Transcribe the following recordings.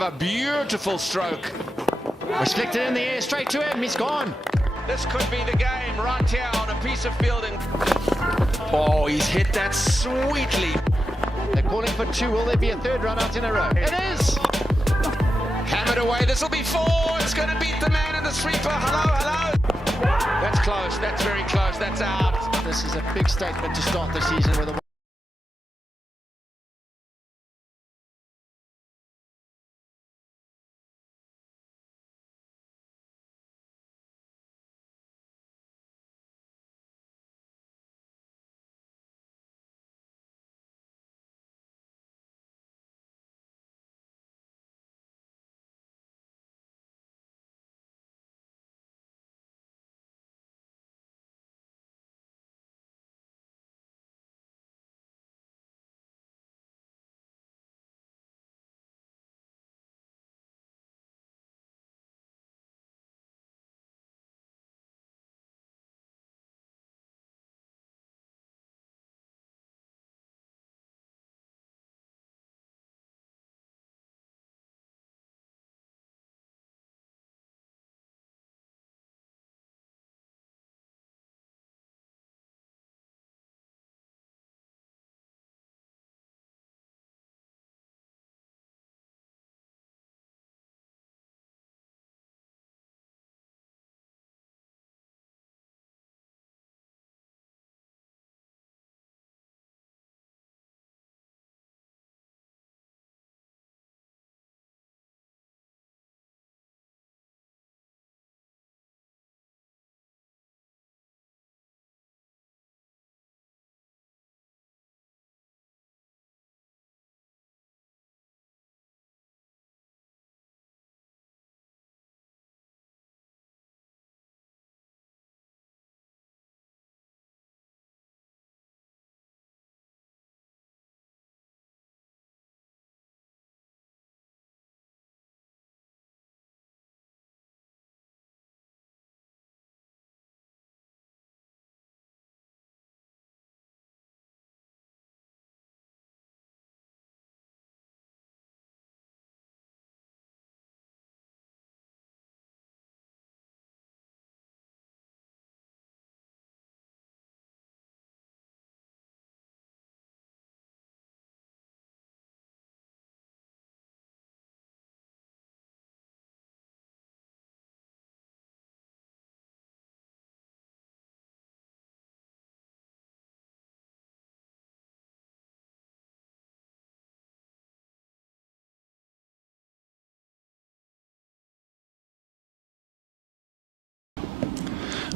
A beautiful stroke. Reflected in the air, straight to him, he's gone. This could be the game right here on a piece of fielding. Oh, he's hit that sweetly. They're calling for two. Will there be a third run out in a row? It is. Hammered away, this will be four. It's going to beat the man in the sweeper. Hello, hello. That's close, that's very close, that's out. This is a big statement to start the season with a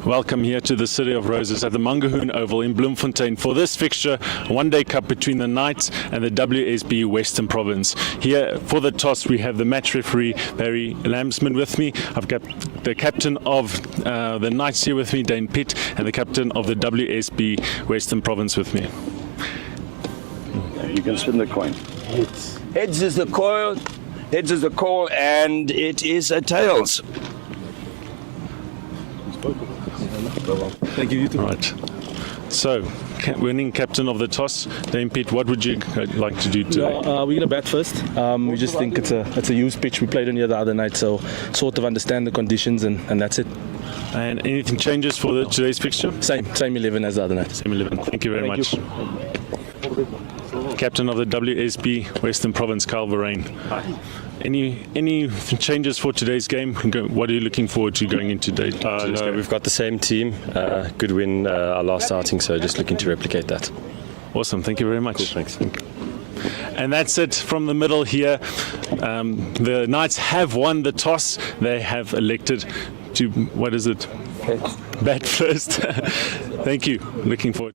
Welcome here to the City of Roses at the Mangaung Oval in Bloemfontein for this fixture, one-day cup between the Knights and the WSB Western Province. Here for the toss we have the match referee Barry Lambsman with me. I've got the captain of the Knights here with me, Dane Pitt, and the captain of the WSB Western Province with me. You can spin the coin. Heads is the coil, heads is the call, and it is a tails. Thank you, you too. Right. So, winning captain of the toss, Dane Pitt, what would you like to do today? We're going to bat first. We just think it's a used pitch. We played on here the other night, so sort of understand the conditions, and that's it. And anything changes for today's fixture? Same 11 as the other night. Same 11. Thank you very much. Captain of the WSB Western Province, Carl Verreyn. Any changes for today's game? What are you looking forward to going into today's game? We've got the same team. Good win our last outing, so just looking to replicate that. Awesome. Thank you very much. Cool, thanks. And that's it from the middle here. The Knights have won the toss. They have elected to, what is it? Bat first. Thank you. Looking forward.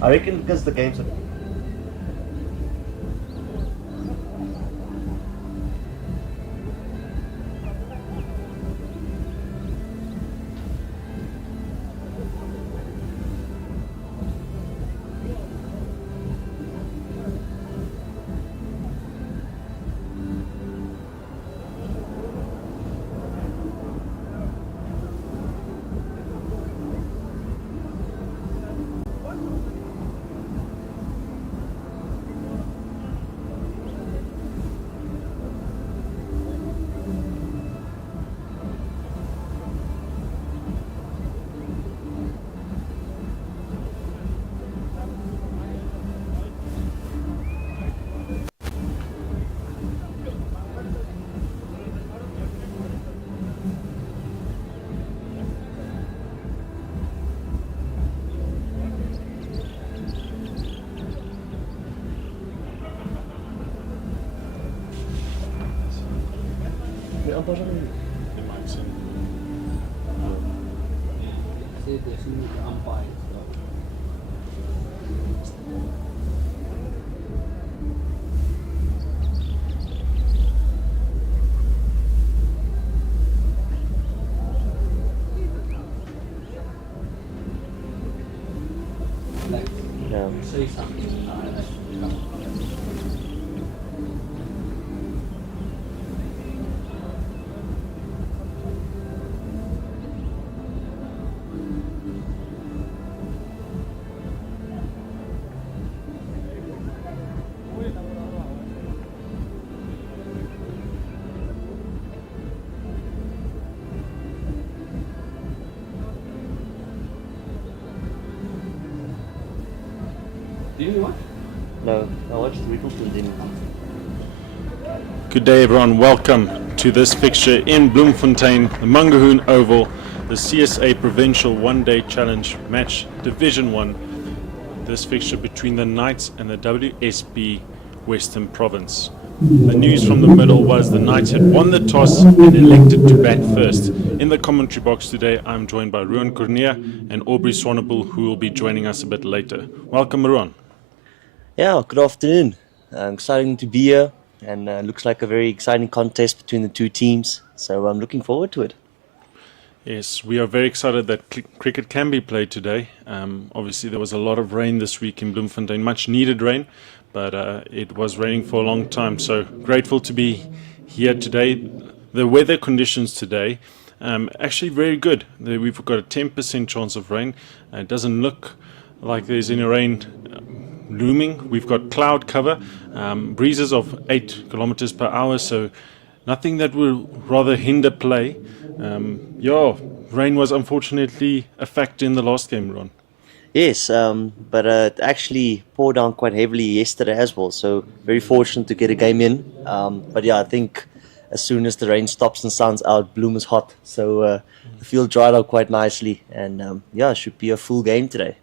I reckon because the games are No, I watched Riddleton then. Good day, everyone. Welcome to this fixture in Bloemfontein, the Mangaung Oval, the CSA Provincial One-Day Challenge Match, Division 1. This fixture between the Knights and the WSB Western Province. The news from the middle was the Knights had won the toss and elected to bat first. In the commentary box today, I'm joined by Ruan Cornea and Aubrey Swanepoel, who will be joining us a bit later. Welcome, Ruan. Yeah, good afternoon. Exciting to be here, and looks like a very exciting contest between the two teams. So I'm looking forward to it. Yes, we are very excited that cricket can be played today. Obviously, there was a lot of rain this week in Bloemfontein, much needed rain, but it was raining for a long time. So grateful to be here today. The weather conditions today, actually very good. We've got a 10% chance of rain. It doesn't look like there's any rain looming. We've got cloud cover, breezes of 8 kilometers per hour, so nothing that will rather hinder play. Rain was unfortunately a factor in the last game, Ron. Yes, but it actually poured down quite heavily yesterday as well, so very fortunate to get a game in. But yeah, I think as soon as the rain stops and sun's out, Bloem is hot, so the field dried out quite nicely, and yeah, it should be a full game today.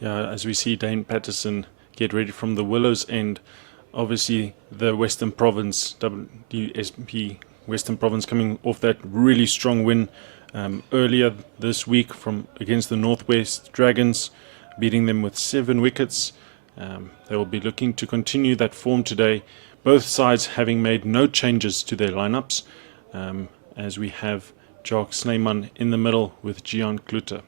Yeah, as we see Dane Patterson get ready from the Willows End, obviously the Western Province, WSB Western Province, coming off that really strong win earlier this week against the Northwest Dragons, beating them with 7 wickets. They will be looking to continue that form today, both sides having made no changes to their lineups, as we have Jock Snyman in the middle with Gian Kluter.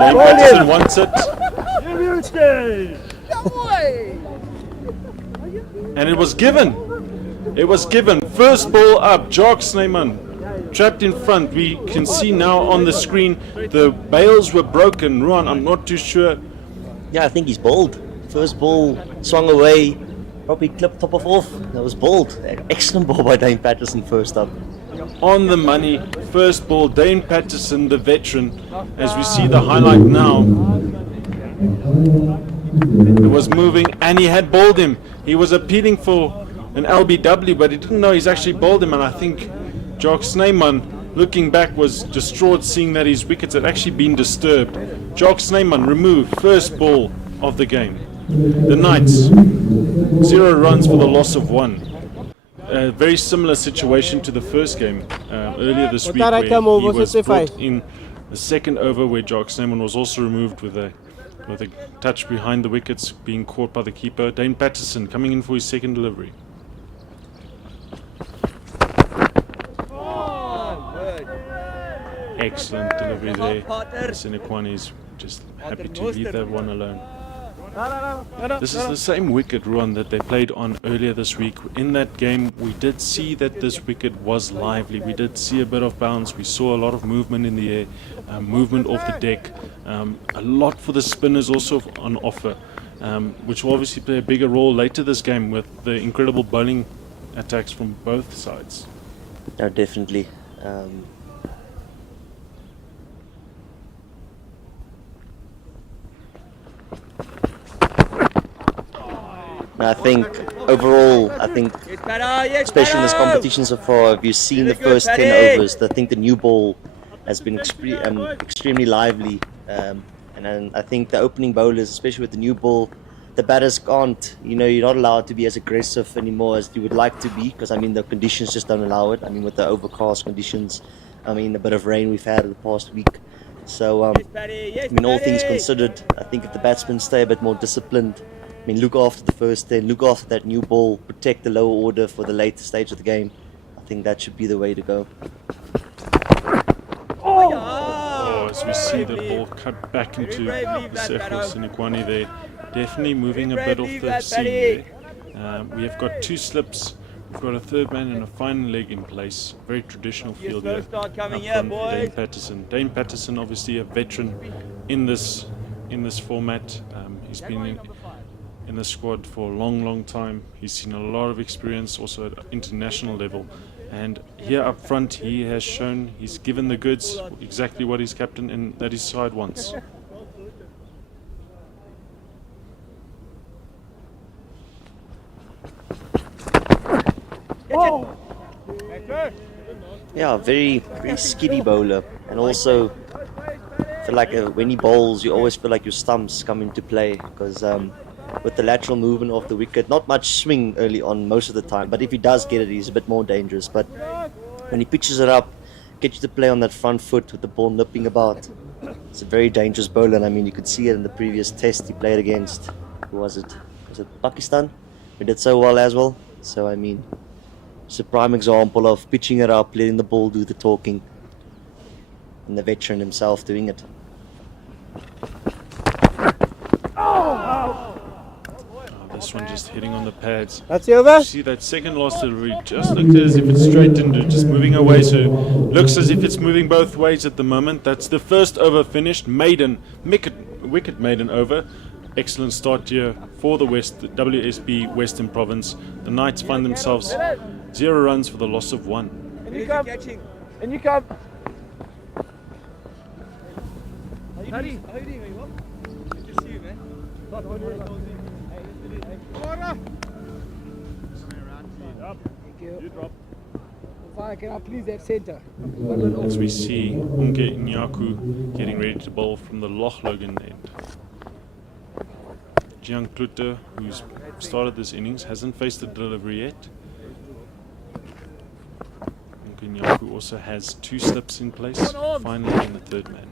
Dane Patterson wants it. And it was given. It was given. First ball up. Jock Snyman trapped in front. We can see now on the screen the bails were broken. Ruan, I'm not too sure. Yeah, I think he's bowled. First ball swung away, probably clipped top of off. That was bowled. Excellent ball by Dane Patterson first up. On the money, first ball, Dane Patterson, the veteran, as we see the highlight now. It was moving and he had bowled him. He was appealing for an LBW, but he didn't know he's actually bowled him, and I think Jock Snyman, looking back, was distraught seeing that his wickets had actually been disturbed. Jock Snyman removed, first ball of the game. The Knights, 0 runs for the loss of 1. A very similar situation to the first game earlier this week, where he was brought in the second over, where Jock Snyman was also removed with a touch behind the wickets, being caught by the keeper. Dane Patterson coming in for his second delivery. Excellent delivery there. Sinequani is just happy to leave that one alone. This is the same wicket, Ruan, that they played on earlier this week. In that game, we did see that this wicket was lively. We did see a bit of bounce. We saw a lot of movement in the air, movement off the deck. A lot for the spinners also on offer, which will obviously play a bigger role later this game with the incredible bowling attacks from both sides. No, definitely. I think overall, especially in this competition so far, if you've seen the first 10 overs, I think the new ball has been extremely lively. And I think the opening bowlers, especially with the new ball, the batters can't, you're not allowed to be as aggressive anymore as you would like to be, because I mean the conditions just don't allow it. I mean with the overcast conditions, I mean a bit of rain we've had in the past week. So I mean all things considered, I think if the batsmen stay a bit more disciplined, I mean look after the first 10, look after that new ball, protect the lower order for the later stage of the game, I think that should be the way to go. As we see the ball cut back into Sefo Sinekwani there, definitely moving a bit off the seam there. We have got 2 slips, we've got a third man and a final leg in place. Very traditional field here up from Dane Patterson. Dane Patterson obviously a veteran in this format. He's been in the squad for a long time. He's seen a lot of experience also at international level. And here up front, he has shown, he's given the goods, exactly what his captain and that his side wants. Yeah, very skiddy bowler, and also feel like when he bowls, you always feel like your stumps come into play, because with the lateral movement of the wicket, not much swing early on most of the time, but if he does get it, he's a bit more dangerous. But when he pitches it up, gets you to play on that front foot with the ball nipping about, it's a very dangerous bowler. And I mean you could see it in the previous test he played against, who was it Pakistan? He did so well as well. So I mean it's a prime example of pitching it up, letting the ball do the talking, and the veteran himself doing it. This one just hitting on the pads. That's over. You see that second last delivery just looked as if it's straightened, just moving away. So looks as if it's moving both ways at the moment. That's the first over finished. Wicket maiden over. Excellent start here for the WSB Western Province. The Knights find themselves 0 runs for the loss of 1. And you come. And you come. How are you doing? Are you well? Good to see you, man. Can I please have centre? As we see Unge Nyaku getting ready to bowl from the Loch Logan end. Jiang Klute, who's started this innings, hasn't faced the delivery yet. Unge Nyaku also has 2 slips in place, finally in the third man.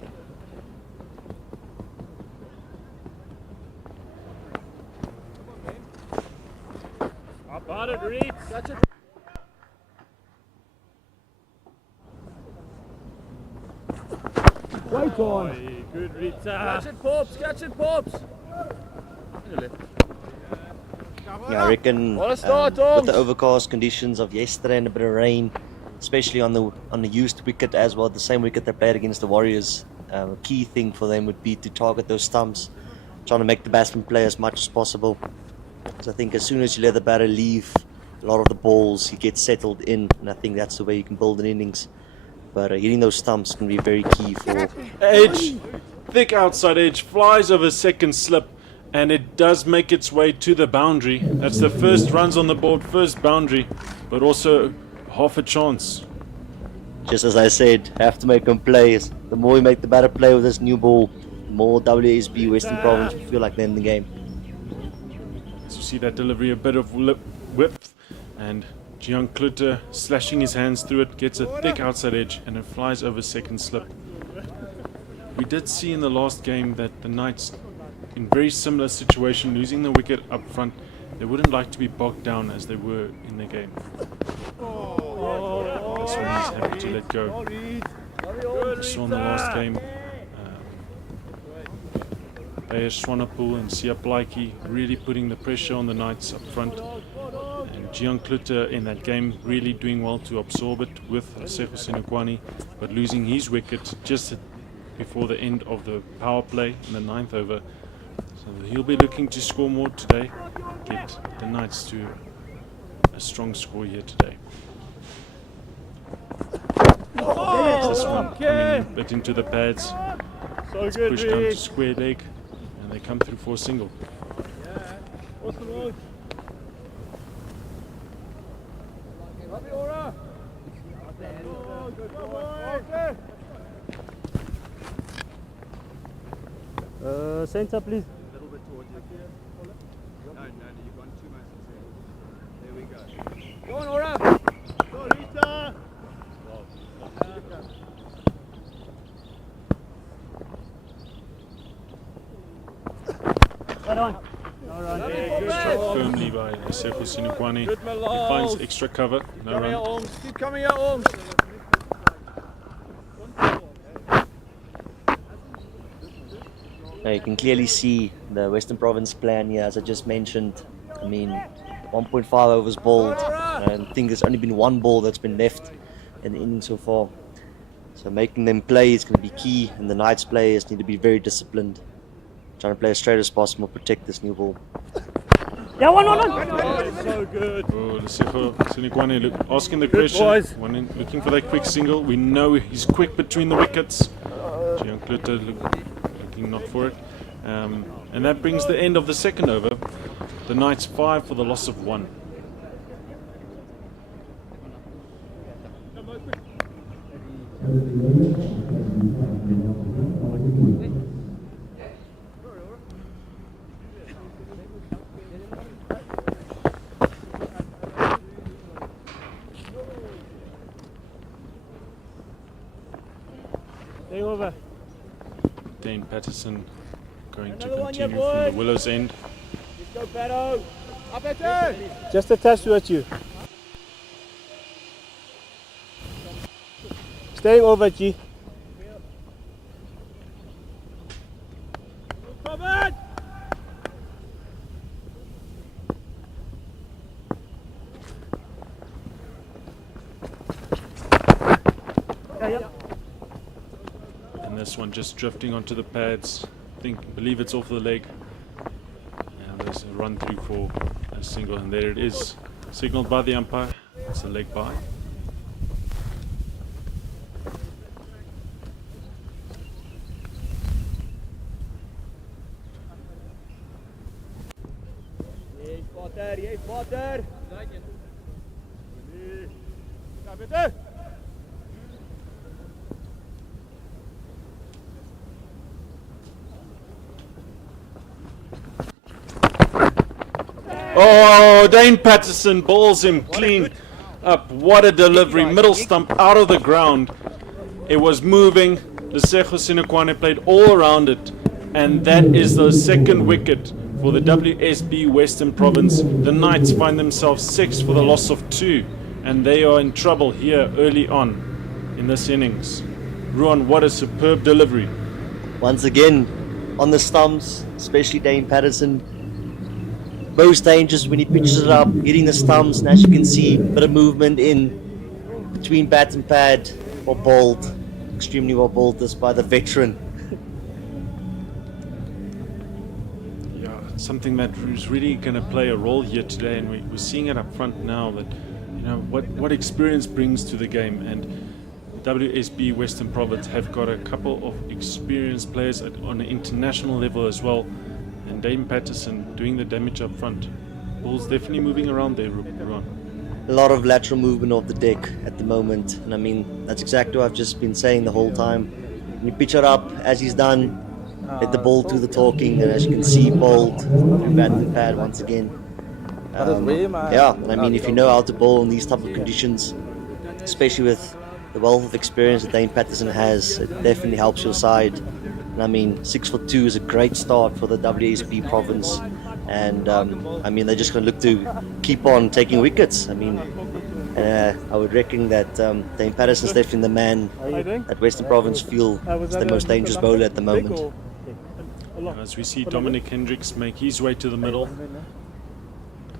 Got it, Reed. Catch it. Wait on. Good, Rita. Catch it, Pops. Catch it, Pops. Yeah, I reckon with the overcast conditions of yesterday and a bit of rain, especially on the used wicket as well, the same wicket they played against the Warriors, a key thing for them would be to target those stumps, trying to make the batsman play as much as possible. So I think as soon as you let the batter leave a lot of the balls, he gets settled in, and I think that's the way you can build an innings. But hitting those stumps can be very key for... Edge, thick outside edge, flies over second slip, and it does make its way to the boundary. That's the first runs on the board, first boundary, but also half a chance. Just as I said, have to make them play. The more we make the batter play with this new ball, the more WSB Western Province will feel like they're in the game. So you see that delivery, a bit of width, and Jiang Klute slashing his hands through it, gets a thick outside edge, and it flies over second slip. We did see in the last game that the Knights, in very similar situation, losing the wicket up front, they wouldn't like to be bogged down as they were in the game. This one he's happy to let go. We saw in the last game Bayesh Swanepoel and Sia Plaiki really putting the pressure on the Knights up front, and Jiang Klute in that game really doing well to absorb it with Sefo Sinekwani, but losing his wicket just before the end of the power play in the 9th over. So he'll be looking to score more today, get the Knights to a strong score here today. This one coming a bit into the pads, it's pushed down to square leg, and they come through for a single. Center, please. A little bit towards you. No, you've gone too much. There we go. Go on, Aura. Go, Rita. Right on. Firmly by Sefo Sinukwani. He finds extra cover. No run. Keep coming out, Orms. Now you can clearly see the Western Province plan here, as I just mentioned. I mean, 1.5 overs bowled. I think there's only been one ball that's been left in the inning so far. So making them play is going to be key, and the Knights players need to be very disciplined. Trying to play as straight as possible, protect this new ball. Yeah, one. So good. Oh, Sefo Sinukwani asking the question. Looking for that quick single. We know he's quick between the wickets. Jiang Kluter looking not for it. And that brings the end of the second over. The Knights 5 for the loss of 1. Stay over. Dane Patterson going to continue from the Willows end. Let's go, Pato. Up at her. Just attached towards you. Staying over, G. Come on. And this one just drifting onto the pads. Believe it's off the leg. And there's a run through for a single, and there it is. Signaled by the umpire. It's a leg by. Yes, Potter. Kom bitte. Oh, Dane Patterson bowls him clean up. What a delivery. Middle stump out of the ground. It was moving. The Sefo Sinukwani played all around it. And that is the second wicket for the WSB Western Province. The Knights find themselves 6 for the loss of 2. And they are in trouble here early on in this innings. Ruan, what a superb delivery. Once again, on the stumps, especially Dane Patterson. Most dangerous when he pitches it up, hitting the stumps, and as you can see, a bit of movement in between bat and pad, or bowled. Extremely well bowled this by the veteran. Yeah, something that is really going to play a role here today, and we're seeing it up front now, that what experience brings to the game. And WSB Western Province have got a couple of experienced players on an international level as well. And Dane Patterson doing the damage up front. Ball's definitely moving around there, Ruan. A lot of lateral movement off the deck at the moment, and I mean, that's exactly what I've just been saying the whole time. When you pitch it up, as he's done, let the ball do the talking, and as you can see, bowled through bat and pad once again. Yeah, and I mean, if you know how to bowl in these type of conditions, especially with the wealth of experience that Dane Patterson has, it definitely helps your side. And I mean, 6 for 2 is a great start for the WSB province, and I mean, they're just going to look to keep on taking wickets. I mean, I would reckon that Dane Patterson's definitely the man that Western Province feel is the most dangerous bowler at the moment. As we see Dominic Hendricks make his way to the middle.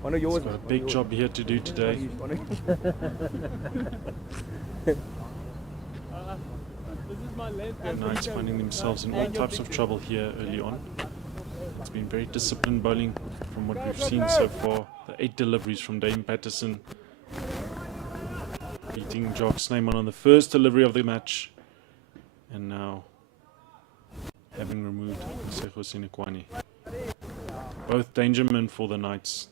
He's got a big job here to do today. The Knights finding themselves in all types of trouble here early on. It's been very disciplined bowling from what we've seen so far. The 8 deliveries from Dane Patterson. Beating Jock Snyman on the first delivery of the match. And now having removed Sefo Sinukwani. Both dangermen for the Knights.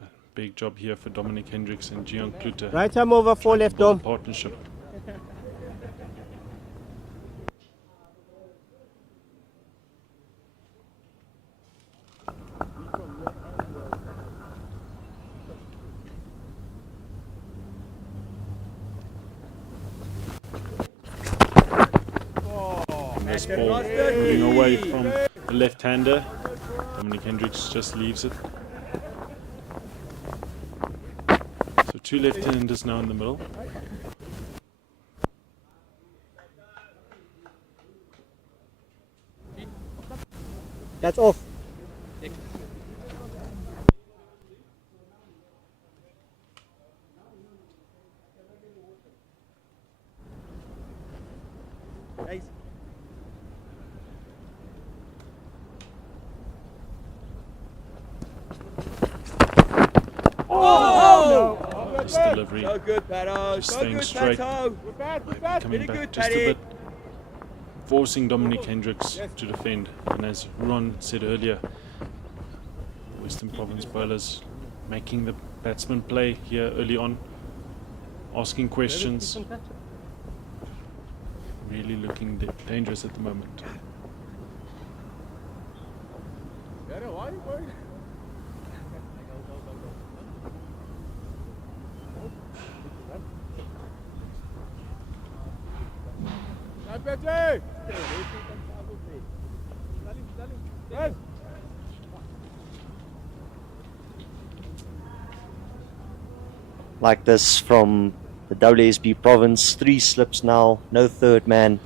A big job here for Dominic Hendricks and Jiang Kluter. Right arm over, 4 left arm. Partnership. This ball moving away from the left-hander. Dominic Hendricks just leaves it. So 2 left-handers now in the middle. That's off. Nice. Oh! No. This delivery. So good, Pato. Just So staying good, straight. Pato. Coming Very back good, just a Paddy. bit. Forcing Dominic Hendricks to defend. And as Ron said earlier, Western Province bowlers making the batsman play here early on. Asking questions. Really looking dangerous at the moment. Like this from the WSB province, 3 slips now, no third man,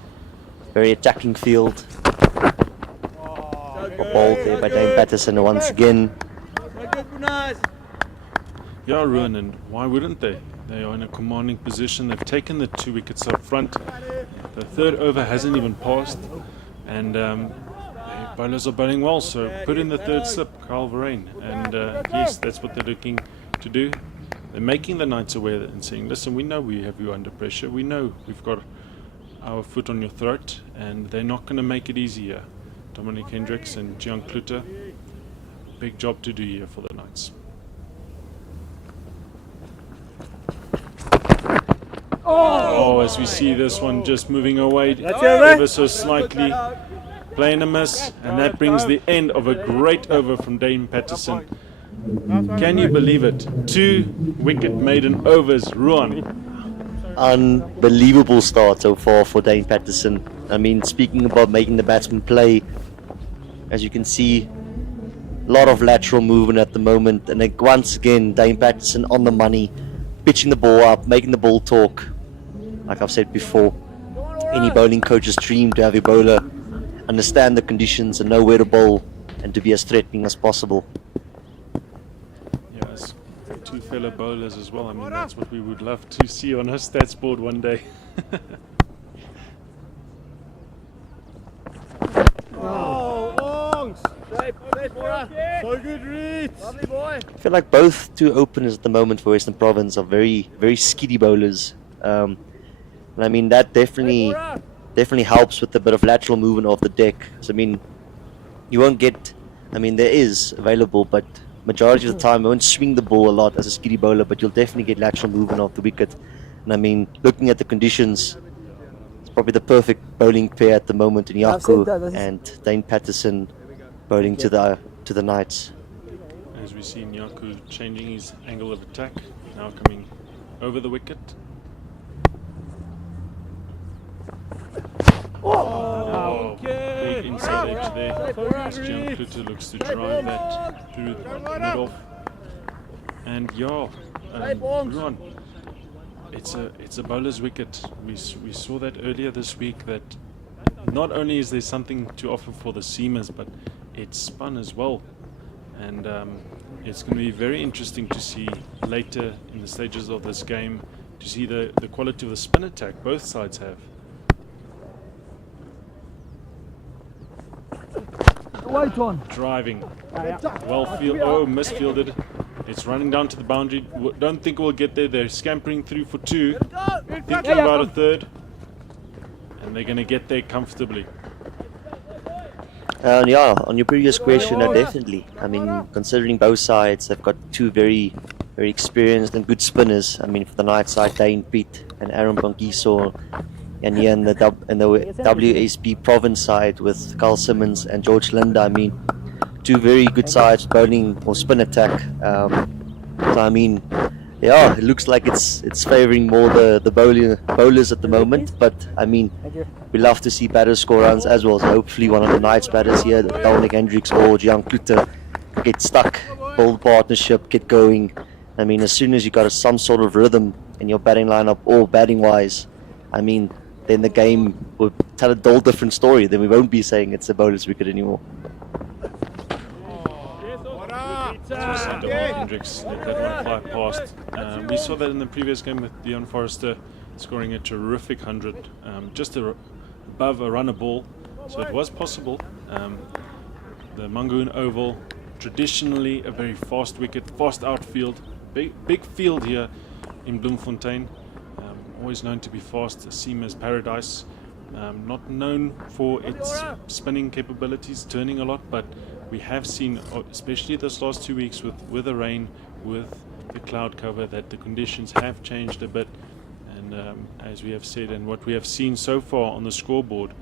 very attacking field. Bowled there by Dane Patterson once again. Yeah, Ruan, and why wouldn't they? They are in a commanding position. They've taken the 2 wickets up front. The 3rd over hasn't even passed, and the bowlers are bowling well. So put in the 3rd slip, Carl Verheyen, and yes, that's what they're looking to do. They're making the Knights aware and saying, listen, we know we have you under pressure. We know we've got our foot on your throat, and they're not going to make it easy here. Dominic Hendricks and Gian Kluter, big job to do here for the Knights. Oh, as we see this one just moving away ever so slightly, playing a miss, and that brings the end of a great over from Dane Patterson. Can you believe it? 2 wicket maiden overs, Ruan. Unbelievable start so far for Dane Patterson. I mean, speaking about making the batsman play, as you can see, a lot of lateral movement at the moment, and then once again Dane Patterson on the money, pitching the ball up, making the ball talk. Like I've said before, any bowling coach's dream to have your bowler understand the conditions and know where to bowl and to be as threatening as possible. Yes, 2 fellow bowlers as well. I mean, that's what we would love to see on our stats board one day. So good, Reed. Lovely boy. I feel like both 2 openers at the moment for Western Province are very, very skiddy bowlers. And I mean, that definitely helps with a bit of lateral movement off the deck. So I mean, you won't get, I mean, there is available, but majority of the time you won't swing the ball a lot as a skiddy bowler, but you'll definitely get lateral movement off the wicket. And I mean, looking at the conditions, it's probably the perfect bowling pair at the moment in Yaku and Dane Patterson bowling to the Knights. As we see Nyaku changing his angle of attack, now coming over the wicket. Oh, big inside edge there. Gian Kluter looks to drive that through the middle. And yeah, Ruan, it's a bowler's wicket. We saw that earlier this week, that not only is there something to offer for the seamers, but it's spun as well. And it's going to be very interesting to see later in the stages of this game, to see the quality of the spin attack both sides have. Driving. Well field. Oh, misfielded. It's running down to the boundary. Don't think we'll get there. They're scampering through for 2. Thinking about a 3rd. And they're going to get there comfortably. Yeah, on your previous question, definitely. I mean, considering both sides, they've got 2 very, very experienced and good spinners. I mean, for the Knight side, Dane Piet and Aaron Bongiso, and here in the WSB province side with Carl Simmons and George Linda. I mean, 2 very good sides bowling or spin attack. So I mean, Yeah, it looks like it's favouring more the bowlers at the moment. But I mean, we love to see batters score runs as well. So hopefully one of the Knights batters here, Dominic Hendricks or Jan Klute, get stuck, bowl partnership, get going. I mean, as soon as you got some sort of rhythm in your batting lineup or batting wise, I mean, then the game will tell a whole different story. Then we won't be saying it's a bowler's wicket anymore. Hendricks let that one fly past. We saw that in the previous game with Dion Forrester scoring a terrific 100, just above a runner ball. So it was possible. The Mangaung Oval, traditionally a very fast wicket, fast outfield, big field here in Bloemfontein. Always known to be fast, a seamer's paradise. Not known for its spinning capabilities, turning a lot, but we have seen, especially this last 2 weeks with the rain, with the cloud cover, that the conditions have changed a bit. And as we have said, and what we have seen so far on the scoreboard,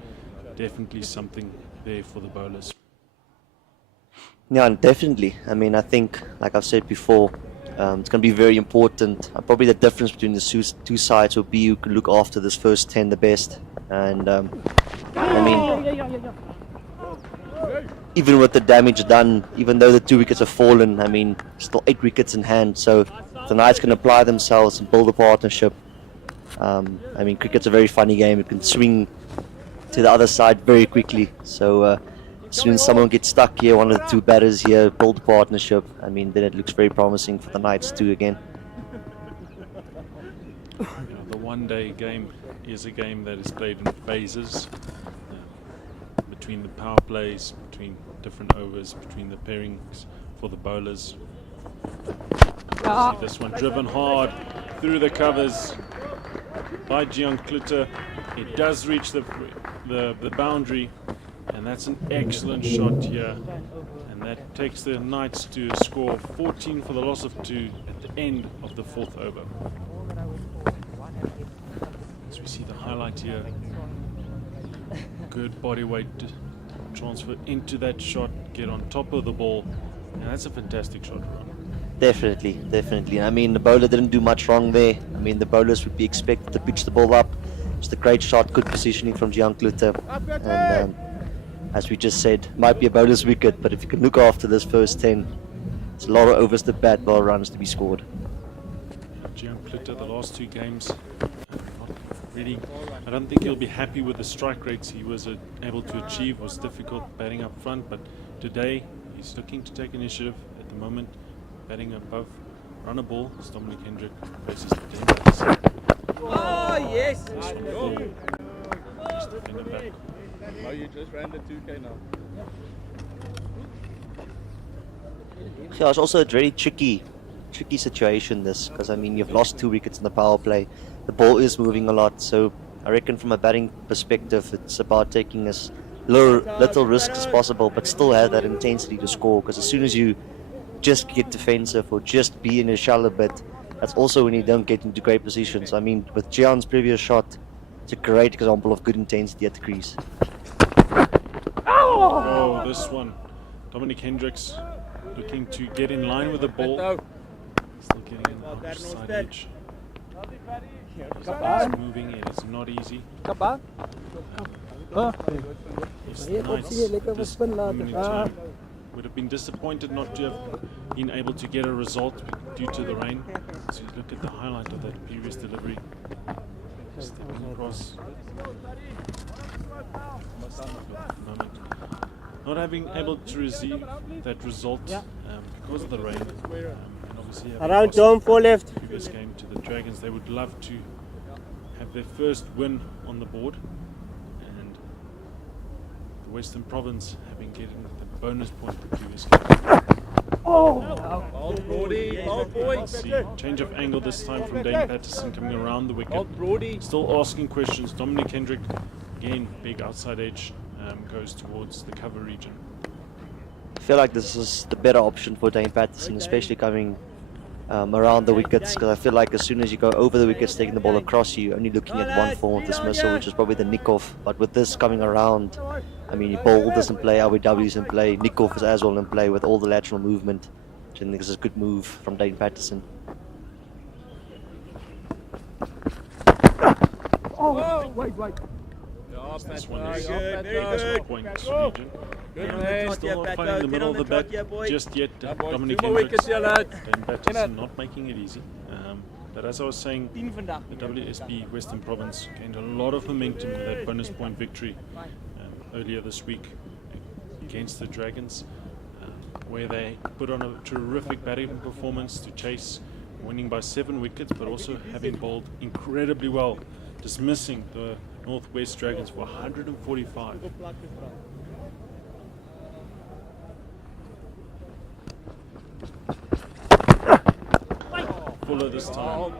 definitely something there for the bowlers. Yeah, definitely. I mean, I think, like I've said before, it's going to be very important. Probably the difference between the two sides will be who can look after this first 10 the best. And I mean, even with the damage done, even though the 2 wickets have fallen, I mean, still 8 wickets in hand. So the Knights can apply themselves and build a partnership. I mean, cricket's a very funny game. It can swing to the other side very quickly. So as soon as someone gets stuck here, one of the 2 batters here, build a partnership, I mean, then it looks very promising for the Knights too again. The one-day game is a game that is played in phases, between the power plays, between different overs, between the pairings for the bowlers. See this one driven hard through the covers by Jan Klute. It does reach the boundary, and that's an excellent shot here, and that takes the Knights to a score of 14 for the loss of 2 at the end of the 4th over. As we see the highlight here, good body weight transfer into that shot, get on top of the ball, and that's a fantastic shot. Definitely, definitely. I mean, the bowler didn't do much wrong there. I mean, the bowlers would be expected to pitch the ball up. Just a great shot, good positioning from Jan Klute. And as we just said, might be a bowler's wicket, but if you can look after this first 10, it's a lot of overs to bat, well runs to be scored. Jan Klute, the last 2 games, really, I don't think he'll be happy with the strike rates he was able to achieve. Was difficult batting up front, but today he's looking to take initiative at the moment, batting above runner ball. As Dominic Hendrick faces the team. Oh, yes! Just defender back. Oh, you just ran the 2K now. Yeah, it's also a very tricky situation this, because I mean, you've lost 2 wickets in the power play. The ball is moving a lot, so I reckon from a batting perspective, it's about taking as little risk as possible, but still have that intensity to score. Because as soon as you just get defensive or just be in a shallow bit, that's also when you don't get into great positions. I mean, with Gian's previous shot, it's a great example of good intensity at the crease. Oh, this one, Dominic Hendricks looking to get in line with the ball. Still getting in the outside edge. He's moving, it is not easy. Yes, the Knights this moment in time would have been disappointed not to have been able to get a result due to the rain. So you look at the highlight of that previous delivery. Stepping across. Moment. Not having able to receive that result because of the rain. And obviously Around Dome, 4 left. Previous game to the Dragons, they would love to have their first win on the board, and the Western Province having getting the bonus point the previous game. See, change of angle this time from Dane Patterson coming around the wicket. Still asking questions. Dominic Hendrick, again, big outside edge, goes towards the cover region. I feel like this is the better option for Dane Patterson, especially coming around the wickets, because I feel like as soon as you go over the wickets, taking the ball across, you only looking at one form of dismissal, which is probably the nick-off. But with this coming around, I mean, your ball doesn't play, RBW's in play, nick-off is as well in play with all the lateral movement, which I think is a good move from Dane Patterson. This one is a point region. Still not finding the middle of the bat just yet. Dominic Hendricks and Patterson not making it easy. But as I was saying, the WSB Western Province gained a lot of momentum with that bonus point victory earlier this week against the Dragons, where they put on a terrific batting performance to chase winning by 7 wickets, but also having bowled incredibly well, dismissing the Northwest Dragons for 145. Fuller this time,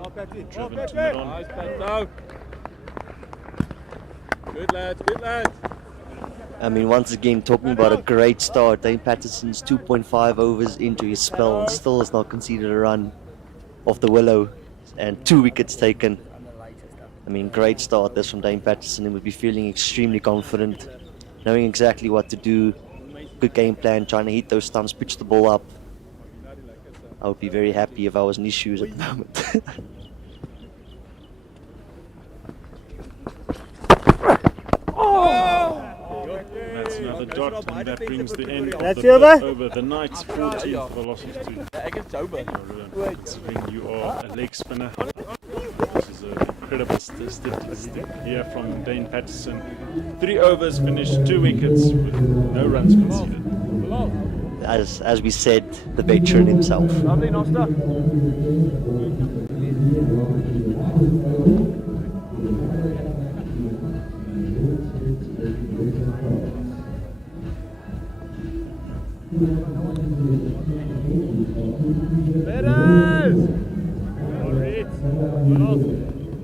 driven to mid-on. Good lads, good lads. I mean, once again, talking about a great start. Dane Patterson's 2.5 overs into his spell and still has not conceded a run off the willow and 2 wickets taken. I mean, great start this from Dane Patterson, and would be feeling extremely confident, knowing exactly what to do. Good game plan, trying to hit those stumps, pitch the ball up. I would be very happy if I was in his shoes at the moment. That's another dot, and that brings the end of the over. The Knights 14th velocity. Considering you are a leg spinner, this is an incredible statistic here from Dane Patterson. 3 overs finished, 2 wickets with no runs conceded. As we said, the veteran himself. Lovely, Noster.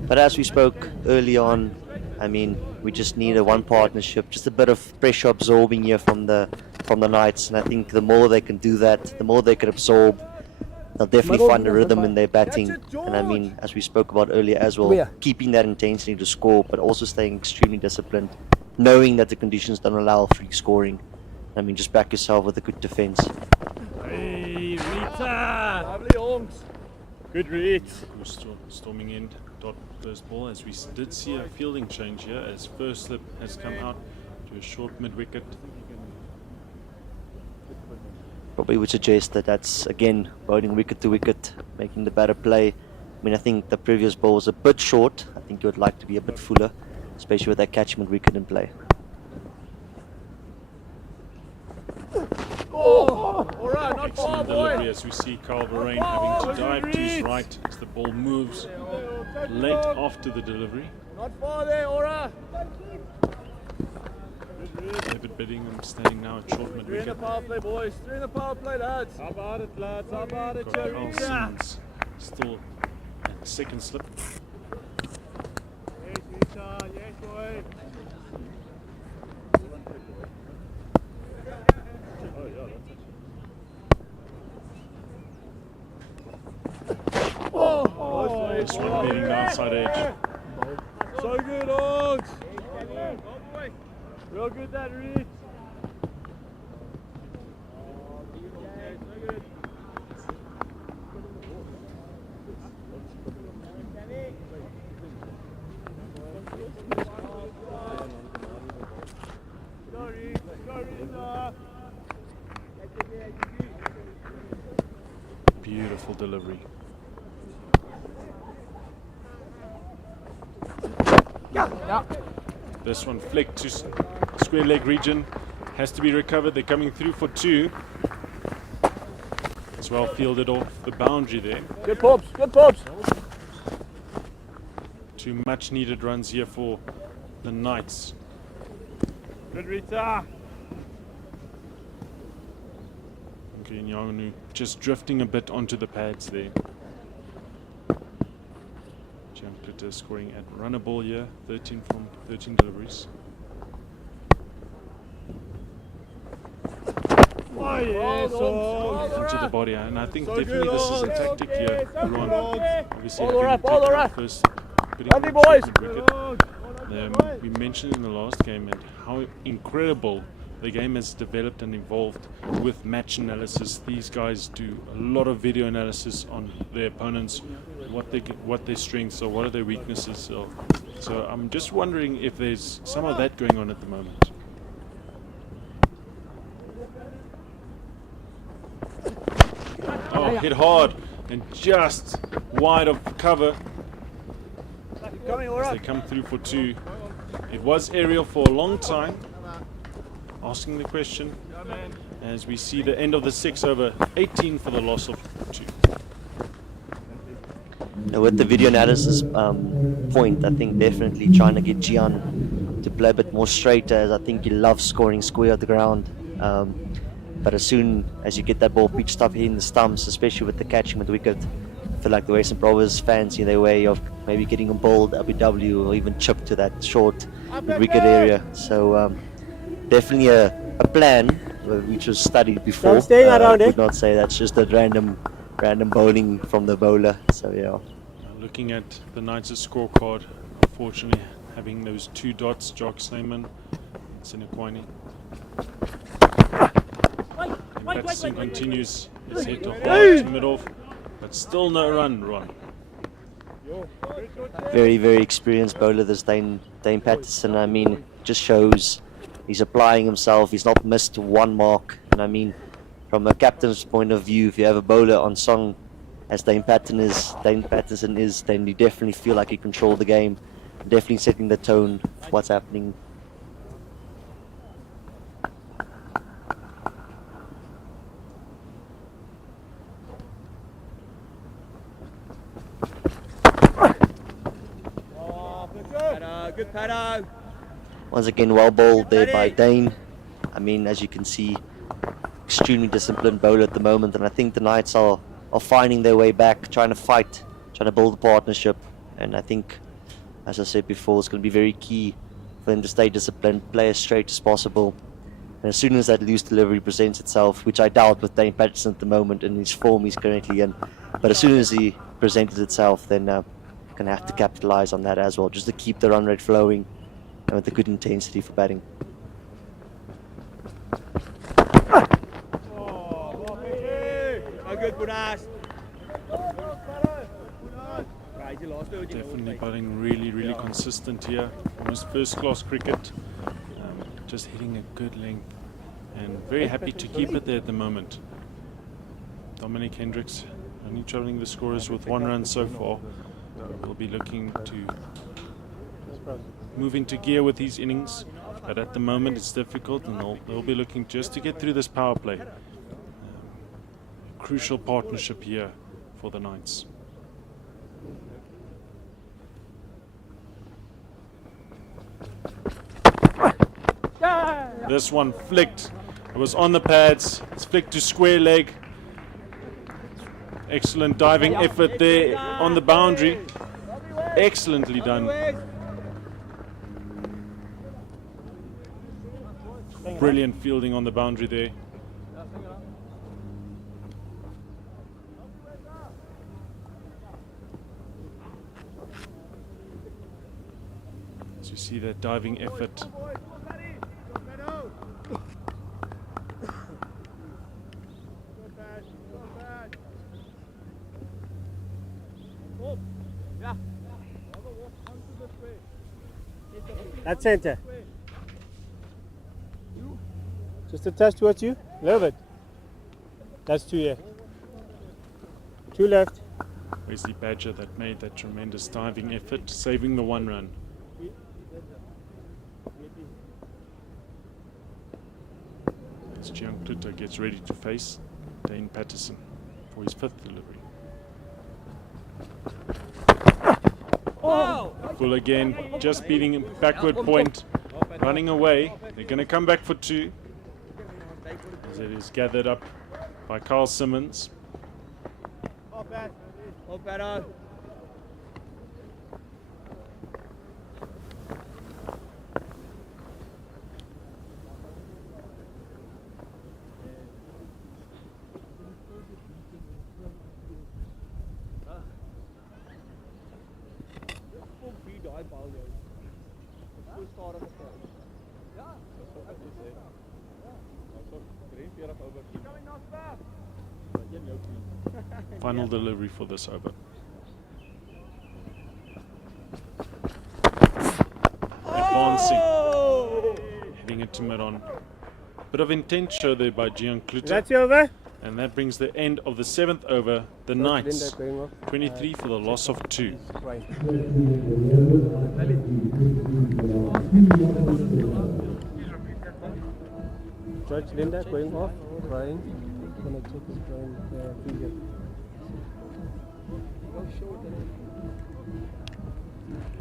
But as we spoke early on, I mean, we just need a one partnership, just a bit of pressure absorbing here from the Knights, and I think the more they can do that, the more they can absorb, they'll definitely find a rhythm in their batting. And I mean, as we spoke about earlier as well, keeping that intensity to score, but also staying extremely disciplined, knowing that the conditions don't allow free scoring. I mean, just back yourself with a good defense. Hey, Rita! Lovely arms. Good read. Storming in, dot first ball, as we did see a fielding change here, as first slip has come out to a short mid-wicket. Probably would suggest that that's, again, bowling wicket to wicket, making the batter play. I mean, I think the previous ball was a bit short. I think you would like to be a bit fuller, especially with that catchment wicket in play. Alright, not far, Delivery, boy. as we see Carl Verreyn having to dive to his right as the ball moves late after the delivery. Not far there, Aura. David Bedingham standing now at short mid Three in the wicket. power play, boys. 3 in the power play, lads. How about it, lads? How about it, Carl Cherry? Simmons still at the second slip. Yes, Rita. Yes, boy. This one beating the outside edge. So good, Ogs. Real good, that read. Beautiful delivery. This one flicked to square leg region, has to be recovered. They're coming through for 2. It's well fielded off the boundary there. Good pops, good pops. 2 much needed runs here for the Knights. Good, Rita. Okay, Nyanganu just drifting a bit onto the pads there. Plitter scoring at runnable here, 13 from 13 deliveries. Oh, yes, Onto the body, and I think definitely this is a tactic here. Ron, obviously All right, having all taken right. out first, putting Lovely on short boys. mid-wicket. We mentioned in the last game and how incredible the game has developed and evolved with match analysis. These guys do a lot of video analysis on their opponents, what their strengths are, what are their weaknesses are. So I'm just wondering if there's some of that going on at the moment. Oh, hit hard and just wide of cover as they come through for 2. It was aerial for a long time. Asking the question as we see the end of the 6 over 18 for the loss of 2. Now with the video analysis point, I think definitely trying to get Gian to play a bit more straighter, as I think he loves scoring square at the ground. But as soon as you get that ball pitched up hitting the stumps, especially with the catching with the wicket, I feel like the Western Province fancy their way of maybe getting a ball WW or even chip to that short wicket area. So definitely a plan which was studied before. I would not say that's just a random bowling from the bowler. So yeah. Looking at the Knights' scorecard, unfortunately having those 2 dots, Jock Snyman, Sinequani. Patterson continues his hit to hard to mid-off, but still no run, Ron. Very, very experienced bowler, this Dane Patterson. I mean, just shows he's applying himself. He's not missed one mark. And I mean, from a captain's point of view, if you have a bowler on song as Dane Patterson is, then you definitely feel like you control the game. Definitely setting the tone for what's happening. Good paddo. Once again, well bowled there by Dane. I mean, as you can see, extremely disciplined bowler at the moment, and I think the Knights are finding their way back, trying to fight, trying to build a partnership. And I think, as I said before, it's going to be very key for them to stay disciplined, play as straight as possible. And as soon as that loose delivery presents itself, which I doubt with Dane Patterson at the moment in his form he's currently in, but as soon as he presents itself, then going to have to capitalize on that as well, just to keep the run rate flowing and with a good intensity for batting. Good, Bunas. Definitely batting really consistent here. Almost first-class cricket. Just hitting a good length and very happy to keep it there at the moment. Dominic Hendricks only travelling the scorers with 1 run so far. Will be looking to move into gear with these innings, but at the moment it's difficult, and they'll be looking just to get through this power play. Crucial partnership here for the Knights. This one flicked. It was on the pads. It's flicked to square leg. Excellent diving effort there on the boundary. Excellently done. Brilliant fielding on the boundary there. As you see that diving effort. That center. Just a touch towards you. A little bit. That's 2 here. 2 left. Wesley Badger that made that tremendous diving effort, saving the 1 run. As Jiang Kluter gets ready to face Dane Patterson for his 5th delivery. Oh! Full again, just beating him, backward point, running away. They're going to come back for 2. As it is gathered up by Carl Simmons. Final delivery for this over. Advancing. Heading it to mid-on. Bit of intent show there by Gian Kluter. That's over. And that brings the end of the 7th over. The Knights, 23 for the loss of 2. George Linda going off, crying. Gonna check his drawing video.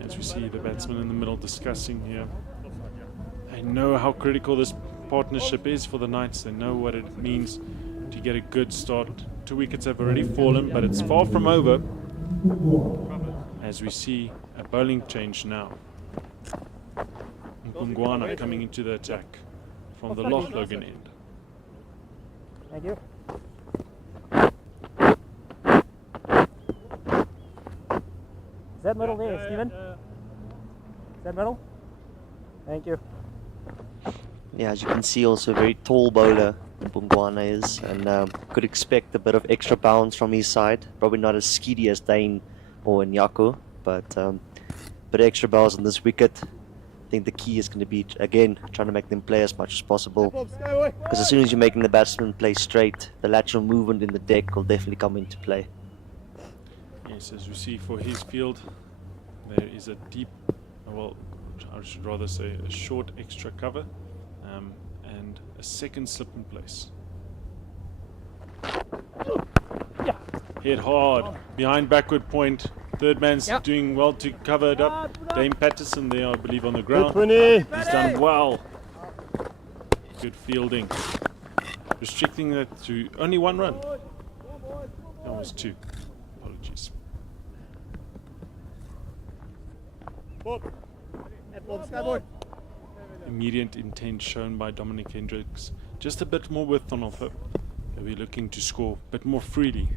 As we see the batsman in the middle discussing here. They know how critical this partnership is for the Knights. They know what it means to get a good start. 2 wickets have already fallen, but it's far from over. As we see a bowling change now. Mpungwana coming into the attack from the Loch Logan end. Thank you. Is that middle there, Stephen? Is that middle? Thank you. Yeah, as you can see, also a very tall bowler Mpungwana is, and could expect a bit of extra bounce from his side. Probably not as skiddy as Dane or Nyako, but extra bounce on this wicket. I think the key is going to be, again, trying to make them play as much as possible. Because as soon as you're making the batsman play straight, the lateral movement in the deck will definitely come into play. Yes, as we see for his field, there is a deep, well, I should rather say a short extra cover, and a second slip in place. Hit hard, behind backward point. Third man's doing well to cover it up. Dame Patterson there, I believe, on the ground. He's done well. Good fielding. Restricting that to only 1 run. That was 2. Apologies. Immediate intent shown by Dominic Hendricks. Just a bit more width on offer. We're looking to score a bit more freely.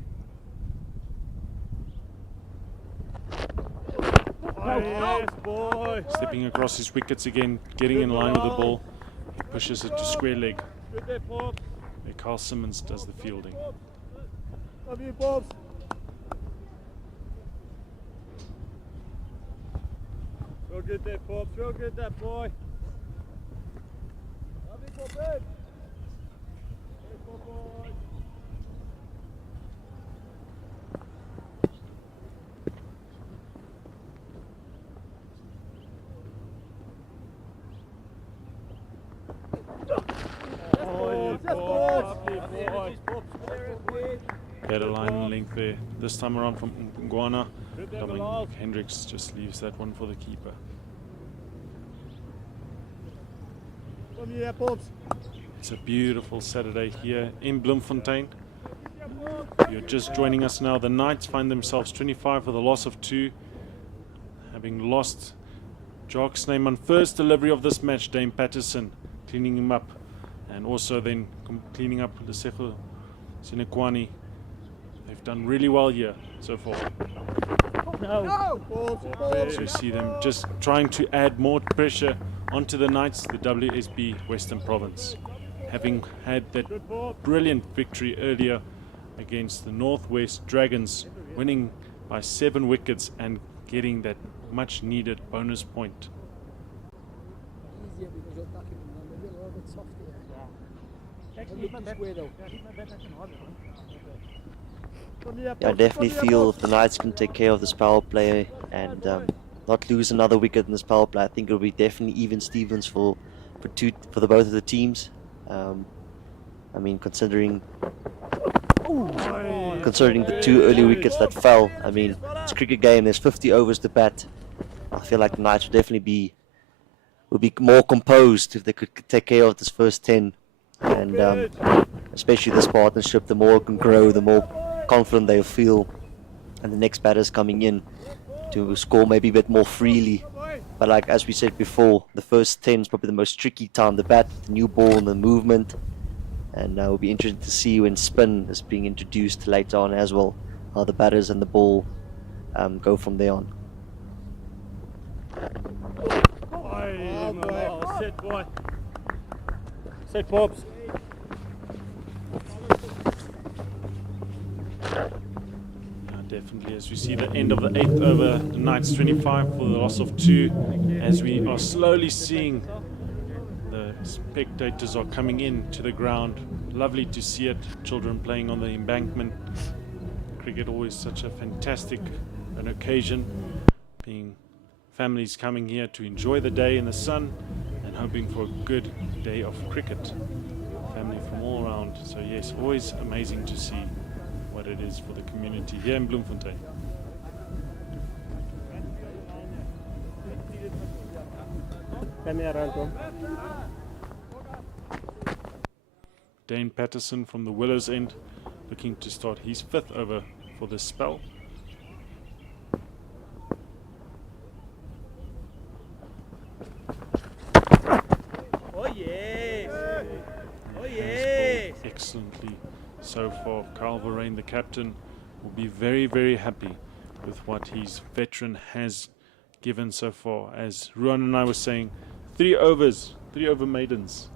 Yes, boy. Stepping across his wickets again, getting in line with the ball. He pushes it to square leg. Where Carl Simmons does the fielding. Love you, Bobs. Real good there, Bobs. Real good there, boy. Love you, Bobs. Yes, boy. Better line length there. This time around from Mpungwana. Dominic Hendricks just leaves that one for the keeper. It's a beautiful Saturday here in Bloemfontein. You're just joining us now. The Knights find themselves 25 for the loss of 2. Having lost Jock's name on first delivery of this match, Dame Patterson cleaning him up. And also then cleaning up Lesego Sinekwani. They've done really well here so far. So you see them just trying to add more pressure onto the Knights, the WSB Western Province. Having had that brilliant victory earlier against the Northwest Dragons, winning by 7 wickets and getting that much needed bonus point. I definitely feel if the Knights can take care of this power play and not lose another wicket in this power play, I think it'll be definitely even Stevens for the both of the teams. I mean, considering the 2 early wickets that fell, I mean, it's a cricket game. There's 50 overs to bat. I feel like the Knights would definitely would be more composed if they could take care of this first 10, and especially this partnership. The more it can grow, the more confident they'll feel, and the next batters coming in to score maybe a bit more freely. But like as we said before, the first 10 is probably the most tricky time to bat, the new ball and the movement, and it'll be interesting to see when spin is being introduced later on as well, how the batters and the ball go from there on. Set pops. Definitely, as we see the end of the 8th over, the Knights 25 for the loss of 2, as we are slowly seeing the spectators are coming in to the ground. Lovely to see it, children playing on the embankment. Cricket always such a fantastic an occasion, being families coming here to enjoy the day in the sun and hoping for a good day of cricket. Family from all around, so yes, always amazing to see what it is for the community here in Bloemfontein. Come here, Anton. Dane Patterson from the Willows end looking to start his 5th over for this spell. Oh yes! Oh Has yes! bowled excellently so far. Carl Verreyn, the captain, will be very, very happy with what his veteran has given so far. As Ruan and I were saying, 3 overs, 3 over maidens.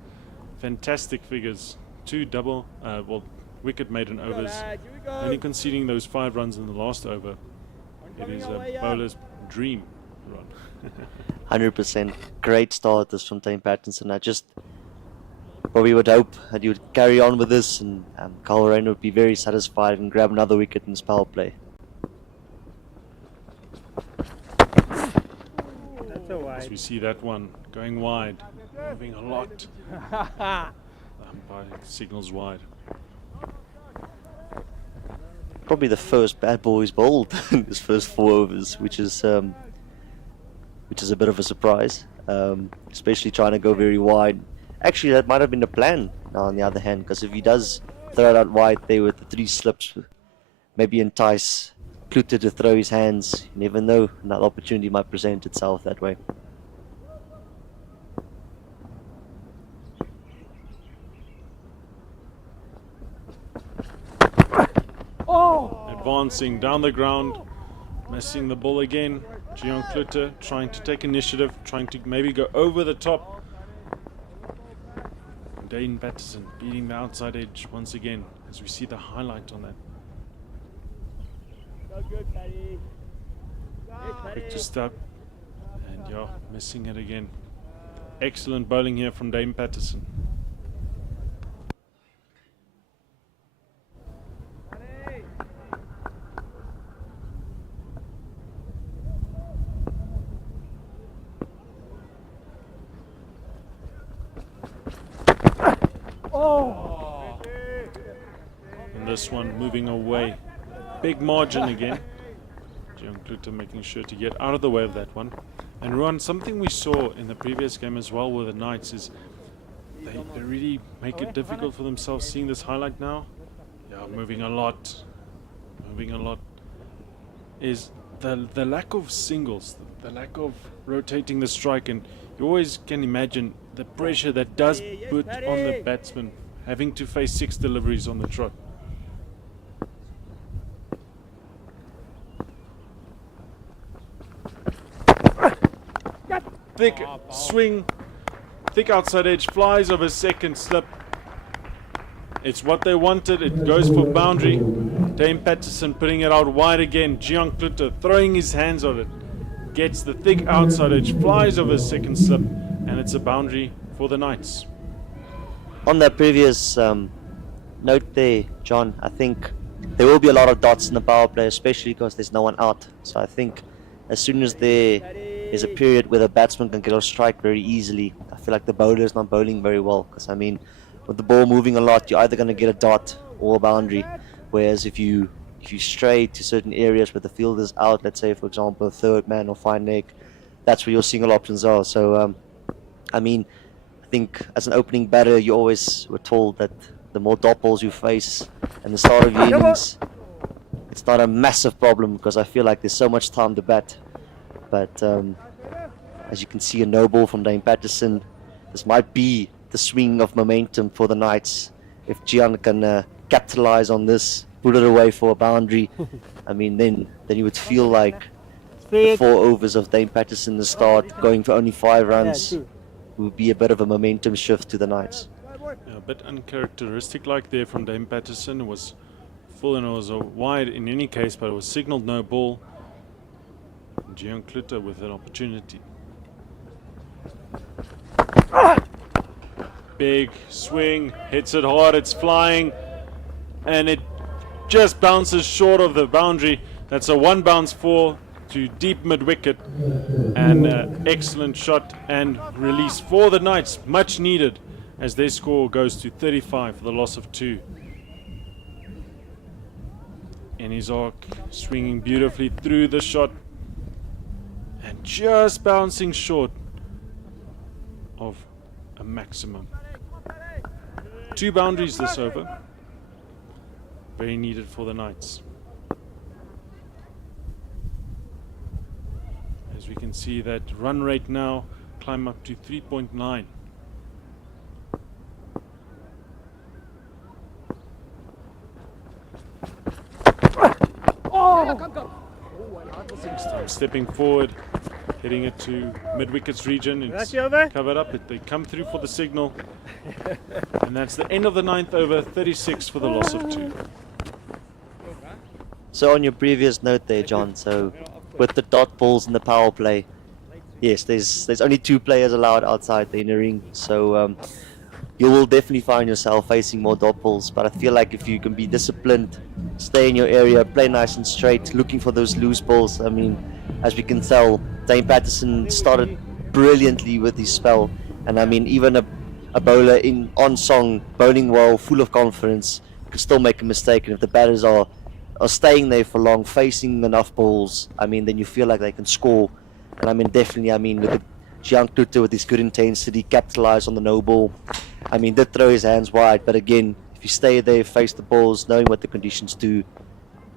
Fantastic figures. 2 double, wicket maiden overs. Only conceding those 5 runs in the last over. It is a bowler's dream run. 100%. Great start this from Dane Patterson. I just probably would hope that he would carry on with this, and Carl Verreyn would be very satisfied and grab another wicket in his power play. That's a wide. As we see that one going wide, moving a lot. Umpire signals wide. Probably the first bad ball he's bowled in his first 4 overs, which is a bit of a surprise, especially trying to go very wide. Actually, that might have been the plan now, on the other hand, because if he does throw it out wide there with the 3 slips, maybe entice Kluter to throw his hands. You never know, another opportunity might present itself that way. Advancing down the ground, missing the ball again. Gian Kluter trying to take initiative, trying to maybe go over the top. Dane Patterson beating the outside edge once again, as we see the highlight on that. Good, Paddy. Quick to stop, and yeah, missing it again. Excellent bowling here from Dane Patterson. And this one moving away. Big margin again. Gian Kluter making sure to get out of the way of that one. And Ruan, something we saw in the previous game as well with the Knights is they really make it difficult for themselves. Seeing this highlight now, yeah, moving a lot, is the lack of singles, the lack of rotating the strike, and you always can imagine the pressure that does put on the batsman having to face 6 deliveries on the trot. Thick swing, thick outside edge, flies over 2nd slip. It's what they wanted, it goes for boundary. Dane Patterson putting it out wide again. Gian Kluter throwing his hands on it. Gets the thick outside edge, flies over 2nd slip, and it's a boundary for the Knights. On that previous note there, John, I think there will be a lot of dots in the power play, especially because there's no one out. So I think as soon as there is a period where the batsman can get off strike very easily, I feel like the bowler is not bowling very well. Because I mean, with the ball moving a lot, you're either going to get a dot or a boundary. Whereas if you stray to certain areas where the field is out, let's say for example a 3rd man or fine leg, that's where your single options are. So I mean, I think as an opening batter, you always were told that the more dot balls you face and the start of your innings, it's not a massive problem because I feel like there's so much time to bat. But as you can see, a no ball from Dane Patterson. This might be the swing of momentum for the Knights. If Gian can capitalize on this, put it away for a boundary, I mean, then you would feel like the 4 overs of Dane Patterson to start, going for only 5 runs, would be a bit of a momentum shift to the Knights. A bit uncharacteristic like there from Dame Patterson. It was full and it was a wide in any case, but it was signaled no ball. Gian Klutter with an opportunity. Big swing, hits it hard, it's flying, and it just bounces short of the boundary. That's a one bounce four to deep mid wicket, and excellent shot and release for the Knights, much needed as their score goes to 35 for the loss of 2. And his arc swinging beautifully through the shot and just bouncing short of a maximum. 2 boundaries this over, very needed for the Knights. As we can see, that run rate now climb up to 3.9. Stepping forward, hitting it to mid-wickets region. It's covered up. They come through for the signal. And that's the end of the 9th over, 36 for the loss of 2. So on your previous note there, John, so with the dot balls in the power play, yes, there's only 2 players allowed outside the inner ring. So you will definitely find yourself facing more dot balls. But I feel like if you can be disciplined, stay in your area, play nice and straight, looking for those loose balls. I mean, as we can tell, Dame Patterson started brilliantly with his spell, and I mean, even a bowler on song, bowling well, full of confidence, can still make a mistake. And if the batters are staying there for long, facing enough balls, I mean, then you feel like they can score. And I mean, definitely, I mean, look at Gian Klutter with his good intensity, capitalised on the no ball. I mean, did throw his hands wide, but again, if you stay there, face the balls, knowing what the conditions do,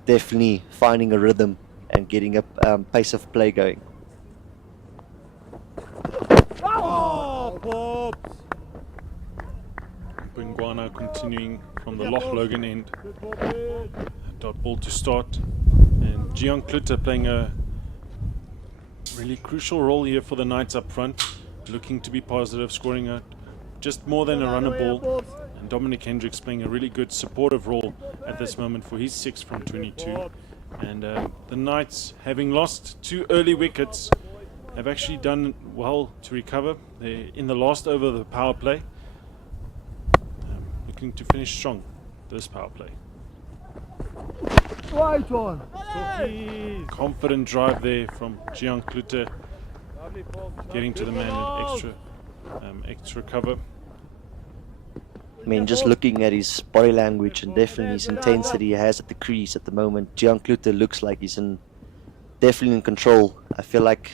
definitely finding a rhythm and getting a pace of play going. Bingwana continuing from the Loch Logan end. Dot ball to start. And Gian Klutter playing a really crucial role here for the Knights up front. Looking to be positive, scoring just more than a runner ball. And Dominic Hendricks playing a really good supportive role at this moment for his 6 from 22. And the Knights, having lost 2 early wickets, have actually done well to recover. They're in the last over of the power play. Looking to finish strong this power play. Right one. Confident drive there from Gian Klutter, getting to the man in extra cover. I mean, just looking at his body language and definitely his intensity he has at the crease at the moment, Gian Klutter looks like he's definitely in control. I feel like,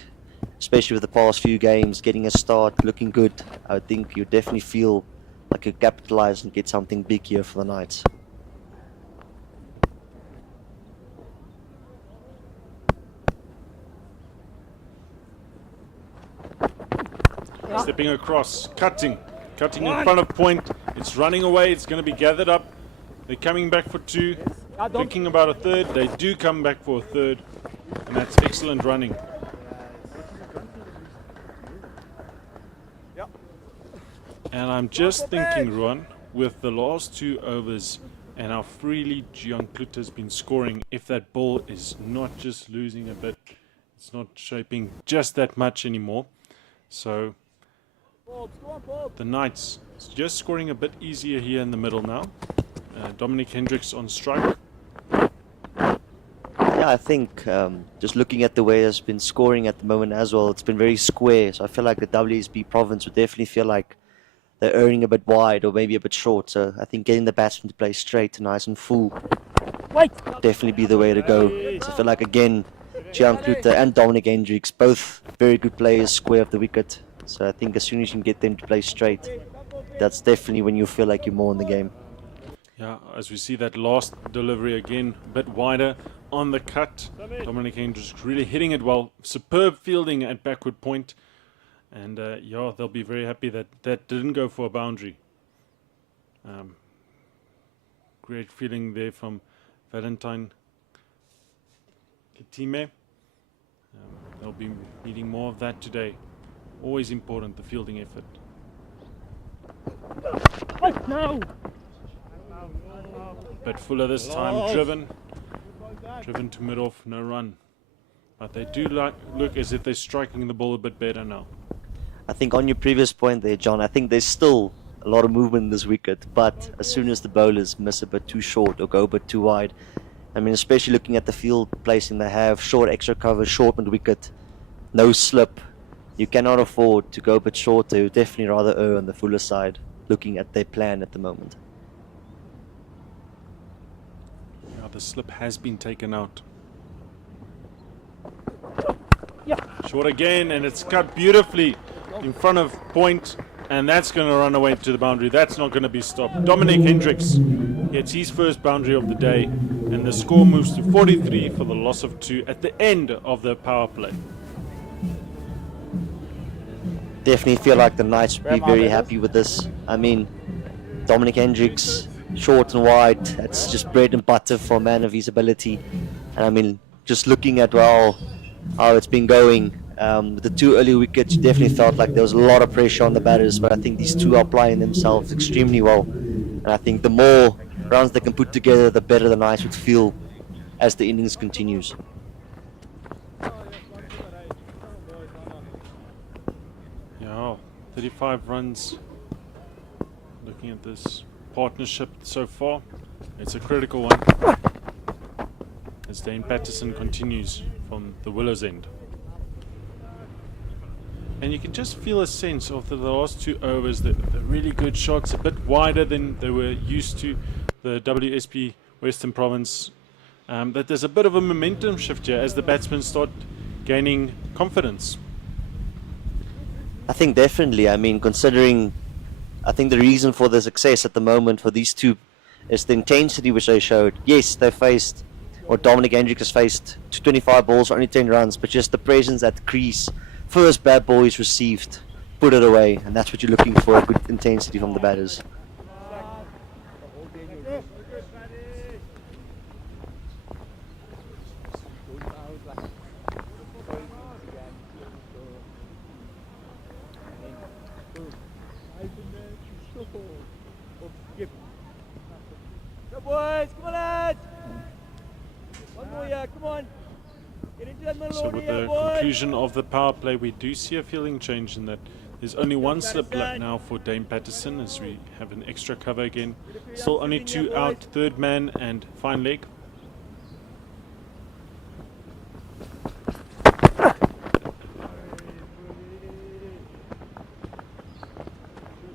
especially with the past few games, getting a start, looking good, I think you definitely feel like you capitalise and get something big here for the Knights. Stepping across, cutting in front of point. It's running away, it's going to be gathered up. They're coming back for 2, thinking about a third. They do come back for a third, and that's excellent running. And I'm just thinking, Ruan, with the last 2 overs and how freely Gian Klutter has been scoring, if that ball is not just losing a bit, it's not shaping just that much anymore. So the Knights just scoring a bit easier here in the middle now. Dominic Hendricks on strike. Yeah, I think just looking at the way it's been scoring at the moment as well, it's been very square. So I feel like the WSB province would definitely feel like they're earning a bit wide or maybe a bit short. So I think getting the batsman to play straight and nice and full definitely be the way to go. So I feel like, again, Gian Klutter and Dominic Hendricks, both very good players, square of the wicket. So I think as soon as you can get them to play straight, that's definitely when you feel like you're more in the game. Yeah, as we see that last delivery again, a bit wider on the cut. Dominic Hendricks really hitting it well. Superb fielding at backward point. And yeah, they'll be very happy that that didn't go for a boundary. Great feeling there from Valentine Kitime. They'll be needing more of that today. Always important, the fielding effort. No. But Fuller this time driven to mid-off, no run. But they do look as if they're striking the ball a bit better now. I think on your previous point there, John, I think there's still a lot of movement in this wicket, but as soon as the bowlers miss a bit too short or go a bit too wide, I mean, especially looking at the field placing they have, short extra cover, short mid wicket, no slip, you cannot afford to go a bit shorter. You definitely rather err on the Fuller side, looking at their plan at the moment. Now the slip has been taken out. Yeah. Short again, and it's cut beautifully in front of point, and that's going to run away to the boundary. That's not going to be stopped. Dominic Hendricks gets his first boundary of the day, and the score moves to 43 for the loss of 2 at the end of the power play. Definitely feel like the Knights will be very happy with this. I mean, Dominic Hendricks, short and wide, that's just bread and butter for a man of his ability. And I mean, just looking at how it's been going, with the 2 early wickets, you definitely felt like there was a lot of pressure on the batters, but I think these 2 are applying themselves extremely well. And I think the more runs they can put together, the better the Knights would feel as the innings continues. Yeah, 35 runs. Looking at this partnership so far, it's a critical one as Dane Patterson continues from the Willows end. And you can just feel a sense of the last 2 overs, the really good shots, a bit wider than they were used to, the WSB Western Province, that there's a bit of a momentum shift here as the batsmen start gaining confidence. I think definitely. I mean, considering, I think the reason for the success at the moment for these 2 is the intensity which they showed. Yes, they faced, or Dominic Hendricks has faced 25 balls for only 10 runs, but just the presence at the crease. First bad ball is received, put it away, and that's what you're looking for, a good intensity from the batters. Go boys, come on lads! One more here, come on! Get into that middle So order with here, the boys! conclusion of the power play, we do see a feeling change in that there's only 1 slip left now for Dane Patterson as we have an extra cover again. Still only 2 out, third man and fine leg.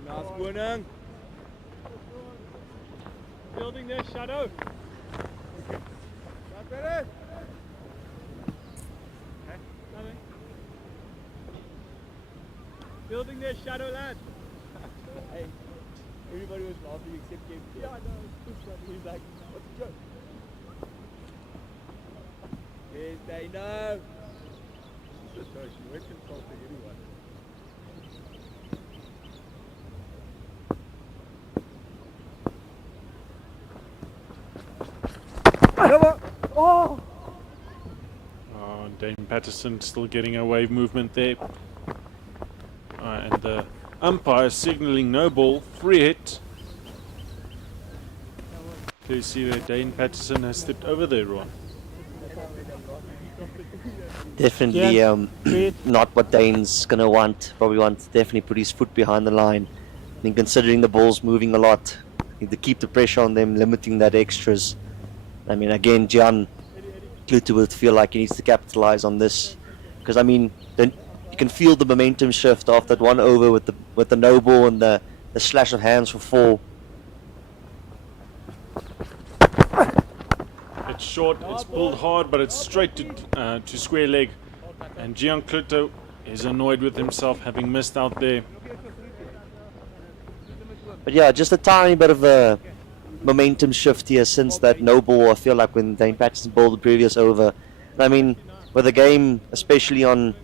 Nice winning! Building their shadow. Got better? Nothing. Building their shadow, lad. Hey, everybody was laughing except Kim. Yeah, I know. He's like, what's the joke? Yes, they know. She went consulting anyone. Oh! Dane Patterson still getting a wave movement there. And the umpire signaling no ball, free hit. You see that Dane Patterson has stepped over there, Ron. Definitely not what Dane's going to want. Probably wants to definitely put his foot behind the line. I think considering the ball's moving a lot, I think to keep the pressure on them, limiting that extras. I mean, again, Gian Kluter will feel like he needs to capitalize on this. Because, I mean, then you can feel the momentum shift after that 1 over with the no ball and the slash of hands for 4. It's short, it's pulled hard, but it's straight to square leg. And Gian Kluter is annoyed with himself having missed out there. But yeah, just a tiny bit of a momentum shift here since that no ball. I feel like when Dane Patterson bowled the previous over. I mean, with the game, especially on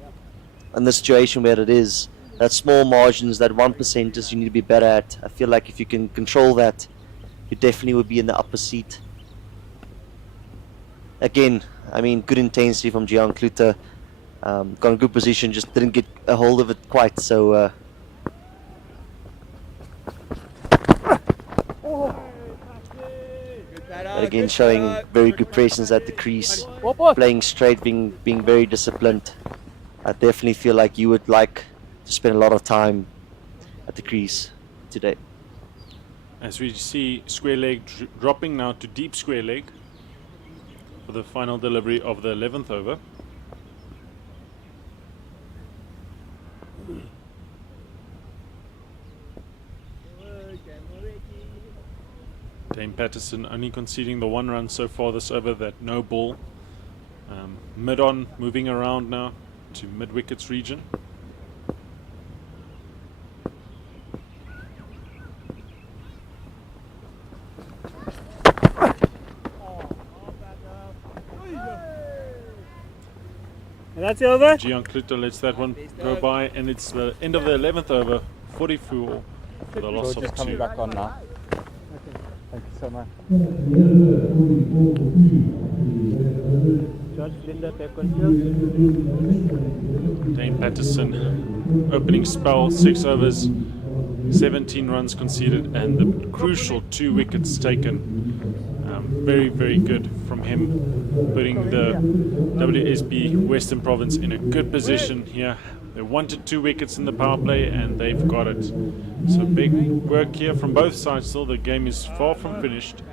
the situation where it is, that small margins, that 1% is you need to be better at. I feel like if you can control that, you definitely would be in the upper seat. Again, I mean, good intensity from Gian Kluter. Got a good position, just didn't get a hold of it quite. So again showing very good presence at the crease, playing straight, being very disciplined. I definitely feel like you would like to spend a lot of time at the crease today. As we see square leg dropping now to deep square leg for the final delivery of the 11th over. Dame Patterson only conceding the 1 run so far this over, that no ball. Mid on, moving around now to mid wickets region. And that's over. Gian Kluter lets that one go by, and it's the end of the 11th over, 44 for the loss of 2. Coming back on now. Thank you so much. George Linda back on field. Dane Patterson, opening spell, 6 overs, 17 runs conceded, and the crucial 2 wickets taken. Very, very good from him, putting the WSB Western Province in a good position here. They wanted 2 wickets in the power play, and they've got it. So big work here from both sides. Still, the game is far from finished.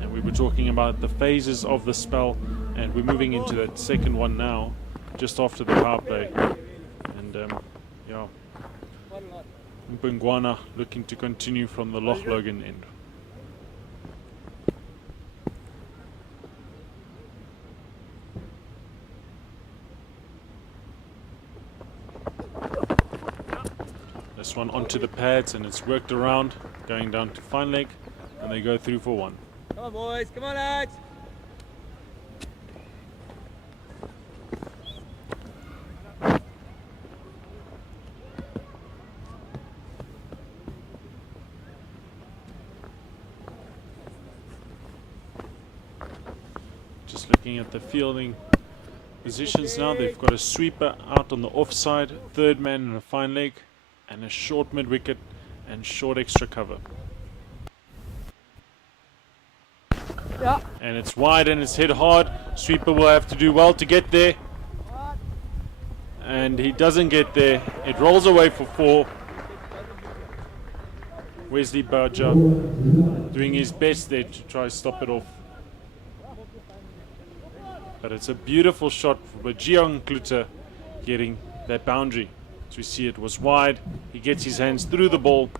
And we were talking about the phases of the spell, and we're moving into that second one now, just after the power play. And yeah, Mbungwana looking to continue from the Loch Logan end. This one onto the pads, and it's worked around, going down to fine leg, and they go through for 1. Come on, boys. Come on, lads. Just looking at the fielding positions now, they've got a sweeper out on the offside, 3rd man in a fine leg, and a short mid wicket and short extra cover. Yeah. And it's wide and it's hit hard. Sweeper will have to do well to get there. And he doesn't get there. It rolls away for 4. Wesley Barger doing his best there to try to stop it off. But it's a beautiful shot for Gian Kluter getting that boundary. As we see, it was wide. He gets his hands through the ball.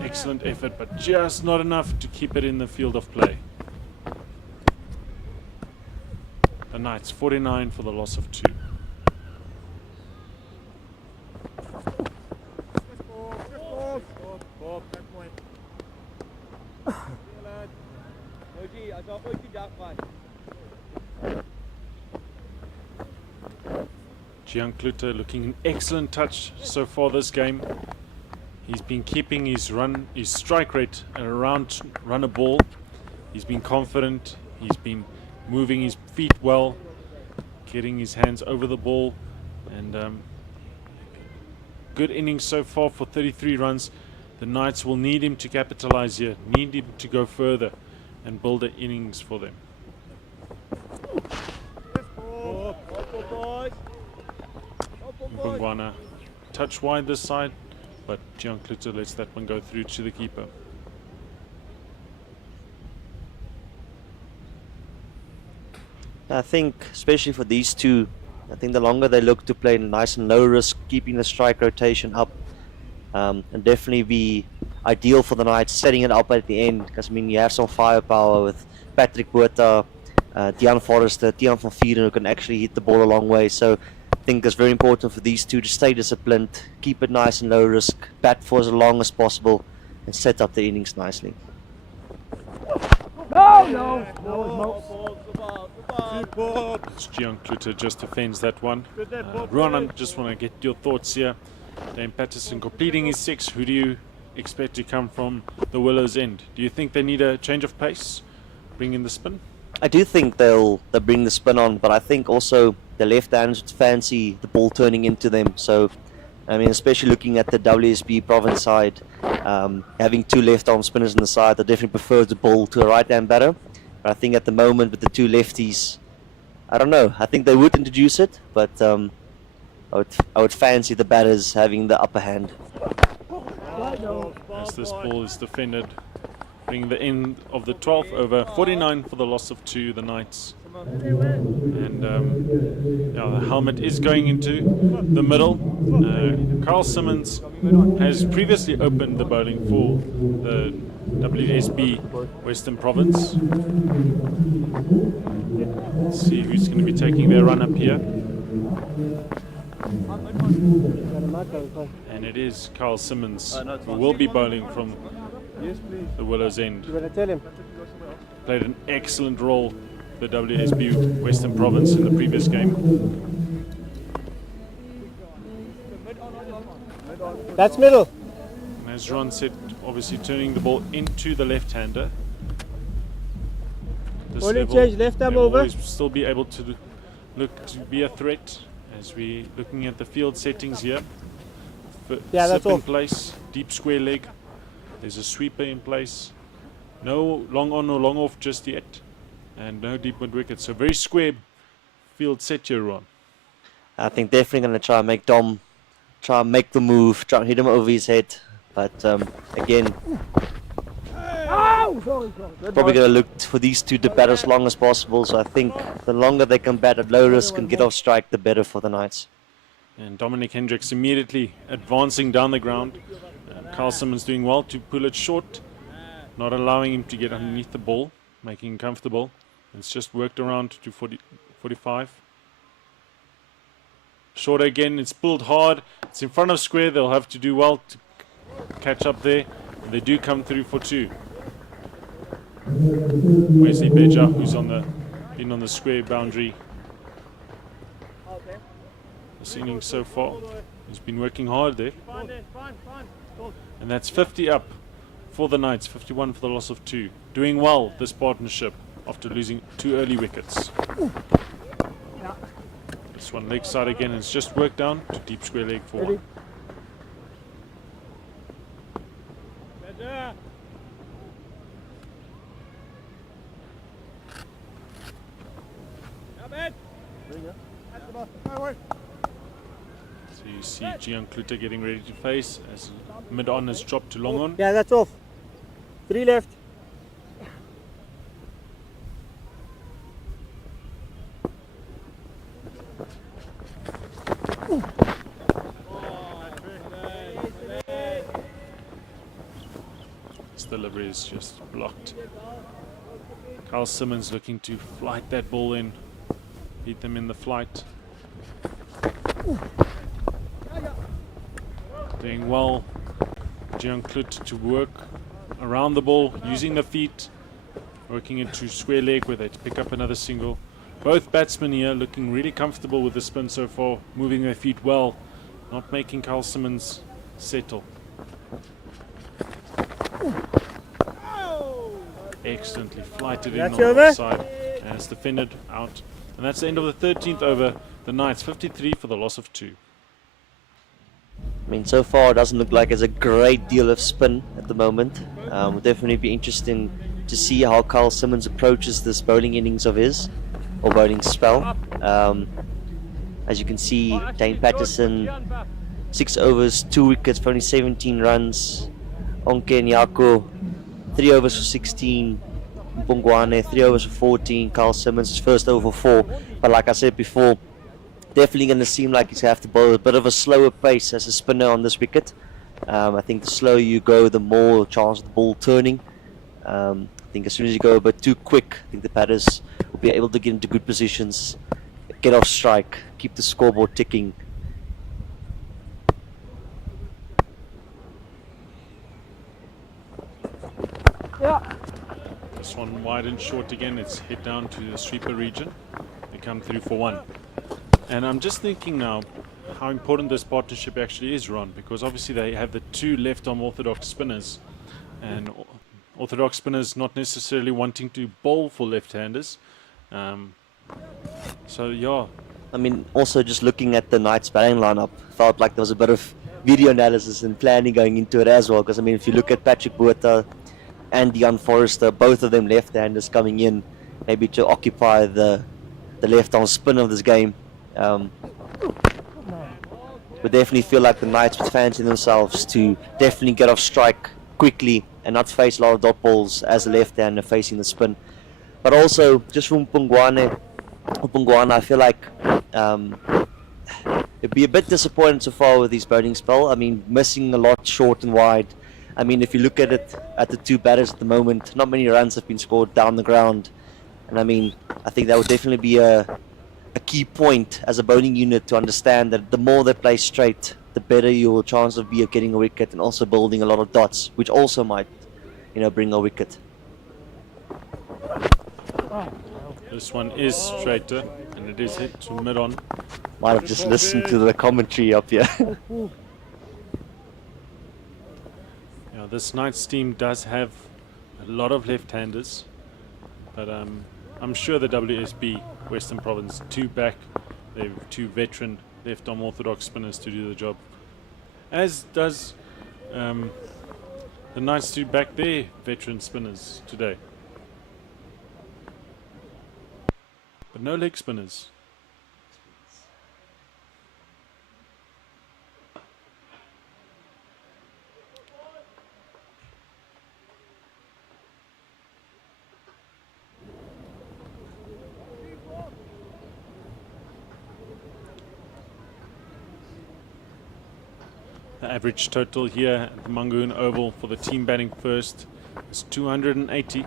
Excellent effort, but just not enough to keep it in the field of play. The Knights 49 for the loss of 2. Gian Kluter looking an excellent touch so far this game. He's been keeping his strike rate at around run a ball. He's been confident. He's been moving his feet well, getting his hands over the ball, and good innings so far for 33 runs. The Knights will need him to capitalize here, need him to go further and build an innings for them. Mbungwana touch wide this side, but Gian Kluter lets that one go through to the keeper. I think, especially for these two, I think the longer they look to play nice and low risk, keeping the strike rotation up, and definitely be ideal for the Knights, setting it up at the end, because I mean you have some firepower with Patrick Botha, Dejan Forrester, Tiaan van Vieren, who can actually hit the ball a long way. So I think it's very important for these two to stay disciplined, keep it nice and low risk, bat for as long as possible, and set up the innings nicely. It's Gian Kluter just defends that one. Ron, I just want to get your thoughts here. Dane Patterson completing his 6. Who do you expect to come from the Willows end? Do you think they need a change of pace, bring in the spin? I do think they'll bring the spin on, but I think also the left-handers would fancy the ball turning into them. So, I mean, especially looking at the WSB province side, Having two left-arm spinners on the side, I definitely prefer the ball to a right-hand batter. But I think at the moment with the two lefties, I don't know. I think they would introduce it, but I would fancy the batters having the upper hand. As this ball is defended, bringing the end of the 12th over, 49 for the loss of 2, the Knights. And yeah, the helmet is going into the middle. Carl Simmons has previously opened the bowling for the WSB Western Province. Let's see who's going to be taking their run up here. And it is Carl Simmons who will be bowling from the Willow's End. You want to tell him? Played an excellent role for the WSB Western Province in the previous game. That's middle. And as Ron said, obviously turning the ball into the left-hander. This Only level, change left arm they will over. always still be able to look to be a threat as we're looking at the field settings here. Yeah, that's Slip in off. place, deep square leg. There's a sweeper in place. No long on or long off just yet. And no deep mid wicket. So very square field set here, Ron. I think definitely going to try and make Dom try and make the move, try and hit him over his head. But again, probably going to look for these two to bat as long as possible. So I think the longer they can bat at low risk and get off strike, the better for the Knights. And Dominic Hendricks immediately advancing down the ground. Carl Simmons doing well to pull it short, not allowing him to get underneath the ball, making him comfortable. It's just worked around to 45. Short again, it's pulled hard. It's in front of square. They'll have to do well to catch up there. And they do come through for 2. Wesley Beja, who's been on the square boundary this inning so far. He's been working hard there. And that's 50 up for the Knights, 51 for the loss of 2. Doing well, this partnership, after losing 2 early wickets. This one leg side again, and it's just worked down to deep square leg for 1. So you see Gian Kluter getting ready to face as mid on has dropped to long on. Yeah, that's off. 3 left. This delivery is just blocked. Carl Simmons looking to flight that ball in, beat them in the flight. Doing well, Gian Kluter to work around the ball, using the feet, working into square leg where they pick up another single. Both batsmen here looking really comfortable with the spin so far, moving their feet well, not making Carl Simmons settle. Excellently flighted in on the side, and it's defended out. And that's the end of the 13th over. The Knights 53 for the loss of 2. I mean, so far it doesn't look like there's a great deal of spin at the moment. Will definitely be interesting to see how Carl Simmons approaches this bowling innings of his, or bowling spell. As you can see, Dane Patterson, 6 overs, 2 wickets for only 17 runs. Onke Nyako, 3 overs for 16. Bongwane, 3 overs for 14. Carl Simmons, his first over 4. But like I said before, definitely going to seem like he's going to have to bowl a bit of a slower pace as a spinner on this wicket. I think the slower you go, the more chance of the ball turning. I think as soon as you go a bit too quick, I think the batters will be able to get into good positions, get off strike, keep the scoreboard ticking. This one wide and short again. It's hit down to the sweeper region. They come through for 1. And I'm just thinking now how important this partnership actually is, Ron, because obviously they have the 2 left-arm orthodox spinners, and orthodox spinners not necessarily wanting to bowl for left-handers. So yeah, I mean, also just looking at the Knights batting lineup, felt like there was a bit of video analysis and planning going into it as well. Because I mean, if you look at Patrick Botha and Dion Forrester, both of them left-handers coming in, maybe to occupy the left-arm spin of this game. Would definitely feel like the Knights would fancy themselves to definitely get off strike quickly and not face a lot of dot balls as a left-hander facing the spin. But also, just from Pungwana, I feel like it'd be a bit disappointing so far with his batting spell. I mean, missing a lot short and wide. I mean, if you look at it at the two batters at the moment, not many runs have been scored down the ground. And I mean, I think that would definitely be a key point as a bowling unit to understand that the more they play straight, the better your chance of getting a wicket and also building a lot of dots, which also might, bring a wicket. This one is straighter, and it is hit to mid-on. Might have just listened to the commentary up here. Yeah, this Knights team does have a lot of left-handers, but I'm sure the WSB Western Province two back, they have two veteran left-arm orthodox spinners to do the job, as does the Knights two back their veteran spinners today, but no leg spinners. The average total here at the Mangaung Oval for the team batting first is 280.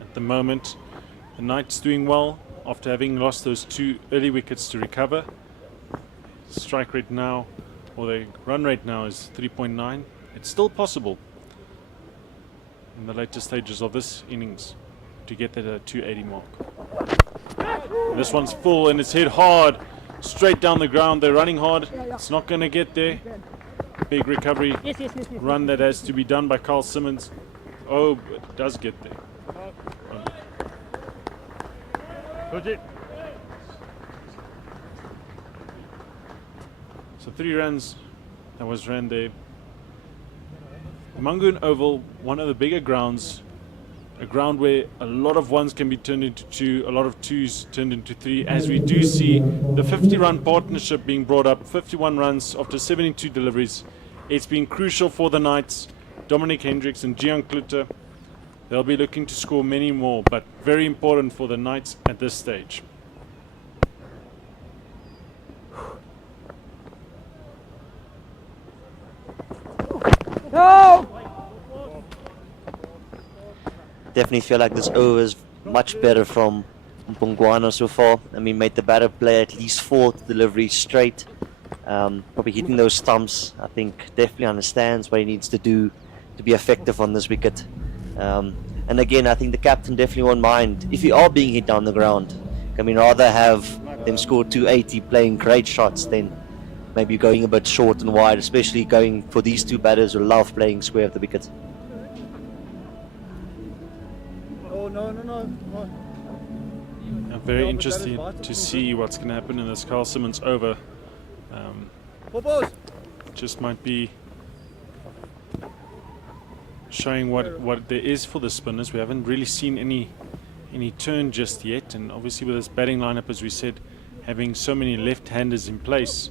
At the moment, the Knights doing well after having lost those two early wickets to recover. Strike rate now, or the run rate now, is 3.9. It's still possible in the later stages of this innings to get that 280 mark. And this one's full and it's hit hard. Straight down the ground, they're running hard. It's not going to get there. Big recovery run that has to be done by Carl Simmons. Oh, it does get there. So 3 runs that was ran there. Mangaung Oval, one of the bigger grounds, a ground where a lot of ones can be turned into 2, a lot of 2s turned into 3, as we do see the 50-run partnership being brought up, 51 runs after 72 deliveries. It's been crucial for the Knights. Dominic Hendricks and Gian Kluter, they'll be looking to score many more, but very important for the Knights at this stage. No! Definitely feel like this over is much better from Pungwana so far. I mean, made the batter play at least 4 deliveries straight. Probably hitting those stumps. I think definitely understands what he needs to do to be effective on this wicket. And again, I think the captain definitely won't mind if you are being hit down the ground. I mean, rather have them score 280 playing great shots than maybe going a bit short and wide, especially going for these two batters who love playing square of the wicket. Oh, no. I'm very interested to see what's going to happen in this Carl Simmons over. Just might be showing what there is for the spinners. We haven't really seen any turn just yet, and obviously with this batting lineup, as we said, having so many left-handers in place,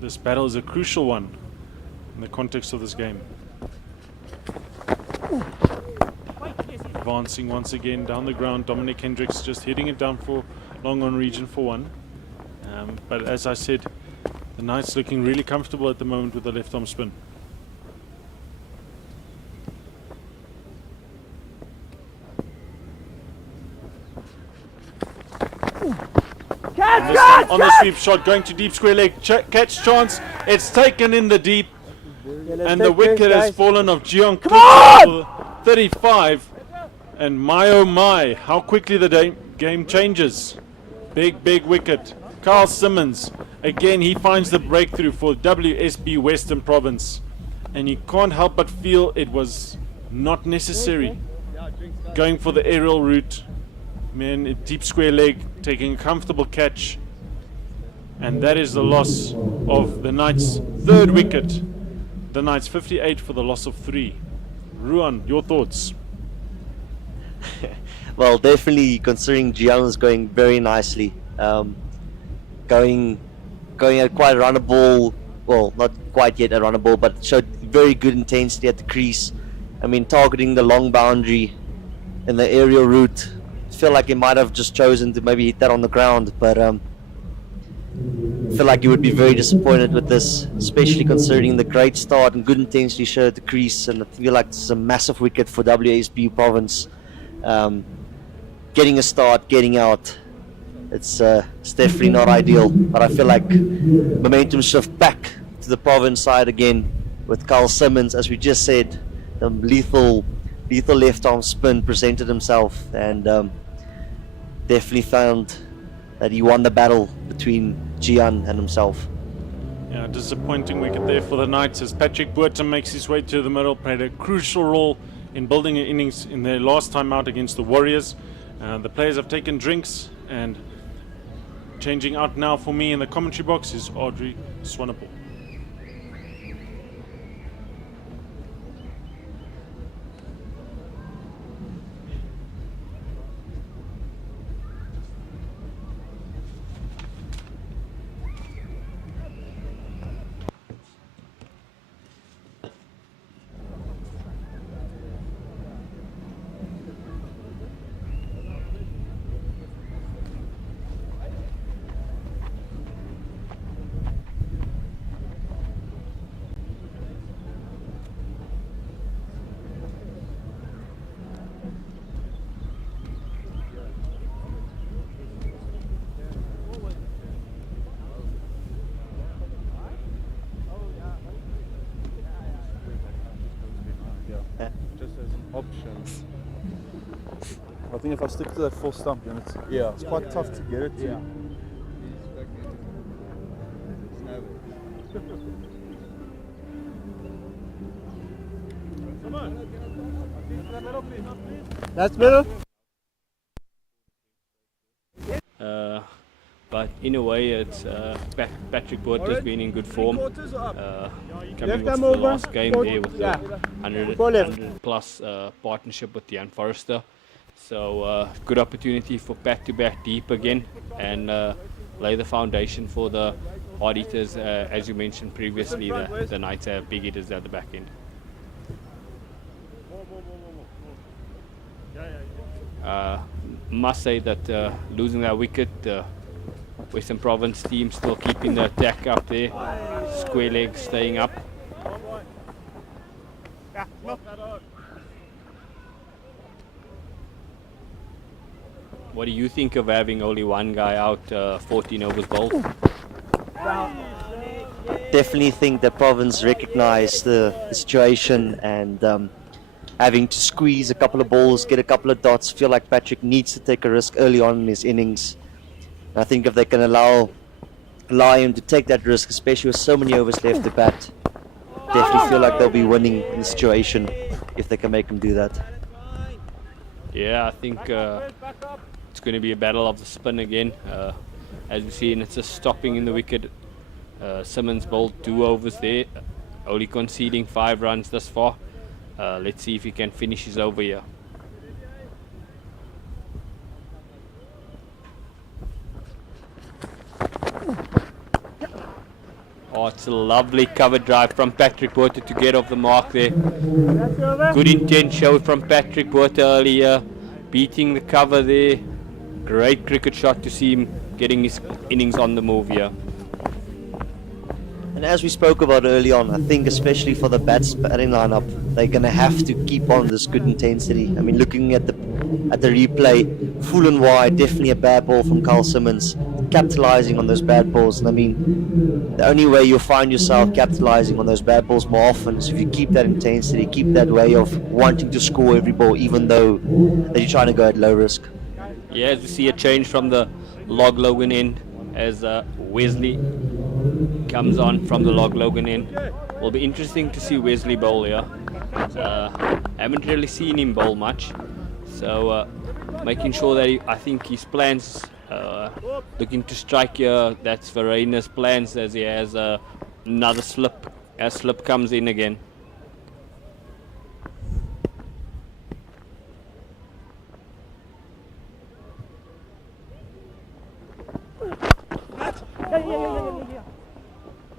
this battle is a crucial one in the context of this game. Advancing once again down the ground, Dominic Hendricks just hitting it down for long on region for 1. But as I said, the Knights looking really comfortable at the moment with the left arm spin. On the sweep shot, going to deep square leg, catch chance, it's taken in the deep, and the wicket has fallen of Gian Kluter for 35. And my oh my, how quickly the game changes. Big wicket. Carl Simmons, again he finds the breakthrough for WSB Western Province, and you can't help but feel it was not necessary. Going for the aerial route, man, deep square leg, taking a comfortable catch. And that is the loss of the Knights' third wicket. The Knights 58 for the loss of 3. Ruan, your thoughts? Well, definitely considering Gian was going very nicely, going at quite a runner ball. Well, not quite yet a runner ball, but showed very good intensity at the crease. I mean, targeting the long boundary in the aerial route. Feel like he might have just chosen to maybe hit that on the ground, but feel like he would be very disappointed with this, especially considering the great start and good intensity showed at the crease. And I feel like this is a massive wicket for WSB Province. Getting a start, getting out, it's definitely not ideal. But I feel like momentum shift back to the Province side again with Carl Simmons, as we just said. The lethal left arm spin presented himself, and definitely found that he won the battle between Gian and himself. Yeah, disappointing wicket there for the Knights as Patrick Botha makes his way to the middle, played a crucial role in building an innings in their last time out against the Warriors. The players have taken drinks, and changing out now for me in the commentary box is Audrey Swanepoel. Just as an option. I think if I stick to that full stump, then it's quite tough to get it to. Yeah. That's better. But in a way, it's Patrick Botha's been in good form. Coming with the last game there with the 100 plus partnership with Jan Forrester. So good opportunity for Pat to bat deep again and lay the foundation for the hard hitters. As you mentioned previously, the Knights have big hitters at the back end. Must say that losing that wicket, the Western Province team still keeping the attack up there. Square leg staying up. What do you think of having only one guy out, 14 overs bowled? Definitely think that Province recognized the situation and having to squeeze a couple of balls, get a couple of dots. Feel like Patrick needs to take a risk early on in his innings. And I think if they can allow him to take that risk, especially with so many overs left to bat, definitely feel like they'll be winning in the situation if they can make him do that. Yeah, I think it's going to be a battle of the spin again. As we see, and it's just stopping in the wicket. Simmons bowled 2 overs there, only conceding 5 runs thus far. Let's see if he can finish his over here. Oh, it's a lovely cover drive from Patrick Botha to get off the mark there. Good intent showed from Patrick Botha earlier, beating the cover there. Great cricket shot to see him getting his innings on the move here. And as we spoke about early on, I think especially for the batting lineup, they're going to have to keep on this good intensity. I mean, looking at the replay, full and wide, definitely a bad ball from Carl Simmons, capitalizing on those bad balls. And I mean, the only way you'll find yourself capitalizing on those bad balls more often is if you keep that intensity, keep that way of wanting to score every ball, even though that you're trying to go at low risk. Yeah, as we see a change from the Log Logan end as Wesley comes on from the Log Logan end. Will be interesting to see Wesley bowl here. Haven't really seen him bowl much, so making sure that I think his plans looking to strike here. That's Verena's plans as he has another slip as slip comes in again.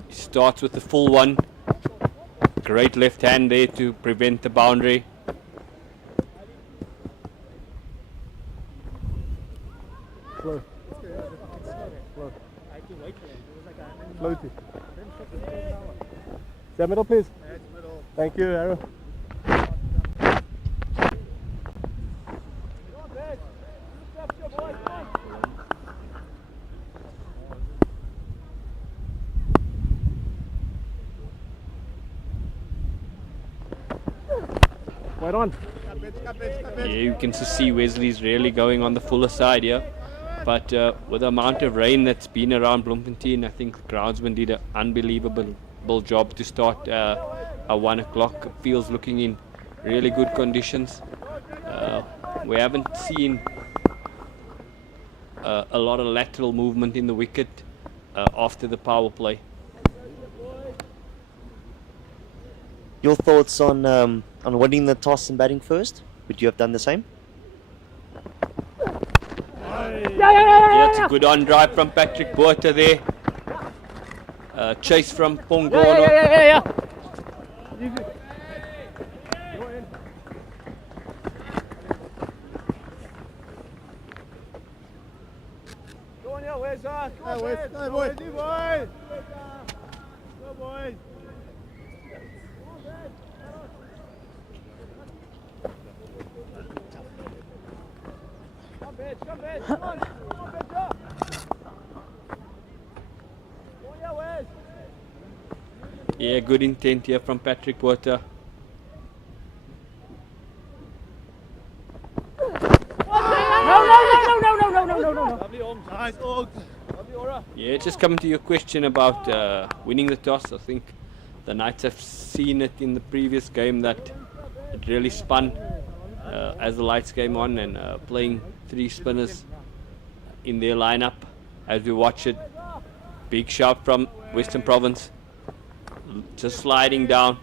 He starts with the full one. Great left hand there to prevent the boundary. Slow. Floaty. Is that middle, please? Thank you, Arrow. Right on. Yeah, you can see Wesley's really going on the fuller side here. But with the amount of rain that's been around Bloemfontein, I think the groundsman did an unbelievable job to start at 1 o'clock. Field's looking in really good conditions. We haven't seen a lot of lateral movement in the wicket after the power play. Your thoughts on winning the toss and batting first? Would you have done the same? Yeah, it's a good on drive from Patrick Botha there. Chase from Pongono. Go on, yeah, where's that? Go boy. Go boy. Come on. Yeah, good intent here from Patrick Botha. No. Nice, Yeah, just coming to your question about winning the toss, I think the Knights have seen it in the previous game that it really spun as the lights came on, and playing 3 spinners in their lineup as we watch it. Big shot from Western Province, just sliding down.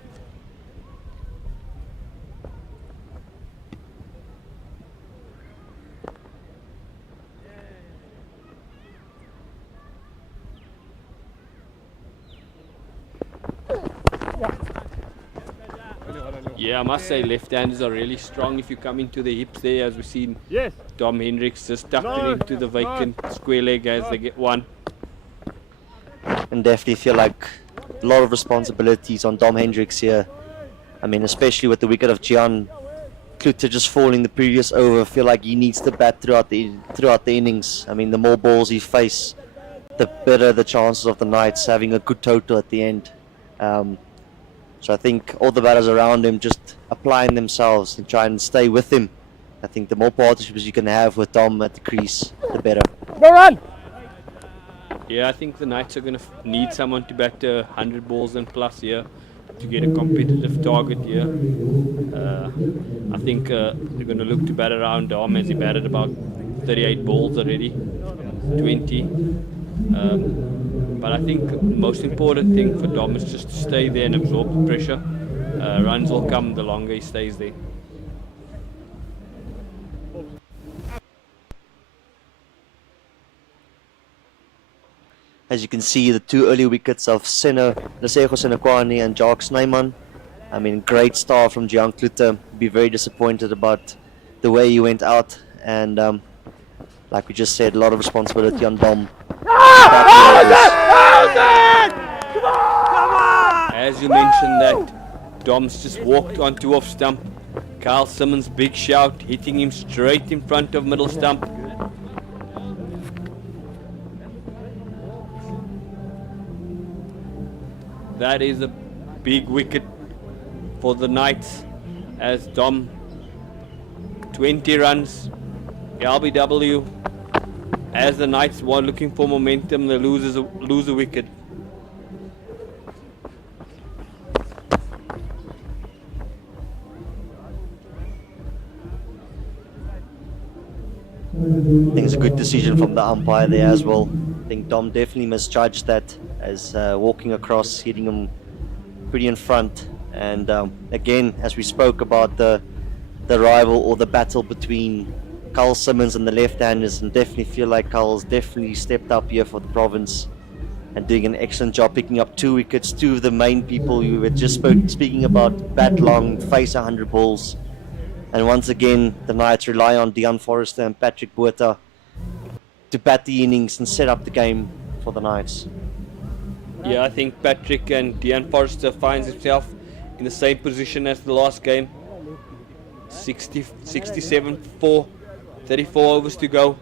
Yeah, I must say left-handers are really strong if you come into the hips there, as we've seen. Yes. Dom Hendricks just tucked it into the vacant square leg as they get one. And definitely feel like a lot of responsibilities on Dom Hendricks here. I mean, especially with the wicket of Gian Kluter just falling the previous over, I feel like he needs to bat throughout the innings. I mean, the more balls he faces, the better the chances of the Knights having a good total at the end. So I think all the batters around him just applying themselves and trying to stay with him. I think the more partnerships you can have with Dom at the crease, the better. Go run! Yeah, I think the Knights are going to need someone to bat 100 balls and plus here to get a competitive target here. I think they're going to look to bat around Dom, as he batted about 38 balls already, 20. But I think the most important thing for Dom is just to stay there and absorb the pressure. Runs will come the longer he stays there. As you can see, the 2 early wickets of Lesego Senekwani and Jacques Snyman. I mean, great start from Gian Kluter. Be very disappointed about the way he went out. And like we just said, a lot of responsibility on Dom. As you mentioned that, Dom's just walked onto off stump. Carl Simmons, big shout, hitting him straight in front of middle stump. That is a big wicket for the Knights, as Dom, 20 runs, LBW. As the Knights were looking for momentum, they lose a wicket. I think it's good to decision from the umpire there as well. I think Dom definitely misjudged that as walking across, hitting him pretty in front. And again, as we spoke about the rival or the battle between Carl Simmons and the left-handers, and definitely feel like Carl's definitely stepped up here for the province and doing an excellent job picking up 2 wickets. 2 of the main people you were just speaking about bat long, face 100 balls. And once again, the Knights rely on Deon Forrester and Patrick Botha to bat the innings and set up the game for the Knights. Yeah, I think Patrick and Deon Forrester finds himself in the same position as the last game. 67 for 34 overs to go.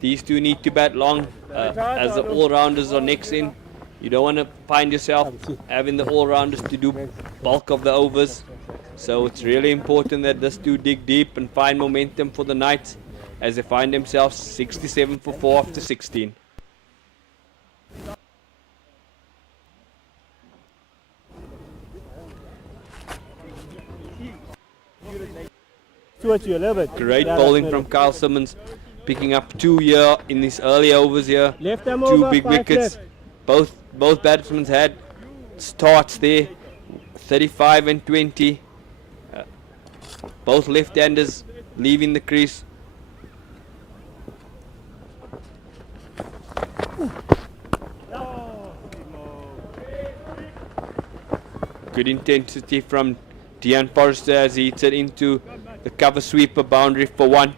These two need to bat long as the all-rounders are next in. You don't want to find yourself having the all-rounders to do bulk of the overs. So it's really important that these two dig deep and find momentum for the Knights as they find themselves 67 for 4 after 16. Towards you a little bit. Great bowling from Kyle Simmons, picking up 2 here in these early overs here. Left arm 2 over, big 5 wickets. left. Both batsmen had starts there, 35 and 20. Both left-handers leaving the crease. Good intensity from Deon Forrester as he hits it into the cover sweeper boundary for 1.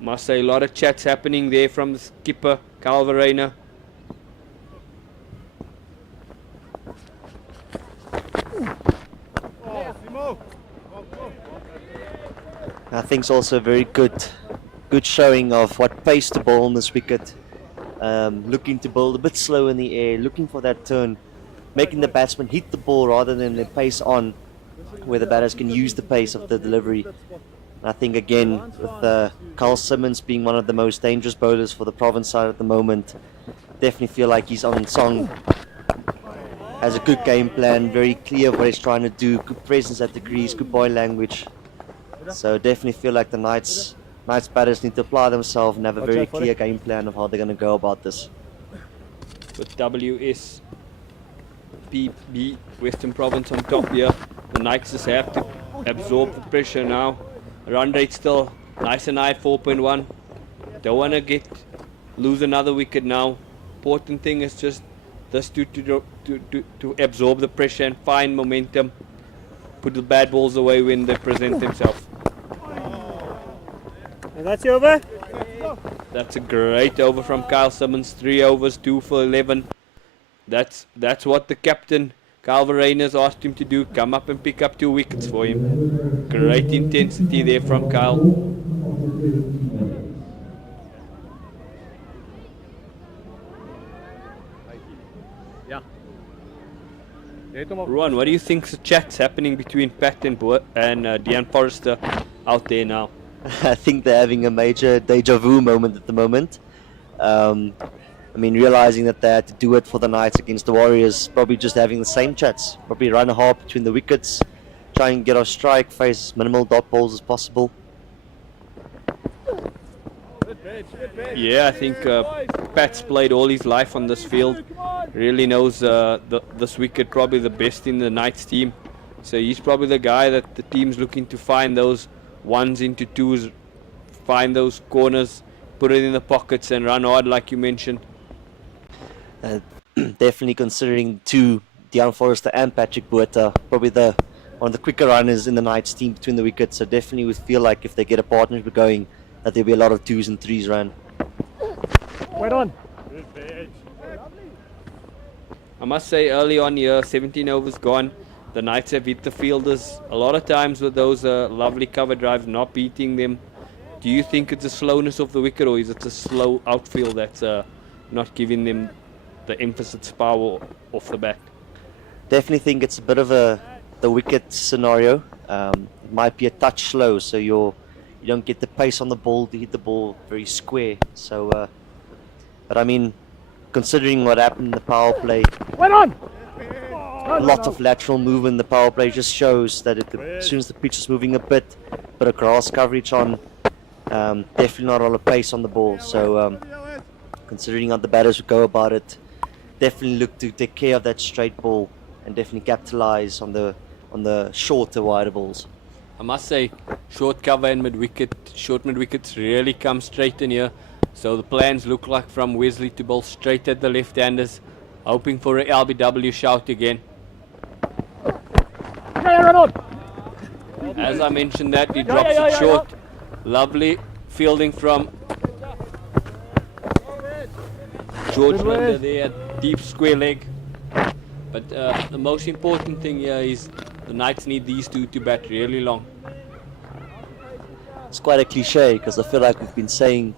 Must say a lot of chats happening there from the skipper, Calvarena. I think it's also a very good showing of what pace to bowl on this wicket. Looking to bowl a bit slow in the air, looking for that turn, making the batsman hit the ball rather than the pace on, where the batters can use the pace of the delivery. And I think again, with Carl Simmons being one of the most dangerous bowlers for the province side at the moment, definitely feel like he's on song. Has a good game plan, very clear what he's trying to do, good presence at the crease, good body language. So definitely feel like the Knights batters need to apply themselves and have a very clear game plan of how they're going to go about this. With WSB Western Province on top here, the Knights just have to absorb the pressure now. Run rate still nice and high at 4.1. Don't want to lose another wicket now. Important thing is just this to absorb the pressure and find momentum. Put the bad balls away when they present themselves. And that's your over? That's a great over from Kyle Simmons. 3 overs, 2 for 11. That's what the captain Calvarena has asked him to do. Come up and pick up 2 wickets for him. Great intensity there from Kyle. Yeah. Ruan, what do you think's the chat's happening between Pat and Deon Forrester out there now? I think they're having a major deja vu moment at the moment. I mean, realizing that they had to do it for the Knights against the Warriors, probably just having the same chats. Probably run hard between the wickets, try and get off strike, face minimal dot balls as possible. Yeah, I think Pat's played all his life on this field. Really knows this wicket probably the best in the Knights team. So he's probably the guy that the team's looking to find those 1s into 2s, find those corners, put it in the pockets and run hard like you mentioned. Definitely considering Deon Forrester and Patrick Botha, probably one of the quicker runners in the Knights team between the wickets. So definitely would feel like if they get a partnership going, that there'll be a lot of 2s and 3s run. Right on. I must say early on here, 17 overs gone, the Knights have hit the fielders a lot of times with those lovely cover drives, not beating them. Do you think it's a slowness of the wicket, or is it a slow outfield that's not giving them the emphasis power off the bat? Definitely think it's a bit of the wicket scenario. It might be a touch slow, so you don't get the pace on the ball to hit the ball very square. So, but I mean, considering what happened in the power play, Right on. a lot of lateral movement in the power play. Just shows that as soon as the pitch is moving a bit of grass coverage on, definitely not a lot of pace on the ball. So considering how the batters would go about it, definitely look to take care of that straight ball and definitely capitalize on the shorter wider balls. I must say, short cover and short mid wickets really come straight in here. So the plans look like from Wesley to bowl straight at the left-handers, hoping for a LBW shout again. As I mentioned that, he drops it short. Lovely fielding from George Linder there at deep square leg. But the most important thing here is the Knights need these two to bat really long. It's quite a cliche because I feel like we've been saying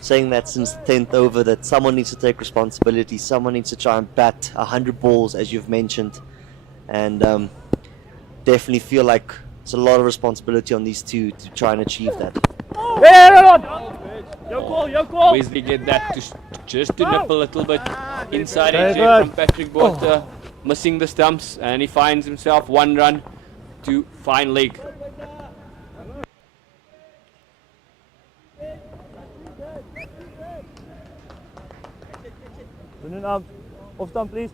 that since the 10th over, that someone needs to take responsibility, someone needs to try and bat 100 balls, as you've mentioned, and definitely feel like it's a lot of responsibility on these two to try and achieve that. Wesley get that just to nip a little bit inside edge there from Patrick Botha, missing the stumps, and he finds himself 1 run to fine leg. Off stump, please.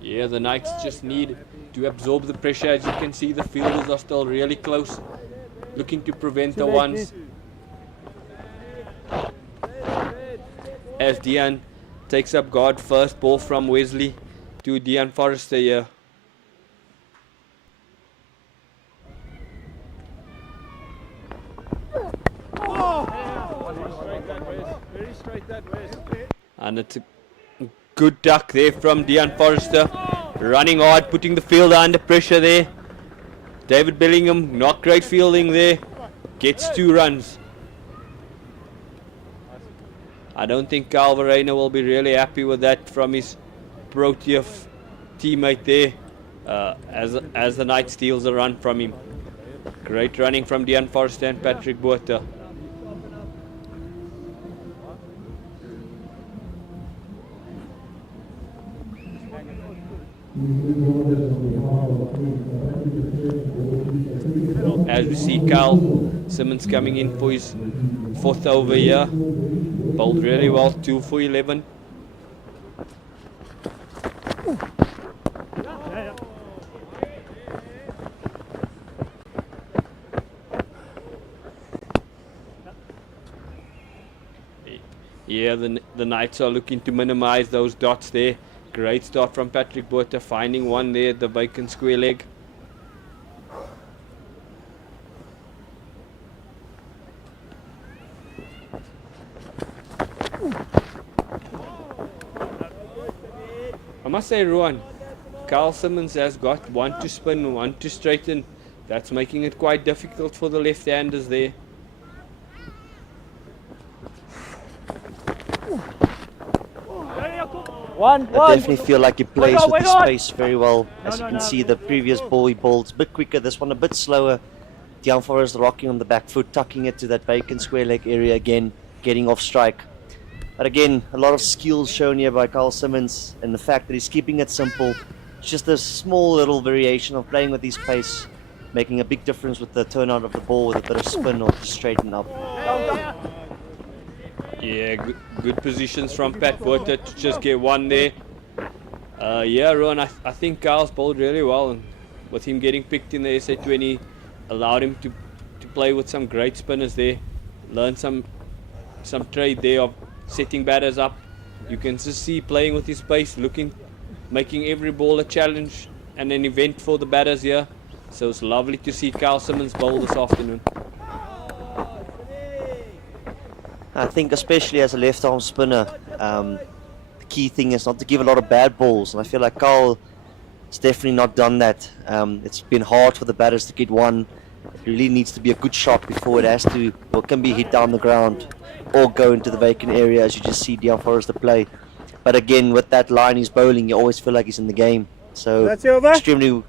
Yeah, the Knights just need to absorb the pressure. As you can see, the fielders are still really close, looking to prevent the ones. As Dean takes up guard, first ball from Wesley to Dean Forrester here. Very straight that way. And it's a good duck there from Dean Forrester, running hard, putting the fielder under pressure there. David Bellingham, not great fielding there, gets 2 runs. I don't think Carl Verreynne will be really happy with that from his Protea teammate there, as the Knight steals a run from him. Great running from Dean Forrester and Patrick Botha. As we see Carl Simmons coming in for his 4th over here, bowled really well, 2 for 11. Yeah, the Knights are looking to minimize those dots there. Great start from Patrick Botha, finding 1 there at the vacant square leg. I must say, Rowan, Carl Simmons has got 1 to spin, 1 to straighten. That's making it quite difficult for the left-handers there. I definitely feel like he plays with the space very well. As you can see, the previous ball he bowled a bit quicker, this one a bit slower. Dean Forrester rocking on the back foot, tucking it to that vacant square leg area again, getting off strike. But again, a lot of skills shown here by Carl Simmons, and the fact that he's keeping it simple. It's just a small little variation of playing with his pace, making a big difference with the turnout of the ball with a bit of spin or just straighten up. Yeah, good positions from Pat Botha to just get 1 there. Yeah, Ron, I think Carl's bowled really well, and with him getting picked in the SA20, allowed him to play with some great spinners there. Learn some trade there of setting batters up. You can just see playing with his pace, making every ball a challenge and an event for the batters here. So it's lovely to see Carl Simmons bowl this afternoon. I think especially as a left-arm spinner, the key thing is not to give a lot of bad balls, and I feel like Carl has definitely not done that. It's been hard for the batters to get 1. It really needs to be a good shot before it has to, or can be hit down the ground or go into the vacant area, as you just see Dean Forrester play. But again, with that line he's bowling, you always feel like he's in the game. So extremely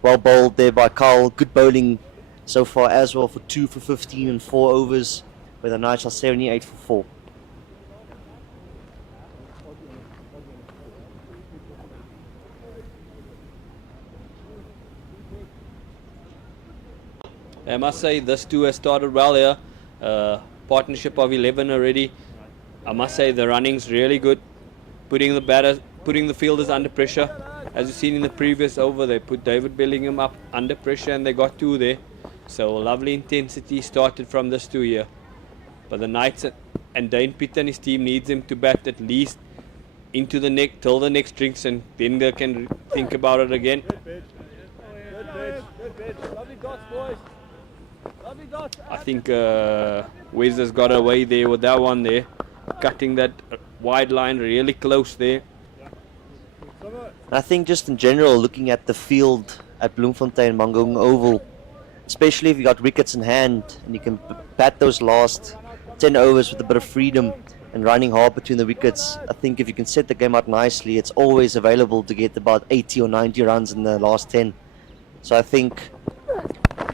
well bowled there by Carl. Good bowling so far as well for 2 for 15 and 4 overs, where the Knights are 78 for 4. I must say this too has started well here. Partnership of 11 already. I must say the running's really good. Putting the fielders under pressure. As you've seen in the previous over, they put David Bellingham up under pressure and they got 2 there. So lovely intensity started from this 2 here. But the Knights and Dane Pitt and his team needs him to bat at least into the neck till the next drinks, and then they can think about it again. I think Wes has got away there with that one there, cutting that wide line really close there. I think just in general, looking at the field at Bloemfontein Mangaung Oval, especially if you got wickets in hand and you can bat those last 10 overs with a bit of freedom and running hard between the wickets, I think if you can set the game up nicely, it's always available to get about 80 or 90 runs in the last 10. So I think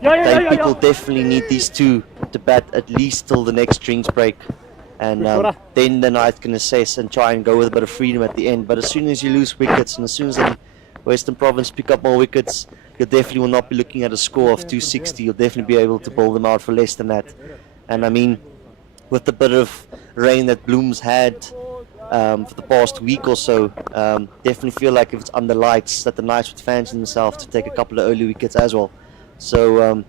people definitely need these 2 to bat at least till the next drinks break. And then the Knights can assess and try and go with a bit of freedom at the end. But as soon as you lose wickets and as soon as the Western Province pick up more wickets, you definitely will not be looking at a score of 260. You'll definitely be able to bowl them out for less than that. And I mean, with the bit of rain that Bloom's had for the past week or so, definitely feel like if it's under lights that the Knights would fancy themselves to take a couple of early wickets as well. So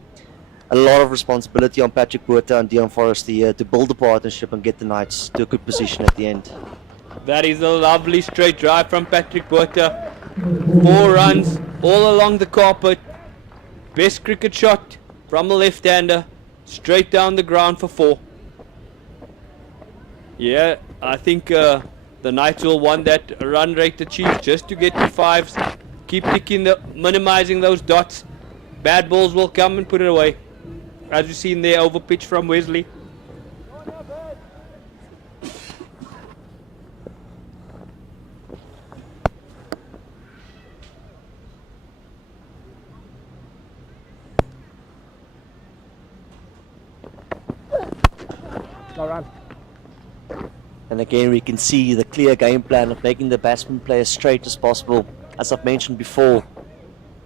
a lot of responsibility on Patrick Botha and Dion Forrester here to build a partnership and get the Knights to a good position at the end. That is a lovely straight drive from Patrick Botha. 4 runs all along the carpet. Best cricket shot from a left-hander, straight down the ground for 4. Yeah, I think the Knights will want that run rate achieved just to get to 5s. Keep minimizing those dots. Bad balls will come and put it away. As you've seen there, over pitch from Wesley. No run. And again, we can see the clear game plan of making the batsman play as straight as possible. As I've mentioned before,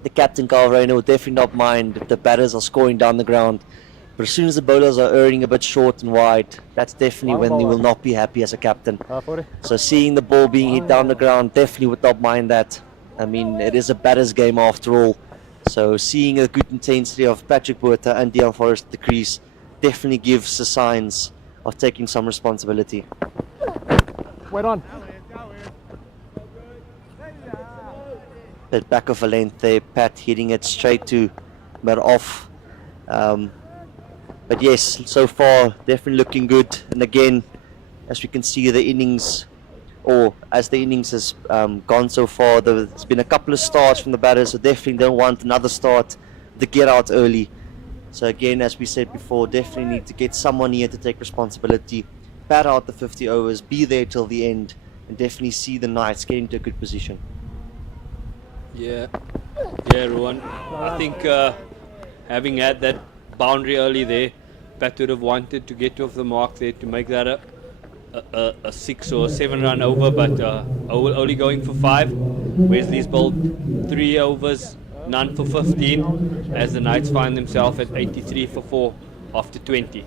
the captain Carl Rayner will definitely not mind if the batters are scoring down the ground. But as soon as the bowlers are erring a bit short and wide, that's definitely when he will not be happy as a captain. So seeing the ball being hit down the ground, definitely would not mind that. I mean, it is a batter's game after all. So seeing the good intensity of Patrick Botha and Dion Forrester at the crease definitely gives the signs of taking some responsibility. Wait on. Bit back of a length there, Pat hitting it straight to but off. But yes, so far definitely looking good. And again, as we can see, the innings, or as the innings has gone so far, there's been a couple of starts from the batters, so definitely don't want another start to get out early. So again, as we said before, definitely need to get someone here to take responsibility, bat out the 50 overs, be there till the end, and definitely see the Knights get into a good position. Yeah, Rowan. I think having had that boundary early there, Pat would have wanted to get off the mark there to make that a 6 or 7 run over, but only going for 5. Wesley's bowled 3 overs, none for 15, as the Knights find themselves at 83 for 4 after 20.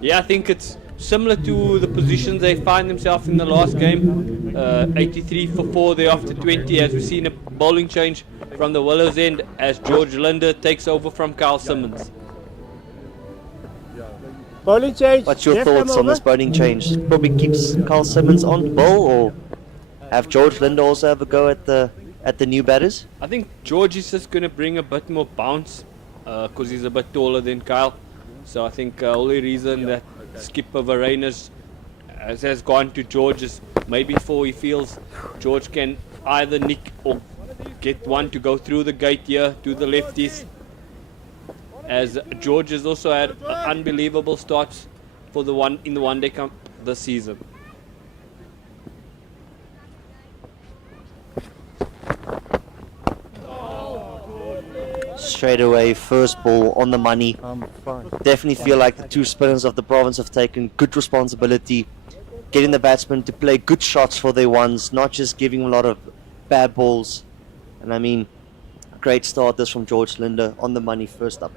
Yeah, I think it's similar to the positions they find themselves in the last game. 83 for 4 there after 20, as we've seen a bowling change from the Willows end as George Linder takes over from Carl Simmons. Bowling change. What's your thoughts on this bowling change? Probably keeps Carl Simmons on bowl, or have George Linder also have a go at the new batters? I think George is just going to bring a bit more bounce because he's a bit taller than Kyle. So I think the only reason that skipper Varenas has gone to George is maybe he feels George can either nick or get one to go through the gate here to the lefties, as George has also had unbelievable starts for the one day camp this season. Straight away, first ball on the money. Definitely feel like the 2 spinners of the province have taken good responsibility, getting the batsmen to play good shots for their ones, not just giving a lot of bad balls. And I mean, great start this from George Linder on the money first up.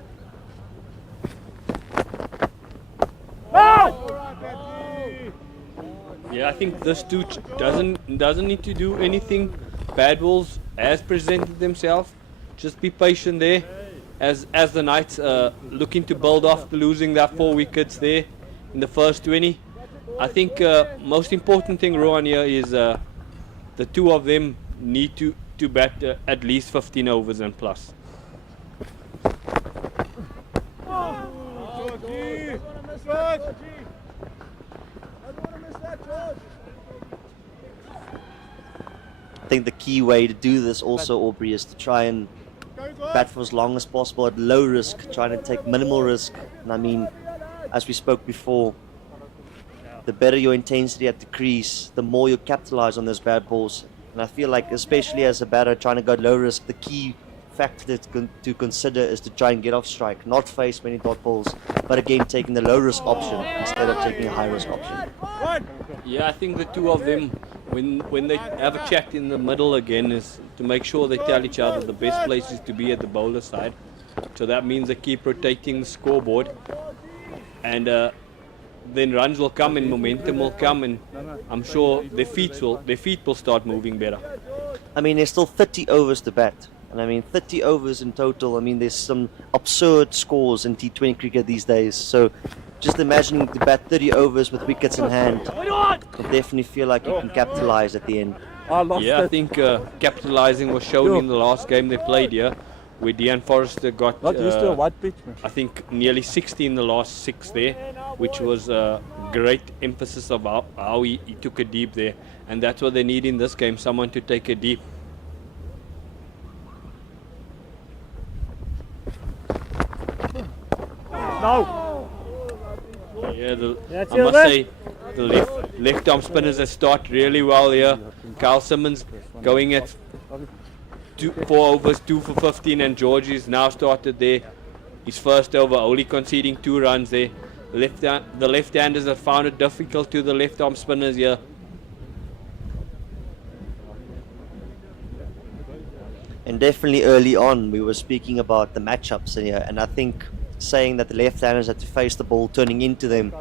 Yeah, I think this dude doesn't need to do anything. Bad balls has presented themselves. Just be patient there, as the Knights looking to build off losing that 4 wickets there in the first 20. I think most important thing, Rohan, here is the two of them need to bat at least 15 overs and plus. I think the key way to do this also, Aubrey, is to try and bat for as long as possible at low risk, trying to take minimal risk. And I mean, as we spoke before, the better your intensity at the crease, the more you capitalize on those bad balls. And I feel like, especially as a batter trying to go low risk, the key factor to consider is to try and get off strike, not face many dot balls, but again taking the low risk option instead of taking a high risk option. Yeah, I think the two of them, when they have a chat in the middle again, is to make sure they tell each other the best place is to be at the bowler side. So that means they keep rotating the scoreboard, and then runs will come and momentum will come, and I'm sure their feet will start moving better. I mean, there's still 30 overs to bat. And I mean, 30 overs in total. I mean, there's some absurd scores in T20 cricket these days. So just imagining to bat 30 overs with wickets in hand, I definitely feel like you can capitalize at the end. Yeah, I think capitalizing was shown in the last game they played here, where Dean Forrester got, Not used to a white pitch, man. I think, nearly 60 in the last 6 there, which was a great emphasis of how he took a deep there. And that's what they need in this game, someone to take a deep. No. Yeah, I must say the left arm spinners that start really well here. Carl Simmons going at 4 overs, 2 for 15, and George is now started there. His first over, only conceding 2 runs there. The left-handers have found it difficult to the left arm spinners here. And definitely early on, we were speaking about the matchups here, and I think saying that the left-handers had to face the ball turning into them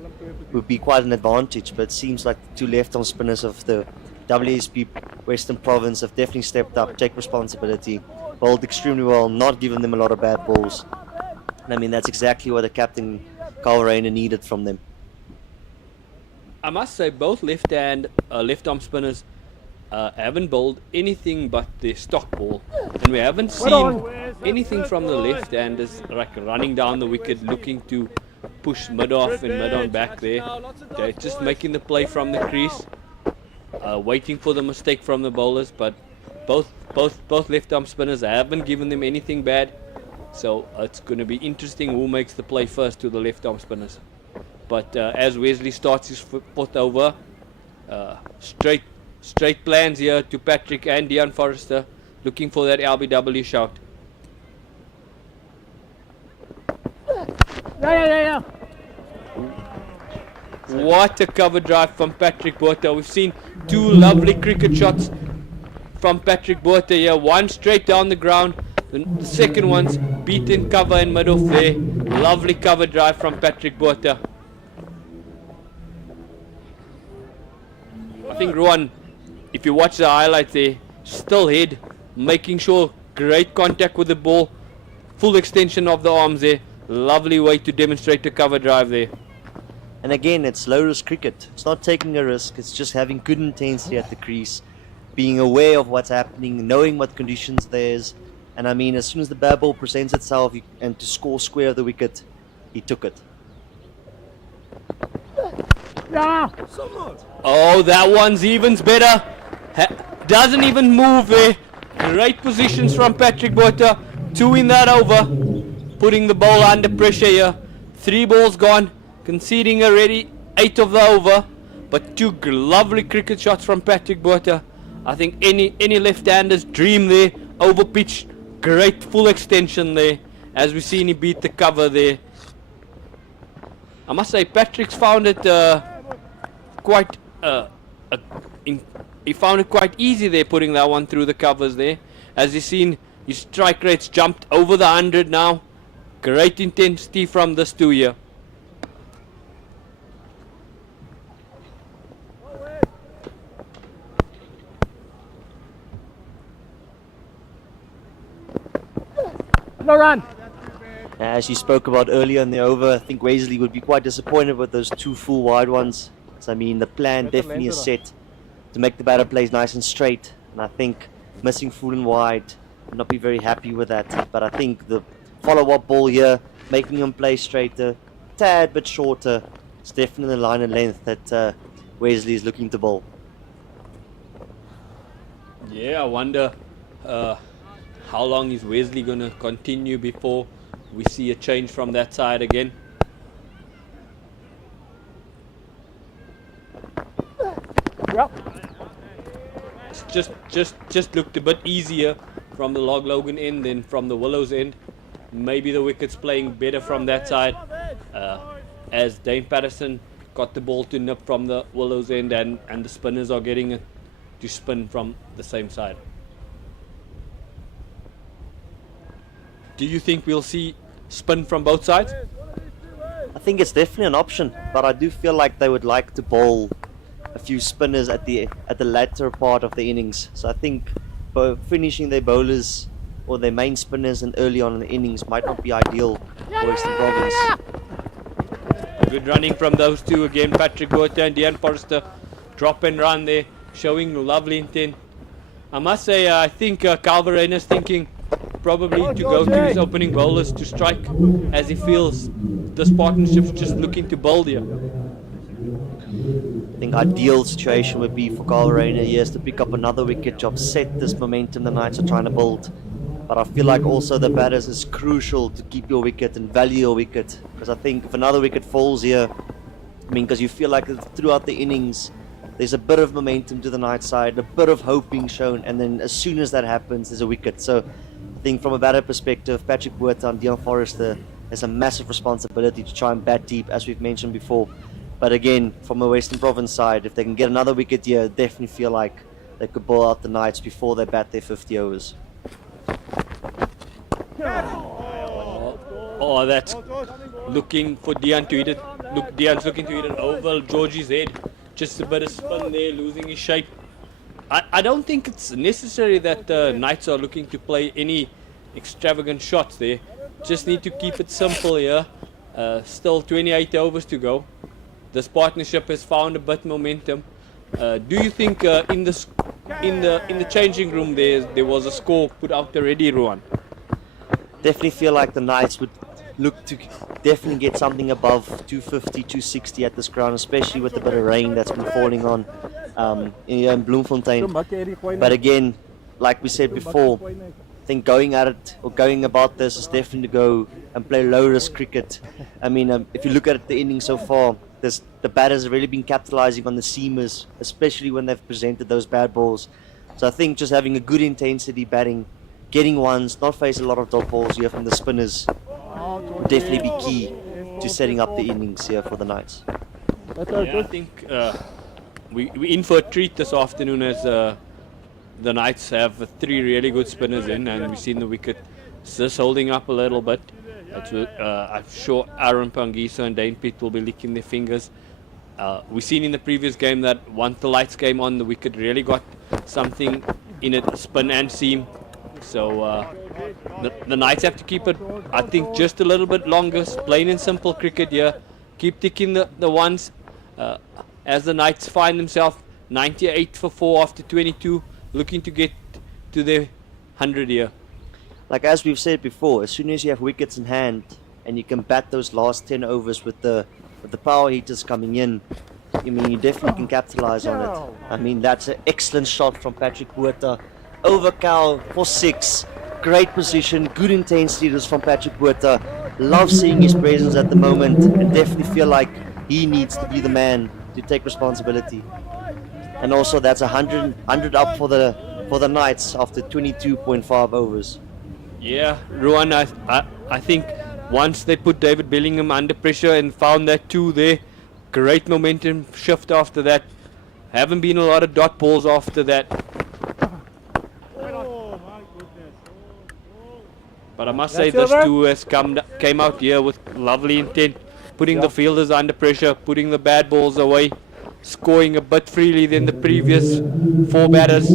would be quite an advantage, but it seems like the 2 left-arm spinners of the WSB Western Province have definitely stepped up, take responsibility, bowled extremely well, not given them a lot of bad balls. And I mean, that's exactly what the captain, Carl Rayner, needed from them. I must say both left-arm spinners haven't bowled anything but their stock ball, and we haven't seen anything from the left-handers like running down the wicket looking to push mid-off and mid-on back there. They're just making the play from the crease, waiting for the mistake from the bowlers, but both left-arm spinners haven't given them anything bad. So it's going to be interesting who makes the play first to the left-arm spinners. But as Wesley starts his 4th over, straight plans here to Patrick and Dean Forrester, looking for that LBW shout. Yeah. What a cover drive from Patrick Botha. We've seen 2 lovely cricket shots from Patrick Botha here. One straight down the ground. The second one's beaten cover and mid-off there. Lovely cover drive from Patrick Botha. I think Rohan, if you watch the highlights there, still head, making sure great contact with the ball, full extension of the arms there. Lovely way to demonstrate the cover drive there. And again, it's low risk cricket. It's not taking a risk, it's just having good intensity at the crease, being aware of what's happening, knowing what conditions there's. And I mean, as soon as the bad ball presents itself and to score square of the wicket, he took it. Yeah. Oh, that one's even better. Doesn't even move there. Great positions from Patrick Botha. 2 in that over, putting the bowler under pressure here. 3 balls gone, conceding already 8 of the over, but 2 lovely cricket shots from Patrick Botha. I think any left-handers dream there. Over pitch, great full extension there. As we've seen, he beat the cover there. I must say, Patrick's found it he found it quite easy there, putting that one through the covers there. As you've seen, His strike rate's jumped over the 100 now. Great intensity from this 2 here. No run. As you spoke about earlier in the over, I think Wesley would be quite disappointed with those 2 full wide ones. So, I mean, the plan definitely is set to make the batter plays nice and straight. And I think missing full and wide would not be very happy with that. But I think the follow-up ball here, making him play straighter, tad bit shorter, it's definitely the line and length that Wesley is looking to bowl. Yeah, I wonder how long is Wesley going to continue before we see a change from that side again. Yep. It's just looked a bit easier from the Log Logan end than from the Willows end. Maybe the wicket's playing better from that side, as Dane Patterson got the ball to nip from the Willows end, and the spinners are getting it to spin from the same side. Do you think we'll see spin from both sides? I think it's definitely an option, but I do feel like they would like to bowl a few spinners at the latter part of the innings. So I think finishing their bowlers or their main spinners and early on in the innings might not be ideal for Western Province. Good running from those two again. Patrick Botha and Dean Forrester drop and run there, showing lovely intent. I must say, I think Calverain is thinking probably to go to his opening bowlers to strike, as he feels this partnership's just looking to bowl here. I think ideal situation would be for Calverain here is to pick up another wicket to upset this momentum the Knights are trying to build. But I feel like also the batters is crucial to keep your wicket and value your wicket, because I think if another wicket falls here, I mean, because you feel like throughout the innings there's a bit of momentum to the Knights side, a bit of hope being shown, and then as soon as that happens there's a wicket. So I think from a batter perspective, Patrick Botha and Dean Forrester has a massive responsibility to try and bat deep, as we've mentioned before. But again, from a Western Province side, if they can get another wicket here, I definitely feel like they could bowl out the Knights before they bat their 50 overs. Oh, that's looking for Dean to hit it. Look, Dean's looking to hit it over Georgie's head. Just a bit of spin there, losing his shape. I don't think it's necessary that the Knights are looking to play any extravagant shots there. Just need to keep it simple here. Still 28 overs to go. This partnership has found a bit momentum. Do you think in the changing room there was a score put out already, Ruan? Definitely feel like the Knights would look to definitely get something above 250, 260 at this ground, especially with the bit of rain that's been falling on in Bloemfontein. But again, like we said before, I think going at it or going about this is definitely to go and play low risk cricket. I mean, if you look at the innings so far, the batters have really been capitalizing on the seamers, especially when they've presented those bad balls. So I think just having a good intensity batting, getting ones, not face a lot of dot balls here from the spinners, will definitely be key to setting up the innings here for the Knights. Yeah, I think we're in for a treat this afternoon, as the Knights have 3 really good spinners in, and we've seen the wicket just holding up a little bit. I'm sure Aaron Pangisa and Dane Pitt will be licking their fingers. We've seen in the previous game that once the lights came on, the wicket really got something in it, spin and seam. So the Knights have to keep it, I think, just a little bit longer. Plain and simple cricket here. Keep ticking the ones as the Knights find themselves 98 for 4 after 22, looking to get to their 100 here. Like as we've said before, as soon as you have wickets in hand and you can bat those last 10 overs with the power heaters coming in, I mean, you definitely can capitalize on it. I mean, that's an excellent shot from Patrick Botha. Over Cal for 6. Great position, good intensity this from Patrick Botha. Love seeing his presence at the moment, and definitely feel like he needs to be the man to take responsibility. And also that's 100 up for the Knights after 22.5 overs. Yeah, Ruan, I think once they put David Bellingham under pressure and found that 2 there, great momentum shift after that. Haven't been a lot of dot balls after that. But I must say this too has came out here with lovely intent, putting the fielders under pressure, putting the bad balls away, scoring a bit freely than the previous 4 batters.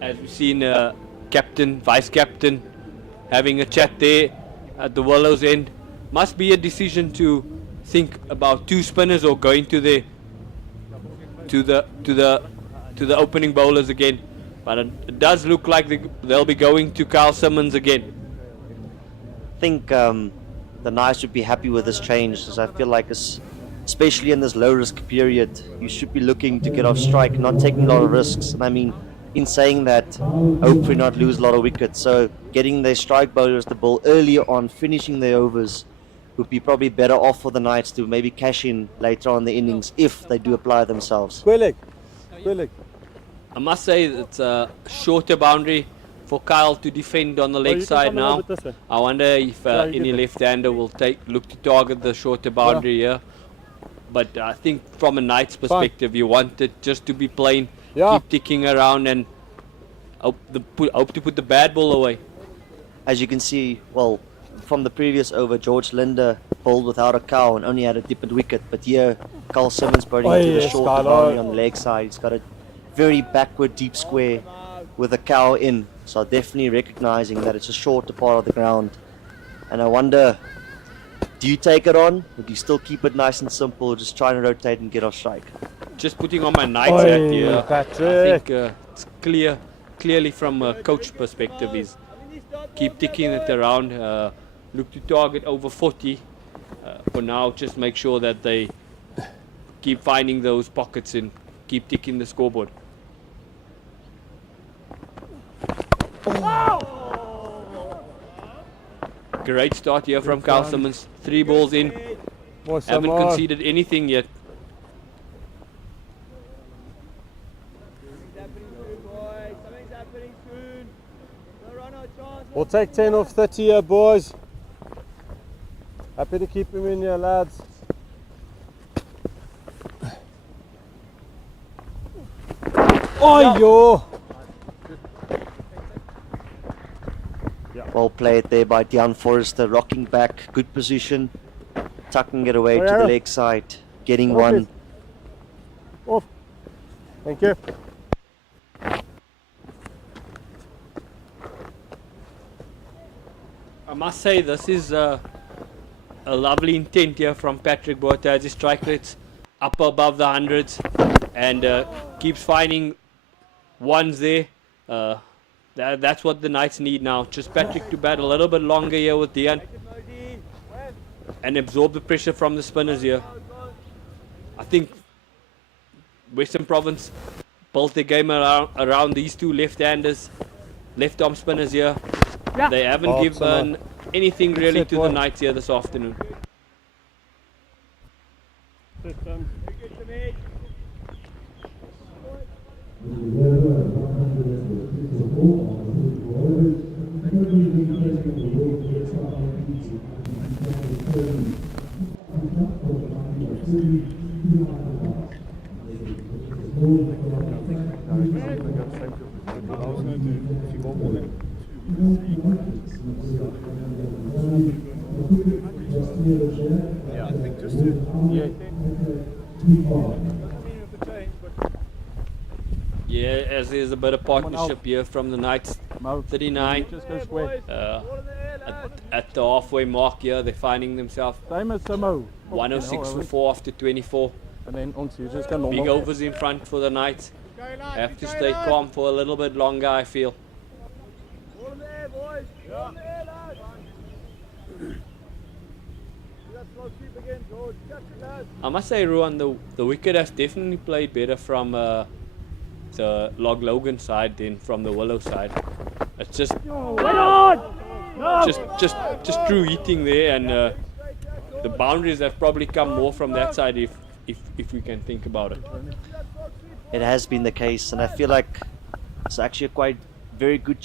As we've seen captain, vice captain having a chat there at the Willows end. Must be a decision to think about 2 spinners or going to the opening bowlers again. But it does look like they'll be going to Kyle Simmons again. I think the Knights would be happy with this change, as I feel like, especially in this low risk period, you should be looking to get off strike, not taking a lot of risks. And I mean, in saying that, hopefully not lose a lot of wickets. So getting their strike bowlers the ball earlier on, finishing their overs, would be probably better off for the Knights to maybe cash in later on in the innings if they do apply themselves. Quick. I must say it's a shorter boundary for Kyle to defend on the leg side now. I wonder if any left-hander will look to target the shorter boundary here. But I think from a Knights perspective, you want it just to be plain, keep ticking around and hope to put the bad ball away. As you can see, well, from the previous over, George Linder bowled without a cow and only had a dip at wicket. But here, Kyle Simmons bowling into the short boundary on the leg side. He's got a very backward deep square with a cow in. So definitely recognizing that it's a shorter part of the ground. And I wonder, do you take it on, or do you still keep it nice and simple, just trying to rotate and get off strike? Just putting on my Knights hat here. I think it's clearly from a coach perspective is keep ticking it around. Look to target over 40 for now. Just make sure that they keep finding those pockets and keep ticking the scoreboard. Great start here from Kyle Simmons. 3 balls in. Haven't conceded anything yet. We'll take 10 off 30 here, boys. Happy to keep him in here, lads. Oh, yo! Well played there by Deon Forrester, rocking back, good position, tucking it away to the leg side, getting one. Off. Thank you. I must say this is a lovely intent here from Patrick Botha as his strike rate's up above the hundreds and keeps finding ones there. That's what the Knights need now. Just Patrick to bat a little bit longer here with Deon and absorb the pressure from the spinners here. I think Western Province built their game around these 2 left-handers, left-arm spinners here. They haven't given anything really to the Knights here this afternoon. Yeah, I think just to Yeah, as there's a bit of partnership here from the Knights. 39 at the halfway mark here. They're finding themselves 106 for 4 after 24. And then onto just go normal. Big overs in front for the Knights. Have to stay calm for a little bit longer, I feel. I must say, Ruan, the wicket has definitely played better from the Log Logan side than from the Willow side. It's just true hitting there, and the boundaries have probably come more from that side if we can think about it. It has been the case, and I feel like it's actually a quite very good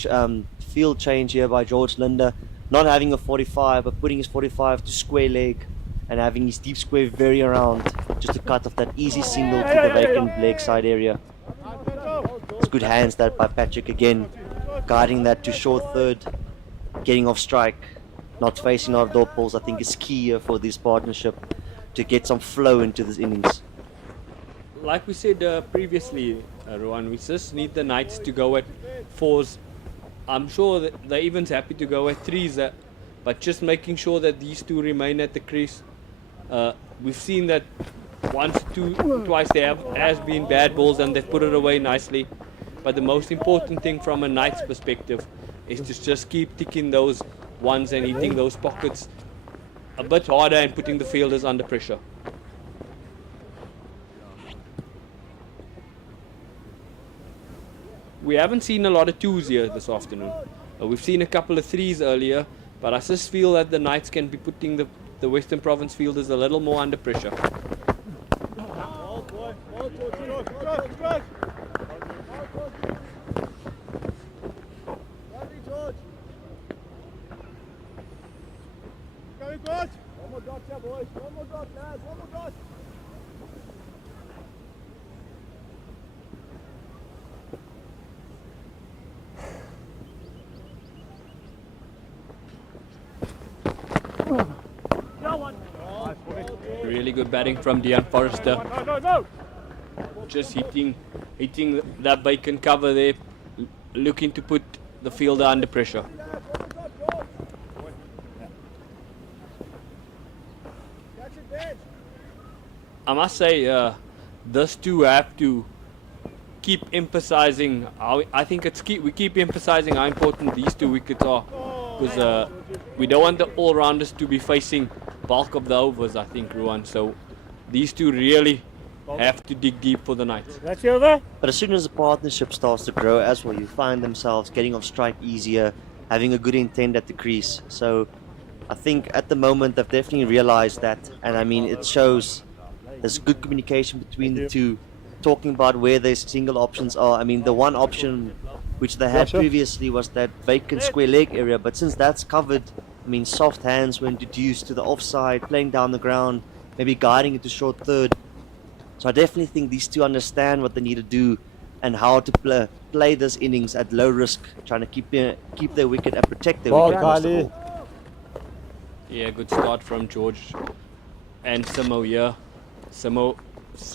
field change here by George Linder. not having a 45, but putting his 45 to square leg and having his deep square very around just to cut off that easy single to the vacant leg side area. It's good hands that by Patrick again, guiding that to short third, getting off strike, not facing our dot balls. I think is key here for this partnership to get some flow into this innings. Like we said previously, Rowan, we just need the Knights to go at 4s. I'm sure that the Evans happy to go at 3s, but just making sure that these two remain at the crease. We've seen that twice there has been bad balls and they've put it away nicely. But the most important thing from a Knights perspective is to just keep ticking those ones and hitting those pockets a bit harder and putting the fielders under pressure. We haven't seen a lot of 2s here this afternoon. We've seen a couple of 3s earlier, but I just feel that the Knights can be putting the Western Province fielders a little more under pressure. One more dot here, boys. One more dot, lads. One more dot. Really good batting from Dean Forrester. No. Just hitting that vacant cover there, looking to put the fielder under pressure. I must say, these two have to keep emphasizing. I think we keep emphasizing how important these 2 wickets are, because we don't want the all-rounders to be facing bulk of the overs, I think, Ruan. So these 2 really have to dig deep for the Knights. That's over. But as soon as the partnership starts to grow as well, you find themselves getting off strike easier, having a good intent at the crease. So I think at the moment they've definitely realized that, and I mean it shows there's good communication between the 2, talking about where their single options are. I mean the one option which they had previously was that vacant square leg area, but since that's covered, I mean soft hands were introduced to the offside, playing down the ground, maybe guiding it to short third. So I definitely think these 2 understand what they need to do and how to play this innings at low risk, trying to keep their wicket and protect their wicket most of all. Yeah, good start from George and Simo here.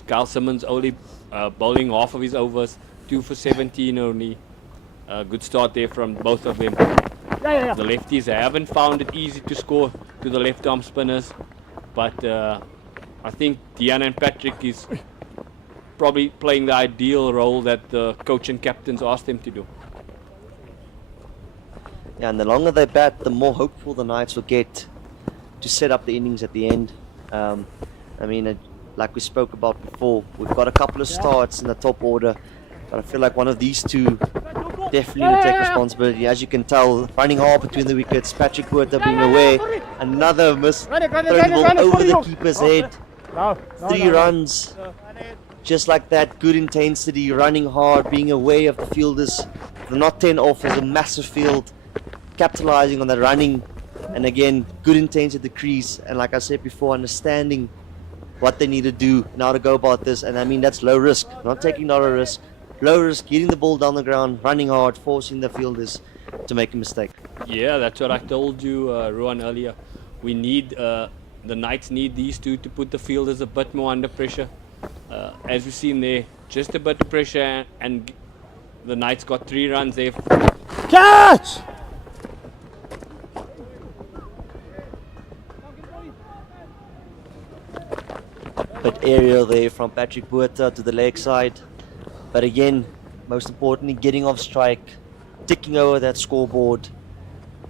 Kyle Simmons only bowling half of his overs, 2 for 17 only. Good start there from both of them. The lefties haven't found it easy to score to the left arm spinners, but I think Dean and Patrick is probably playing the ideal role that the coach and captains asked them to do. Yeah, and the longer they bat, the more hopeful the Knights will get to set up the innings at the end. I mean, like we spoke about before, we've got a couple of starts in the top order, but I feel like one of these 2 definitely will take responsibility. As you can tell, running hard between the wickets, Patrick Botha being away, another miss, thrown the ball over the keeper's head. 3 runs, just like that, good intensity, running hard, being away of the fielders. The not 10 off is a massive field, capitalizing on the running, and again, good intensity at the crease, and like I said before, understanding what they need to do now to go about this. And I mean that's low risk, not taking not a risk, low risk, getting the ball down the ground, running hard, forcing the fielders to make a mistake. Yeah, that's what I told you, Rowan, earlier. We need the Knights need these 2 to put the fielders a bit more under pressure. As we've seen there, just a bit of pressure, and the Knights got 3 runs there. Catch! But aerial there from Patrick Botha to the leg side. But again, most importantly, getting off strike, ticking over that scoreboard,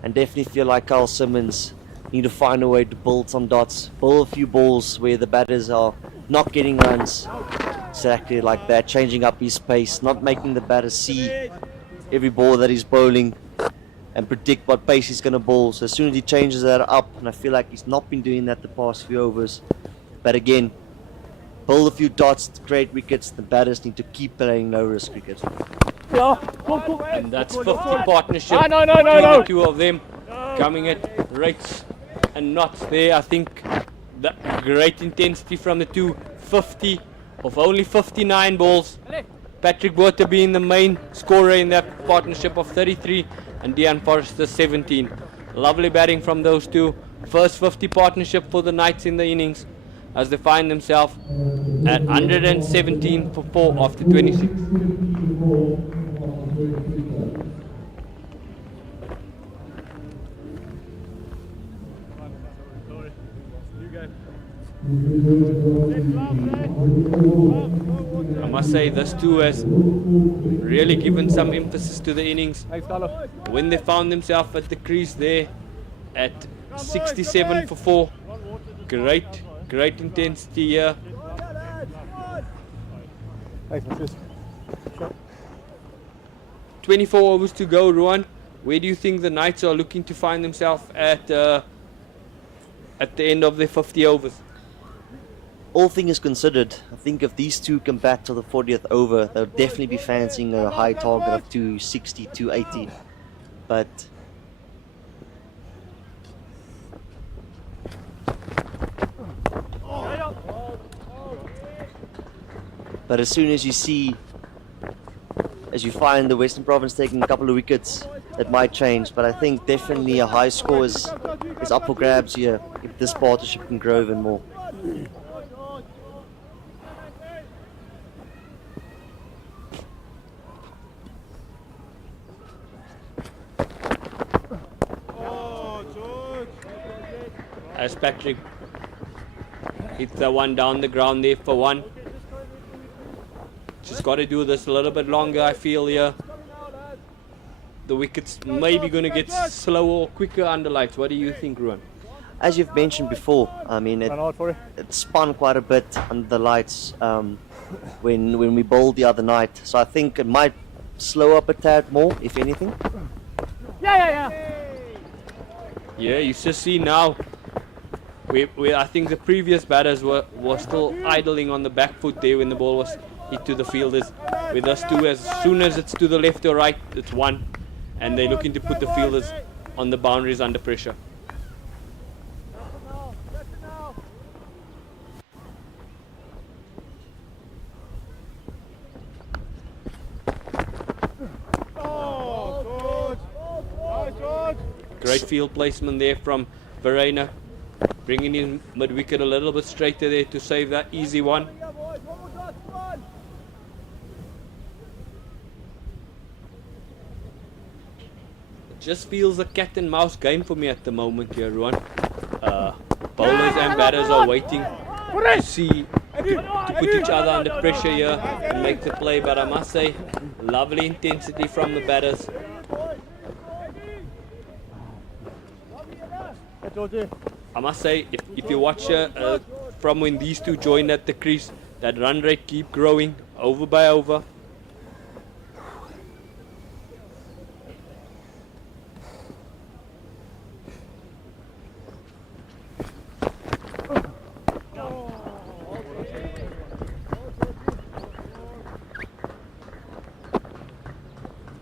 and definitely feel like Kyle Simmons need to find a way to build some dots, bowl a few balls where the batters are not getting runs. Exactly like that, changing up his pace, not making the batter see every ball that he's bowling and predict what pace he's going to bowl. So as soon as he changes that up, and I feel like he's not been doing that the past few overs, but again, build a few dots to create wickets. The batters need to keep playing low risk cricket. And that's 50 partnership between the 2 of them. coming at rates and knots there. I think the great intensity from the two. 50 of only 59 balls. Patrick Botha being the main scorer in that partnership of 33 and Dean Forrester 17. Lovely batting from those two. First 50 partnership for the Knights in the innings as they find themselves at 117 for 4 after 26. I must say this too has really given some emphasis to the innings when they found themselves at the crease there at 67 for 4. Great intensity here. 24 overs to go, Ruan. Where do you think the Knights are looking to find themselves at the end of their 50 overs? All things considered, I think if these two can bat till the 40th over, they'll definitely be fancying a high target of 260, 280. But as soon as you find the Western Province taking a couple of wickets, it might change. But I think definitely a high score is up for grabs here if this partnership can grow even more. As Patrick hits the one down the ground there for 1. Just got to do this a little bit longer, I feel here. The wickets maybe going to get slower or quicker under lights. What do you think, Ruan? As you've mentioned before, I mean, it spun quite a bit under the lights when we bowled the other night. So I think it might slow up a tad more, if anything. Yeah, you just see now. I think the previous batters were still idling on the back foot there when the ball was hit to the fielders. With us two, as soon as it's to the left or right, it's 1. And they're looking to put the fielders on the boundaries under pressure. Great field placement there from Verena, bringing in mid-wicket a little bit straighter there to save that easy one. It just feels a cat and mouse game for me at the moment here, Ruan. Bowlers and batters are waiting to see to put each other under pressure here and make the play, but I must say, lovely intensity from the batters. I must say, if you watch from when these two joined at the crease, that run rate keep growing over by over.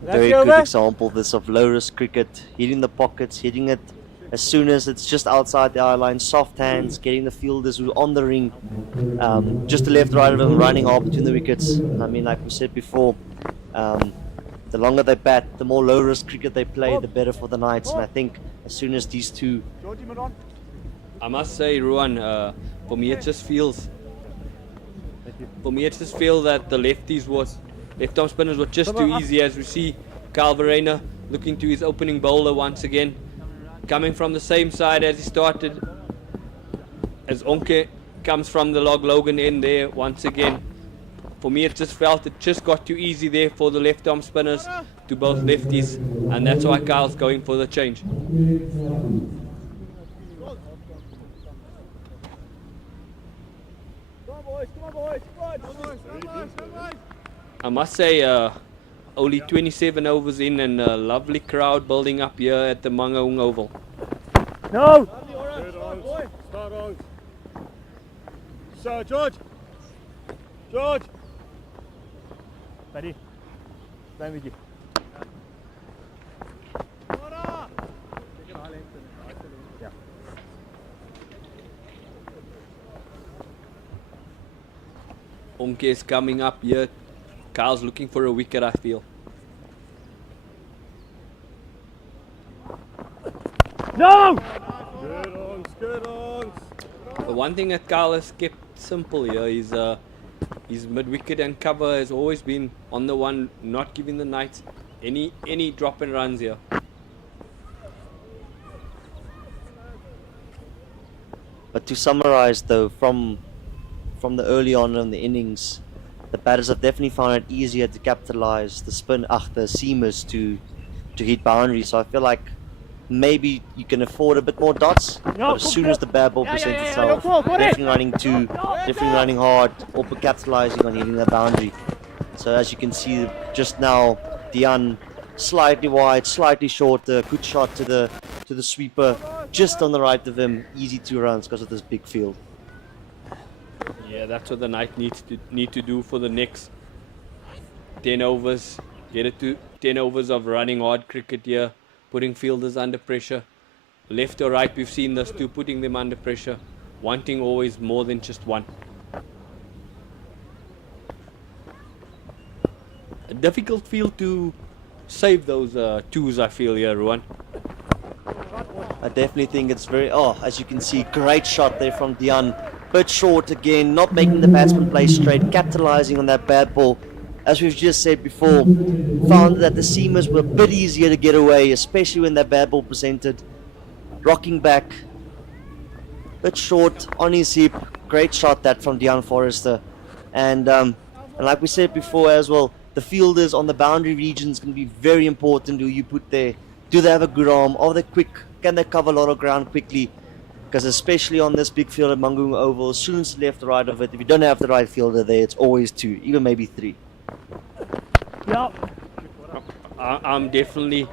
Very good example this of low risk cricket, hitting the pockets, hitting it as soon as it's just outside the eye line, soft hands, getting the fielders who are on the ring, just the left, right of them, running hard between the wickets. I mean, like we said before, the longer they bat, the more low risk cricket they play, the better for the Knights. And I think as soon as these two... I must say, Ruan, for me it just feels that the left arm spinners were just too easy, as we see Kyle Verena looking to his opening bowler once again. Coming from the same side as he started, as Onke comes from the Log Logan end there once again. For me it just felt it just got too easy there for the left arm spinners to both lefties, and that's why Kyle's going for the change. I must say, only 27 overs in and a lovely crowd building up here at the Mangaung Oval. No! Start on. So, George! Buddy, playing with you. Onke is coming up here. Carl's looking for a wicket, I feel. No! Good on. The one thing that Carl has kept simple here is his mid-wicket and cover has always been on the one, not giving the Knights any drop and runs here. But to summarize though, from the early on in the innings, the batters have definitely found it easier to capitalize the the seamers to hit boundaries. So I feel like maybe you can afford a bit more dots, but as soon as the bad ball presents itself, definitely running hard or capitalizing on hitting the boundary. So as you can see just now, Dian slightly wide, slightly shorter, good shot to the sweeper, just on the right of him, easy 2 runs because of this big field. Yeah, that's what the Knight need to do for the next 10 overs. Get it to 10 overs of running hard cricket here, putting fielders under pressure. Left or right, we've seen this too, putting them under pressure, wanting always more than just one. A difficult field to save those 2s, I feel here, Ruan. I definitely think it's very, as you can see, great shot there from Dian. Bit short again, not making the batsman play straight, capitalizing on that bad ball. As we've just said before, found that the seamers were a bit easier to get away, especially when that bad ball presented. Rocking back, bit short, on his hip, great shot that from Dian Forrester. And like we said before as well, the fielders on the boundary region is going to be very important who you put there. Do they have a good arm? Are they quick? Can they cover a lot of ground quickly? Because especially on this big field at Mangaung Oval, as soon as left or right of it, if you don't have the right fielder there, it's always 2, even maybe 3. Yep. I'm definitely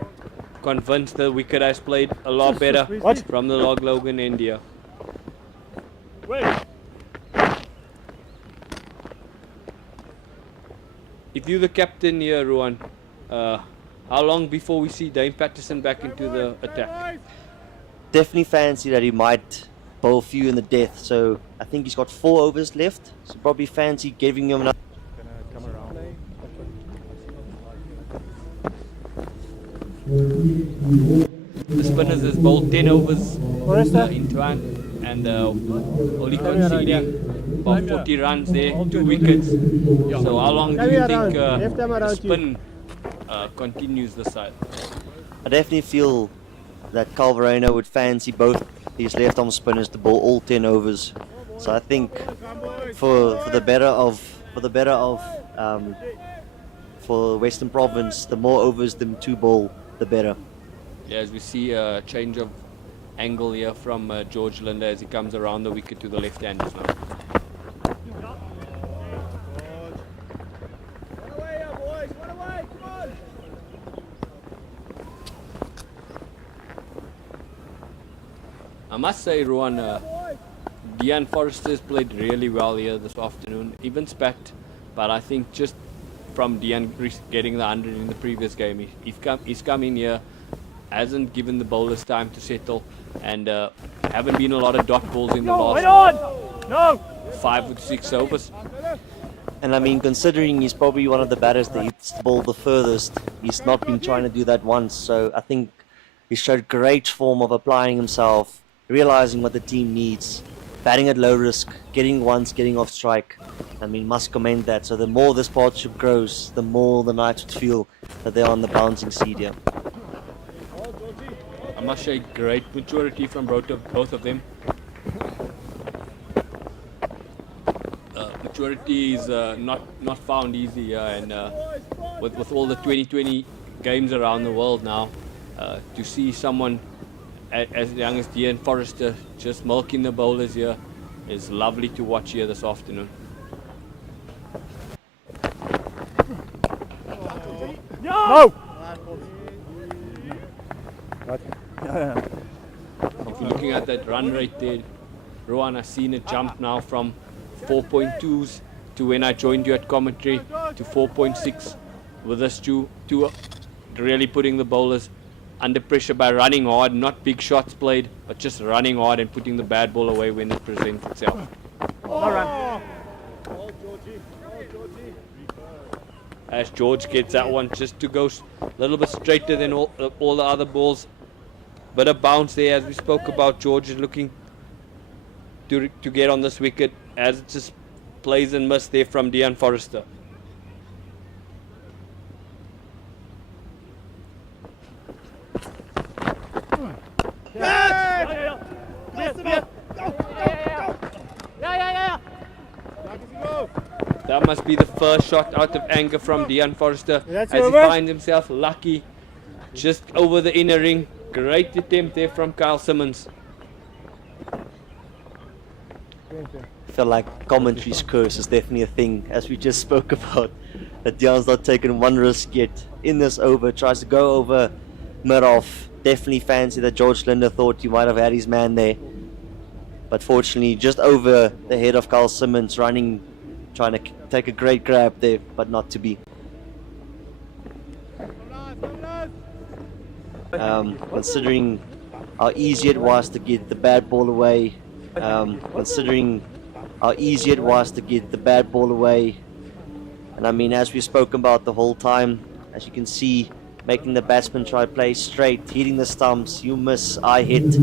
convinced the wicket has played a lot better from the Log Logan end here. Wait. If you're the captain here, Ruan, how long before we see Dane Patterson back into the attack? Definitely fancy that he might bowl a few in the death. So I think he's got 4 overs left. So probably fancy giving him another. The spinners has bowled 10 overs in Tuan and only conceding about 40 runs there, 2 wickets. So how long do you think the spin continues this side? I definitely feel that Calvareno would fancy both his left arm spinners to bowl all 10 overs. So I think for Western Province, the more overs them to bowl, the better. Yeah, as we see a change of angle here from George Linder as he comes around the wicket to the left-handers now. I must say, Ruan, Dian Forrester's played really well here this afternoon, even spat, but I think just from Dian getting the 100 in the previous game, he's come in here, hasn't given the bowlers time to settle, and haven't been a lot of dot balls in the last 5 or 6 overs. And I mean, considering he's probably one of the batters that hits the ball the furthest, he's not been trying to do that once, so I think he showed great form of applying himself, realizing what the team needs, batting at low risk, getting once, getting off strike. I mean, must commend that. So the more this partnership grows, the more the Knights would feel that they're on the bouncing seat here. I must say, great maturity from both of them. Maturity is not found easy here, and with all the 2020 games around the world now, to see someone as young as Dian Forrester just milking the bowlers here is lovely to watch here this afternoon. No! If you're looking at that run rate there, Rohan, I've seen it jump now from 4.2s to when I joined you at commentary to 4.6 with us two really putting the bowlers under pressure by running hard, not big shots played, but just running hard and putting the bad ball away when it presents itself. All right. As George gets that one just to go a little bit straighter than all the other balls. Bit of bounce there, as we spoke about. George is looking to get on this wicket, as it just plays and miss there from Dean Forrester. That must be the first shot out of anger from Dean Forrester, as he finds himself lucky just over the inner ring. Great attempt there from Kyle Simmons. I feel like commentary's curse is definitely a thing, as we just spoke about. That Dean's not taken one risk yet in this over, tries to go over mid-off. Definitely fancy that George Linder thought he might have had his man there. But fortunately, just over the head of Kyle Simmons, running, trying to take a great grab there, but not to be. Considering how easy it was to get the bad ball away, and I mean, as we've spoken about the whole time, as you can see, making the batsman try to play straight, hitting the stumps, you miss, I hit.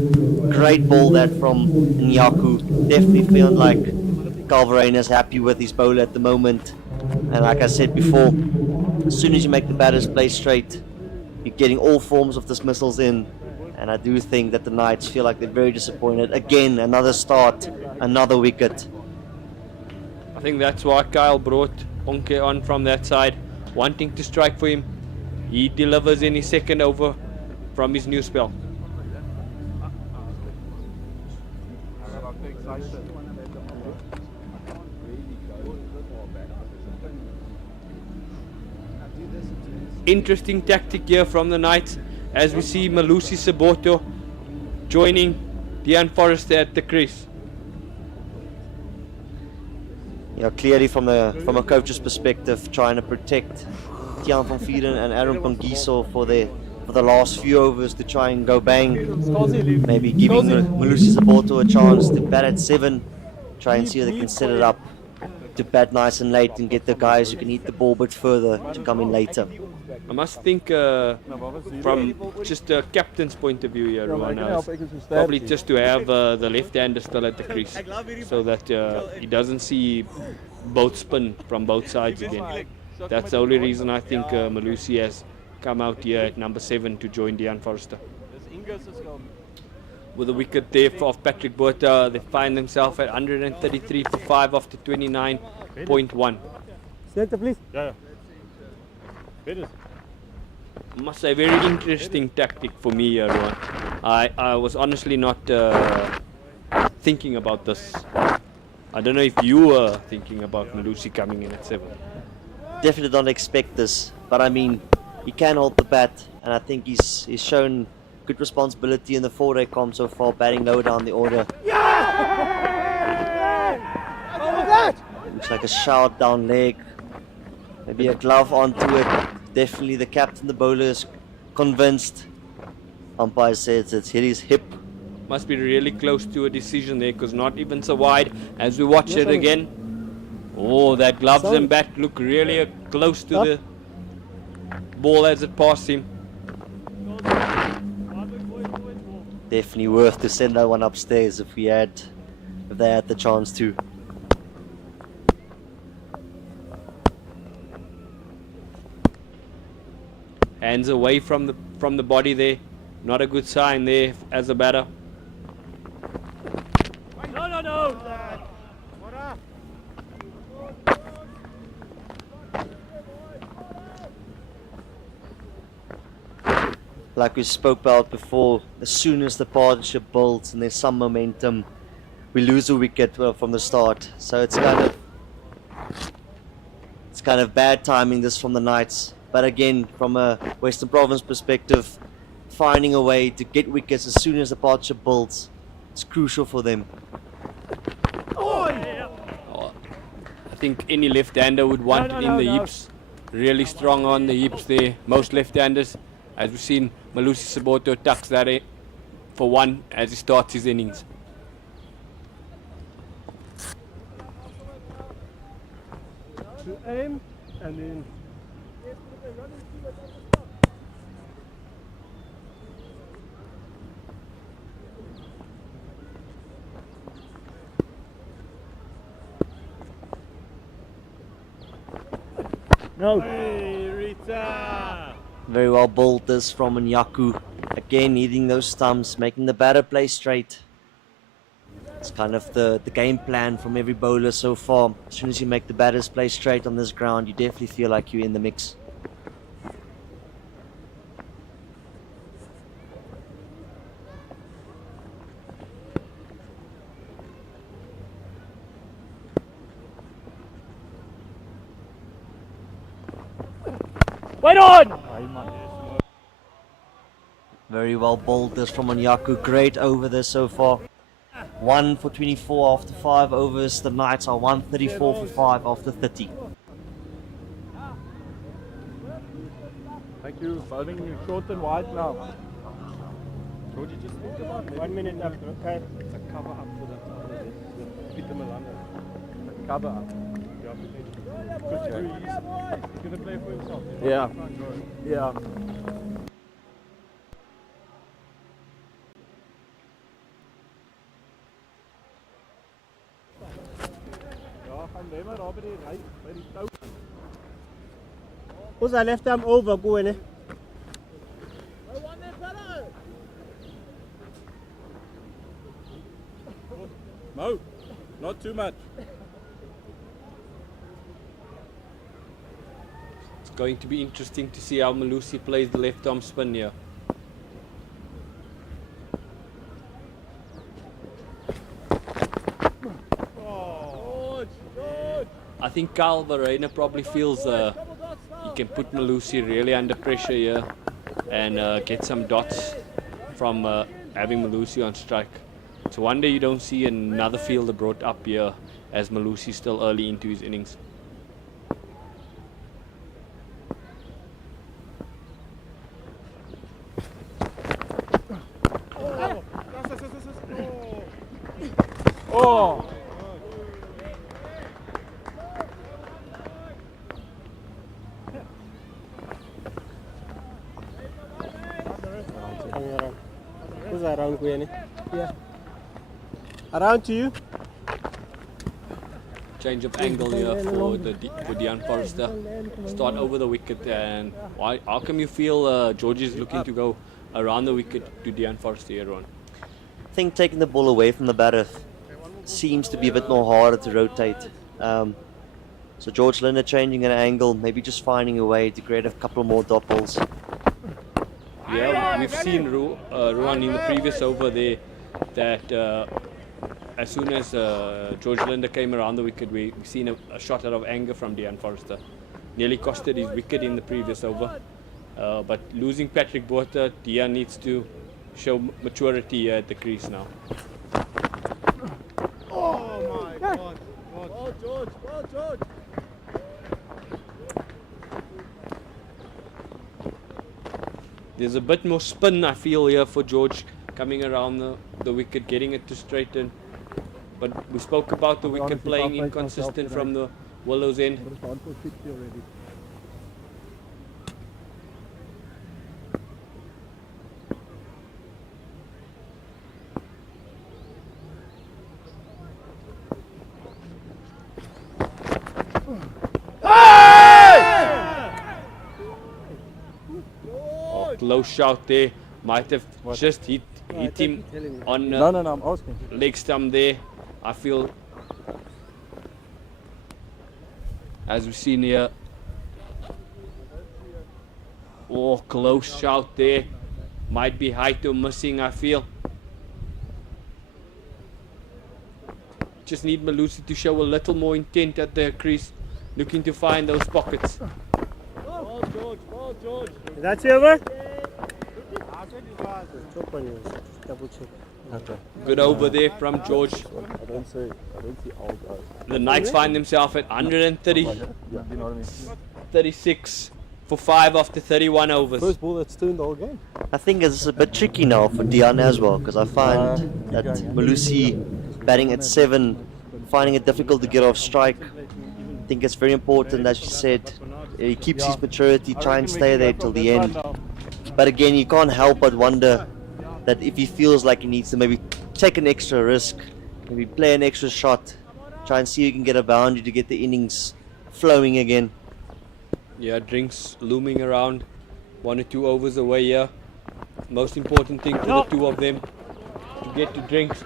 Great ball that from Nyaku. Definitely feeling like Calveraina's happy with his bowler at the moment. And like I said before, as soon as you make the batters play straight, you're getting all forms of dismissals in. And I do think that the Knights feel like they're very disappointed. Again, another start, another wicket. I think that's why Kyle brought Onke on from that side, wanting to strike for him. He delivers in his second over from his new spell. Interesting tactic here from the Knights, as we see Malusi Saboto joining Dean Forrester at the crease. Yeah, clearly from a coach's perspective, trying to protect Tiaan van Vuuren and Aaron Pangiso for the last few overs to try and go bang. Maybe giving Malusi Saboto a chance to bat at 7, try and see if they can set it up to bat nice and late and get the guys who can hit the ball a bit further to come in later. I must think from just a captain's point of view here, probably just to have the left-hander still at the crease, so that he doesn't see both spin from both sides again. That's the only reason I think Malusi has come out here at number 7 to join Dean Forrester. With a wicket there of Patrick Botha, they find themselves at 133 for 5 after 29.1. Center, please. Yeah. I must say, very interesting tactic for me, Rowan. I was honestly not thinking about this. I don't know if you were thinking about Malusi coming in at 7. Definitely don't expect this, but I mean, he can hold the bat, and I think he's shown good responsibility in the 4-day comp so far, batting low down the order. Looks like a shout down leg, maybe a glove onto it. Definitely the captain, the bowler, is convinced. Umpire says it's hit his hip. Must be really close to a decision there, because not even so wide. As we watch it again, oh, that gloves and bat look really close to the ball as it passed him. Definitely worth to send that one upstairs if they had the chance to. Hands away from the body there. Not a good sign there as a batter. No. Like we spoke about before, as soon as the partnership builds and there's some momentum, we lose a wicket from the start. So it's kind of bad timing this from the Knights. But again, from a Western Province perspective, finding a way to get wickets as soon as the partnership builds, it's crucial for them. I think any left-hander would want it in the hips. Really strong on the hips there. Most left-handers, as we've seen, Malusi Saboto tucks that in for 1 as he starts his innings. to aim and then no. Hey, Rita. Very well bowled this from Nyaku. Again, hitting those stumps, making the batter play straight. It's kind of the game plan from every bowler so far. As soon as you make the batters play straight on this ground, you definitely feel like you're in the mix. Wait on! Very well bowled this from Onyaku. Great over this so far. 1 for 24 after 5 overs. The Knights are 134 for 5 after 30. Thank you. Bowling short and wide now. Georgie just talked about 1 minute left, okay? it's a cover up for that Peter Milano. A cover up. Because he's going to play for himself. Yeah. Yeah. Who's I left arm over going, eh? Mo, not too much. It's going to be interesting to see how Malusi plays the left arm spin here. I think Carl Verreina probably feels he can put Malusi really under pressure here and get some dots from having Malusi on strike. So one day you don't see another fielder brought up here as Malusi still early into his innings. Oh! Who's around Gwenny? Yeah. Around to you? Change of angle here for Dean Forrester. Start over the wicket, and how come you feel George is looking to go around the wicket to Dean Forrester here on? I think taking the ball away from the batter seems to be a bit more harder to rotate. So George Linder changing an angle, maybe just finding a way to create a couple more dot balls. Yeah, we've seen Ruan in the previous over there that as soon as George Linder came around the wicket, we've seen a shot out of anger from Dean Forrester. Nearly costed his wicket in the previous over. But losing Patrick Botha, Dean needs to show maturity here at the crease now. Oh my God! Well, George! Well, George! There's a bit more spin, I feel, here for George coming around the wicket, getting it to straighten. But we spoke about the wicket playing inconsistent from the Willows end. Close shout there, might have just hit him on No, I'm asking. leg stump there. I feel, as we've seen here, oh, close shout there, might be Haito missing, I feel. Just need Malusi to show a little more intent at the crease, looking to find those pockets. Ball, George! Ball, George! Is that over? Double check. Okay. Good over there from George. I don't see old guys. The Knights find themselves at 130, Yeah, you know what I mean? 36 for 5 after 31 overs. First ball that's turned the whole game. I think it's a bit tricky now for Dean as well, because I find that Malusi batting at 7, finding it difficult to get off strike. I think it's very important, as you said, he keeps his maturity, try and stay there till the end. But again, you can't help but wonder that if he feels like he needs to maybe take an extra risk, maybe play an extra shot, try and see if you can get a boundary to get the innings flowing again. Yeah, drinks looming around, 1 or 2 overs away here. Most important thing for the two of them to get to drinks.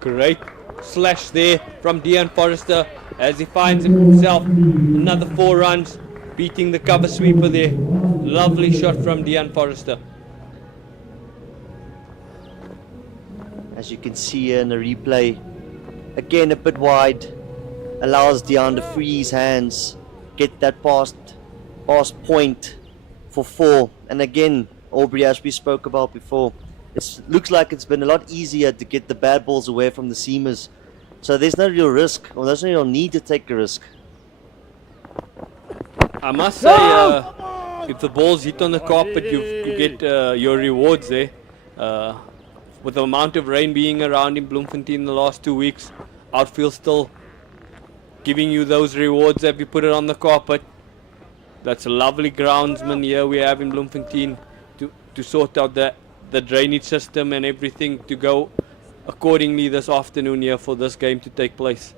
Great slash there from Dean Forrester as he finds himself another 4 runs, beating the cover sweeper there. Lovely shot from Dean Forrester. As you can see here in the replay, again a bit wide, allows Dean to free his hands, get that past point for 4. And again, Aubrey, as we spoke about before, it looks like it's been a lot easier to get the bad balls away from the seamers. So there's no real risk, or there's no real need to take a risk. I must say, if the ball's hit on the carpet, you get your rewards there. With the amount of rain being around in Bloemfontein in the last 2 weeks, outfield still giving you those rewards if you put it on the carpet. That's a lovely groundsman here we have in Bloemfontein to sort out the drainage system and everything to go accordingly this afternoon here for this game to take place.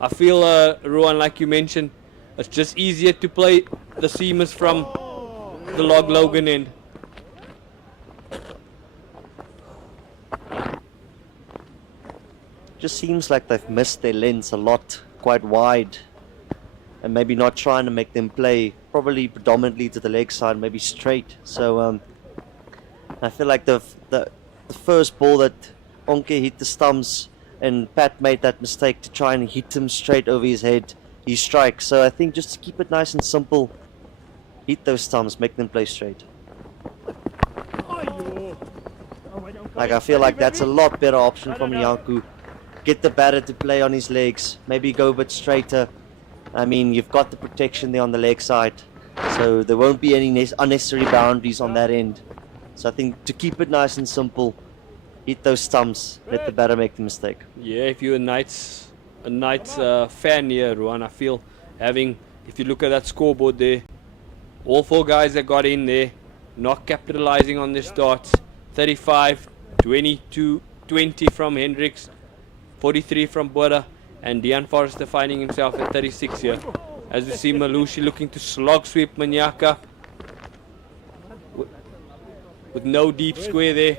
I feel, Ruan, like you mentioned, it's just easier to play the seamers from the Log Logan end. Just seems like they've missed their lengths a lot, quite wide, and maybe not trying to make them play probably predominantly to the leg side, maybe straight. So I feel like the first ball that Onke hit the stumps and Pat made that mistake to try and hit him straight over his head, he strikes. So I think just to keep it nice and simple, hit those stumps, make them play straight. Like, I feel like that's a lot better option from Nyanku. Get the batter to play on his legs, maybe go a bit straighter. I mean, you've got the protection there on the leg side, so there won't be any unnecessary boundaries on that end. So I think to keep it nice and simple, hit those stumps, let the batter make the mistake. Yeah, if you're a Knights fan here, Ruan, I feel if you look at that scoreboard there, all 4 guys that got in there, not capitalizing on their starts. 35, 22, 20 from Hendricks, 43 from Bora, and Dean Forrester finding himself at 36 here. As we see Malusi looking to slog sweep Manyaka with no deep square there.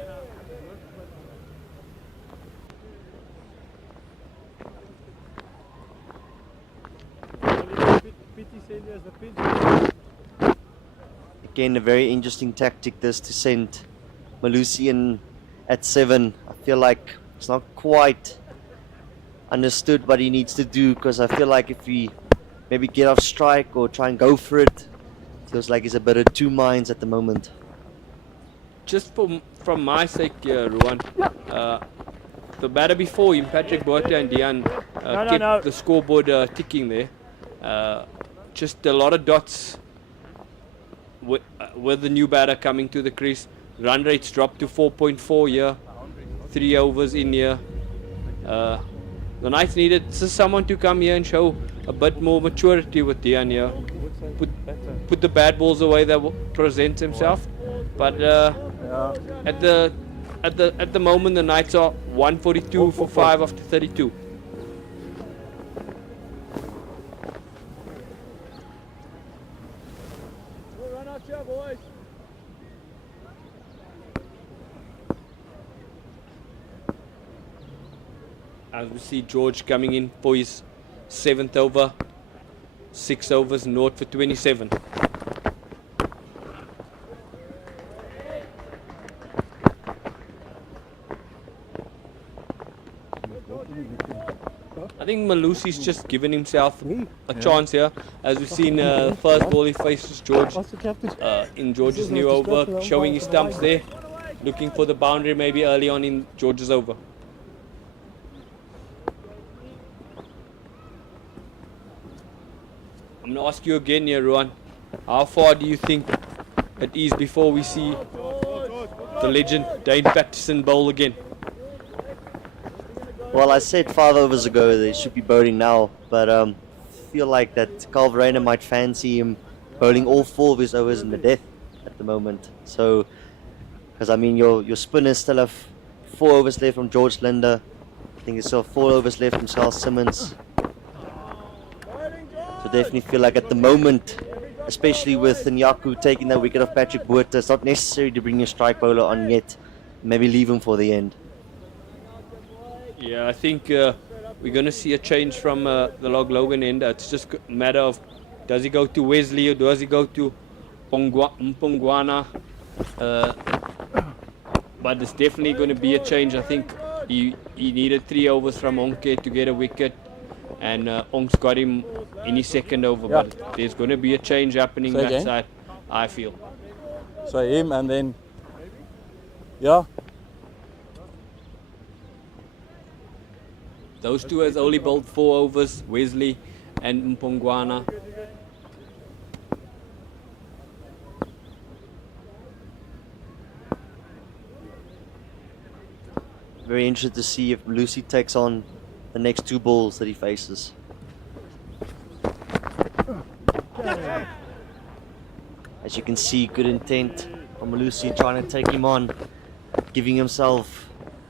Again, a very interesting tactic this to send Malusi in at 7. I feel like it's not quite understood what he needs to do, because I feel like if we maybe get off strike or try and go for it, feels like he's a bit of 2 minds at the moment. Just from my sake here, Ruan, the batter before him, Patrick Botha and Dean, kept the scoreboard ticking there. Just a lot of dots with the new batter coming to the crease. Run rates dropped to 4.4 here, 3 overs in here. The Knights needed someone to come here and show a bit more maturity with Dean here. Put the bad balls away that presents himself. But at the moment, the Knights are 142 for 5 after 32. Run out here, boys. As we see George coming in for his 7th over, 6 overs, 0 for 27. I think Malusi's just given himself a chance here. As we've seen, first ball he faces George in George's new over, showing his stumps there, looking for the boundary maybe early on in George's over. I'm going to ask you again here, Ruan. How far do you think it is before we see the legend Dane Patterson bowl again? Well, I said 5 overs ago they should be bowling now, but feel like that Carl Verreynne might fancy him bowling all 4 of his overs in the death at the moment. So, because I mean, your spinners still have 4 overs left from George Linder. I think it's still 4 overs left from Charles Simmons. So definitely feel like at the moment, especially with Nyaku taking that wicket of Patrick Botha, it's not necessary to bring your strike bowler on yet. Maybe leave him for the end. Yeah, I think we're going to see a change from the Log Logan end. It's just a matter of, does he go to Wesley or does he go to Mpongwana? But it's definitely going to be a change. I think he needed 3 overs from Onke to get a wicket, and Onk's got him in his second over. Yeah. But there's going to be a change happening Say that again? side, I feel. So him and then, yeah. Those two has only bowled 4 overs, Wesley and Mpongwana. Very interested to see if Lucy takes on the next 2 balls that he faces. As you can see, good intent from Lucy trying to take him on, giving himself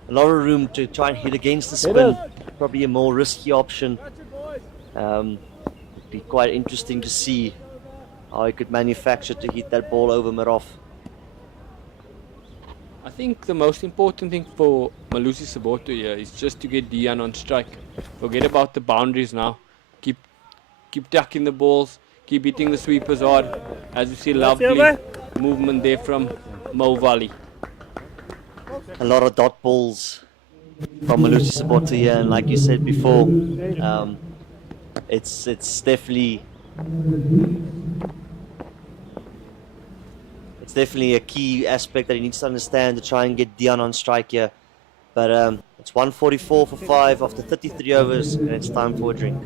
a lot of room to try and hit against the spin. Probably a more risky option. It'd be quite interesting to see how he could manufacture to hit that ball over mid-off. I think the most important thing for Malusi Soboto here is just to get Dion on strike. Forget about the boundaries now. Keep tucking the balls, keep hitting the sweepers hard. As you see, lovely movement there from Mo Valley. A lot of dot balls from Malusi Soboto here, and like you said before, it's definitely a key aspect that he needs to understand to try and get Dion on strike here. But it's 144 for 5 after 33 overs, and it's time for a drink.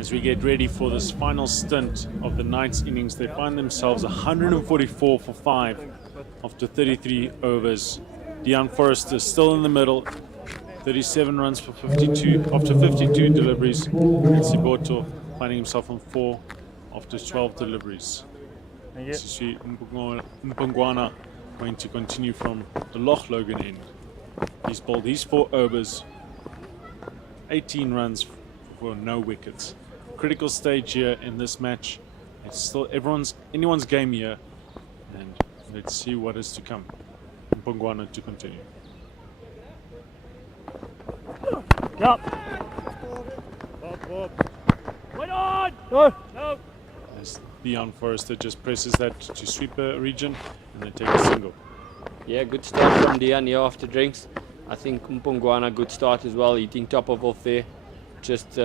as we get ready for this final stint of the night's innings. They find themselves 144 for 5 after 33 overs. Deon Forrester still in the middle, 37 runs for 52 after 52 deliveries. And Siboto finding himself on 4 after 12 deliveries. Sisi Mpungwana going to continue from the Loch Logan end. He's bowled his 4 overs, 18 runs for no wickets. Critical stage here in this match. It's still anyone's game here, and let's see what is to come. Mpungwana to continue. Yep. Wait on! No. No. As Deon Forrester just presses that to sweeper region and then take a single. Yeah, good start from Deon here after drinks. I think Mpungwana good start as well, hitting top of off there. Just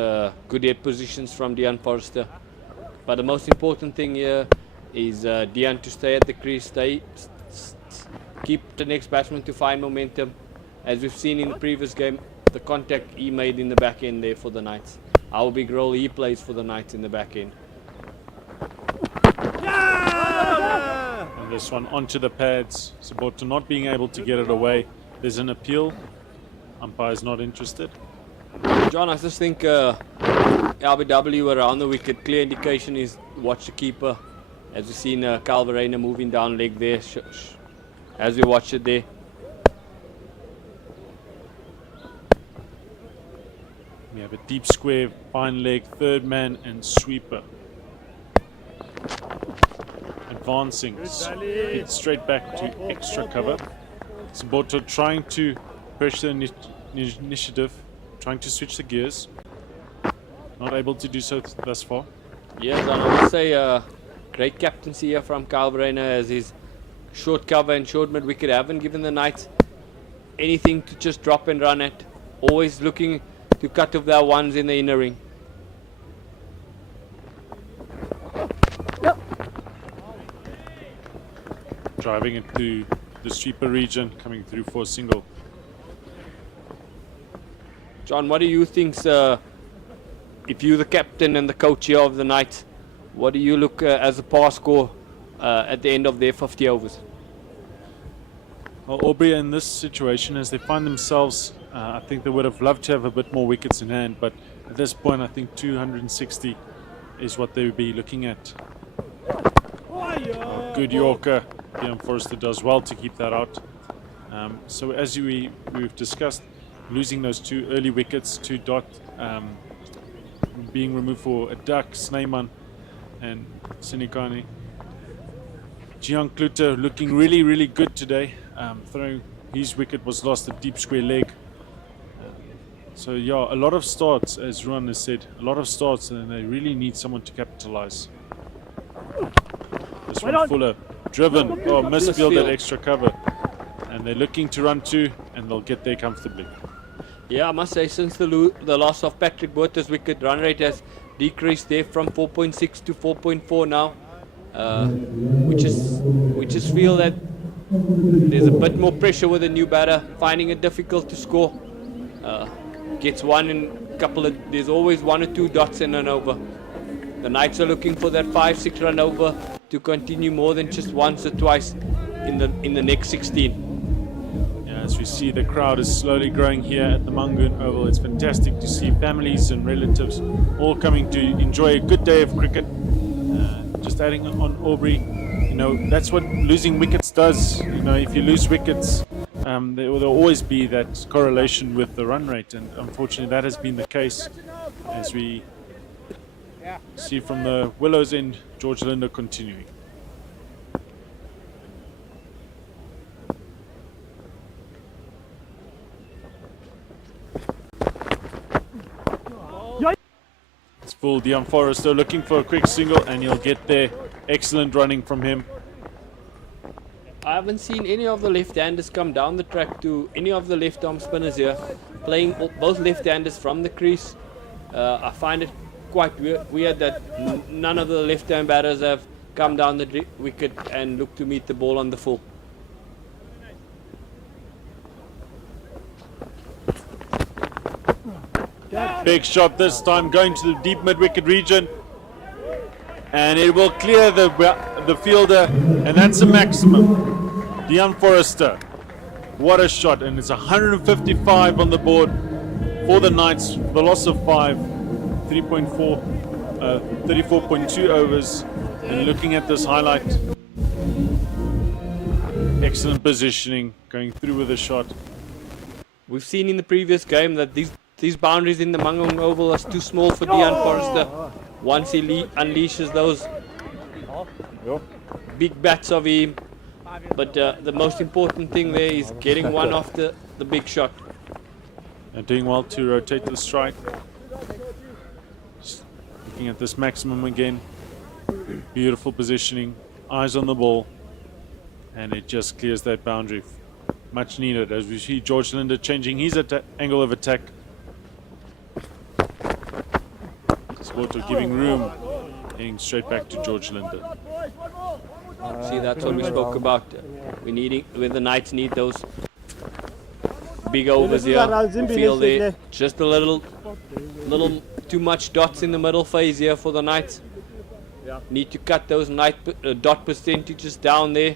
good head positions from Deon Forrester. But the most important thing here is Deon to stay at the crease, keep the next batsman to find momentum. As we've seen in the previous game, the contact he made in the back end there for the Knights. Our big role he plays for the Knights in the back end. And this one onto the pads. Siboto not being able to get it away. There's an appeal. Umpire's not interested. John, I just think LBW around the wicket. Clear indication is watch the keeper. As we've seen Calvarena moving down leg there. As we watch it there. We have a deep square, fine leg, third man and sweeper. Advancing, it's straight back to extra cover. Siboto trying to pressure initiative, trying to switch the gears. Not able to do so thus far. Yes, I would say great captaincy here from Calvarena as his short cover and short mid wicket haven't given the Knights anything to just drop and run at. Always looking to cut off their ones in the inner ring. Driving it to the sweeper region, coming through for a single. John, what do you think, if you're the captain and the coach here of the Knights, what do you look as a pass score at the end of their 50 overs? Well, Aubrey in this situation, as they find themselves, I think they would have loved to have a bit more wickets in hand, but at this point I think 260 is what they would be looking at. Good Yorker. Deon Forrester does well to keep that out. So as we've discussed, losing those 2 early wickets, 2 dot, being removed for a duck, Snyman and Sinikani. Jiang Kluter looking really, really good today. Throwing his wicket was lost, a deep square leg. So yeah, a lot of starts, as Ruan has said, a lot of starts, and they really need someone to capitalize. This one Fuller, driven, misfield at extra cover. And they're looking to run 2, and they'll get there comfortably. Yeah, I must say, since the loss of Patrick Botha's wicket, run rate has decreased there from 4.6 to 4.4 now. We just feel that there's a bit more pressure with a new batter, finding it difficult to score. Gets one in a couple of, there's always 1 or 2 dots in an over. The Knights are looking for that 5-6 run over to continue more than just once or twice in the next 16. Yeah, as we see, the crowd is slowly growing here at the Mangaung Oval. It's fantastic to see families and relatives all coming to enjoy a good day of cricket. Just adding on Aubrey, that's what losing wickets does. If you lose wickets, there will always be that correlation with the run rate, and unfortunately that has been the case, as we see from the Willows end, George Linder continuing. It's full. Deon Forrester looking for a quick single, and he'll get there. Excellent running from him. I haven't seen any of the left-handers come down the track to any of the left-arm spinners here, playing both left-handers from the crease. I find it quite weird that none of the left-hand batters have come down the wicket and look to meet the ball on the full. Big shot this time, going to the deep mid-wicket region. And it will clear the fielder, and that's a maximum. Dion Forrester, what a shot, and it's 155 on the board for the Knights. The loss of 5, 34.2 overs. And looking at this highlight, excellent positioning, going through with a shot. We've seen in the previous game that these boundaries in the Mangaung Oval are too small for Dion Forrester. Once he unleashes those big bats of him, but the most important thing there is getting one off the big shot. And doing well to rotate the strike. Just looking at this maximum again. Beautiful positioning, eyes on the ball, and it just clears that boundary. Much needed as we see George Linder changing his angle of attack. Spoto giving room, heading straight back to George Linder. See, that's what we spoke about. When the Knights need those big overs here. Feel there just a little too much dots in the middle phase here for the Knights. Need to cut those dot percentages down there.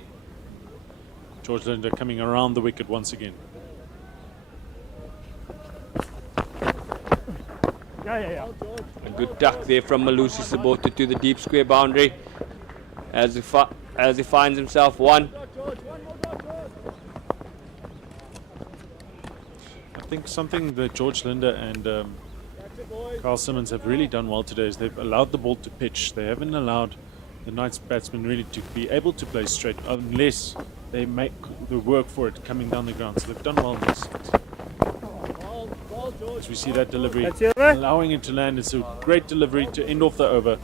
George Linder coming around the wicket once again. A good duck there from Malusi Sabota to the deep square boundary as he finds himself one. I think something that George Linder and Carl Simmons have really done well today is they've allowed the ball to pitch. They haven't allowed the Knights batsmen really to be able to play straight unless they make the work for it coming down the ground. So they've done well in this. As we see that delivery, allowing it to land. It's a great delivery to end off the over.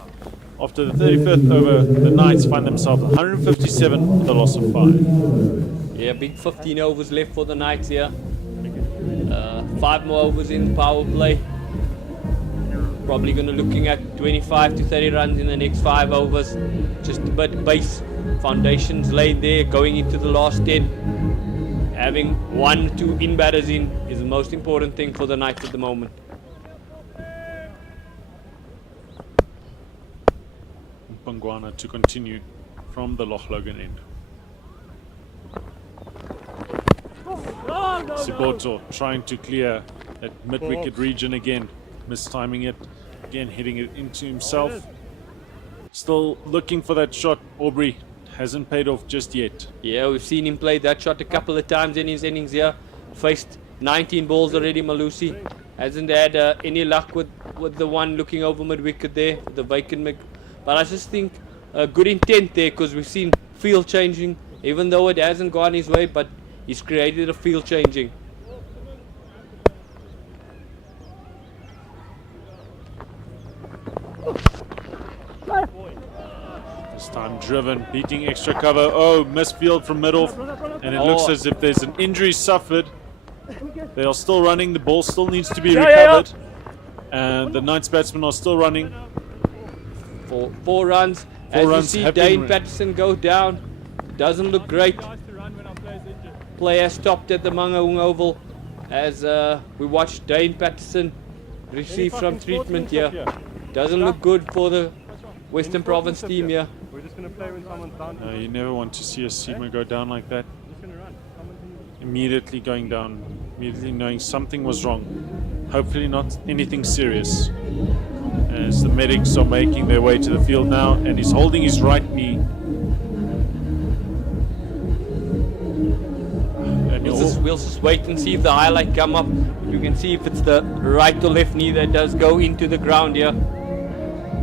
After the 35th over, the Knights find themselves 157 with a loss of 5. Yeah, big 15 overs left for the Knights here. 5 more overs in the power play. Probably going to looking at 25 to 30 runs in the next 5 overs. Just a bit base foundations laid there going into the last 10. Having 1 or 2 in batters in is the most important thing for the Knights at the moment. Pangwana to continue from the Loch Logan end. Siboto trying to clear that mid-wicket region again, mistiming it, again hitting it into himself. Still looking for that shot. Aubrey hasn't paid off just yet. Yeah, we've seen him play that shot a couple of times in his innings here. Faced 19 balls already, Malusi. Hasn't had any luck with the one looking over mid-wicket there, the vacant mid. But I just think a good intent there because we've seen field changing, even though it hasn't gone his way, but he's created a field changing. This time driven, beating extra cover. Oh, missed field from mid-off. And it looks as if there's an injury suffered. They are still running. The ball still needs to be recovered. And the Knights batsmen are still running. Four runs. As you see Dane Patterson go down. Doesn't look great. Player stopped at the Mangaung Oval as we watched Dane Patterson receive some treatment here. Doesn't look good for the Western Province team here. We're just going to play when someone's down. No, you never want to see a seamer go down like that. Immediately going down, immediately knowing something was wrong. Hopefully not anything serious. As the medics are making their way to the field now, and he's holding his right knee. We'll just wait and see if the highlight come up. You can see if it's the right or left knee that does go into the ground here.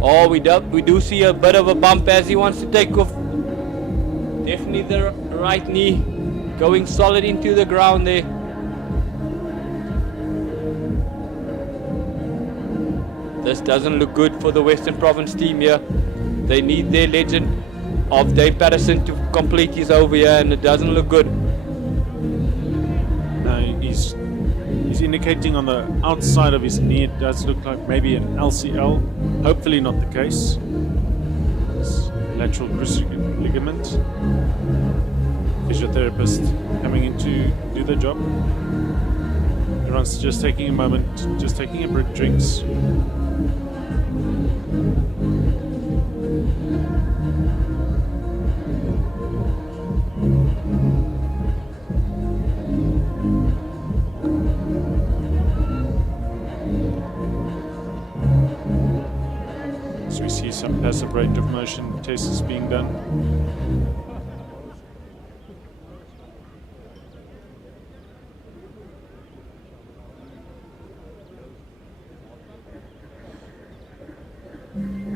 Oh, we do see a bit of a bump as he wants to take off. Definitely the right knee going solid into the ground there. This doesn't look good for the Western Province team here. They need their legend of Dave Patterson to complete his over here, and it doesn't look good. He's indicating on the outside of his knee. It does look like maybe an LCL. Hopefully not the case. It's lateral cruciate ligament. Physiotherapist coming in to do the job. Everyone's just taking a moment, just taking a break, drinks. So we see some passive range of motion tests being done.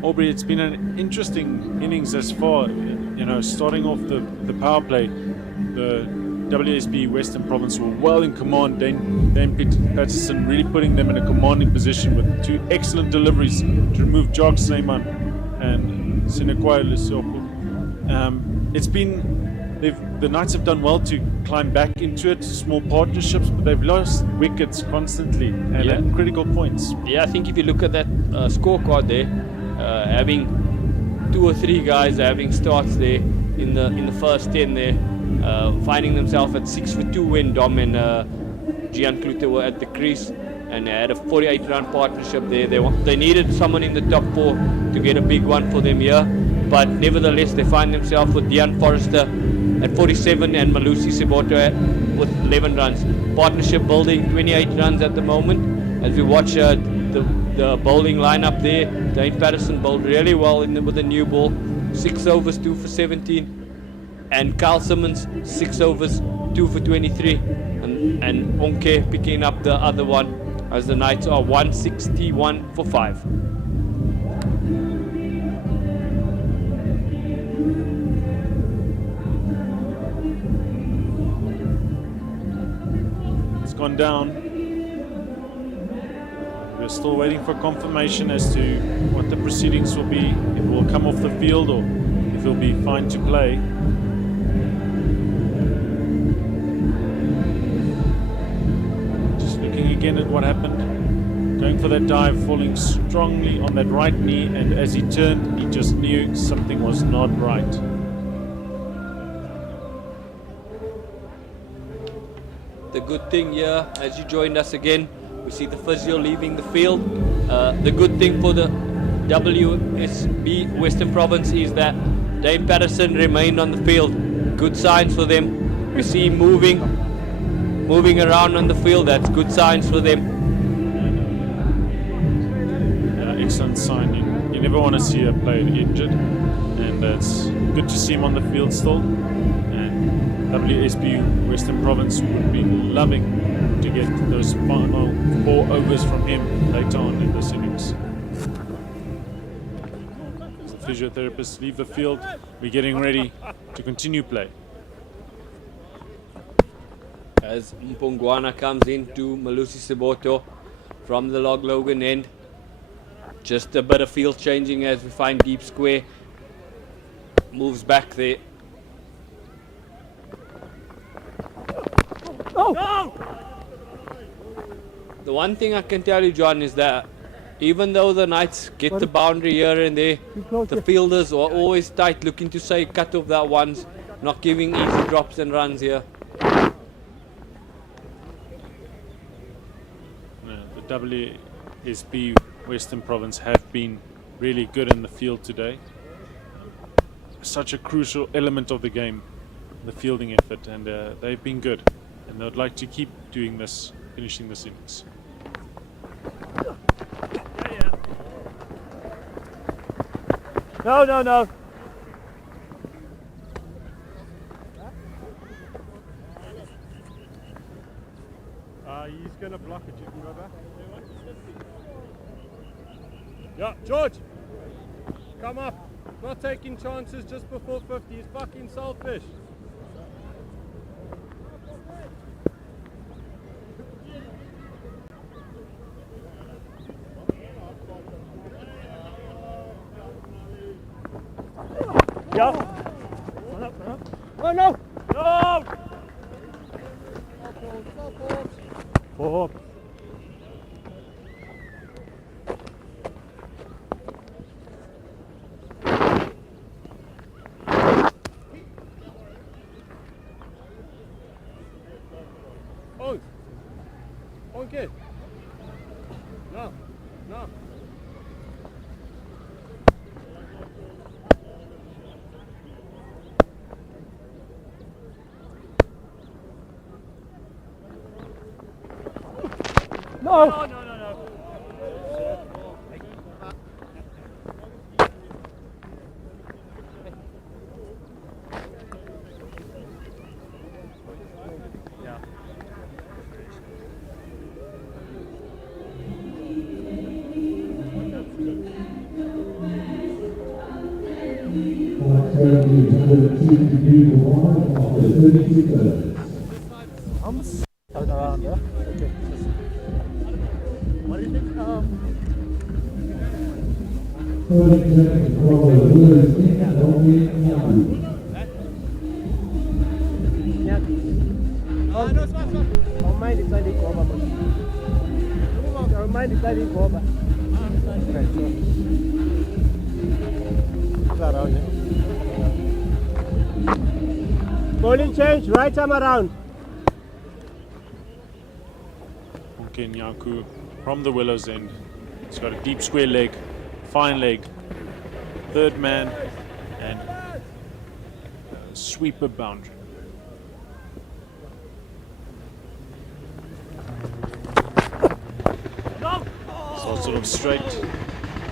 Aubrey, it's been an interesting innings thus far. You know, starting off the power play, the WSB Western Province were well in command. Dane Patterson really putting them in a commanding position with two excellent deliveries to remove Jog Snyman and Sinekwai Lesoko. It's been, the Knights have done well to climb back into it, small partnerships, but they've lost wickets constantly and at critical points. Yeah, I think if you look at that scorecard there, having 2 or 3 guys having starts there in the first 10 there, finding themselves at 6 for 2 when Dom and Gian Klute were at the crease, and they had a 48-run partnership there. They needed someone in the top 4 to get a big one for them here, but nevertheless they find themselves with Dean Forrester at 47 and Malusi Seboto with 11 runs. Partnership building 28 runs at the moment. As we watch the bowling lineup there, Dane Patterson bowled really well with the new ball, 6 overs 2 for 17, and Carl Simmons 6 overs 2 for 23, and Onke picking up the other one as the Knights are 161 for 5. It's gone down. We're still waiting for confirmation as to what the proceedings will be, if it will come off the field or if it will be fine to play. Just looking again at what happened. Going for that dive, falling strongly on that right knee, and as he turned, he just knew something was not right. The good thing here, as you joined us again, we see the physio leaving the field. The good thing for the WSB Western Province is that Dane Patterson remained on the field. Good signs for them. We see him moving around on the field. That's good signs for them. Excellent sign. You never want to see a player injured, and it's good to see him on the field still. And WSB Western Province would be loving to get those final 4 overs from him later on in this innings. The physiotherapists leave the field. We're getting ready to continue play. As Mpongwana comes into Malusi Seboto from the Log Logan end. Just a bit of field changing as we find deep square. Moves back there. Oh! The one thing I can tell you, John, is that even though the Knights get the boundary here and there, the fielders are always tight, looking to say cut off that ones, not giving easy drops and runs here. The WSB Western Province have been really good in the field today. Such a crucial element of the game, the fielding effort, and they've been good. And they'd like to keep doing this, finishing this innings. No, no, no. He's going to block it. You can go back. Yeah, George. Come up. Not taking chances just before 50. He's fucking selfish. Yeah. Oh no! No! Four. On. Okay. No. No. No. No, no, no, no. Yeah. I'm around there. Okay. What is it? No, stop. Don't mind if I did go over. Don't mind if I did go over. Okay, sure. Is that around here? Bowling change, right time around. Nyaku from the Willows end. He's got a deep square leg, fine leg, third man, and sweeper boundary. So sort of straight,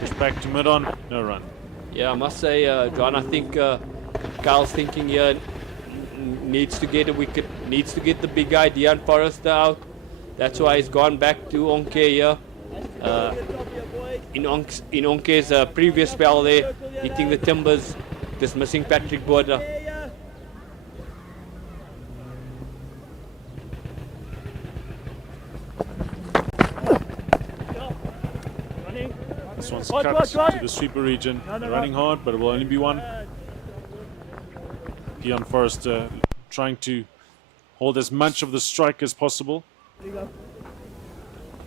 push back to mid on, no run. Yeah, I must say, John, I think Kyle's thinking here needs to get a wicket, needs to get the big guy, Dean Forrester, out. That's why he's gone back to Onke here. In Onke's previous spell there, hitting the timbers, dismissing Patrick Border. This one's cut to the sweeper region. Running hard, but it will only be one. Dean Forrester trying to hold as much of the strike as possible,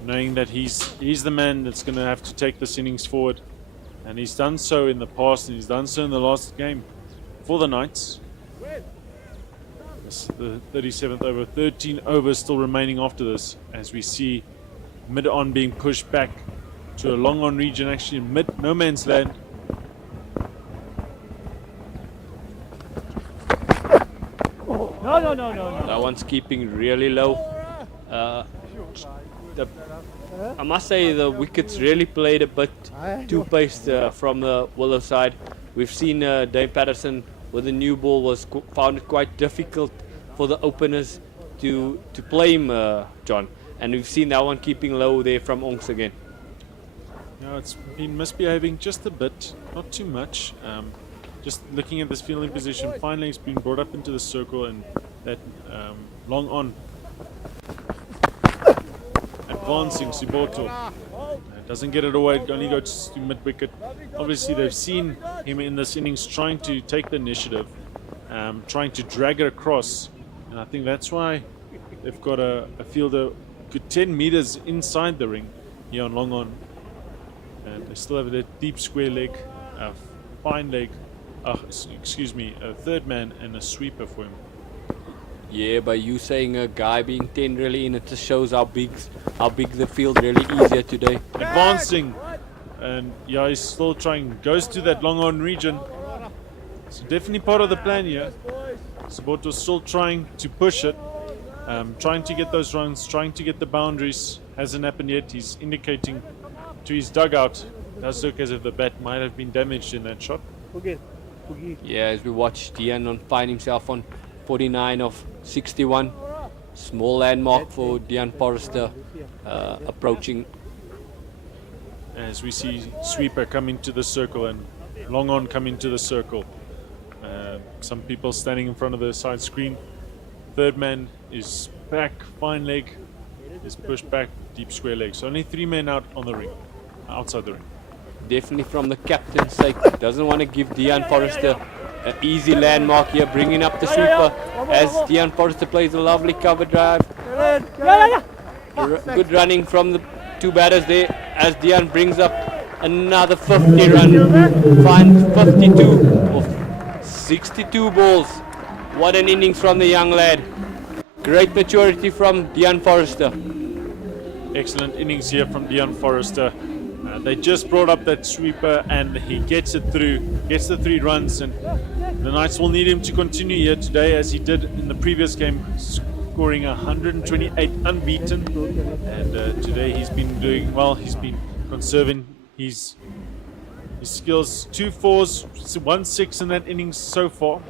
knowing that he's the man that's going to have to take this innings forward, and he's done so in the past, and he's done so in the last game for the Knights. This is the 37th over, 13 overs still remaining after this, as we see mid on being pushed back to a long on region, actually in mid no man's land. No. That one's keeping really low. I must say the wickets really played a bit too paced from the Willow side. We've seen Dave Patterson with the new ball found it quite difficult for the openers to play him, John. And we've seen that one keeping low there from Onks again. No, it's been misbehaving just a bit, not too much. Just looking at this fielding position, finally it's been brought up into the circle, and that long on. Advancing Siboto. Doesn't get it away, only goes to mid wicket. Obviously they've seen him in this innings trying to take the initiative, trying to drag it across, and I think that's why they've got a fielder good 10 meters inside the ring here on long on. And they still have that deep square leg, a fine leg, a third man and a sweeper for him. Yeah, by you saying a guy being 10 really in, it just shows how big the field really is here today. Advancing, and yeah, he's still trying, goes to that long on region. So definitely part of the plan here. Saboto's still trying to push it, trying to get those runs, trying to get the boundaries. Hasn't happened yet. He's indicating to his dugout. Does look as if the bat might have been damaged in that shot. Yeah, as we watch Dean find himself on 49 of 61. Small landmark for Dean Forrester approaching. As we see sweeper come into the circle and long on come into the circle. Some people standing in front of the side screen. Third man is back, fine leg, is pushed back, deep square leg. So only 3 men out on the ring, outside the ring. Definitely from the captain's sake, doesn't want to give Dean Forrester an easy landmark here, bringing up the sweeper as Dean Forrester plays a lovely cover drive. Good running from the two batters there as Dean brings up another 50 run, finds 52 of 62 balls. What an innings from the young lad. Great maturity from Dean Forrester. Excellent innings here from Dion Forrester. They just brought up that sweeper and he gets it through, gets the 3 runs, and the Knights will need him to continue here today as he did in the previous game, scoring 128 unbeaten, and today he's been doing well. He's been conserving his skills. 2 4s, 1 6 in that innings so far.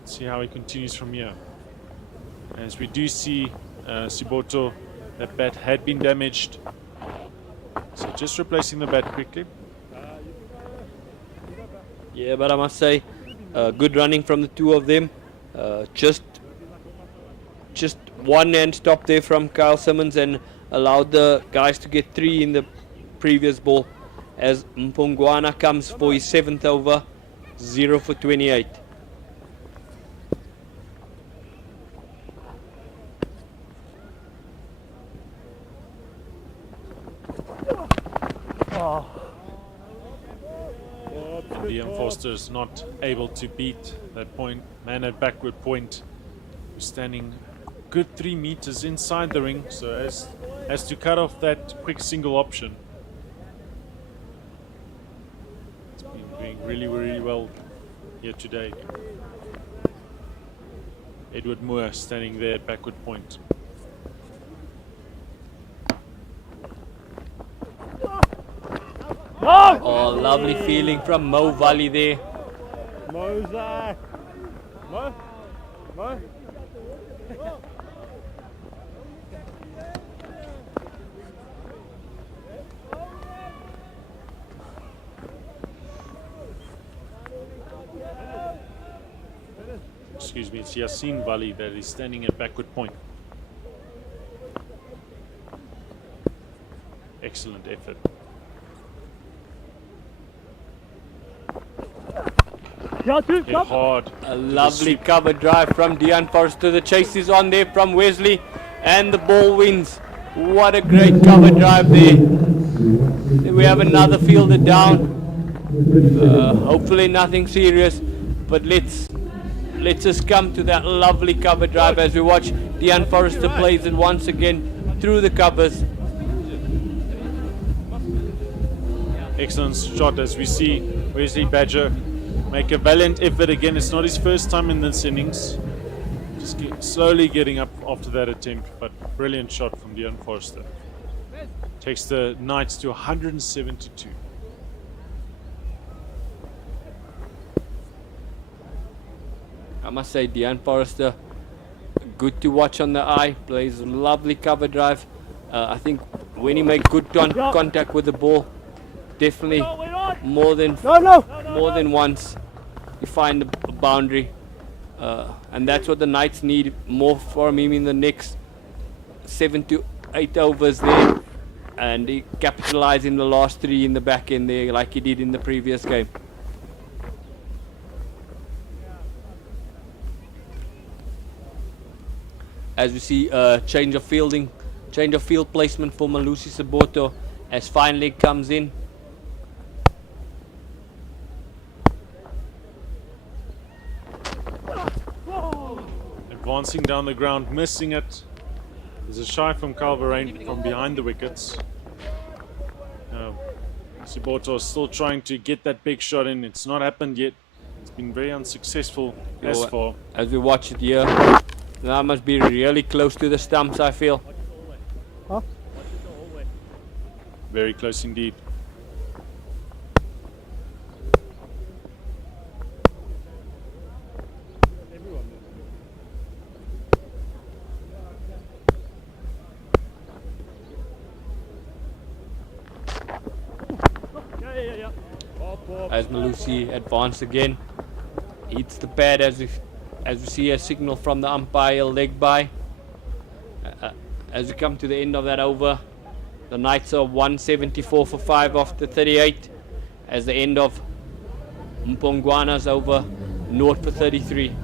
Let's see how he continues from here. As we do see Siboto, that bat had been damaged, so just replacing the bat quickly. Yeah, but I must say, good running from the 2 of them. Just one hand stop there from Kyle Simmons and allowed the guys to get 3 in the previous ball, as Mpongwana comes for his 7th over, 0 for 28. Dion Forster is not able to beat that point. Man at backward point, standing good 3 meters inside the ring, so as to cut off that quick single option. It's been doing really, really well here today. Edward Moore standing there at backward point. Oh, lovely feeling from Mo Valley there. Mozart. Mo. Excuse me, it's Yassine Valley that is standing at backward point. Excellent effort. Hit hard. A lovely cover drive from Dion Forrester. The chase is on there from Wesley, and the ball wins. What a great cover drive there. We have another fielder down. Hopefully nothing serious, but let's just come to that lovely cover drive as we watch Dion Forrester plays it once again through the covers. Excellent shot as we see Wesley Badger make a valiant effort again. It's not his first time in this innings. Just slowly getting up after that attempt, but brilliant shot from Dion Forrester. Takes the Knights to 172. I must say, Dion Forrester, good to watch on the eye. Plays a lovely cover drive. I think when he makes good contact with the ball, definitely more than once you find a boundary, and that's what the Knights need more from him in the next 7 to 8 overs there, and he capitalized in the last 3 in the back end there like he did in the previous game. As we see change of field placement for Malusi Siboto as fine leg comes in. Advancing down the ground, missing it. There's a shy from Calverain from behind the wickets. Siboto is still trying to get that big shot in. It's not happened yet. It's been very unsuccessful as far. As we watch it here, now must be really close to the stumps, I feel. Huh? Very close indeed. As Malusi advance again, hits the pad as we see a signal from the umpire, leg by. As we come to the end of that over, the Knights are 174 for 5 after 38. As the end of Mpongwana's over, 0 for 33.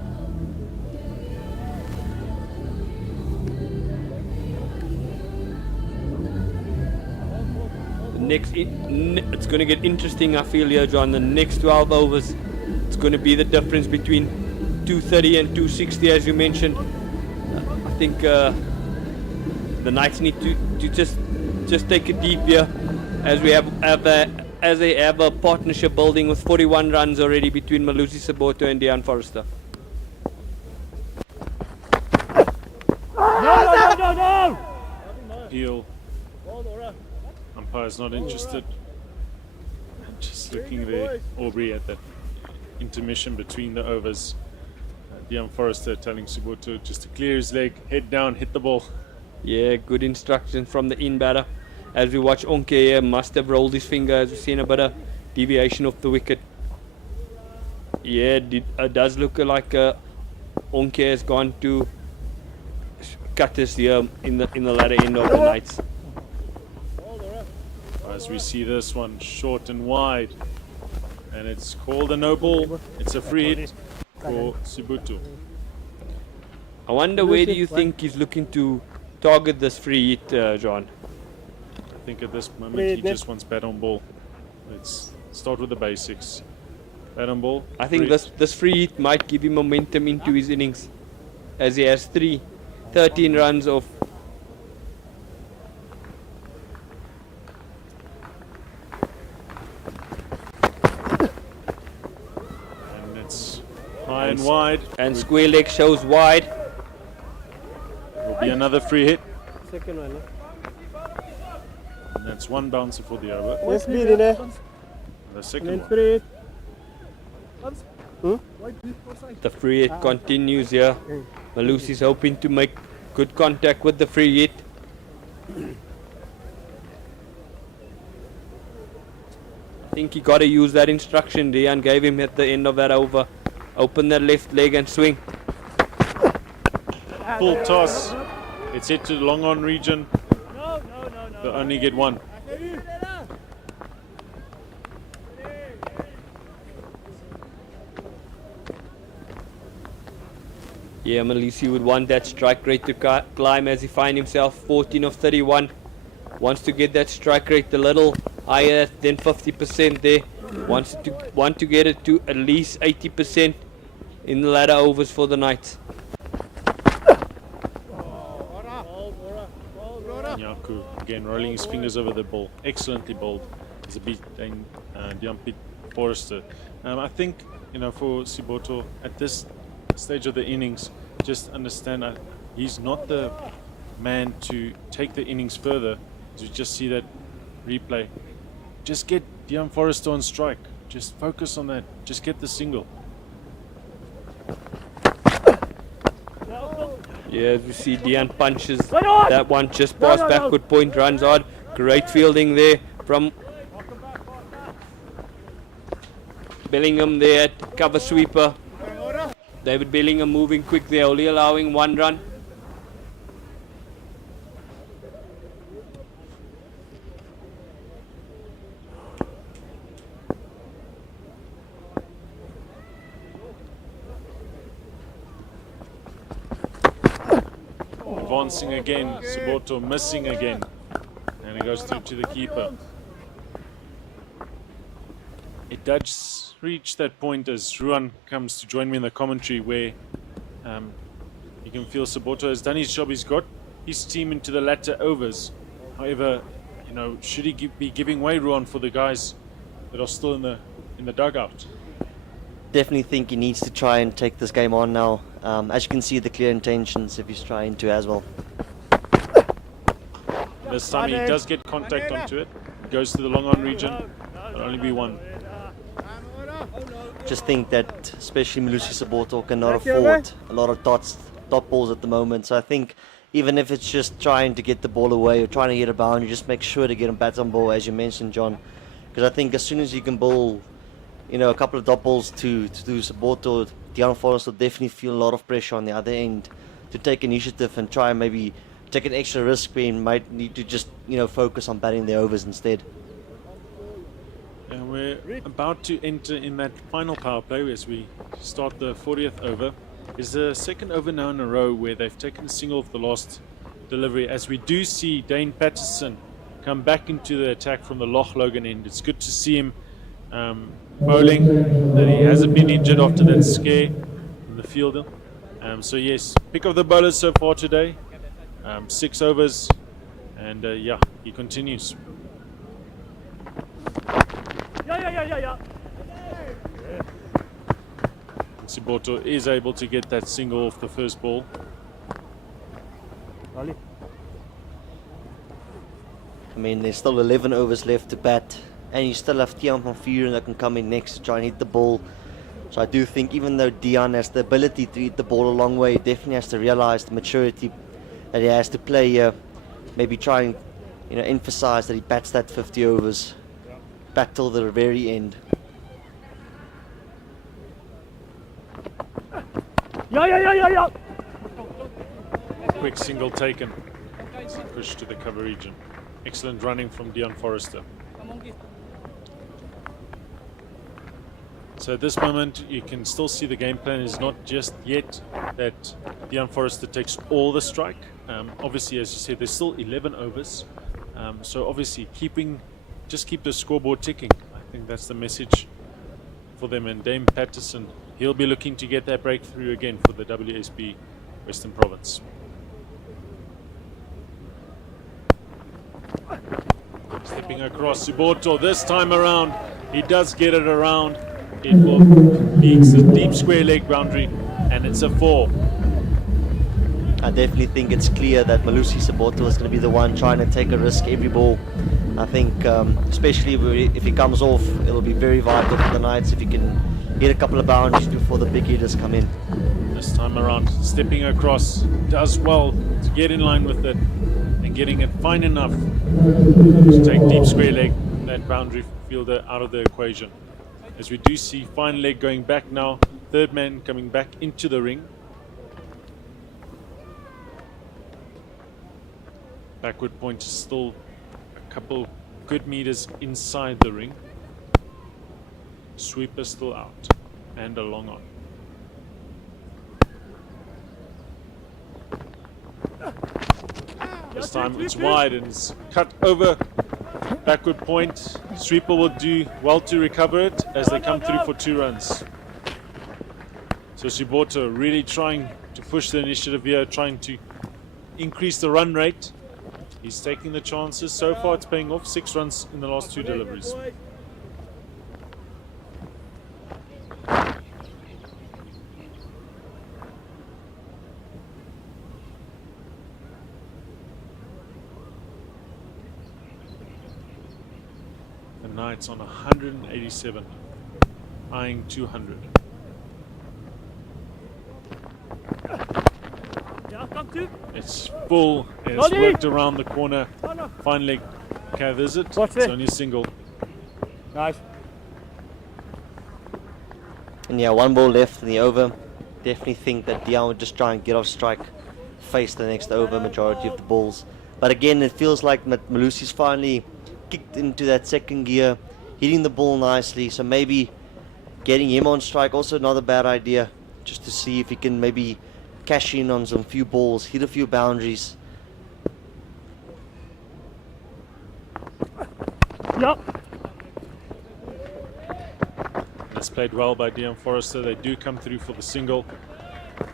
It's going to get interesting, I feel here, John. The next 12 overs, it's going to be the difference between 230 and 260, as you mentioned. I think the the Knights need to just take it deep here, as we as they have a partnership building with 41 runs already between Malusi Soboto and Dejan Forrester. No! Heel. Umpire's not interested. Just looking there, Aubrey, at that intermission between the overs. Dejan Forrester telling Soboto just to clear his leg, head down, hit the ball. Yeah, good instruction from the in batter. As we watch Onke here, must have rolled his finger as we've seen a bit of deviation off the wicket. Yeah, it does look like Onke has gone to cut this here in the latter end of the Knights. As we see this one short and wide, and it's called a no ball. It's a free hit for Soboto. I wonder where do you think he's looking to target this free hit, John? I think at this moment he just wants bat on ball. Let's start with the basics. Bat on ball. I think this free hit might give him momentum into his innings, as he has 13 runs off. And it's high and wide. And square leg shows wide. Will be another free hit. Second one. And that's one bouncer for the over. Yes, speed in there. The second And one. free. The free hit continues here. Malusi's hoping to make good contact with the free hit. I think he got to use that instruction Dejan gave him at the end of that over. Open that left leg and swing. Full toss. It's hit to the long on region. They'll only get one. Yeah, Malusi would want that strike rate to climb as he finds himself 14 of 31. Wants to get that strike rate a little higher than 50% there. Want to get it to at least 80% in the latter overs for the Knights. Nyaku again rolling his fingers over the ball. Excellently bowled. There's a beat and Dejan Forrester. I think, for Soboto at this stage of the innings, just understand he's not the man to take the innings further. As you just see that replay. Just get Dejan Forrester on strike. Just focus on that. Just get the single. Yeah, as we see Dejan punches that one just past backward point, runs on. Great fielding there from Bellingham there at cover sweeper. David Bellingham moving quick there, only allowing one run. Advancing again, Soboto missing again, and it goes through to the keeper. It does reach that point as Ruan comes to join me in the commentary where you can feel Soboto has done his job. He's got his team into the latter overs. However, should he be giving way, Ruan, for the guys that are still in the dugout? Definitely think he needs to try and take this game on now. As you can see, the clear intentions if he's trying to as well. This time he does get contact onto it. Goes to the long on region. It'll only be one. Just think that especially Malusi Soboto cannot afford a lot of dot balls at the moment. So I think even if it's just trying to get the ball away or trying to get a boundary, just make sure to get him bat on ball, as you mentioned, John. Because I think as soon as you can bowl, a couple of dot balls to Soboto, Dejan Forrester will definitely feel a lot of pressure on the other end to take initiative and try and maybe take an extra risk where he might need to just focus on batting the overs instead. And we're about to enter in that final power play as we start the 40th over. It's the second over now in a row where they've taken a single of the last delivery, as we do see Dane Patterson come back into the attack from the Loch Logan end. It's good to see him bowling, that he hasn't been injured after that scare in the field. So yes, pick of the bowlers so far today. 6 overs, and yeah, he continues. Siboto is able to get that single off the first ball. Ollie. I mean, there's still 11 overs left to bat, and you still have Tiaan van Vuuren that can come in next to try and hit the ball. So I do think even though Dion has the ability to hit the ball a long way, he definitely has to realize the maturity that he has to play here. Maybe try and emphasize that he bats that 50 overs back till the very end. Quick single taken. Push to the cover region. Excellent running from Dion Forrester. So at this moment, you can still see the game plan is not just yet that Dion Forrester takes all the strike. Obviously, as you said, there's still 11 overs. So obviously, just keep the scoreboard ticking. I think that's the message for them. And Dame Patterson, he'll be looking to get that breakthrough again for the WSB Western Province. Stepping across Siboto this time around, he does get it around. It will be a deep square leg boundary, and it's a 4. I definitely think it's clear that Malusi Siboto is going to be the one trying to take a risk every ball. I think, especially if he comes off, it'll be very vital for the Knights if he can hit a couple of boundaries before the big hitters come in. This time around, stepping across, does well to get in line with it and getting it fine enough to take deep square leg, that boundary fielder out of the equation. As we do see fine leg going back now, third man coming back into the ring. Backward point is still a couple good meters inside the ring. Sweeper still out and a long on. This time it's wide and it's cut over. Backward point. Sweeper will do well to recover it as they come through for 2 runs. So Siboto really trying to push the initiative here, trying to increase the run rate. He's taking the chances. So far it's paying off. 6 runs in the last 2 deliveries. The Knights on 187, eyeing 200. It's full, it's worked around the corner. Fine leg gathers it. It's only a single. Nice. And yeah, 1 ball left in the over. Definitely think that Dion would just try and get off strike, face the next over majority of the balls. But again, it feels like Malusi's finally kicked into that second gear, hitting the ball nicely. So maybe getting him on strike, also not a bad idea, just to see if he can maybe cash in on some few balls, hit a few boundaries. Yep. That's played well by Dion Forrester. They do come through for the single,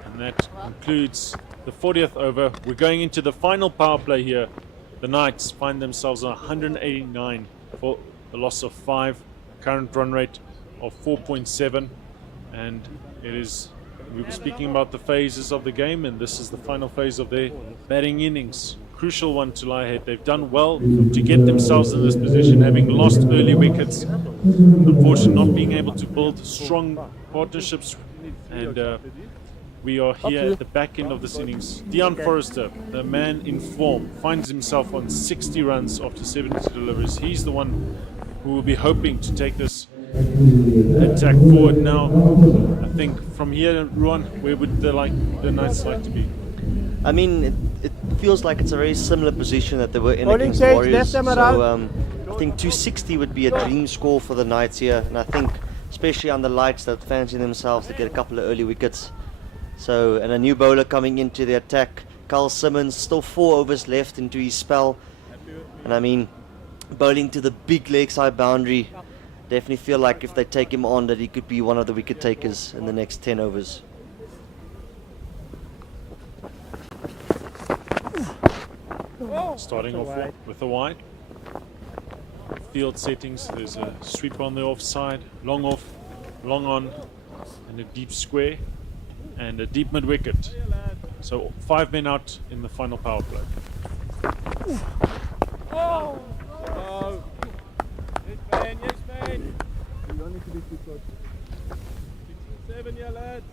and that concludes the 40th over. We're going into the final power play here. The Knights find themselves on 189 for the loss of 5, current run rate of 4.7, and it is, we were speaking about the phases of the game, and this is the final phase of their batting innings. Crucial one to lie ahead. They've done well to get themselves in this position, having lost early wickets. Unfortunately, not being able to build strong partnerships, and we are here at the back end of this innings. Dion Forrester, the man in form, finds himself on 60 runs after 70 deliveries. He's the one who will be hoping to take this attack forward now. I think from here, Ruan, where would the Knights like to be? I mean, it feels like it's a very similar position that they were in against the Warriors. So I think 260 would be a dream score for the Knights here, and I think especially on the lights that fancy themselves to get a couple of early wickets. So, and a new bowler coming into the attack, Carl Simmons, still 4 overs left into his spell, and I mean, bowling to the big leg side boundary. Definitely feel like if they take him on, that he could be one of the wicket takers in the next 10 overs. Starting off with a wide. Field settings, there's a sweep on the offside, long off, long on, and a deep square, and a deep mid wicket. So 5 men out in the final power play. Oh! Yes, man, yes, man. You don't need to be too close. 7, yeah, lads.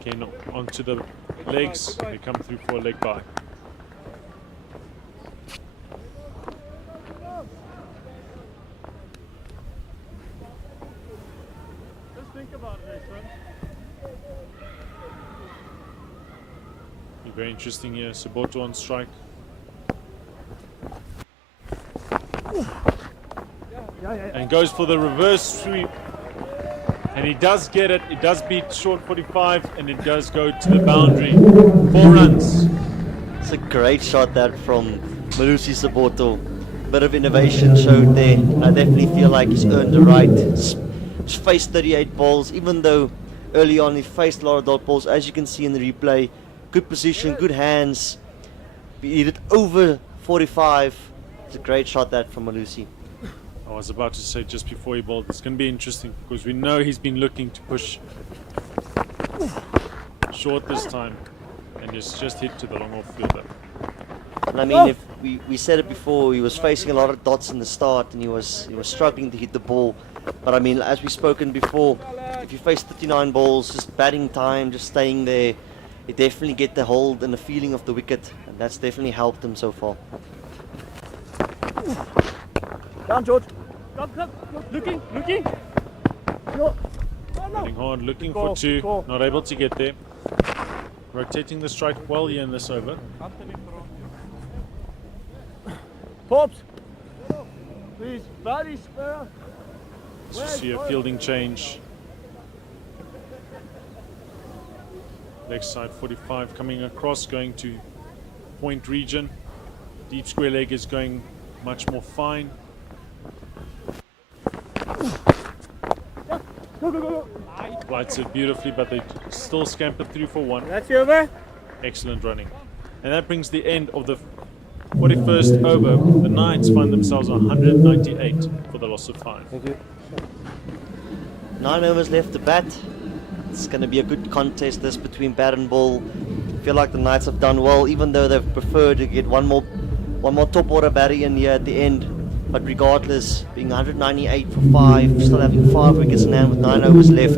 Okay, no, onto the legs, they come through for a leg bye. Just think about this one. Be very interesting here, Soboto on strike. And goes for the reverse sweep. And he does get it. It does beat short 45 and it does go to the boundary. 4 runs. It's a great shot that from Malusi Soboto. Bit of innovation showed there. I definitely feel like he's earned the right. He's faced 38 balls, even though early on he faced a lot of dot balls. As you can see in the replay, good position, good hands. He did over 45. It's a great shot that from Malusi. I was about to say just before he bowled, it's going to be interesting because we know he's been looking to push short this time and it's just hit to the long off fielder. And I mean, if we said it before, he was facing a lot of dots in the start and he was struggling to hit the ball. But I mean, as we've spoken before, if you face 39 balls, just batting time, just staying there, you definitely get the hold and the feeling of the wicket, and that's definitely helped him so far. Down, George. Come. Looking. Hitting hard, looking for 2, not able to get there. Rotating the strike well here in this over. Pops. Please, very spare. Let's see a fielding change. Leg side 45 coming across, going to point region. Deep square leg is going much more fine. Go. Lights it beautifully, but they still scamper through for 1. That's the over. Excellent running. And that brings the end of the 41st over. The Knights find themselves on 198 for the loss of 5. Thank you. 9 overs left to bat. It's going to be a good contest this between bat and ball. I feel like the Knights have done well, even though they've preferred to get one more top order batter in here at the end. But regardless, being 198 for 5, still having 5 wickets in hand with 9 overs left,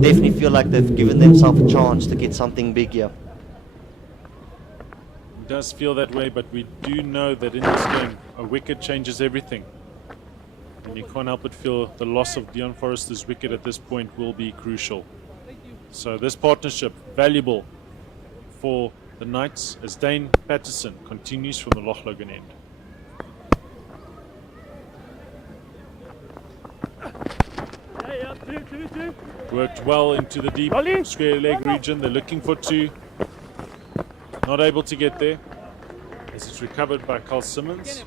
definitely feel like they've given themselves a chance to get something big here. It does feel that way, but we do know that in this game, a wicket changes everything. And you can't help but feel the loss of Dion Forrester's wicket at this point will be crucial. So this partnership, valuable for the Knights as Dane Patterson continues from the Loch Logan end. Two. Worked well into the deep square leg region. They're looking for 2. Not able to get there as it's recovered by Carl Simmons.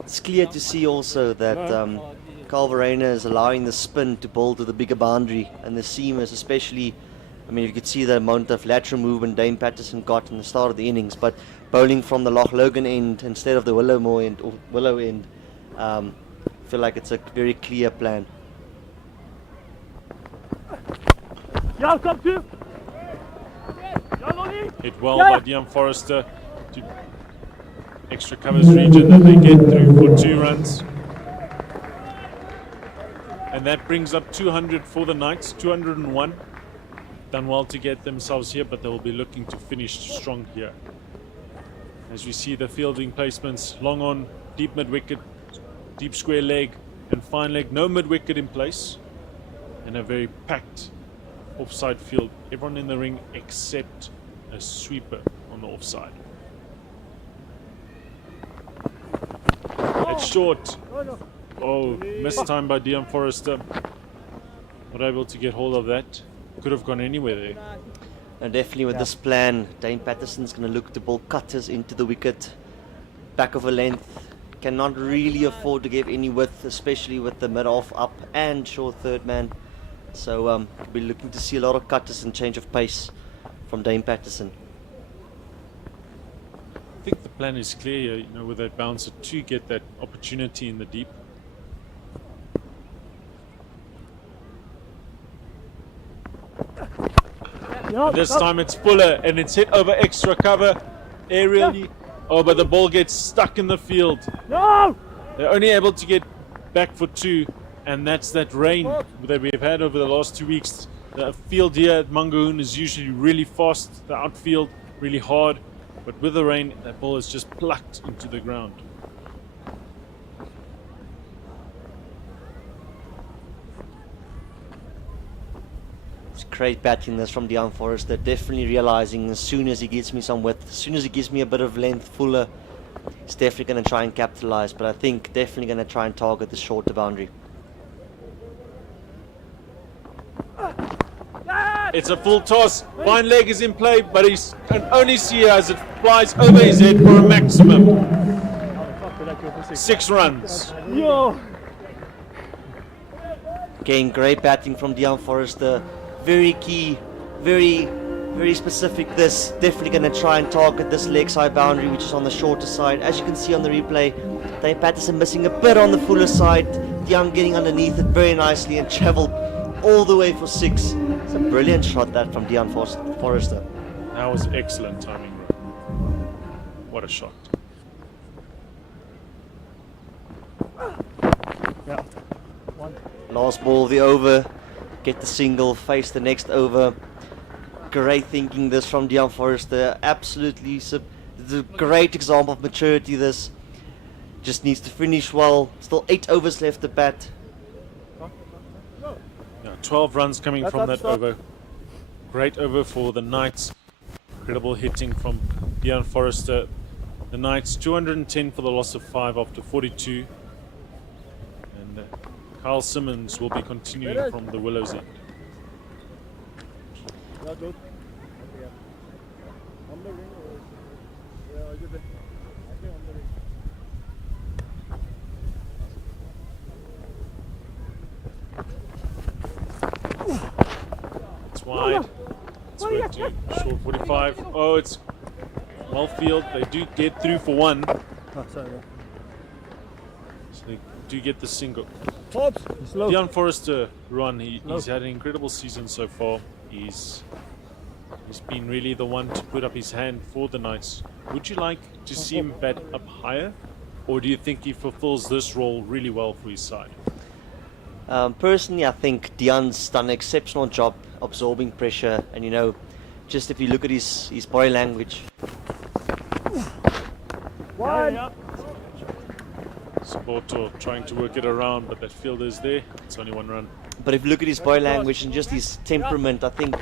It's clear to see also that Carl Verreynne is allowing the spin to bowl to the bigger boundary, and the seamers especially. I mean, you could see the amount of lateral movement Dane Patterson got in the start of the innings, but bowling from the Loch Logan end instead of the Willow end, I feel like it's a very clear plan. Yeah, come to. Hit well by Dion Forrester to extra covers region that they get through for 2 runs. And that brings up 200 for the Knights, 201. Done well to get themselves here, but they will be looking to finish strong here. As we see the fielding placements, long on, deep mid wicket, deep square leg and fine leg, no mid wicket in place, and a very packed offside field. Everyone in the ring except a sweeper on the offside. It's short. Oh, missed time by Dion Forrester. Not able to get hold of that. Could have gone anywhere there. And definitely with this plan, Dane Patterson's going to look to bowl cutters into the wicket. Back of a length, cannot really afford to give any width, especially with the mid-off up and short third man. So we'll be looking to see a lot of cutters and change of pace from Dane Patterson. I think the plan is clear, you know, with that bouncer to get that opportunity in the deep. And this time it's Fuller, and it's hit over extra cover aerially. Oh, but the ball gets stuck in the field. No! They're only able to get back for 2, and that's that rain that we've had over the last 2 weeks. The field here at Mangaung is usually really fast, the outfield really hard, but with the rain, that ball is just plucked into the ground. It's great batting this from Deon Forrester, definitely realizing as soon as he gives me some width, as soon as he gives me a bit of length, Fuller, he's definitely going to try and capitalize, but I think definitely going to try and target the shorter boundary. It's a full toss. Fine leg is in play, but he can only see as it flies over his head for a maximum 6 runs. Yo! Again, great batting from Deon Forrester. Very key, very specific. This definitely going to try and target this leg side boundary, which is on the shorter side. As you can see on the replay, Dane Patterson missing a bit on the fuller side. Deon getting underneath it very nicely and travelled all the way for 6. It's a brilliant shot that from Deon Forrester. That was excellent timing. What a shot. Yeah. One. Last ball of the over. Get the single, face the next over. Great thinking this from Deon Forrester. Absolutely, it's a great example of maturity this. Just needs to finish well. Still 8 overs left to bat. Yeah, 12 runs coming from that over. Great over for the Knights. Incredible hitting from Deon Forrester. The Knights 210 for the loss of 5 after 42. And Kyle Simmons will be continuing from the Willows end. It's wide. It's worked to short 45. Oh, it's well field. They do get through for 1. Oh, sorry. So they do get the single. Slow. Deon Forrester, Ron, he's had an incredible season so far. He's been really the one to put up his hand for the Knights. Would you like to see him bat up higher, or do you think he fulfills this role really well for his side? Personally, I think Deon's done an exceptional job absorbing pressure, and you know, just if you look at his body language. One. Saboto trying to work it around, but that fielder is there. It's only 1 run. But if you look at his body language and just his temperament, I think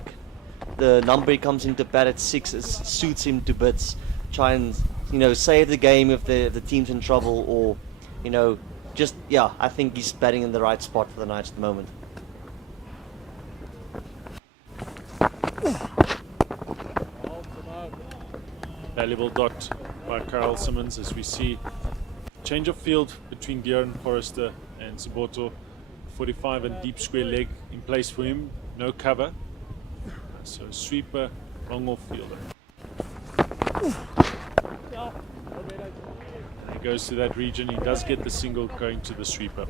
the number he comes into bat at 6 suits him to bits. Try and, you know, save the game if the team's in trouble, or, you know, just, yeah, I think he's batting in the right spot for the Knights at the moment. Valuable dot by Kyle Simmons as we see change of field between Deon Forrester and Saboto. 45 and deep square leg in place for him, no cover. So sweeper, long off fielder. He goes to that region, he does get the single going to the sweeper.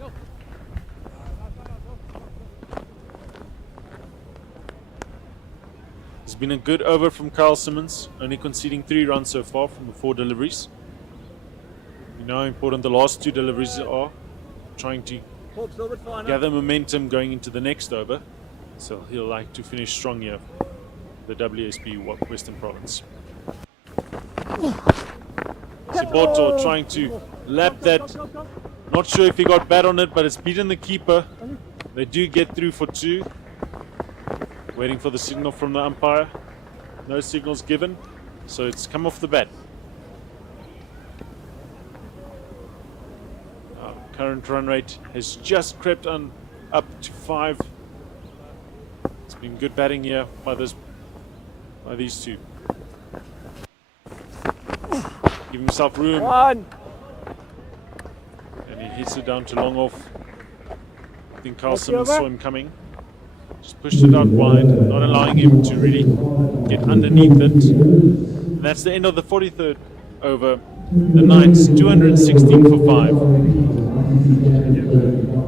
It's been a good over from Kyle Simmons, only conceding 3 runs so far from the 4 deliveries. You know how important the last 2 deliveries are, trying to gather momentum going into the next over. So he'll like to finish strong here, the WSB Western Province. Saboto trying to lap that. Not sure if he got bat on it, but it's beaten the keeper. They do get through for 2. Waiting for the signal from the umpire. No signals given, so it's come off the bat. Current run rate has just crept on up to 5. It's been good batting here by these 2. Give himself room. One. hits it down to long off. I think Carlson saw him coming. Just pushed it out wide, not allowing him to really get underneath it. And that's the end of the 43rd over. The Knights 216 for 5.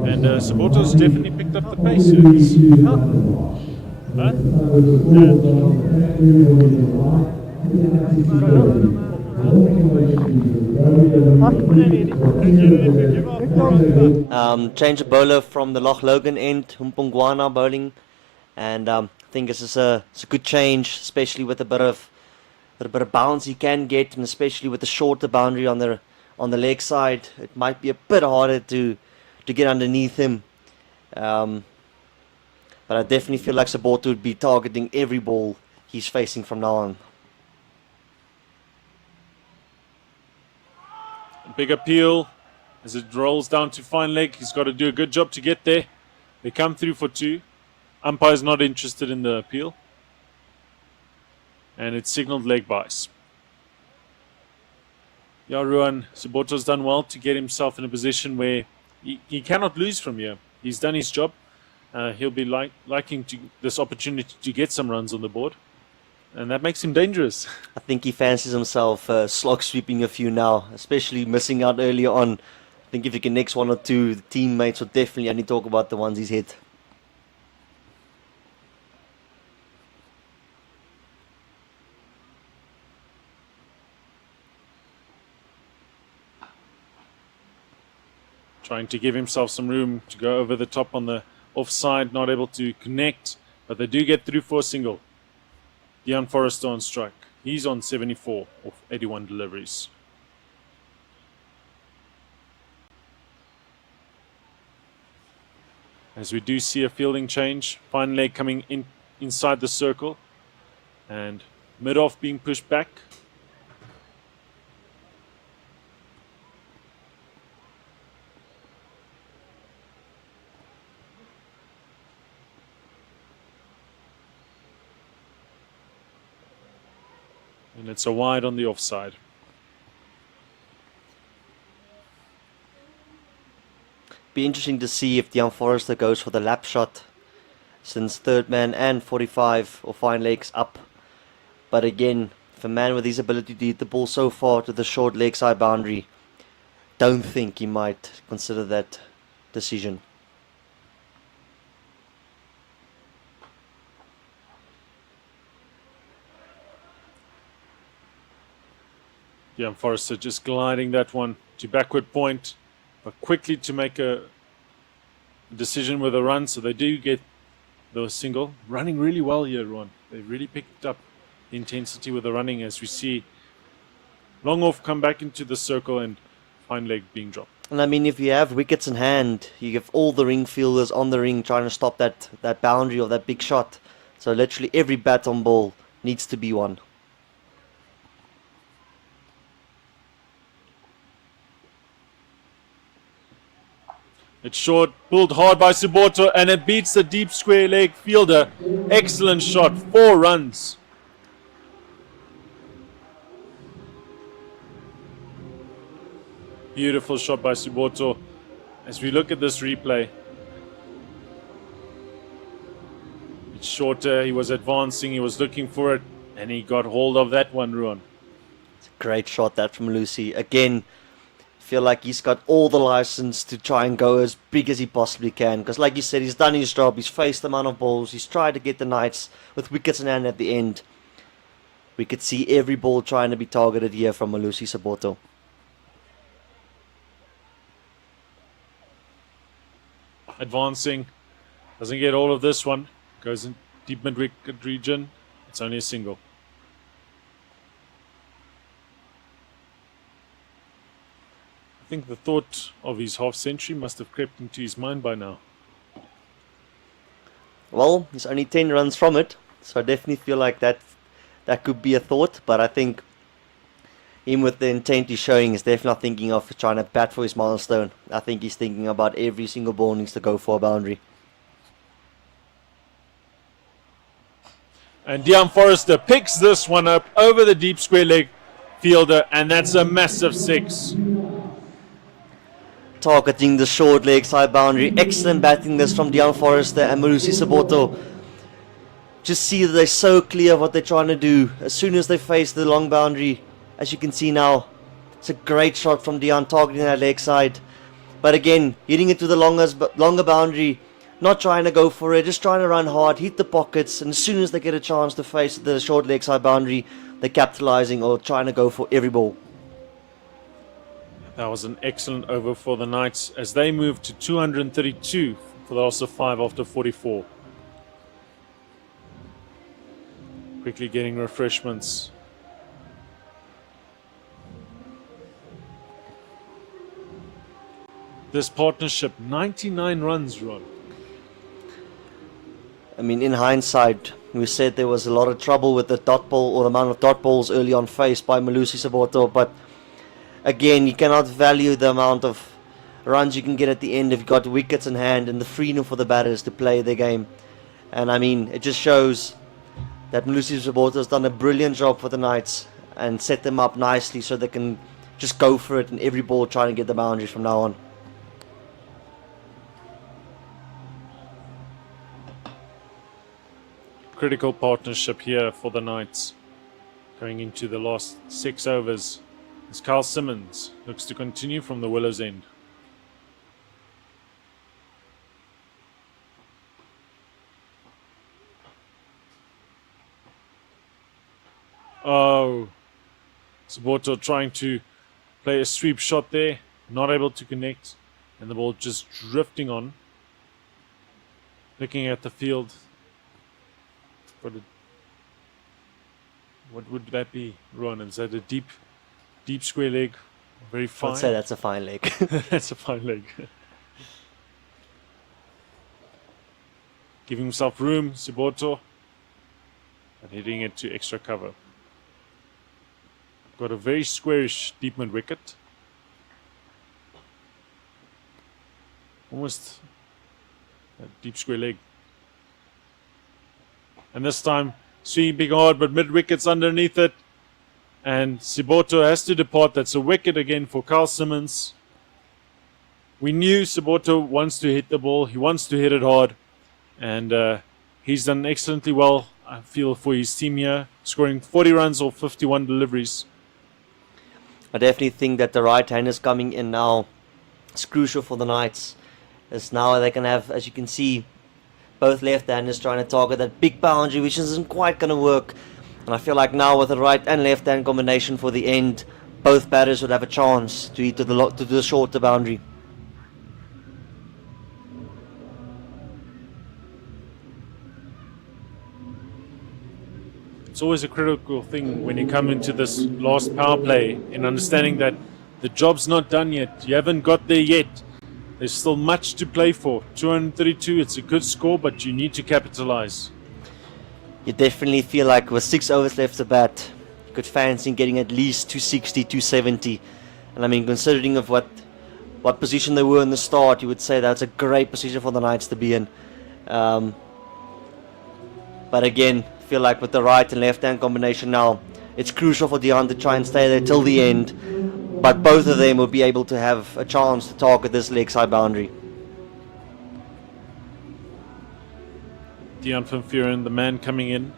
And Saboto's definitely picked up the pace. Change of bowler from the Loch Logan end, Humpungwana bowling, and I think this is it's a good change, especially with a bit of bounce he can get, and especially with the shorter boundary on the leg side, it might be a bit harder to get underneath him. But I definitely feel like Saboto would be targeting every ball he's facing from now on. Big appeal as it rolls down to fine leg. He's got to do a good job to get there. They come through for 2. Umpire's not interested in the appeal. And it's signaled leg bias. Yeah, Ruan, Saboto's done well to get himself in a position where he cannot lose from here. He's done his job. He'll be liking this opportunity to get some runs on the board. And that makes him dangerous. I think he fancies himself slog sweeping a few now, especially missing out earlier on. I think if he can next 1 or 2, the teammates will definitely only talk about the ones he's hit. Trying to give himself some room to go over the top on the offside, not able to connect, but they do get through for a single. Deon Forrester on strike. He's on 74 of 81 deliveries. As we do see a fielding change, fine leg coming in inside the circle, and mid-off being pushed back. And it's a wide on the offside. Be interesting to see if Deon Forrester goes for the lap shot, since third man and 45 or fine legs up. But again, if a man with his ability to hit the ball so far to the short leg side boundary, don't think he might consider that decision. Deon Forrester just gliding that one to backward point, but quickly to make a decision with a run, so they do get the single. Running really well here, Ron. They really picked up the intensity with the running, as we see long off come back into the circle and fine leg being dropped. And I mean, if you have wickets in hand, you have all the ring fielders on the ring trying to stop that boundary of that big shot. So literally every bat on ball needs to be one. It's short, pulled hard by Saboto, and it beats the deep square leg fielder. Excellent shot, 4 runs. Beautiful shot by Saboto. As we look at this replay, it's shorter, he was advancing, he was looking for it, and he got hold of that one, Ruan. It's a great shot that from Lucy. Again, feel like he's got all the license to try and go as big as he possibly can, because like you said, he's done his job. He's faced the amount of balls, he's tried to get the Knights with wickets in hand at the end. We could see every ball trying to be targeted here from Malusi Saboto. Advancing, doesn't get all of this one, goes in deep mid-wicket region. It's only a single. I think the thought of his half century must have crept into his mind by now. Well, he's only 10 runs from it, so I definitely feel like that could be a thought, but I think him with the intent he's showing is definitely not thinking of trying to bat for his milestone. I think he's thinking about every single ball needs to go for a boundary. And Deon Forrester picks this one up over the deep square leg fielder, and that's a massive 6. targeting the short leg side boundary. Excellent batting this from Deon Forrester and Malusi Saboto. Just see that they're so clear of what they're trying to do. As soon as they face the long boundary, as you can see now, it's a great shot from Deon targeting that leg side. But again, hitting it to the longer boundary, not trying to go for it, just trying to run hard, hit the pockets, and as soon as they get a chance to face the short leg side boundary, they're capitalizing or trying to go for every ball. That was an excellent over for the Knights as they moved to 232 for the loss of 5 after 44. Quickly getting refreshments. This partnership, 99 runs, Ron. I mean, in hindsight, we said there was a lot of trouble with the dot ball or the amount of dot balls early on faced by Malusi Saboto, but again, you cannot value the amount of runs you can get at the end if you've got wickets in hand and the freedom for the batters to play their game. And I mean, it just shows that Malusi Saboto has done a brilliant job for the Knights and set them up nicely so they can just go for it in every ball, trying to get the boundaries from now on. Critical partnership here for the Knights. Going into the last 6 overs as Carl Simmons looks to continue from the Willows end. Oh, Saboto trying to play a sweep shot there, not able to connect, and the ball just drifting on. Looking at the field. What would that be, Ron? Is that a deep square leg? Very fine. I'd say that's a fine leg. That's a fine leg. Giving himself room, Saboto, and hitting it to extra cover. Got a very squarish deep mid wicket. Almost a deep square leg. And this time, sweeping hard, but mid wickets underneath it. And Saboto has to depart. That's a wicket again for Carl Simmons. We knew Saboto wants to hit the ball. He wants to hit it hard. And he's done excellently well, I feel, for his team here. Scoring 40 runs or 51 deliveries. I definitely think that the right hand is coming in now. It's crucial for the Knights. As now they can have, as you can see, both left-handers trying to target that big boundary, which isn't quite going to work. And I feel like now with the right and left-hand combination for the end, both batters would have a chance to hit to the shorter boundary. It's always a critical thing when you come into this last power play in understanding that the job's not done yet. You haven't got there yet. There's still much to play for. 232, it's a good score, but you need to capitalize. You definitely feel like with 6 overs left to bat, you could fancy getting at least 260, 270. And I mean, considering of what position they were in the start, you would say that's a great position for the Knights to be in. But again, I feel like with the right and left hand combination now, it's crucial for Deon to try and stay there till the end. But both of them will be able to have a chance to target this leg side boundary. Deon van Vuuren, the man coming in.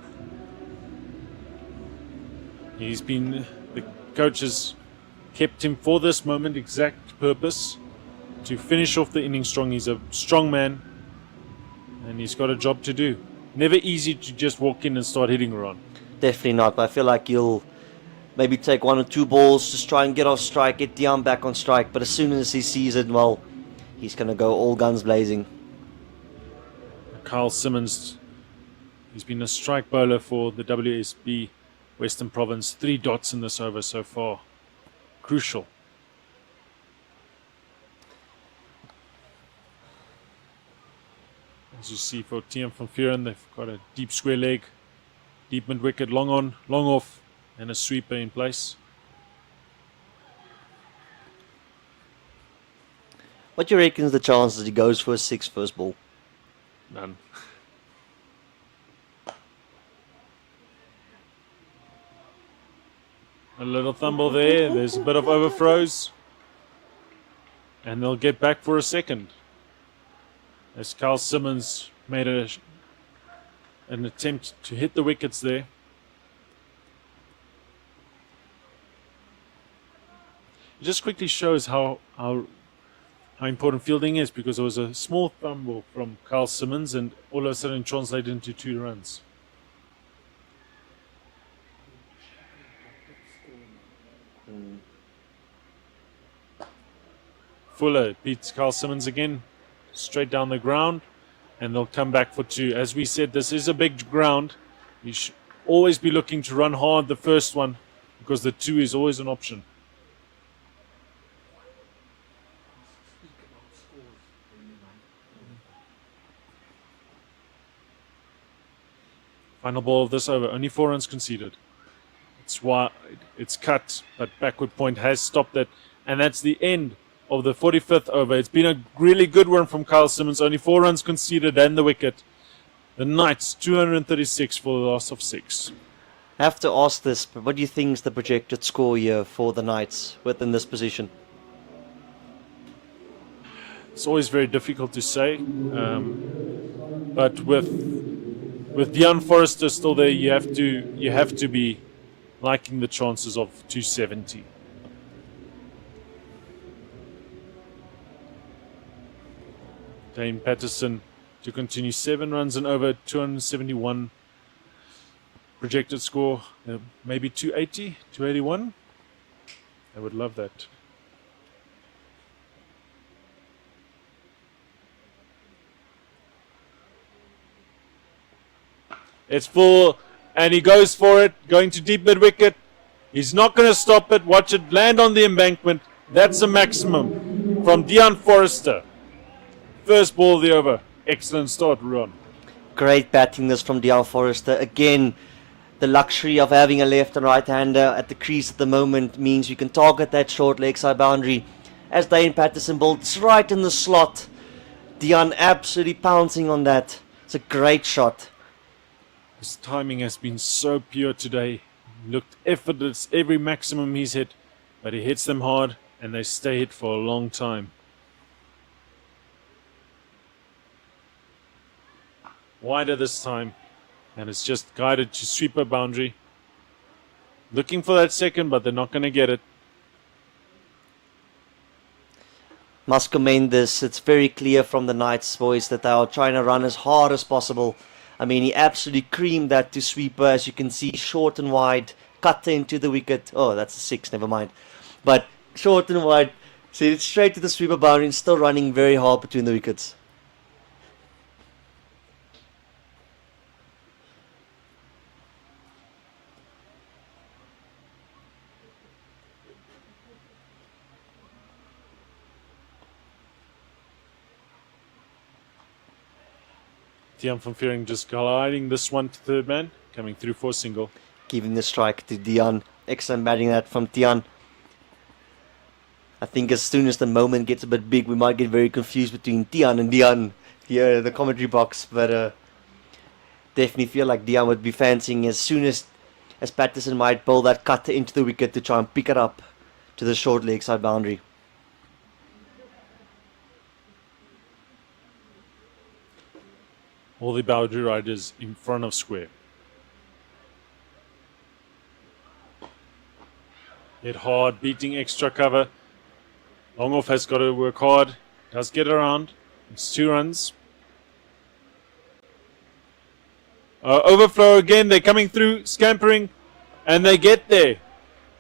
The coach has kept him for this moment, exact purpose, to finish off the inning strong. He's a strong man, and he's got a job to do. Never easy to just walk in and start hitting around. Definitely not, but I feel like he'll maybe take 1 or 2 balls, just try and get off strike, get Deon back on strike. But as soon as he sees it, well, he's going to go all guns blazing. Carl Simmons, he's been a strike bowler for the WSB Western Province. 3 dots in this over so far. Crucial. As you see for Deon van Vuuren, they've got a deep square leg, deep mid wicket, long on, long off, and a sweeper in place. What do you reckon is the chances he goes for a 6 first ball? None. A little thumble there. There's a bit of overthrows. And they'll get back for a second. As Carl Simmons made an attempt to hit the wickets there. It just quickly shows how important fielding is, because there was a small fumble from Carl Simmons and all of a sudden translated into 2 runs. Fuller beats Carl Simmons again, straight down the ground, and they'll come back for 2. As we said, this is a big ground. You should always be looking to run hard the first one, because the 2 is always an option. Final ball of this over, only 4 runs conceded. It's wide, it's cut, but backward point has stopped it, and that's the end of the 45th over. It's been a really good one from Carl Simmons, only 4 runs conceded and the wicket. The Knights 236 for the loss of 6. I have to ask this, but what do you think is the projected score here for the Knights within this position? It's always very difficult to say, but with Deon Forrester still there, you have to be liking the chances of 270. Dane Patterson to continue, 7 runs and over, 271 projected score, maybe 280, 281. I would love that. It's full, and he goes for it, going to deep mid wicket. He's not going to stop it. Watch it land on the embankment. That's a maximum from Deon Forrester. First ball of the over. Excellent start, Ron. Great batting this from Deon Forrester. Again, the luxury of having a left and right hander at the crease at the moment means you can target that short leg side boundary. As Dane Patterson bowled right in the slot, Deon absolutely pouncing on that. It's a great shot. His timing has been so pure today. Looked effortless, every maximum he's hit, but he hits them hard and they stay hit for a long time. Wider this time, and it's just guided to sweeper boundary. Looking for that second, but they're not going to get it. Must commend this. It's very clear from the Knights' voice that they are trying to run as hard as possible. I mean, he absolutely creamed that to sweeper, as you can see, short and wide, cut into the wicket. Oh, that's a 6, never mind. But short and wide, so it's straight to the sweeper boundary and still running very hard between the wickets. Deon van Veering just gliding this one to third man, coming through for a single. Giving the strike to Deon. Excellent batting that from Deon. I think as soon as the moment gets a bit big, we might get very confused between Deon and Deon here in the commentary box. But definitely feel like Deon would be fancying as soon as Patterson might bowl that cutter into the wicket to try and pick it up to the short leg side boundary. All the boundary riders in front of square. Hit hard, beating extra cover. Long off has got to work hard. Does get around. It's 2 runs. Overflow again. They're coming through, scampering, and they get there.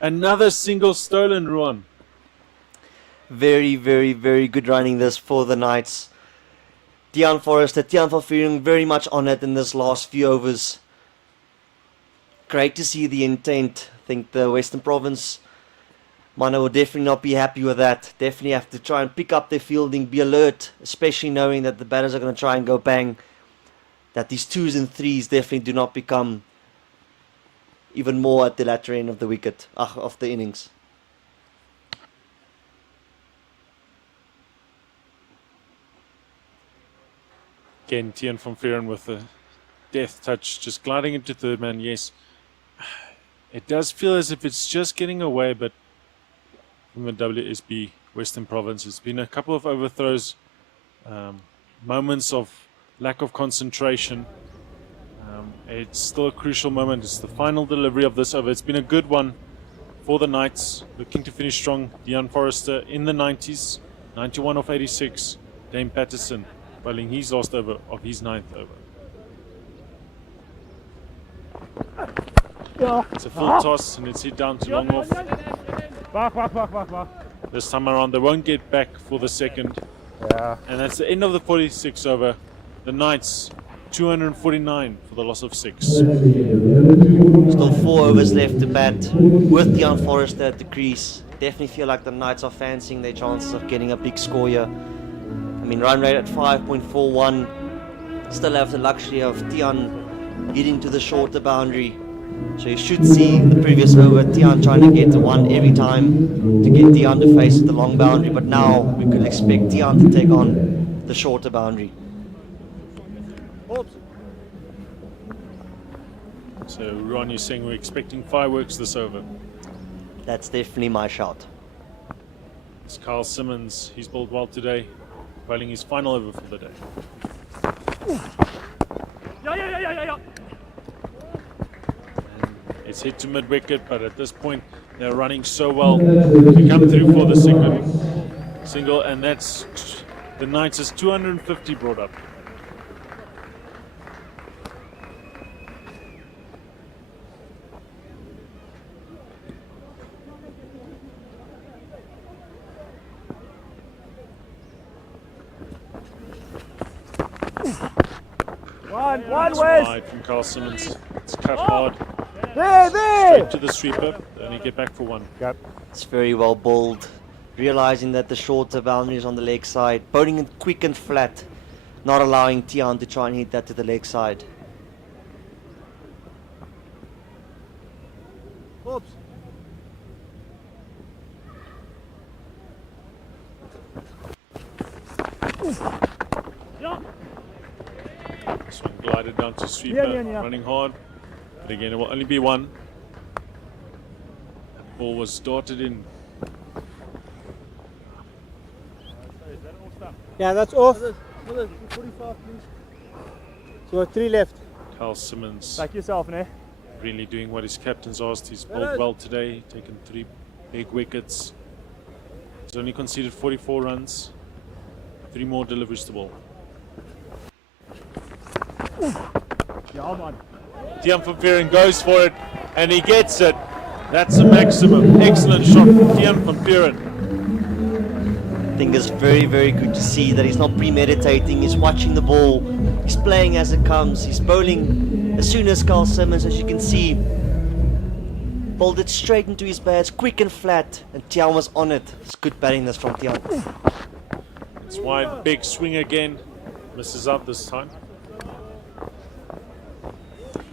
Another single stolen run. Very, very, very good running this for the Knights. Deon Forrester, Deon van Veering very much on it in this last few overs. Great to see the intent. I think the Western Province Mana will definitely not be happy with that. Definitely have to try and pick up their fielding, be alert, especially knowing that the batters are going to try and go bang. That these 2s and 3s definitely do not become even more at the latter end of the wicket, of the innings. Again, Deon van Veeren with a death touch, just gliding into third man. Yes, it does feel as if it's just getting away, but from the WSB Western Province. It's been a couple of overthrows, moments of lack of concentration. It's still a crucial moment. It's the final delivery of this over. It's been a good one for the Knights, looking to finish strong. Deon Forrester in the 90s, 91 of 86. Dame Patterson bowling his last over of his 9th over. It's a full toss and it's hit down to long off. This time around they won't get back for the second. And that's the end of the 46 over. The Knights 249 for the loss of 6. Still 4 overs left to bat with Deon Forrester at the crease. Definitely feel like the Knights are fancying their chances of getting a big score here. I mean, run rate at 5.41. Still have the luxury of Deon getting to the shorter boundary. So you should see the previous over, Deon trying to get the one every time to get Deon to face the long boundary. But now we could expect Deon to take on the shorter boundary. So Ron, you're saying we're expecting fireworks this over. That's definitely my shout. It's Carl Simmons. He's bowled well today, bowling his final over for the day. It's hit to mid-wicket, but at this point they're running so well to come through for the second single, and that's the Knights is 250 brought up. One That's West. wide from Carl Simmons. It's cut hard. There. Straight to the sweeper. They only get back for one. It's very well bowled, realizing that the shorter boundary is on the leg side, bowling it quick and flat, not allowing Deon to try and hit that to the leg side. Oops. This one glided down to sweeper, running hard. But again, it will only be one. That ball was darted in. Yeah, that's off. 45, please. So 3 left. Carl Simmons Back yourself, ne? really doing what his captain's asked. He's bowled well today, taken 3 big wickets. He's only conceded 44 runs. 3 more deliveries to bowl. Deon van Vuuren goes for it and he gets it. That's a maximum. Excellent shot from Deon van Vuuren. I think it's very, very good to see that he's not premeditating, he's watching the ball, he's playing as it comes, he's bowling as soon as Carl Simmons, as you can see, bowled it straight into his bats, quick and flat, and Deon was on it. It's good batting this from Deon. It's wide, big swing again. Misses out this time.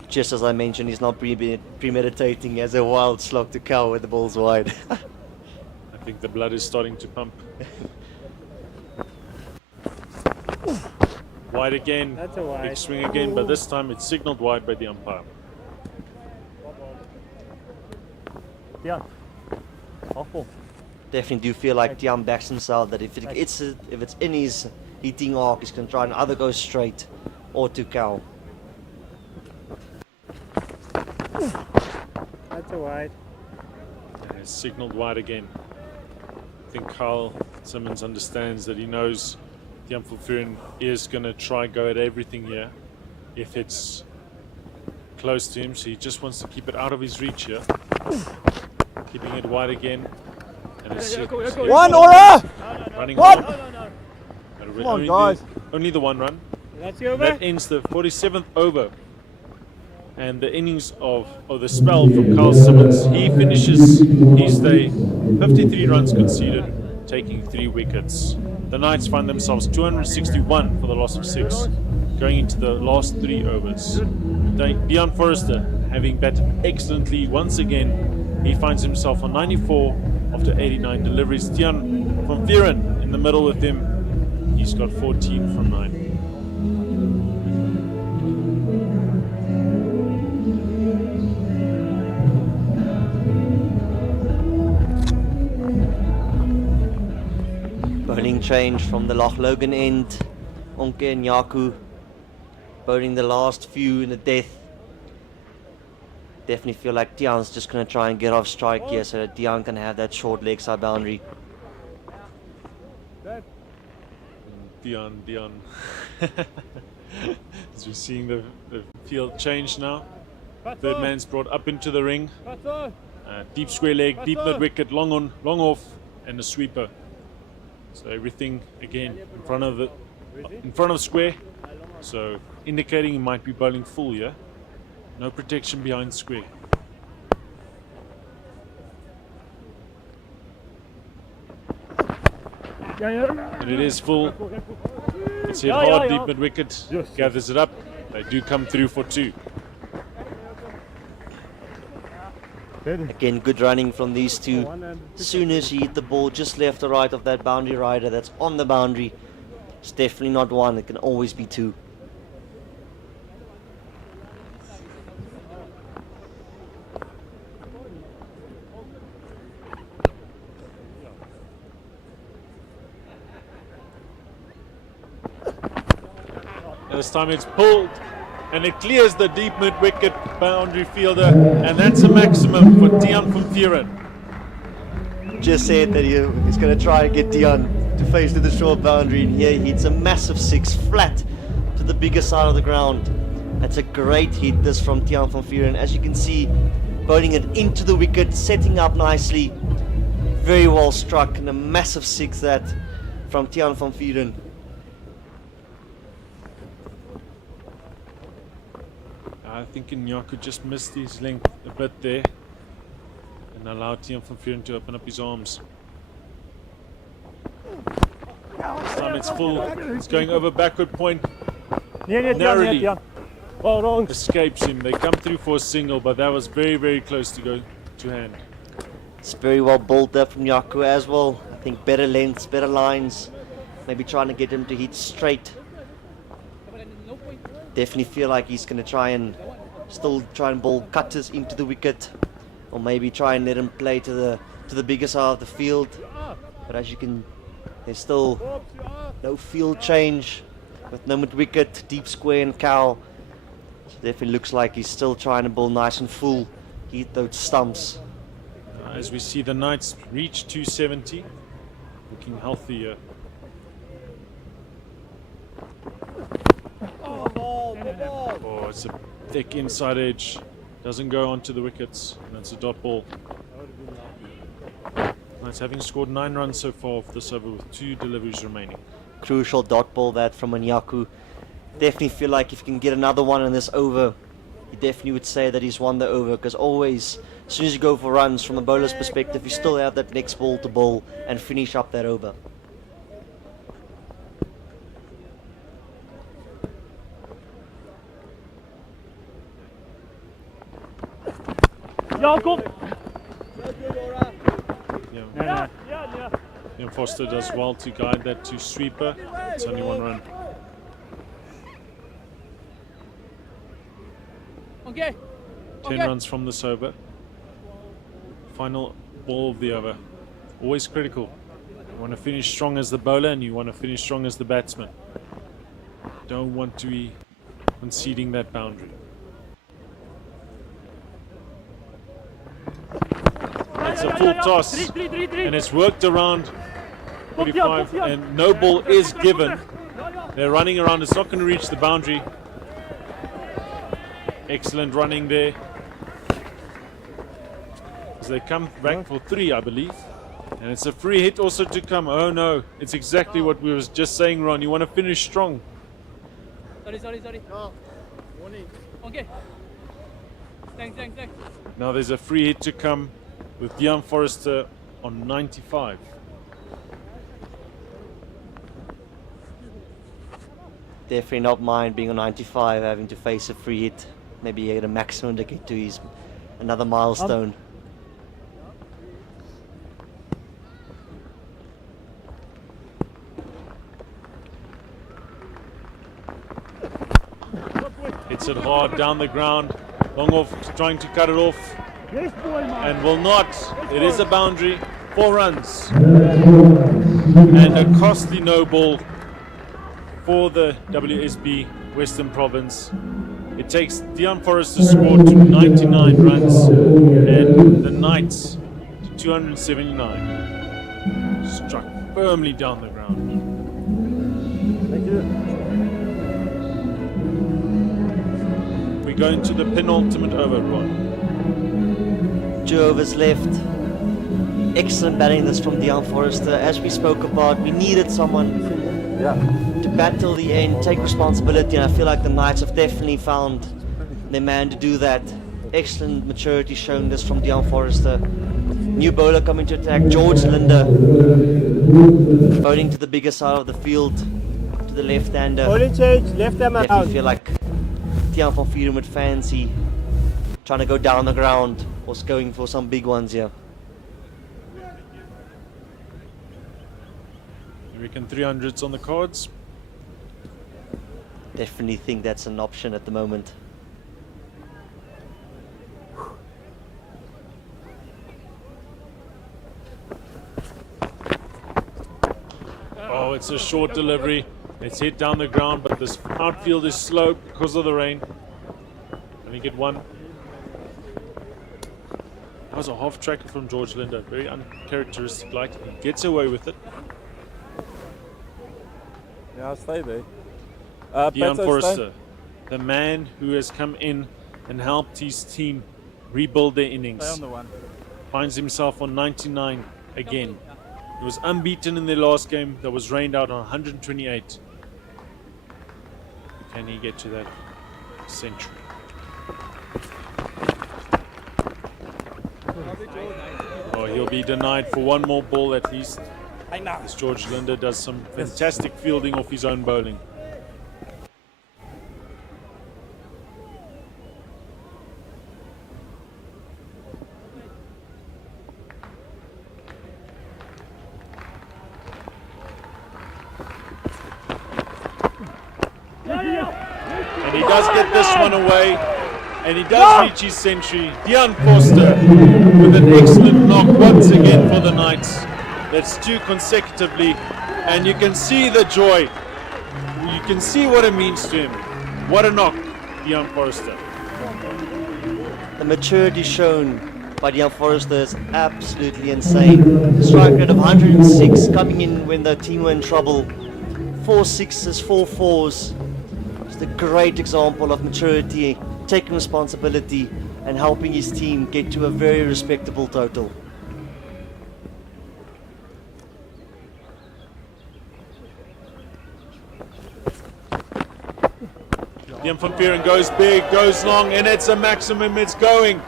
Just as I mentioned, he's not premeditating, he has a wild slog to cow with the ball's wide. I think the blood is starting to pump. Wide again. That's a wide. Big swing again, but this time it's signaled wide by the umpire. Yeah. Awful. Definitely do feel like Deon backs himself that if it's in his hitting arc, he's going to try and either go straight or to cow. That's a wide. And it's signaled wide again. I think Carl Simmons understands that he knows Deon van Vuuren is going to try go at everything here if it's close to him, so he just wants to keep it out of his reach here. Keeping it wide again. And it's One Aura! running What? hard. Come on, guys. Only the one run. That's the over. That ends the 47th over. And the innings of the spell from Carl Simmons. He finishes his day 53 runs conceded, taking 3 wickets. The Knights find themselves 261 for the loss of 6, going into the last 3 overs. Deon Forrester having batted excellently once again. He finds himself on 94 after 89 deliveries. Deon van Vuuren in the middle with him. He's got 14 from 9. change from the Loch Logan end. Onke and Yaku bowling the last few in the death. Definitely feel like Tian's just going to try and get off strike here so that Tian can have that short leg side boundary. Dion. As we're seeing the field change now. Third man's brought up into the ring. Deep square leg, deep mid wicket, long on, long off, and a sweeper. So everything again in front of square. So indicating he might be bowling full here. No protection behind square. And it is full. It's hit hard, deep mid wicket. Gathers it up. They do come through for 2. Again, good running from these two. As soon as you hit the ball just left or right of that boundary rider that's on the boundary, it's definitely not 1. It can always be 2. This time it's pulled and it clears the deep mid wicket boundary fielder, and that's a maximum for Tian van Vuuren. Just said that he's going to try and get Tian to face to the short boundary, and here he hits a massive 6 flat to the bigger side of the ground. That's a great hit, this from Tian van Vuuren. As you can see, bowling it into the wicket, setting up nicely. Very well struck, and a massive 6 that from Tian van Vuuren. I think Nyaku just missed his length a bit there and allowed Tian van Vuuren to open up his arms. This time it's full. It's going over backward point. Narrowly escapes him. They come through for a single, but that was very, very close to go to hand. It's very well bowled there from Yaku as well. I think better lengths, better lines. Maybe trying to get him to hit straight. Definitely feel like he's going to try and bowl cutters into the wicket, or maybe try and let him play to the bigger side of the field. But as you can, there's still no field change with no mid wicket, deep square and cow. So definitely looks like he's still trying to bowl nice and full, hit those stumps. As we see the Knights reach 270, looking healthier. Oh, it's a thick inside edge. Doesn't go onto the wickets. And it's a dot ball. Knights having scored 9 runs so far off this over with 2 deliveries remaining. Crucial dot ball that from Nyaku. Definitely feel like if you can get another one in this over, you definitely would say that he's won the over, because always, as soon as you go for runs from a bowler's perspective, you still have that next ball to bowl and finish up that over. Yeah, Foster does well to guide that to sweeper. It's only 1 run. Okay. 10 runs from this over. Final ball of the over. Always critical. You want to finish strong as the bowler and you want to finish strong as the batsman. Don't want to be conceding that boundary. It's a full toss and it's worked around 45 and no ball is given. They're running around. It's not going to reach the boundary. Excellent running there. As they come back for 3, I believe. And it's a free hit also to come. Oh no, it's exactly what we was just saying, Ron. You want to finish strong. Sorry. No. Warning. Okay. Thanks. Now there's a free hit to come with Dion Forrester on 95. Definitely not mind being on 95, having to face a free hit. Maybe get a maximum to get to his another milestone. Hits it hard down the ground. Long off, trying to cut it off. And will not. It is a boundary. 4 runs. And a costly no ball for the WSB Western Province. It takes Dion Forrester's score to 99 runs and the Knights to 279. Struck firmly down the ground. Thank you. We go into the penultimate over, Ron. 2 overs left. Excellent batting this from Dion Forrester. As we spoke about, we needed someone to bat till the end, take responsibility, and I feel like the Knights have definitely found their man to do that. Excellent maturity shown this from Dion Forrester. New bowler coming to attack, George Linder, bowling to the bigger side of the field, to the left-hander. Bowling change, left arm out. Definitely feel like Dion van Vuuren would fancy trying to go down the ground or going for some big ones here. You reckon 300s on the cards? Definitely think that's an option at the moment. Oh, it's a short delivery. It's hit down the ground, but this outfield is slow because of the rain. Only get one. That was a half tracker from George Linder. Very uncharacteristic like. He gets away with it. Yeah, I'll stay there. Dion Pato, Forrester, stay. the man who has come in and helped his team rebuild their innings, Stay on the one. finds himself on 99 again. He was unbeaten in their last game that was rained out on 128. Can he get to that century? Oh, he'll be denied for one more ball at least. As George Linder does some fantastic fielding off his own bowling. And he does get this one away, and he does reach his century. Dion Forster with an excellent knock once again for the Knights. That's 2 consecutively, and you can see the joy. You can see what it means to him. What a knock, Dion Forster. The maturity shown by Dion Forrester is absolutely insane. Strike rate of 106, coming in when the team were in trouble. 4 sixes, 4 fours. Just a great example of maturity, taking responsibility, and helping his team get to a very respectable total. Dion van Vuuren goes big, goes long, and it's a maximum, it's going.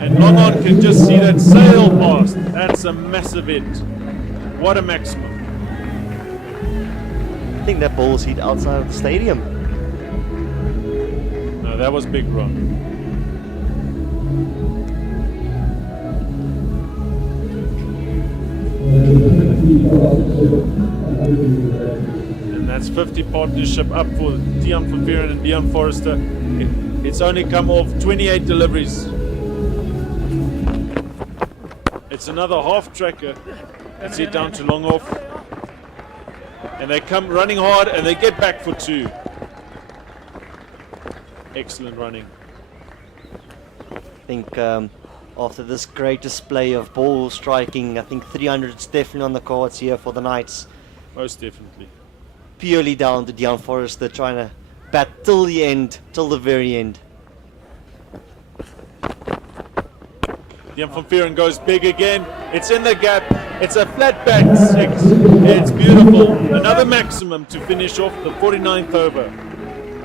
And Mangaung can just see that sail past. That's a massive hit. What a maximum. I think that ball's hit outside of the stadium. No, that was big run. And that's 50 partnership up for Dion van Vuuren and Dion Forrester. It's only come off 28 deliveries. It's another half tracker. It's hit down to long off. And they come running hard and they get back for 2. Excellent running. I think after this great display of ball striking, I think 300 is definitely on the cards here for the Knights. Most definitely. Purely down to Dion Forrester trying to bat till the end, till the very end. Dion van Vuuren goes big again. It's in the gap. It's a flat back 6. It's beautiful. Another maximum to finish off the 49th over.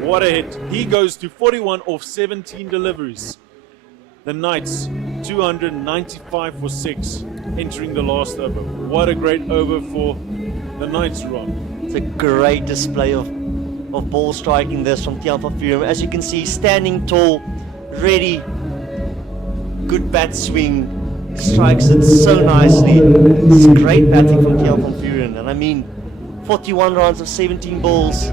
What a hit. He goes to 41 off 17 deliveries. The Knights 295 for 6 entering the last over. What a great over for the Knights, Ron. It's a great display of ball striking this from Dion van Vuuren. As you can see, standing tall, ready, good bat swing, strikes it so nicely. It's great batting from Dion van Vuuren. And I mean, 41 runs of 17 balls.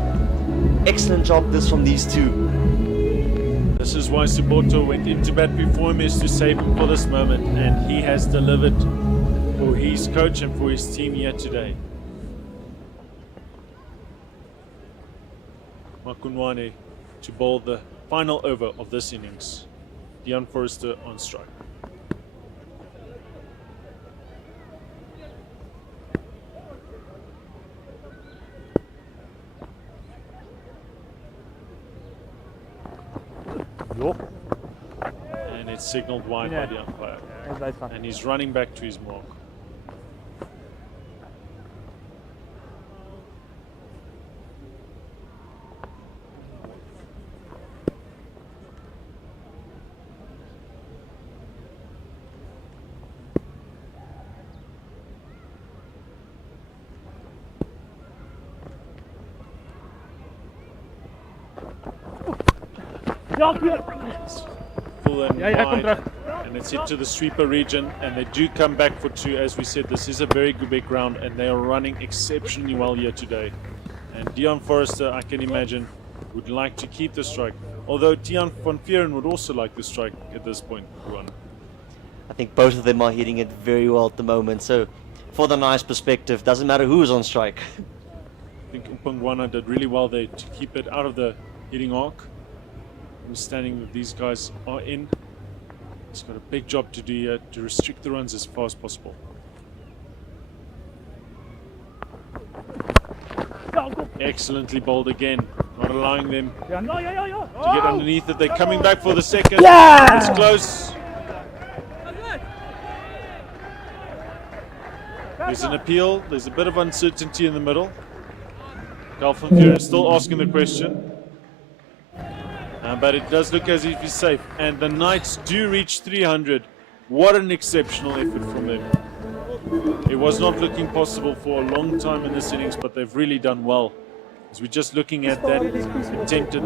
Excellent job this from these two. This is why Suboto went into bat before him, is to save him for this moment, and he has delivered, or for his coach and for his team here today. Makunwane to bowl the final over of this innings. Dion Forrester on strike. And it's signaled wide by the umpire. And he's running back to his mark. Full and wide, and it's hit to the sweeper region, and they do come back for two. As we said, this is a very good big ground, and they are running exceptionally well here today. And Dion Forrester, I can imagine, would like to keep the strike, although Tiaan van Vieren would also like the strike at this point. I think both of them are hitting it very well at the moment, so for the nice perspective, doesn't matter who's on strike. I think Mpungwana did really well there to keep it out of the hitting arc. Understanding that these guys are in. He's got a big job to do here to restrict the runs as far as possible. Excellently bowled again, not allowing them to get underneath it. They're coming back for the second. It's close. There's an appeal. There's a bit of uncertainty in the middle. Van Vieren still asking the question. But it does look as if he's safe. And the Knights do reach 300. What an exceptional effort from them. It was not looking possible for a long time in this innings, but they've really done well. As we're just looking at that attempted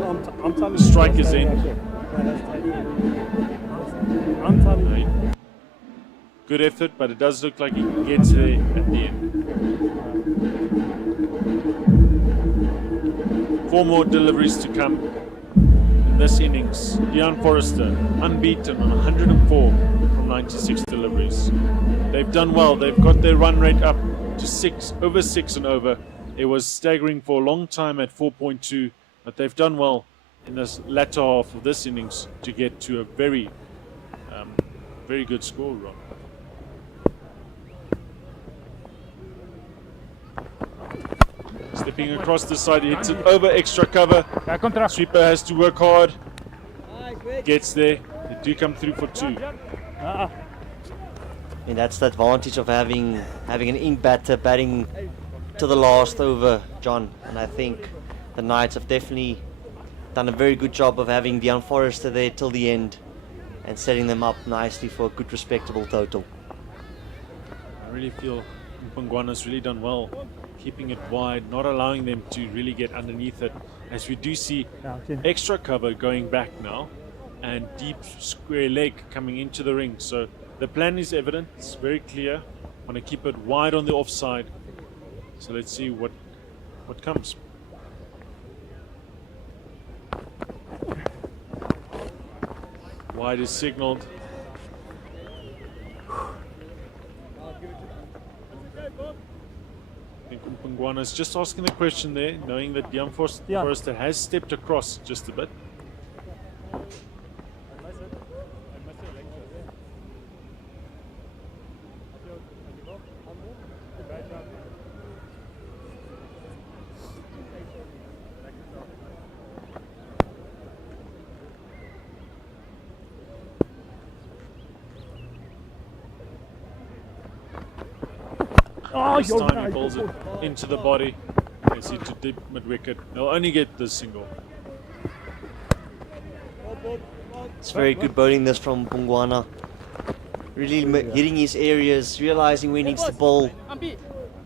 strikers in. Good effort, but it does look like he gets there at the end. 4 more deliveries to come. This innings, Dion Forrester unbeaten on 104 from 96 deliveries. They've done well. They've got their run rate up to over 6 and over. It was staggering for a long time at 4.2, but they've done well in this latter half of this innings to get to a very, very good score run. Stepping across the side, he hits it over extra cover. Sweeper has to work hard. Gets there. They do come through for 2. And that's the advantage of having an in batter batting to the last over, John. And I think the Knights have definitely done a very good job of having Dion Forrester there till the end and setting them up nicely for a good, respectable total. I really feel Mpungwana's really done well, keeping it wide, not allowing them to really get underneath it, as we do see extra cover going back now and deep square leg coming into the ring. So the plan is evident, it's very clear. Want to keep it wide on the offside. So let's see what comes. Wide is signaled. I think Mpungwana's just asking the question there, knowing that Dion Forrester has stepped across just a bit. This time he bowls it into the body. Gets it to deep mid-wicket. They'll only get this single. It's very good bowling this from Mpungwana. Really hitting his areas, realizing where he needs to bowl.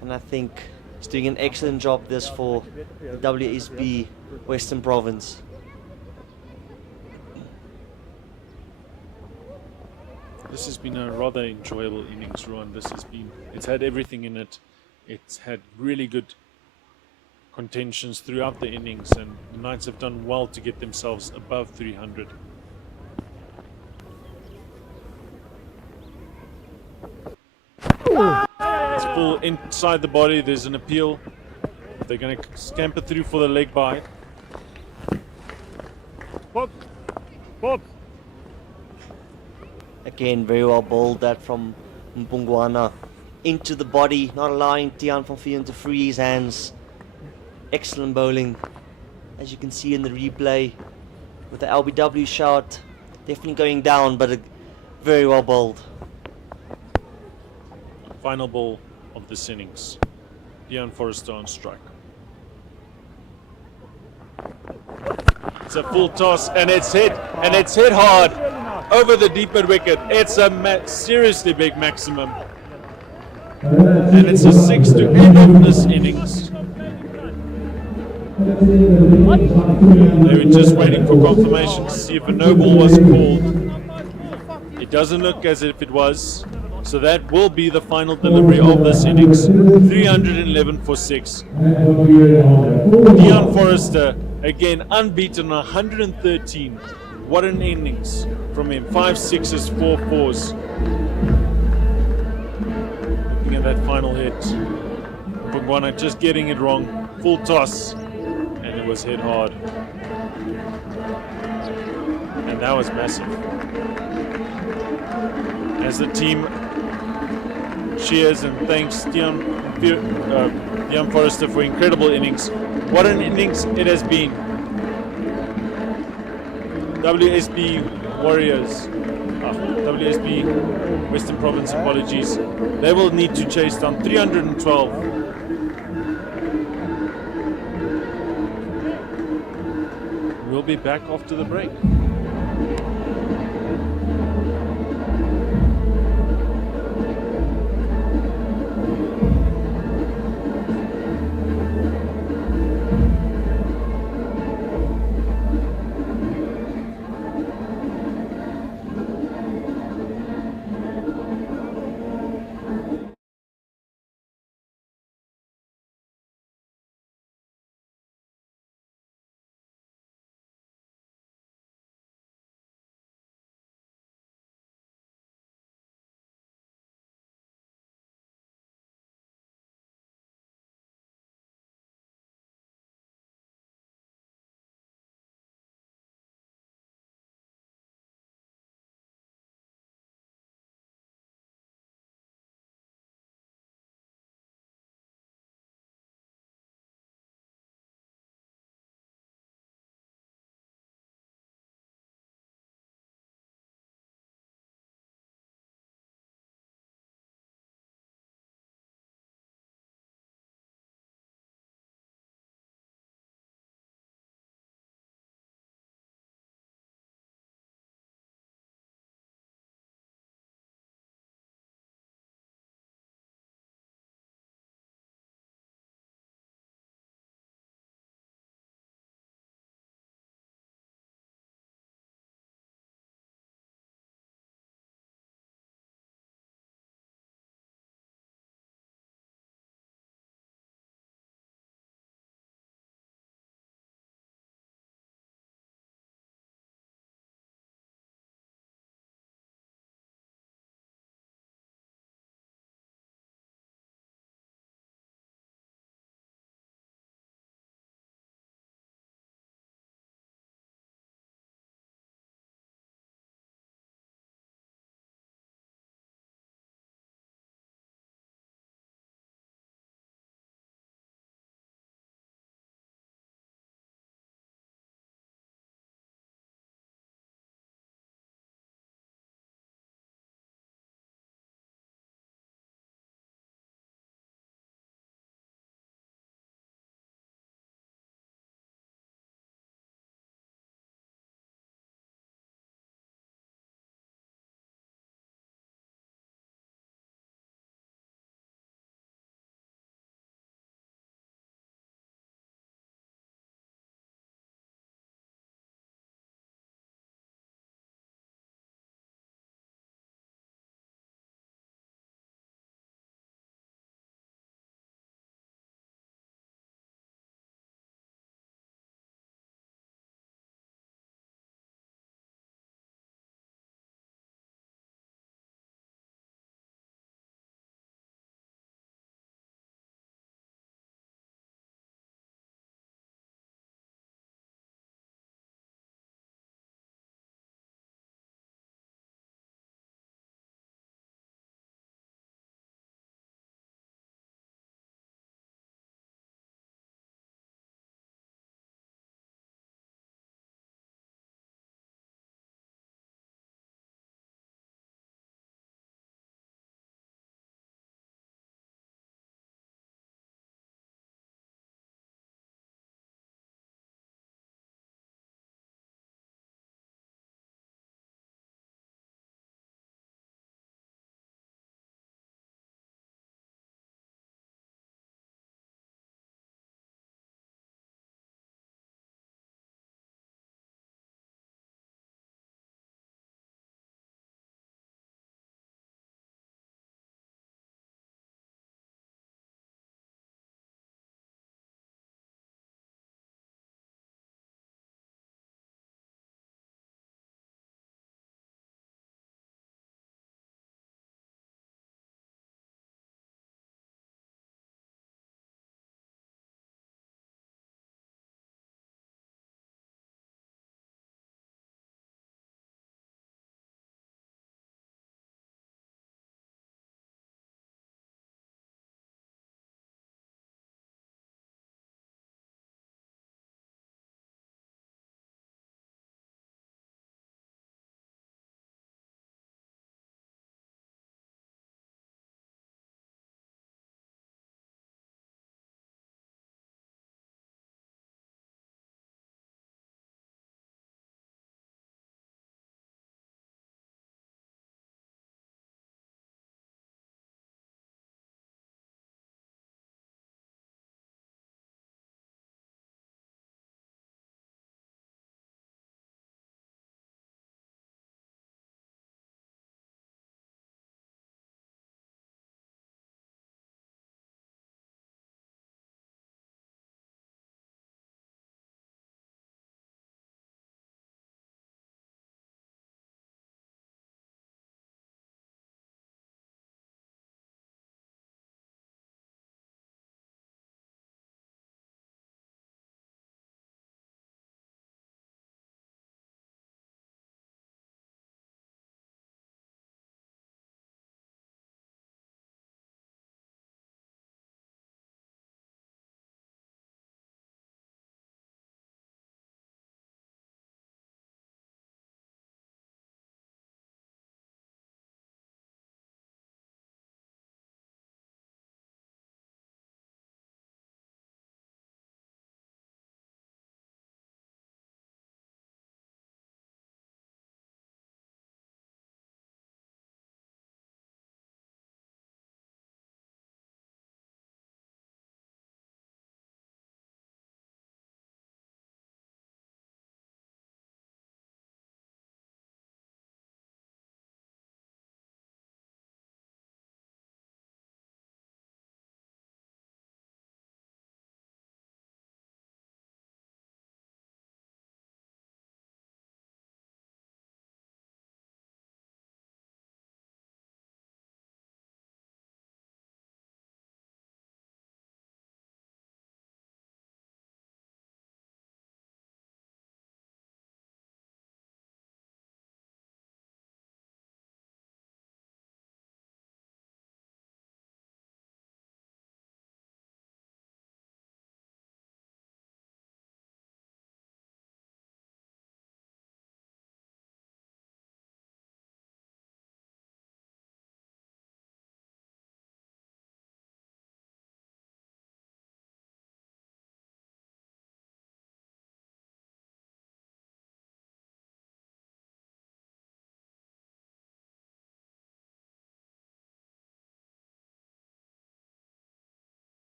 And I think he's doing an excellent job this for the WSB Western Province. This has been a rather enjoyable innings run. It's had everything in it. It's had really good contentions throughout the innings, and the Knights have done well to get themselves above 300. inside the body. There's an appeal. They're going to scamper through for the leg bye. Pop. Pop. Again, very well bowled that from Mpungwana. Into the body, not allowing Tiaan van Veen to free his hands. Excellent bowling. As you can see in the replay, with the LBW shot, definitely going down, but very well bowled. Final ball of this innings. Tiaan Forrester on strike. It's a full toss and it's hit hard over the deep mid wicket. It's a seriously big maximum. And it's a 6 to end of this innings. They were just waiting for confirmation to see if a no ball was called. It doesn't look as if it was. So that will be the final delivery of this innings. 311 for 6. Tiaan Forrester, again unbeaten, 113. What an innings from him. 5 sixes, 4 fours. Looking at that final hit. Mpungwana just getting it wrong. Full toss. And it was hit hard. And that was massive. As the team cheers and thanks Tiaan Forrester for incredible innings. What an innings it has been. WSB Warriors, WSB Western Province, apologies. They will need to chase down 312. We'll be back after the break.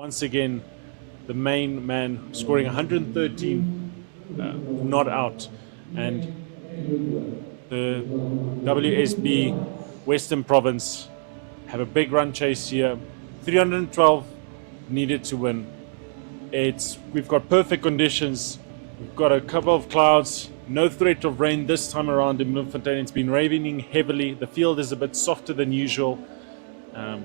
Once again, the main man scoring 113 not out, and the WSB Western Province have a big run chase here. 312 needed to win. We've got perfect conditions. We've got a couple of clouds, no threat of rain this time around in Bloemfontein. It's been raining heavily. The field is a bit softer than usual,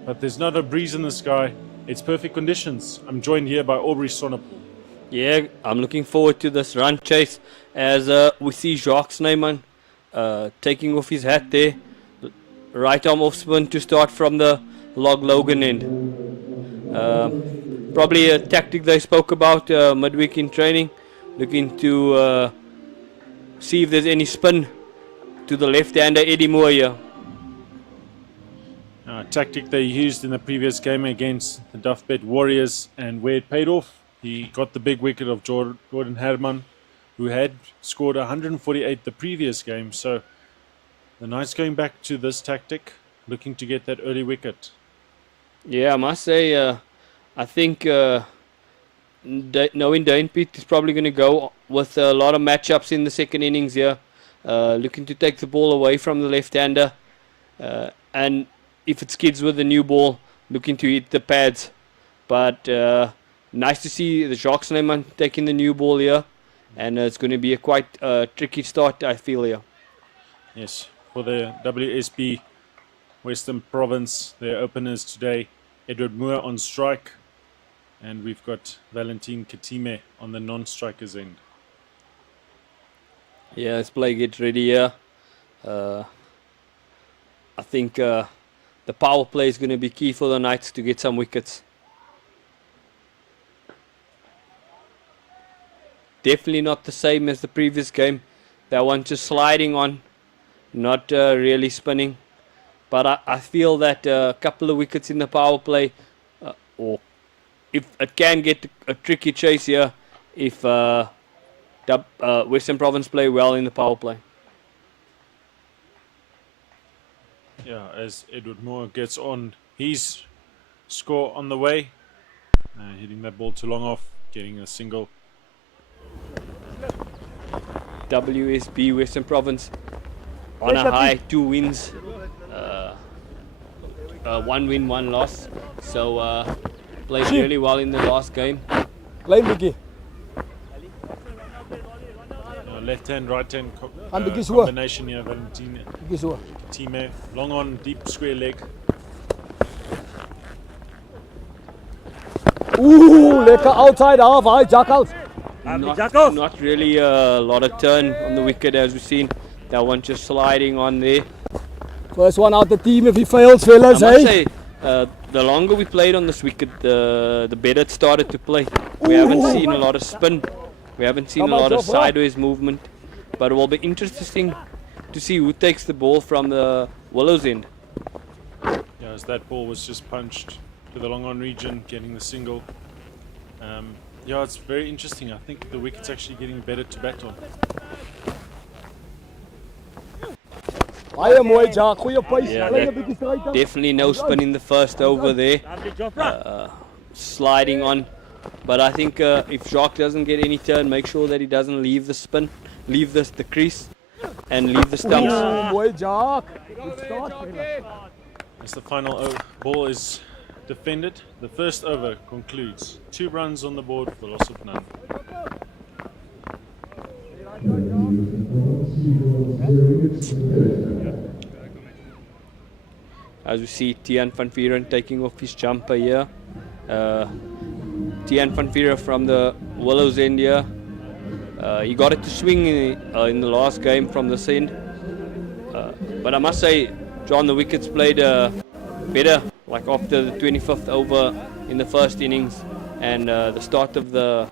but there's not a breeze in the sky. It's perfect conditions. I'm joined here by Aubrey Sonnepoel. Yeah, I'm looking forward to this run chase as we see Jacques Snyman taking off his hat there. Right arm off spin to start from the Log Logan end. Probably a tactic they spoke about midweek in training, looking to see if there's any spin to the left-hander Eddie Moore here. Tactic they used in the previous game against the Duffbed Warriors, and where it paid off, he got the big wicket of Jordan Herman, who had scored 148 the previous game. So the Knights going back to this tactic, looking to get that early wicket. Yeah, I must say, I think knowing Dane Piet is probably going to go with a lot of matchups in the second innings here, looking to take the ball away from the left-hander, and if it skids with the new ball, looking to hit the pads. But nice to see the Jacques Snyman taking the new ball here, and it's going to be a quite tricky start, I feel, here. Yes, for the WSB Western Province, their openers today, Edward Moore on strike, and we've got Valentin Katime on the non-strikers end. Yeah, let's play get ready here. I think the power play is going to be key for the Knights to get some wickets. Definitely not the same as the previous game. That one just sliding on, not really spinning. But I feel that a couple of wickets in the power play, or if it can get a tricky chase here, if Western Province play well in the power play. Yeah, as Edward Moore gets on his score on the way, hitting that ball too long off, getting a single. WSB Western Province on a high, 2 wins, 1 win, 1 loss. So played really well in the last game. Left hand, right hand combination here, Valentin Katime, long on, deep square leg. Ooh, lekker outside half, hi, Jackals. Not really a lot of turn on the wicket as we've seen. That one just sliding on there. First one out the team if he fails, fellas, I must say, the longer we played on this wicket, the better it started to play. We haven't seen a lot of spin. We haven't seen a lot of sideways movement. But it will be interesting to see who takes the ball from the Willows end. Yeah, as that ball was just punched to the long on region, getting the single. Yeah, it's very interesting. I think the wicket's actually getting better to bat on. Yeah, definitely no spin in the first over there. Sliding on. But I think if Jacques doesn't get any turn, make sure that he doesn't leave the spin, leave the crease, and leave the stumps. As the final ball is defended, the first over concludes. 2 runs on the board for the loss of none. As we see Tian van Vieren taking off his jumper here. Tian van Vieren from the Willows end here. He got it to swing in the last game from this end. But I must say, John, the wickets played better, like after the 25th over in the first innings and the start of the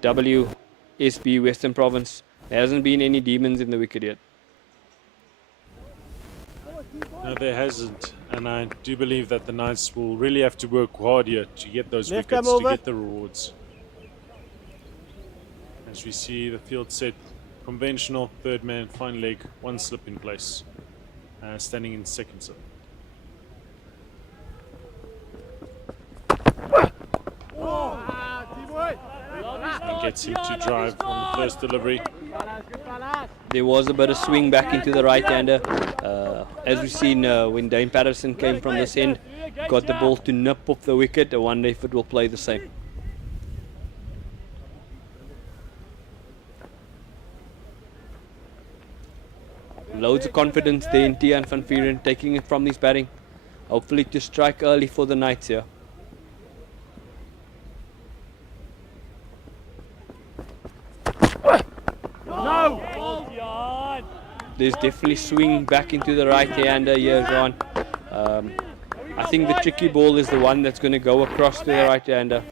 WSB Western Province. There hasn't been any demons in the wicket yet. No, there hasn't. And I do believe that the Knights will really have to work hard here to get those wickets, to get the rewards. As we see the field set, conventional, third man, fine leg, 1 slip in place, standing in second slip. gets him to drive on the first delivery. There was a bit of swing back into the right-hander. As we've seen when Dane Patterson came from this end, got the ball to nip off the wicket. I wonder if it will play the same. Loads of confidence there in Tiaan van Vuuren, taking it from his batting. Hopefully to strike early for the Knights here. There's definitely swing back into the right-hander here, John. I think the tricky ball is the one that's going to go across to the right-hander.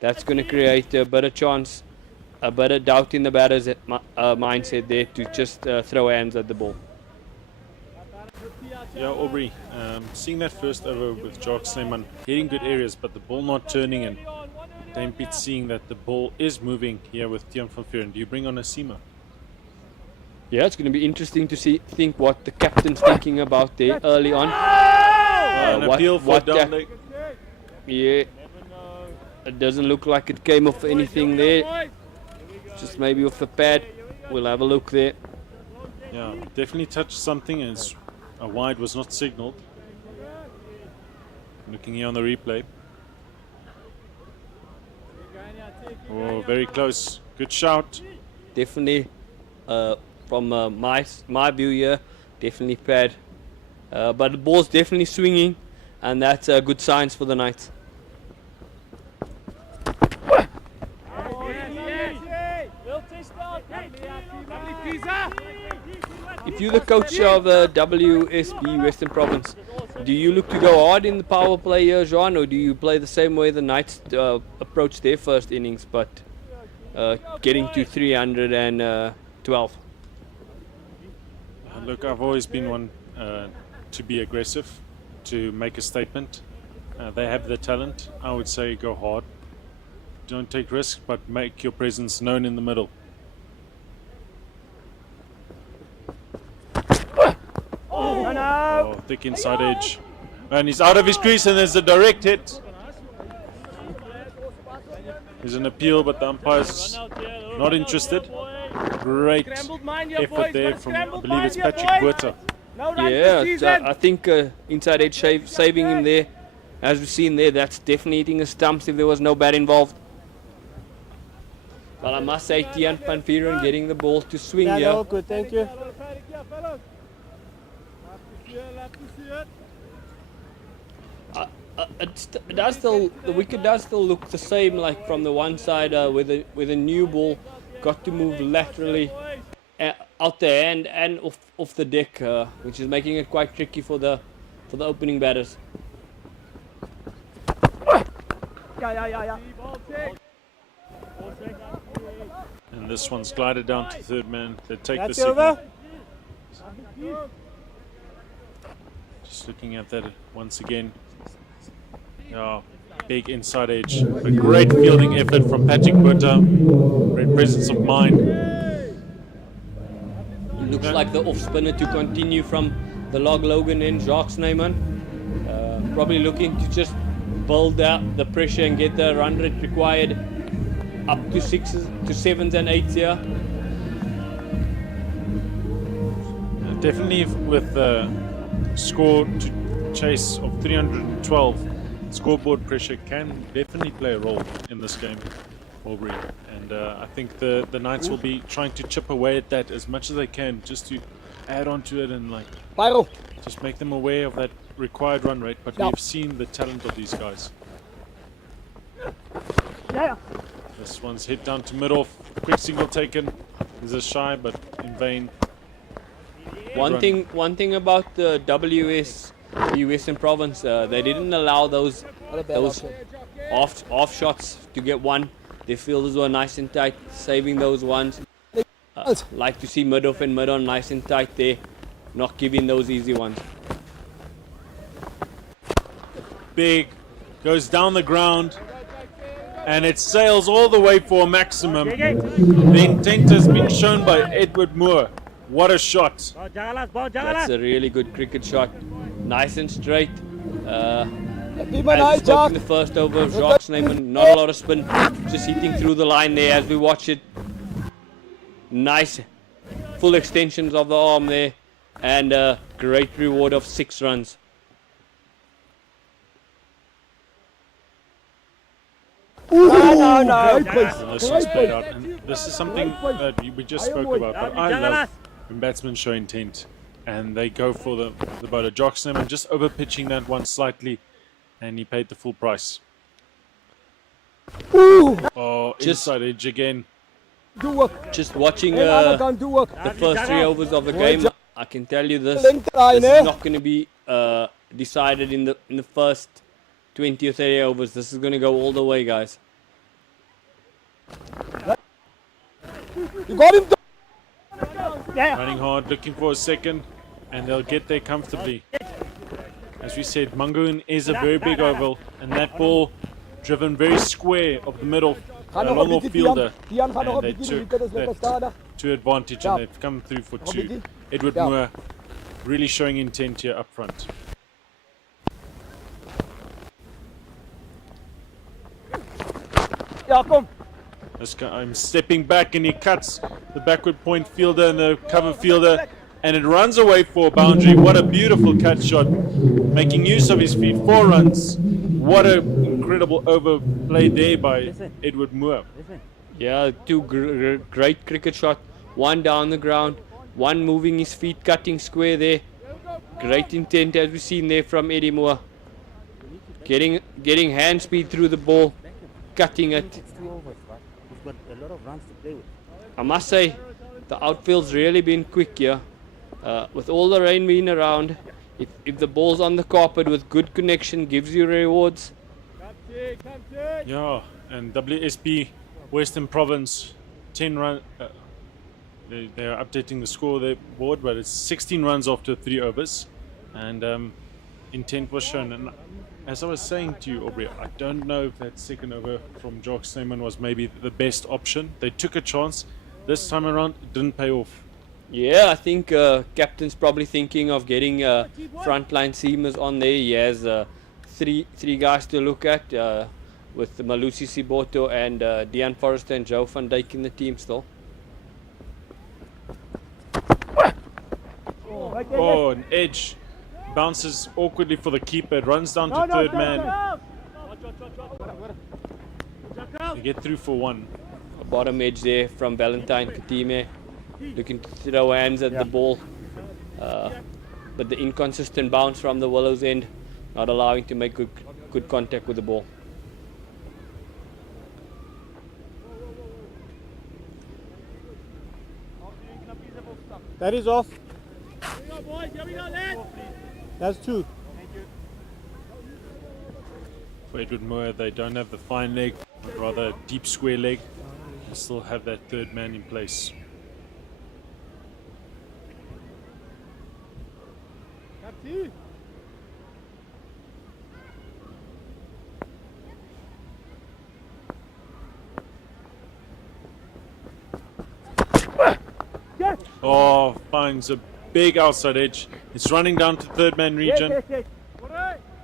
That's going to create a better chance, a better doubt in the batter's mindset there to just throw hands at the ball. Yeah, Aubrey, seeing that first over with Jock Snyman, hitting good areas, but the ball not turning, and Dame Piet seeing that the ball is moving here with Tiaan van Vuuren. Do you bring on a seamer? Yeah, it's going to be interesting to think what the captain's thinking about there early on. An appeal for down leg. Yeah, it doesn't look like it came off anything there. Just maybe off the pad. We'll have a look there. Yeah, definitely touched something, and a wide was not signaled. Looking here on the replay. Oh, very close. Good shout. Definitely, from my view here, definitely pad. But the ball's definitely swinging, and that's good signs for the Knights. If you're the coach of WSB Western Province, do you look to go hard in the power play here, Jean, or do you play the same way the Knights approach their first innings, but getting to 312? Look, I've always been one to be aggressive, to make a statement. They have the talent. I would say go hard. Don't take risks, but make your presence known in the middle. Oh, thick inside edge. And he's out of his crease, and there's a direct hit. There's an appeal, but the umpire's not interested. Great effort there from, I believe it's Patrick Botha. Yeah, I think inside edge saving him there. As we've seen there, that's definitely hitting the stumps if there was no bat involved. But I must say, Tiaan van Vuuren getting the ball to swing here. Yeah, good, thank you. It does still, the wicket does still look the same, like from the one side with a new ball got to move laterally out the hand and off the deck, which is making it quite tricky for the opening batters. And this one's glided down to third man. They take the signal. Just looking at that once again. Yeah, big inside edge. A great fielding effort from Patrick Botha. Great presence of mind. It looks like the off spinner to continue from the Log Logan and Jacques Snyman. Probably looking to just build out the pressure and get the run rate required up to 6s to 7s and 8s here. Definitely with the score to chase of 312, scoreboard pressure can definitely play a role in this game, Aubrey. And I think the Knights will be trying to chip away at that as much as they can, just to add on to it and like just make them aware of that required run rate. But we've seen the talent of these guys. This one's hit down to mid-off. Quick single taken. There's a shy, but in vain. One thing about the WSB Western Province, they didn't allow those off shots to get one. Their fielders were nice and tight, saving those ones. Like to see mid-off and mid-on nice and tight there, not giving those easy ones. Big, goes down the ground, and it sails all the way for a maximum. The intent has been shown by Edward Moore. What a shot. That's a really good cricket shot. Nice and straight. As spoke in the first over, Jacques Snyman, not a lot of spin, just hitting through the line there as we watch it. Nice full extensions of the arm there, and a great reward of 6 runs. And this was played out. And this is something that we just spoke about, but I love when batsmen show intent and they go for the bowler. Jacques Snyman just over pitching that one slightly, and he paid the full price. Oh, inside edge again. Just watching the first 3 overs of the game, I can tell you this is not going to be decided in the first 20 or 30 overs. This is going to go all the way, guys. You got him. Running hard, looking for a second, and they'll get there comfortably. As we said, Mangaung is a very big oval, and that ball driven very square of the middle, a long off fielder, and they took that to advantage, and they've come through for 2. Edward Moore really showing intent here up front. This guy, I'm stepping back, and he cuts the backward point fielder and the cover fielder, and it runs away for a boundary. What a beautiful cut shot, making use of his feet. 4 runs. What an incredible overplay there by Edward Moore. Yeah, 2 great cricket shot. 1 down the ground, 1 moving his feet, cutting square there. Great intent as we've seen there from Eddie Moore. Getting hand speed through the ball, cutting it. I must say, the outfield's really been quick here. With all the rain being around, if the ball's on the carpet with good connection, gives you rewards. Yeah, and WSB Western Province 10 run. They are updating the score there board, but it's 16 runs after 3 overs, and intent was shown. And as I was saying to you, Aubrey, I don't know if that second over from Jacques Snyman was maybe the best option. They took a chance. This time around, it didn't pay off. Yeah, I think captain's probably thinking of getting frontline seamers on there. He has three guys to look at, with Malusi Siboto and Dean Forrester and Joe van Dijk in the team still. Oh, an edge. Bounces awkwardly for the keeper. It runs down to third man. They get through for 1. A bottom edge there from Valentine Katime. Looking to throw hands at the ball. But the inconsistent bounce from the Willows end, not allowing to make good contact with the ball. That is off. That's 2. For Edward Moore, they don't have the fine leg, but rather a deep square leg. They still have that third man in place. Oh, finds a big outside edge. It's running down to third man region.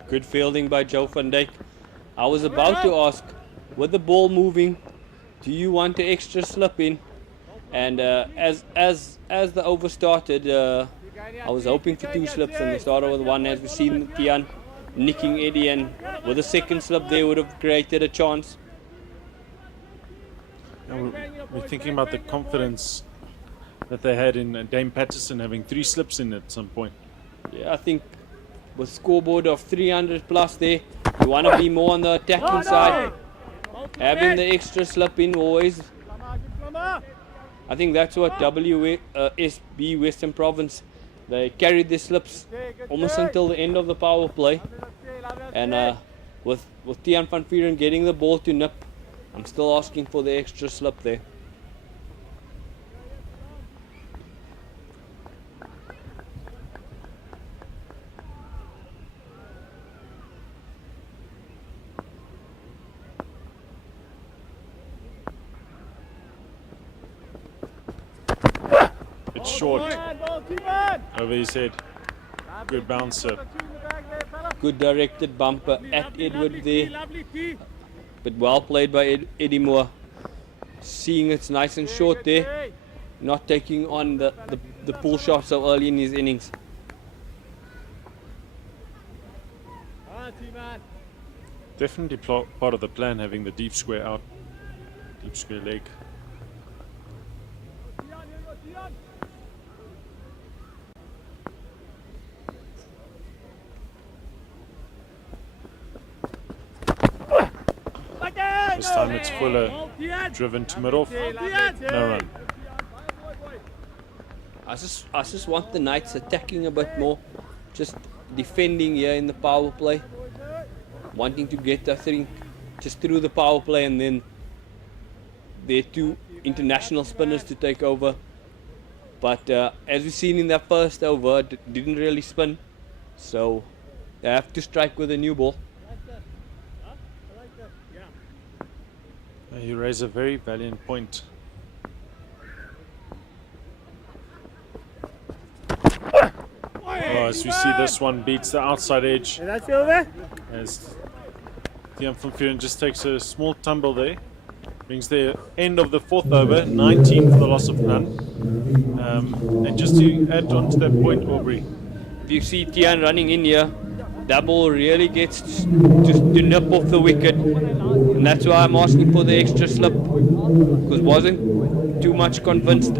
Good fielding by Joe van Dijk. I was about to ask, with the ball moving, do you want the extra slip in? And as the over started, I was hoping for 2 slips, and we started with 1, as we've seen Tian nicking Eddie, and with a second slip they would have created a chance. We're thinking about the confidence that they had in Dame Patterson having 3 slips in at some point. Yeah, I think with scoreboard of 300 plus there, you want to be more on the attacking side. Having the extra slip in always. I think that's what WSB Western Province, they carried their slips almost until the end of the power play. And with Tian van Vuuren getting the ball to nip, I'm still asking for the extra slip there. Short over his head. Good bouncer. Good directed bumper at Edward there. But well played by Eddie Moore. Seeing it's nice and short there. Not taking on the pull shot so early in his innings. Definitely part of the plan, having the deep square out, deep square leg. This time it's Fuller, driven to mid-off, no run. I just want the Knights attacking a bit more, just defending here in the power play, wanting to get, I think, just through the power play, and then their two international spinners to take over. But as we've seen in that first over, it didn't really spin, so they have to strike with a new ball. You raise a very valiant point. Oh, as we see, this one beats the outside edge. That's over. As Dian van Vuren just takes a small tumble there. Brings the end of the fourth over, 19 for the loss of none. And just to add on to that point, Aubrey. If you see Tian running in here, that ball really gets just to nip off the wicket, and that's why I'm asking for the extra slip, because wasn't too much convinced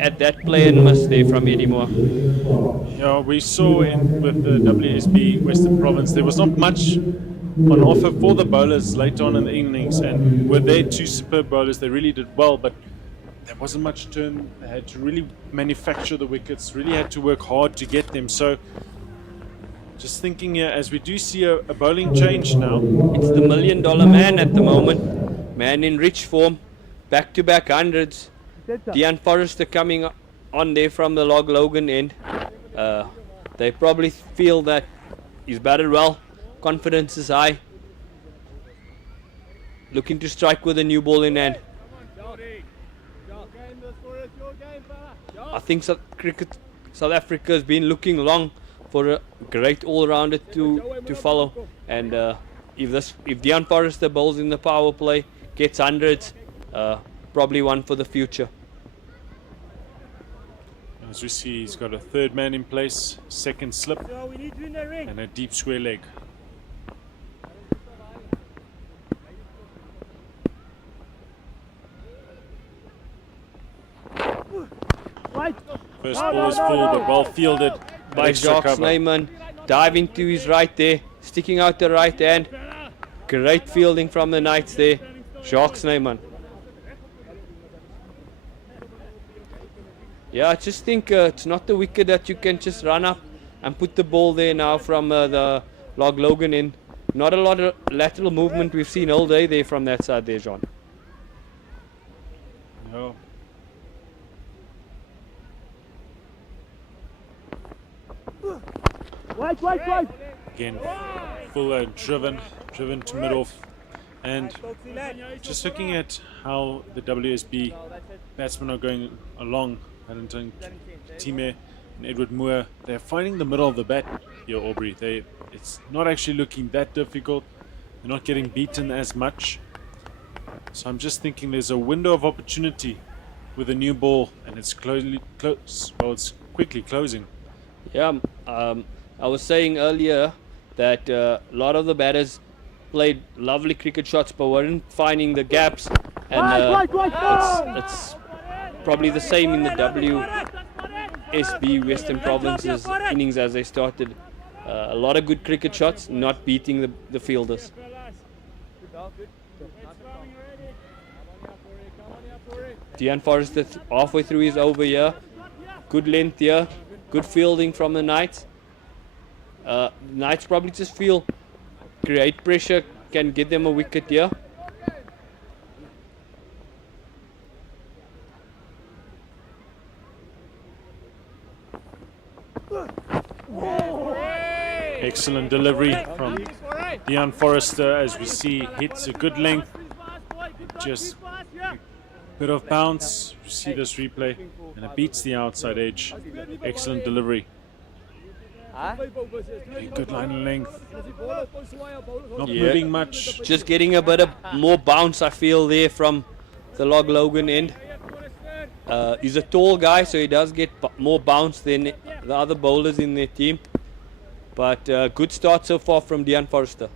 at that play and miss there from Eddie Moore. Yeah, we saw with the WSB Western Province there was not much on offer for the bowlers late on in the innings, and with their two superb bowlers they really did well, but there wasn't much turn. They had to really manufacture the wickets, really had to work hard to get them. So just thinking here, as we do see a bowling change now. It's the $1 million man at the moment. Man in rich form. Back-to-back hundreds. Dean Forrester coming on there from the Log Logan end. They probably feel that he's batted well. Confidence is high. Looking to strike with a new ball in hand. I think South Africa has been looking long for a great all-rounder to follow, and if Dean Forrester bowls in the power play, gets hundreds, probably one for the future. As we see, he's got a third man in place, second slip, and a deep square leg. First ball is full, but well fielded by Jacques Snyman, diving to his right there, sticking out the right hand. Great fielding from the Knights there, Jacques Snyman. Yeah, I just think it's not the wicket that you can just run up and put the ball there now from the Log Logan in. Not a lot of lateral movement we've seen all day there from that side there, John. No. Right. Again, full driven to mid-off. And just looking at how the WSB batsmen are going along, Valentine Time and Edward Moore, they're finding the middle of the bat here, Aubrey. It's not actually looking that difficult. They're not getting beaten as much. So I'm just thinking there's a window of opportunity with a new ball, and it's it's quickly closing. Yeah, I was saying earlier that a lot of the batters played lovely cricket shots but weren't finding the gaps, and it's probably the same in the WSB Western Province's innings as they started. A lot of good cricket shots, not beating the fielders. Dean Forrester halfway through his over here. Good length here. Good fielding from the Knights. Knights probably just feel great pressure can get them a wicket here. Excellent delivery from Dean Forrester, as we see, hits a good length, just a bit of bounce. See this replay, and it beats the outside edge. Excellent delivery. Good line and length. Not Yeah. moving much. Just getting a bit of more bounce, I feel, there from the Log Logan end. He's a tall guy, so he does get more bounce than the other bowlers in their team. But good start so far from Dean Forrester.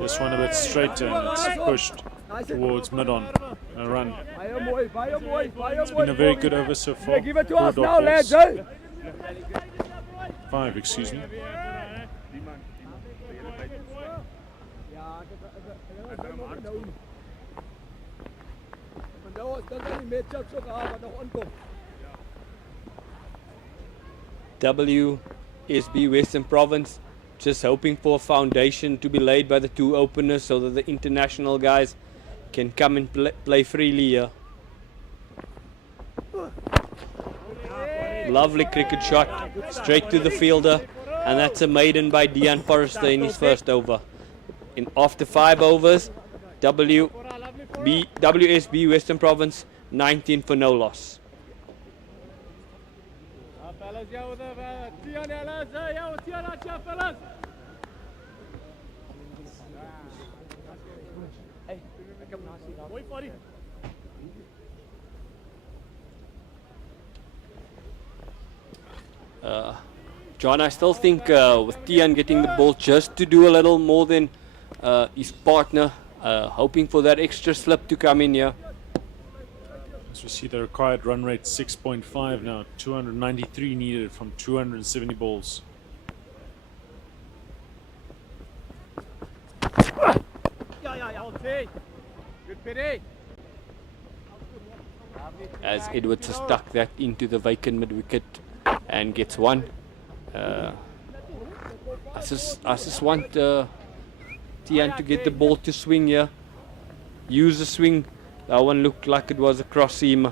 This one a bit straighter and it's pushed towards mid-on. A run. It's been a very good over so far. Give it to 4 us dot now, balls. lads. 5, excuse me. WSB Western Province just hoping for a foundation to be laid by the 2 openers so that the international guys can come and play freely here. Lovely cricket shot straight to the fielder, and that's a maiden by Dean Forrester in his first over. After 5 overs, WSB Western Province 19 for no loss. John, I still think with Tian getting the ball just to do a little more than his partner, hoping for that extra slip to come in here. As we see the required run rate 6.5 now, 293 needed from 270 balls. As Edwards has stuck that into the vacant mid wicket and gets 1. I just want Tian to get the ball to swing here. Use the swing. That one looked like it was a cross seam.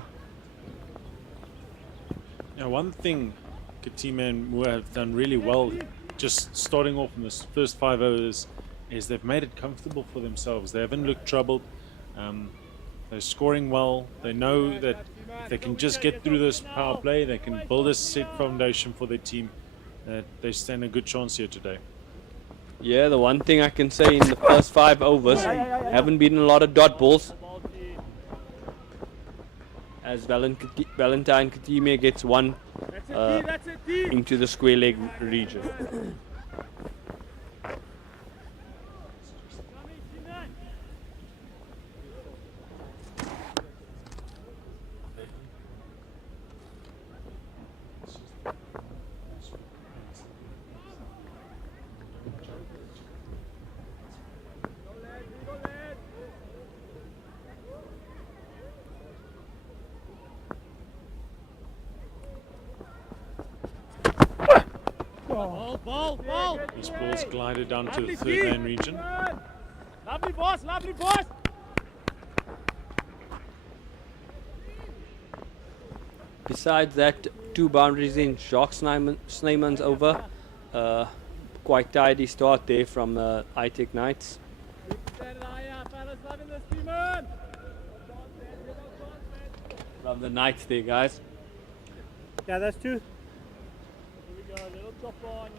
Now, one thing Katima and Moore have done really well, just starting off in this first 5 overs, is they've made it comfortable for themselves. They haven't looked troubled. They're scoring well. They know that if they can just get through this power play, they can build a set foundation for their team. They stand a good chance here today. Yeah, the one thing I can say in the first 5 overs, haven't been a lot of dot balls. As Valentine Katimia gets 1 into the square leg region. These balls glided down to the third man region. Lovely boss, lovely boss. Besides that, 2 boundaries in Jacques Snyman's over. Quite tidy start there from iTech Knights. From the Knights there, guys. Yeah, that's 2. Here we go, little chop on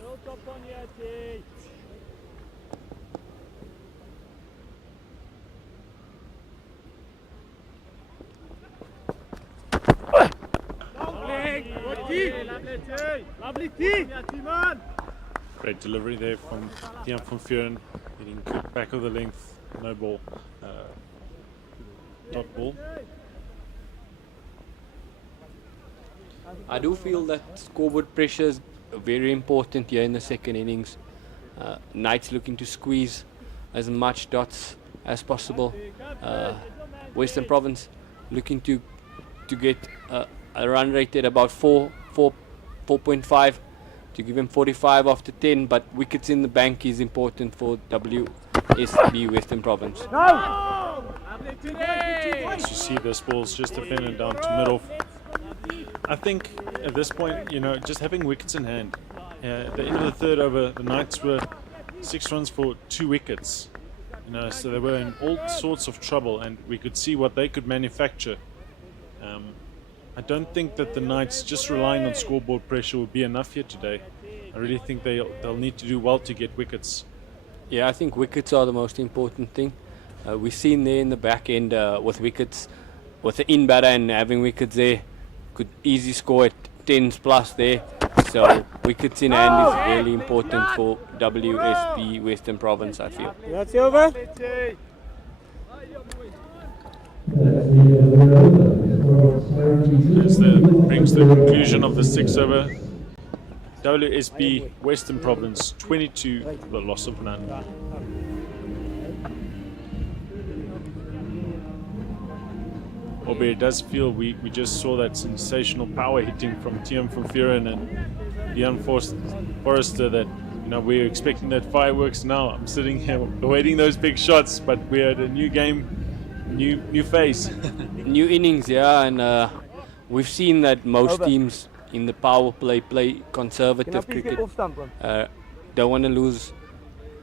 here, T. Lovely T. Great delivery there from Jan van Vuren, getting good back of the length, no ball, dot ball. I do feel that scoreboard pressure is very important here in the second innings. Knights looking to squeeze as much dots as possible. Western Province looking to get a run rate at about 4.5 to give him 45 after 10, but wickets in the bank is important for WSB Western Province. As you see, this ball's just defended down to mid-off. I think at this point, just having wickets in hand. At the end of the third over, the Knights were 6 runs for 2 wickets. So they were in all sorts of trouble, and we could see what they could manufacture. I don't think that the Knights just relying on scoreboard pressure will be enough here today. I really think they'll need to do well to get wickets. Yeah, I think wickets are the most important thing. We've seen there in the back end with wickets, with the in batter and having wickets there, could easily score at 10s plus there. So wickets in hand is really important for WSB Western Province, I feel. That's over. As that brings the conclusion of the 6-over. WSB Western Province 22, the loss of none. Albeit it does feel we just saw that sensational power hitting from Tiam van Vuren and Deon Forrester that, you know, we're expecting that fireworks now. I'm sitting here awaiting those big shots, but we're at a new game, new phase. New innings, yeah, and we've seen that most teams in the power play conservative cricket. Don't want to lose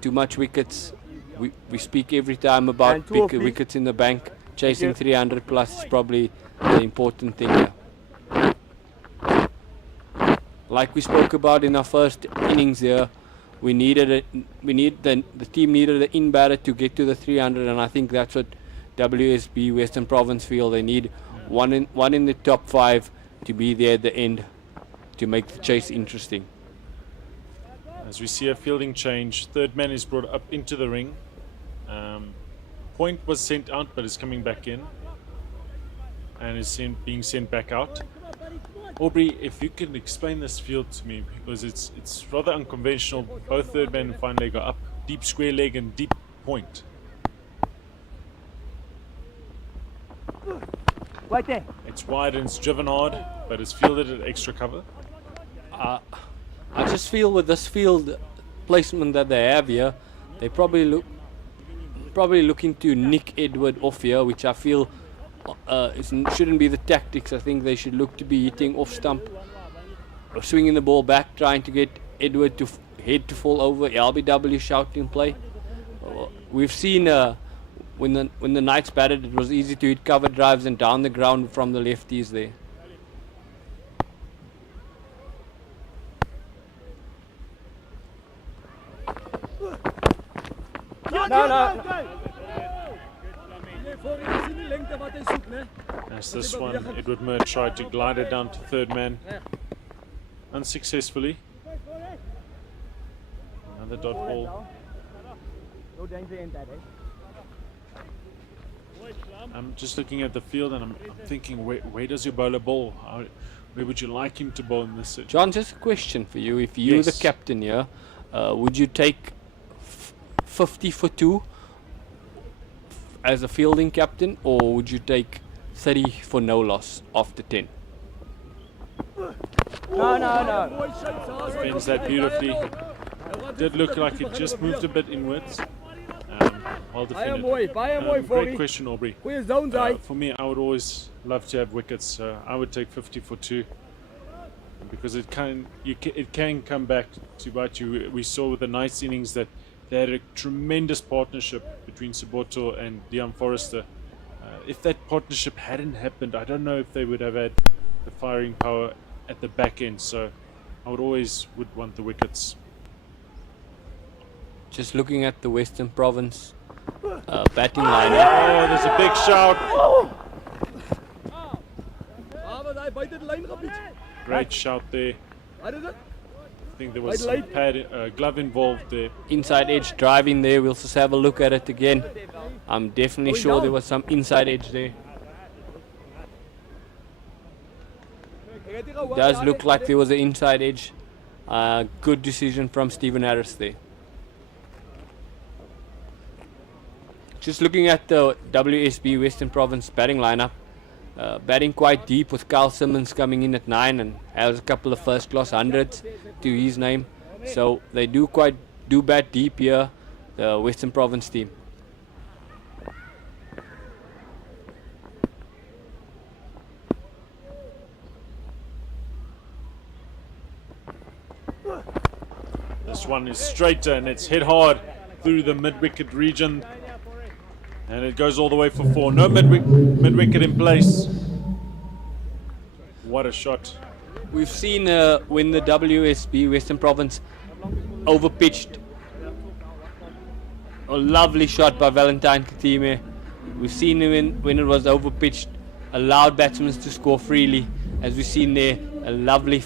too much wickets. We speak every time about big wickets in the bank. Chasing 300 plus is probably the important thing here. Like we spoke about in our first innings here, the team needed an in batter to get to the 300, and I think that's what WSB Western Province feel. They need one in the top 5 to be there at the end to make the chase interesting. As we see a fielding change, third man is brought up into the ring. Point was sent out, but is coming back in and is being sent back out. Aubrey, if you can explain this field to me, because it's rather unconventional. Both third man and fine leg are up, deep square leg and deep point. Right there. It's wide and it's driven hard, but it's fielded at extra cover. I just feel with this field placement that they have here, they probably looking to nick Edward off here, which I feel shouldn't be the tactics. I think they should look to be hitting off stump, or swinging the ball back, trying to get Edward to head to fall over. LBW shouting play. We've seen when the Knights batted, it was easy to hit cover drives and down the ground from the lefties there. No. As this one, Edward Murr tried to glide it down to third man, unsuccessfully. Another dot ball. I'm just looking at the field and I'm thinking, where does your bowler bowl? Where would you like him to bowl in this situation? John, just a question for you. If you're the captain here, would you take 50 for 2 as a fielding captain, or would you take 30 for no loss after 10? No. Defends that beautifully. Did look like it just moved a bit inwards. Well defended. Great question, Aubrey. For me, I would always love to have wickets. I would take 50 for 2 because it can come back to bite you. We saw with the Knights innings that they had a tremendous partnership between Soboto and Deon Forrester. If that partnership hadn't happened, I don't know if they would have had the firing power at the back end. So I would want the wickets. Just looking at the Western Province batting lineup. Oh, there's a big shout. Great shout there. I think there was some glove involved there. Inside edge driving there. We'll just have a look at it again. I'm definitely sure there was some inside edge there. Does look like there was an inside edge. Good decision from Stephen Harris there. Just looking at the WSB Western Province batting lineup. Batting quite deep with Kyle Simmons coming in at 9 and has a couple of first class hundreds to his name. So they do bat deep here, the Western Province team. This one is straighter and it's hit hard through the mid-wicket region. And it goes all the way for 4. No mid-wicket in place. what a shot. We've seen when the WSB Western Province overpitched. A lovely shot by Valentine Katime. We've seen when it was overpitched, allowed batsmen to score freely. As we've seen there, a lovely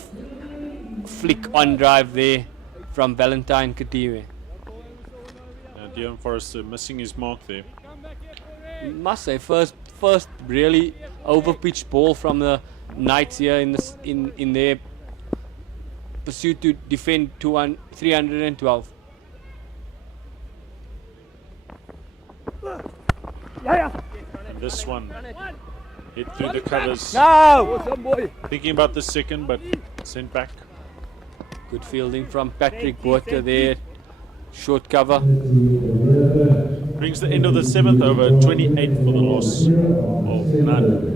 flick on drive there from Valentine Katime. Dion Forrester missing his mark there. Must say, first really overpitched ball from the Knights here in their pursuit to defend 312. And this one hit through the covers. No! Thinking about the second, but sent back. Good fielding from Patrick Botha there. Short cover. Brings the end of the 7th over, 28 for the loss of none.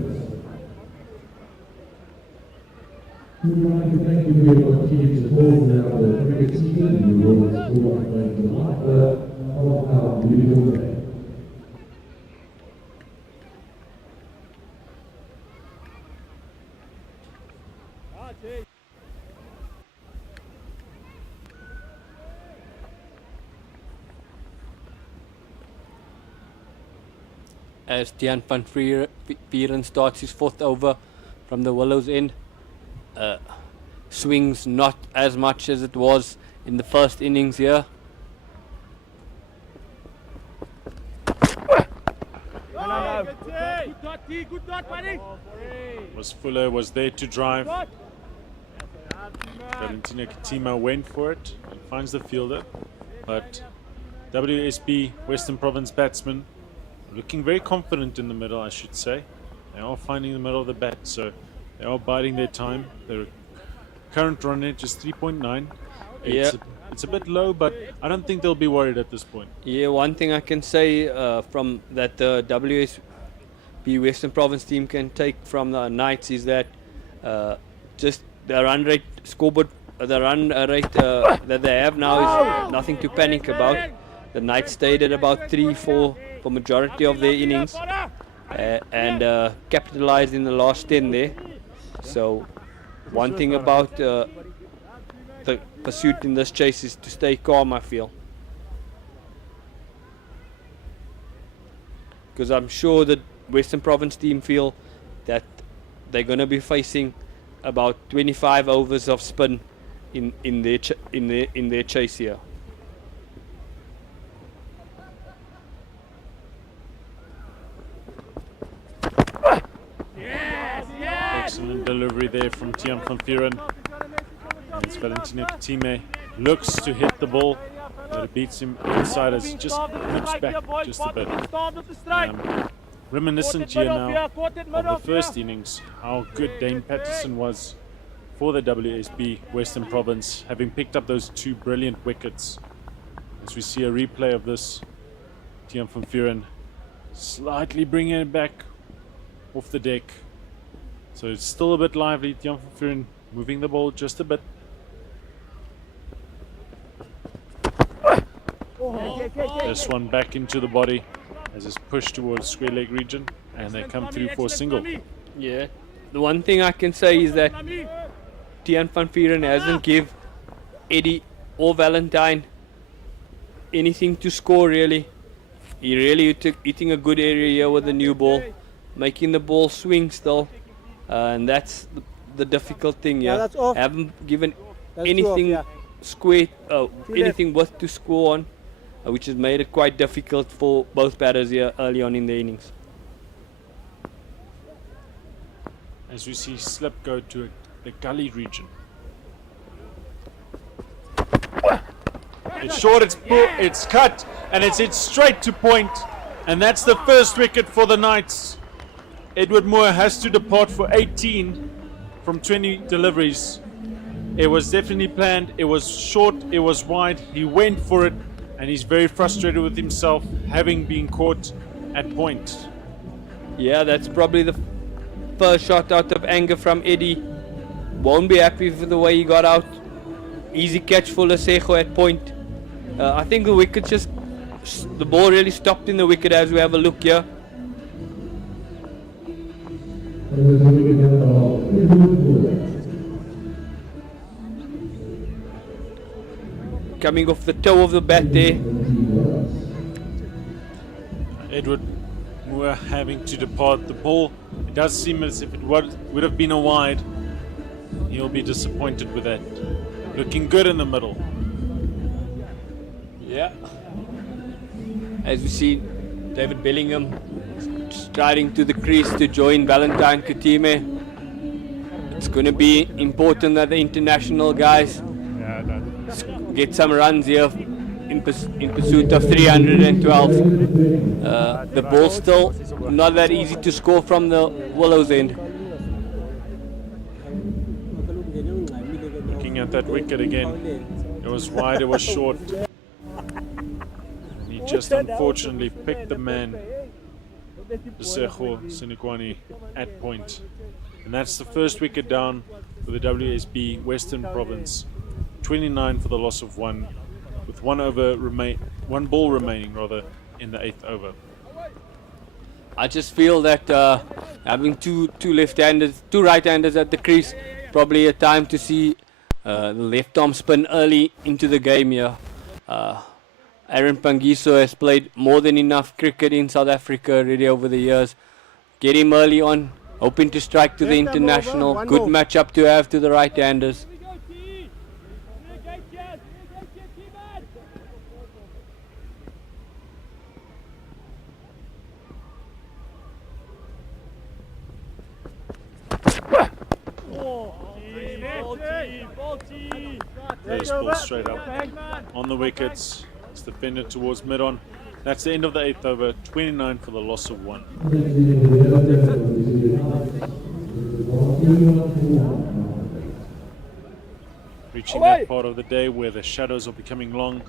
As Tian van Vieren starts his 4th over from the Willows end. Swings not as much as it was in the first innings here. Good dot, buddy. Was Fuller was there to drive. Valentina Katima went for it and finds the fielder. But WSB Western Province batsmen looking very confident in the middle, I should say. They are finding the middle of the bat, so they are biding their time. Their current run rate is 3.9. It's a bit low, but I don't think they'll be worried at this point. Yeah, one thing I can say from that the WSB Western Province team can take from the Knights is that just the run rate scoreboard, the run rate that they have now is nothing to panic about. The Knights stayed at about 3-4 for majority of their innings and capitalized in the last 10 there. So one thing about the pursuit in this chase is to stay calm, I feel. Because I'm sure the Western Province team feel that they're going to be facing about 25 overs of spin in their chase here. Excellent delivery there from Tian van Vieren. It's Valentina Katime looks to hit the ball, but it beats him inside as he just moves back just a bit. Reminiscent here now of the first innings, how good Dane Patterson was for the WSB Western Province, having picked up those 2 brilliant wickets. As we see a replay of this, Tian van Vieren slightly bringing it back off the deck. So it's still a bit lively. Tian van Vieren moving the ball just a bit. This one back into the body as it's pushed towards square leg region, and they come through for a single. Yeah, the one thing I can say is that Tian van Vieren hasn't give Eddie or Valentine anything to score really. He really hitting a good area here with the new ball, making the ball swing still, and that's the difficult thing here. Haven't given anything square, anything worth to score on, which has made it quite difficult for both batters here early on in the innings. As we see slip go to the gully region. It's short, it's cut, and it's hit straight to point, and that's the first wicket for the Knights. Edward Moore has to depart for 18 from 20 deliveries. It was definitely planned, it was short, it was wide, he went for it, and he's very frustrated with himself having been caught at point. Yeah, that's probably the first shot out of anger from Eddie. Won't be happy with the way he got out. Easy catch for Lesego at point. I think the wicket the ball really stopped in the wicket as we have a look here. coming off the toe of the bat there. Edward Moore having to depart. The ball, it does seem as if it would have been a wide. He'll be disappointed with that. Looking good in the middle. Yeah. As we see, David Bellingham striding to the crease to join Valentine Katime. It's going to be important that the international guys get some runs here in pursuit of 312. The ball's still not that easy to score from the Willows end. Looking at that wicket again. It was wide, it was short. And he just unfortunately picked the man, Sejo Sinekwani, at point. And that's the first wicket down for the WSB Western Province. 29 for the loss of one, with one ball remaining in the 8th over. I just feel that having two left-handers, two right-handers at the crease, probably a time to see the left arm spin early into the game here. Aaron Pangiso has played more than enough cricket in South Africa already over the years. Get him early on, hoping to strike to the international. Good matchup to have to the right-handers. There's ball straight up on the wickets. It's defended towards mid-on. That's the end of the 8th over. 29 for the loss of one. Reaching that part of the day where the shadows are becoming long.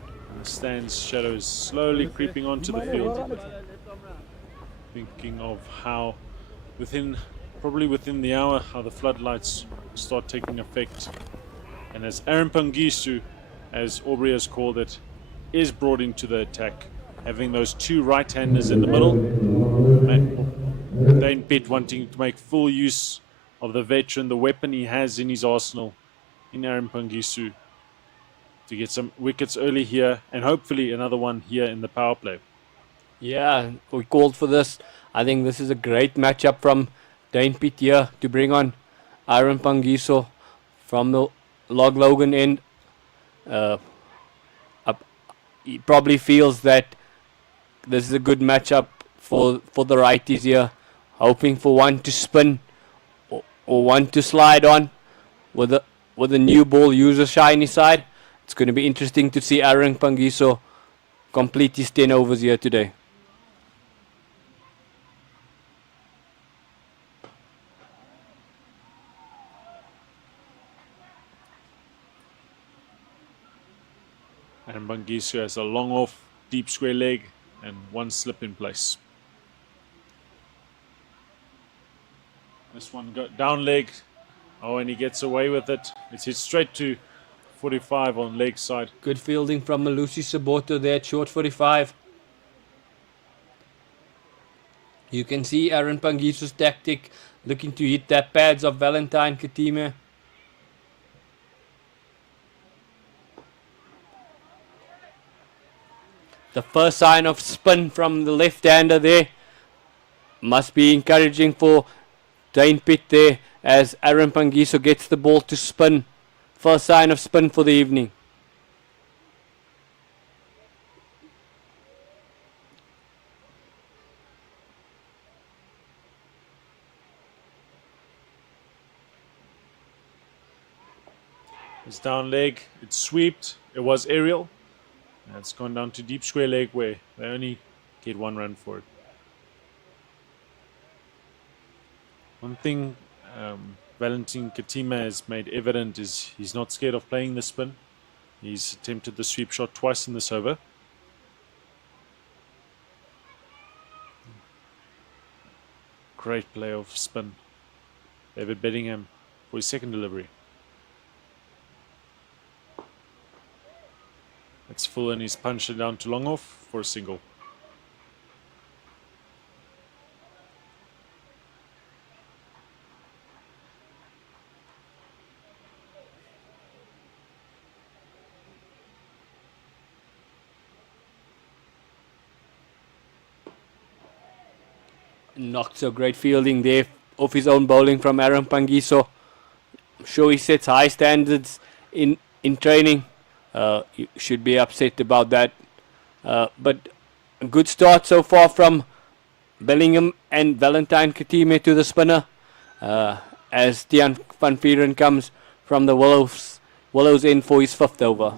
And the stands shadows slowly creeping onto the field. Thinking of how probably within the hour, how the floodlights start taking effect. And as Aaron Pangisu, as Aubrey has called it, is brought into the attack, having those two right-handers in the middle, Dane Pitt wanting to make full use of the veteran, the weapon he has in his arsenal, in Aaron Pangisu, to get some wickets early here, and hopefully another one here in the power play. Yeah, we called for this. I think this is a great matchup from Dane Pitt here to bring on Aaron Pangiso from the Log Logan end. He probably feels that this is a good matchup for the righties here, hoping for one to spin or one to slide on with a new ball user shiny side. It's going to be interesting to see Aaron Pangiso complete his 10 overs here today. And Bangisu has a long off, deep square leg, and one slip in place. This one got down leg. Oh, and he gets away with it. It's hit straight to 45 on leg side. Good fielding from Malusi Saboto there at short 45. You can see Aaron Pangisu's tactic, looking to hit that pads of Valentine Katime. The first sign of spin from the left-hander there must be encouraging for Dane Pitt there, as Aaron Pangiso gets the ball to spin. First sign of spin for the evening. It's down leg, it's swept, it was aerial. And it's gone down to deep square leg where they only get one run for it. One thing Valentine Katime has made evident is he's not scared of playing the spin. He's attempted the sweep shot twice in this over. Great play of spin. David Bellingham for his second delivery. It's full and he's punched it down to long off for a single. Not so great fielding there off his own bowling from Aaron Pangiso. I'm sure he sets high standards in training. You should be upset about that. But a good start so far from Bellingham and Valentine Katime to the spinner. As Tiaan van Vuuren comes from the Willows End for his 5th over.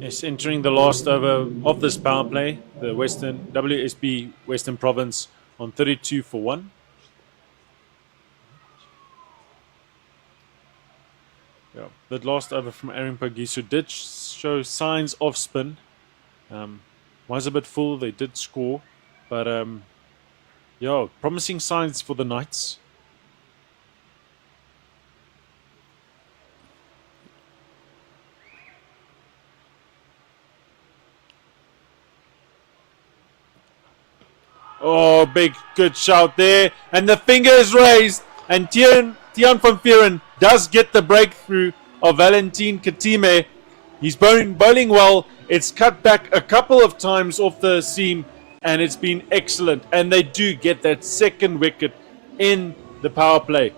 Yes, entering the last over of this power play, the WSB Western Province on 32 for 1. Yeah, that last over from Aaron Pagisu did show signs of spin. Was a bit full, they did score, but yeah, promising signs for the Knights. Oh, big good shout there, and the finger is raised, and Tiaan van Vuuren does get the breakthrough of Valentine Katime. He's bowling well. It's cut back a couple of times off the seam, and it's been excellent. And they do get that second wicket in the power play.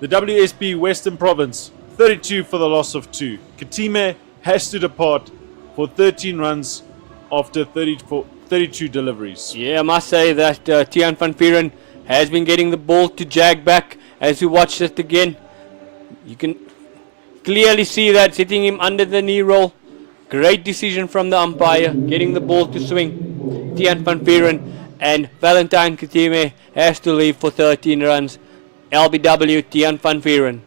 The WSB Western Province, 32 for the loss of 2. Katime has to depart for 13 runs after 32 deliveries. Yeah, I must say that Tiaan van Vuuren has been getting the ball to jag back. As we watch it again, you can clearly see that hitting him under the knee roll. Great decision from the umpire, getting the ball to swing. Tiaan van Vuuren and Valentine Katime has to leave for 13 runs. LBW Tiaan van Vuuren.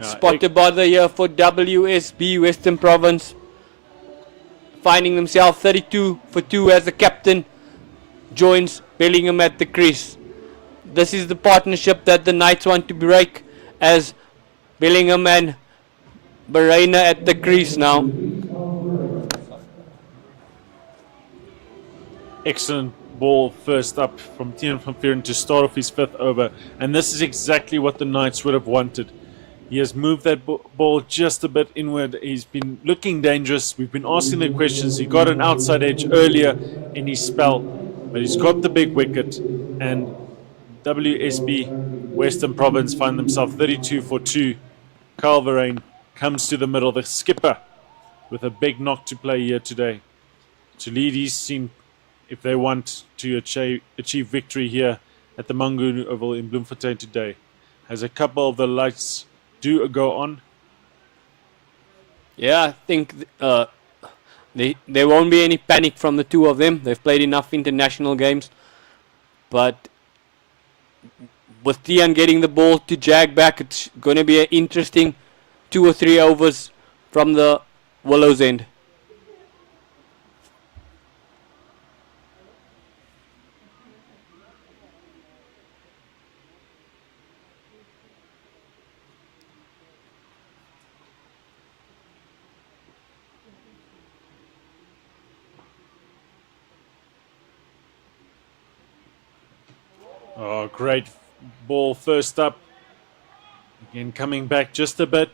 Spotted bother here for WSB Western Province. Finding themselves 32 for 2 as the captain joins Bellingham at the crease. This is the partnership that the Knights want to break, as Bellingham and Barreina at the crease now. Excellent ball first up from Tiaan van Vuuren to start off his 5th over, and this is exactly what the Knights would have wanted. He has moved that ball just a bit inward. He's been looking dangerous. We've been asking the questions. He got an outside edge earlier in his spell, but he's got the big wicket, and WSB Western Province find themselves 32 for 2. Carl Verheyen comes to the middle, the skipper, with a big knock to play here today to lead his team if they want to achieve victory here at the Mangaung Oval in Bloemfontein today. As a couple of the lights do go on. Yeah, I think there won't be any panic from the two of them. They've played enough international games. But with Tiaan getting the ball to jag back, it's going to be an interesting 2 or 3 overs from the Willows End. Oh, great ball first up. Again, coming back just a bit.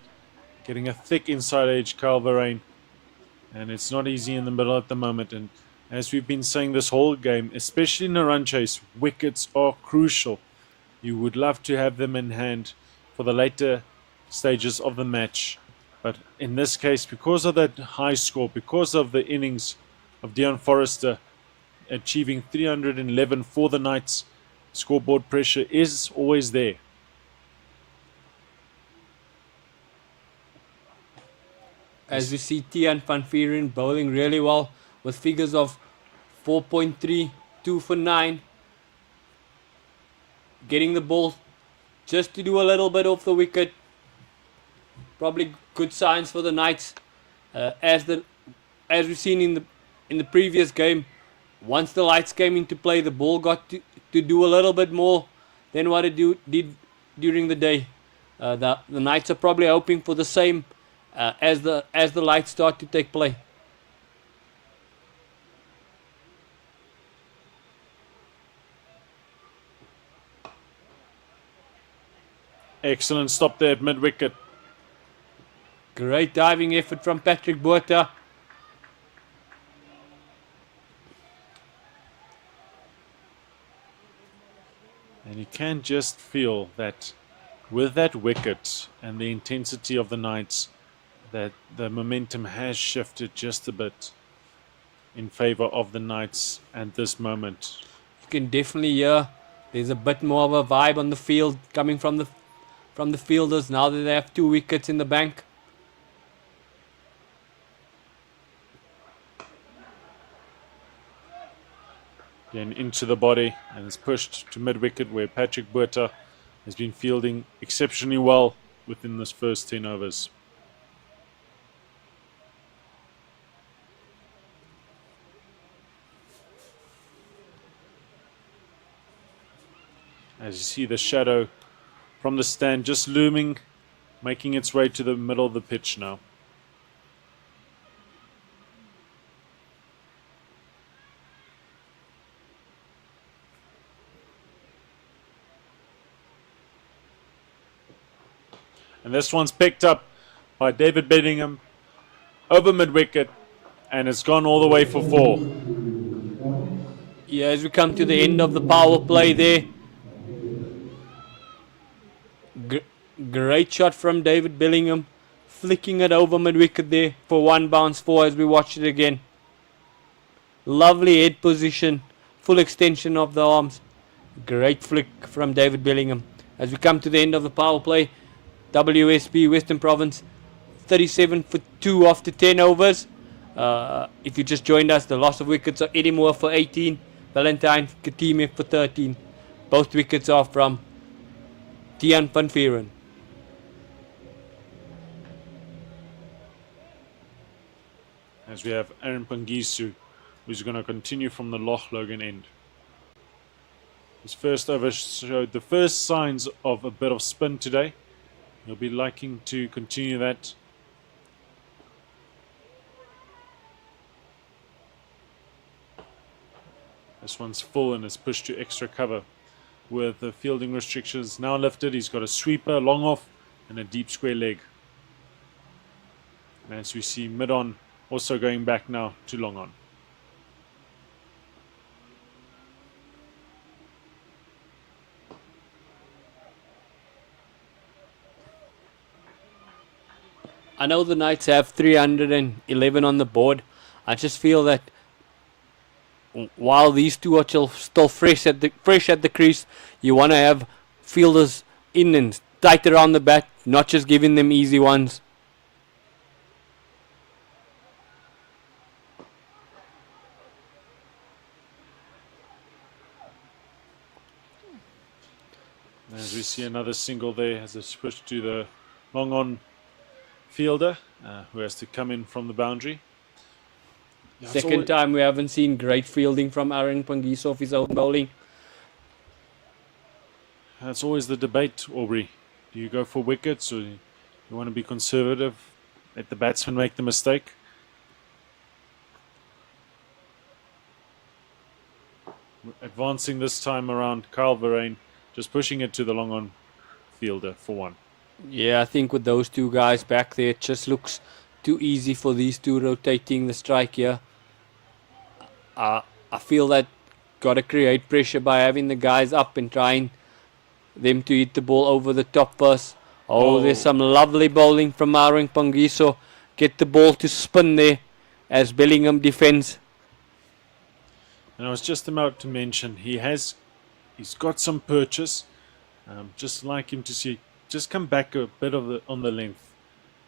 Getting a thick inside edge, Carl Verheyen. And it's not easy in the middle at the moment. And as we've been saying this whole game, especially in a run chase, wickets are crucial. You would love to have them in hand for the later stages of the match. But in this case, because of that high score, because of the innings of Deon Forrester achieving 311 for the Knights, scoreboard pressure is always there. As we see Tiaan van Vuuren bowling really well with figures of 4.3, 2 for 9. Getting the ball just to do a little bit off the wicket. Probably good signs for the Knights. As we've seen in the previous game, once the lights came into play, the ball got to do a little bit more than what it did during the day. The Knights are probably hoping for the same as the lights start to take play. Excellent stop there at mid-wicket. Great diving effort from Patrick Botha. can just feel that with that wicket and the intensity of the Knights, that the momentum has shifted just a bit in favor of the Knights at this moment. You can definitely hear there's a bit more of a vibe on the field coming from the fielders now that they have 2 wickets in the bank. Again into the body, and it's pushed to mid-wicket where Patrick Botha has been fielding exceptionally well within this first 10 overs. As you see the shadow from the stand just looming, making its way to the middle of the pitch now. And this one's picked up by David Bellingham over mid-wicket, and it's gone all the way for 4. Yeah, as we come to the end of the power play there. Great shot from David Bellingham, flicking it over mid-wicket there for 1 bounce 4 as we watch it again. Lovely head position, full extension of the arms. Great flick from David Bellingham. As we come to the end of the power play, WSB Western Province 37 for 2 after 10 overs. If you just joined us, the loss of wickets are Eddie Moore for 18, Valentine Katime for 13. Both wickets are from Tian van Vieren. As we have Aaron Pangisu, who's going to continue from the Loch Logan end. His first over showed the first signs of a bit of spin today. He'll be liking to continue that. This one's full and is pushed to extra cover. With the fielding restrictions now lifted, he's got a sweeper, long off, and a deep square leg. And as we see mid-on also going back now to long on. I know the Knights have 311 on the board. I just feel that while these two are still fresh at the crease, you want to have fielders in and tight around the bat, not just giving them easy ones. As we see another single there as it's pushed to the long on fielder who has to come in from the boundary. Second time we haven't seen great fielding from Aaron Pangiso off his own bowling. That's always the debate, Aubrey. Do you go for wickets or you want to be conservative, let the batsman make the mistake? Advancing this time around, Kyle Verreyn just pushing it to the long on fielder for 1. Yeah, I think with those two guys back there, it just looks too easy for these two rotating the strike here. I feel that got to create pressure by having the guys up and trying them to hit the ball over the top first. Oh, there's some lovely bowling from Aaron Pangiso. Get the ball to spin there as Bellingham defends. And I was just about to mention, he's got some purchase. Just like him to see, just come back a bit on the length.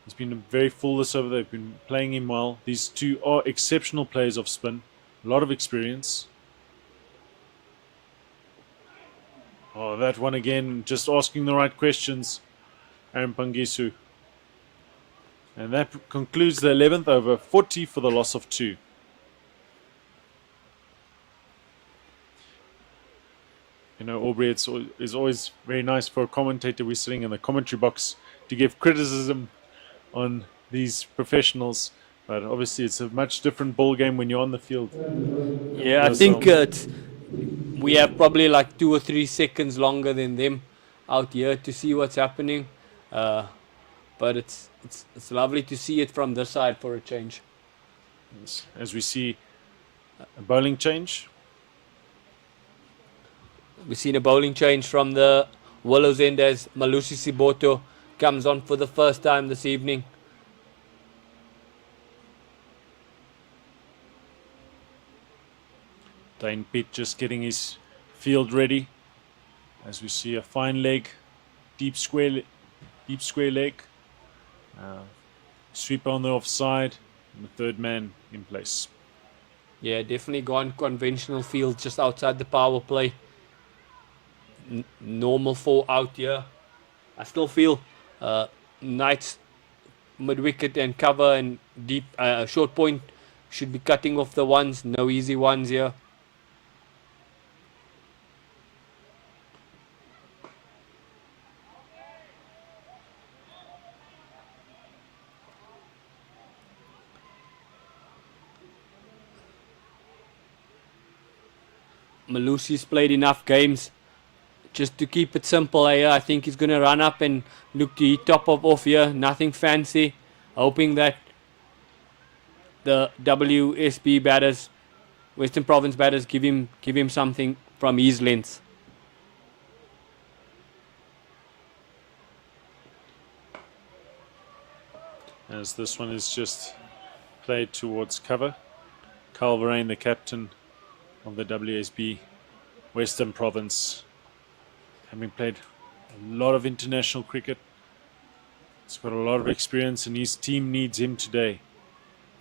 He's been very full this over. They've been playing him well. These two are exceptional players of spin. A lot of experience. Oh, that one again, just asking the right questions. Aaron Pangisu. And that concludes the 11th over, 40 for the loss of 2. You know, Aubrey, it's always very nice for a commentator. We're sitting in the commentary box to give criticism on these professionals. But obviously, it's a much different ball game when you're on the field. Yeah, I think we have probably like 2 or 3 seconds longer than them out here to see what's happening. But it's lovely to see it from this side for a change. As we see a bowling change. We've seen a bowling change from the Willows end as Malusi Siboto comes on for the first time this evening. Dane Pitt just getting his field ready. As we see a fine leg, deep square leg. Sweeper on the offside, and the third man in place. Yeah, definitely gone conventional field just outside the power play. Normal 4 out here. I still feel Knights mid wicket and cover and deep short point should be cutting off the ones. No easy ones here. Malusi's played enough games just to keep it simple here. I think he's going to run up and look to hit top of off here. Nothing fancy. Hoping that the WSB batters, Western Province batters, give him something from his length. As this one is just played towards cover. Calverain, the captain of the WSB Western Province, having played a lot of international cricket. He's got a lot of experience and his team needs him today.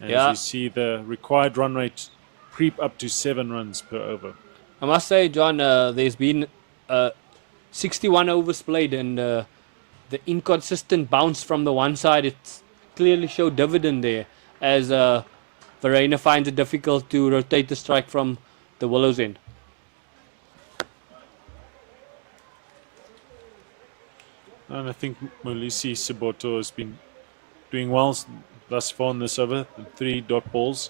As you see the required run rate creep up to 7 runs per over. I must say, John, there's been 61 overs played and the inconsistent bounce from the one side, it's clearly showed dividend there as Verena finds it difficult to rotate the strike from the Willows end. And I think Malusi Siboto has been doing well thus far in this over. 3 dot balls,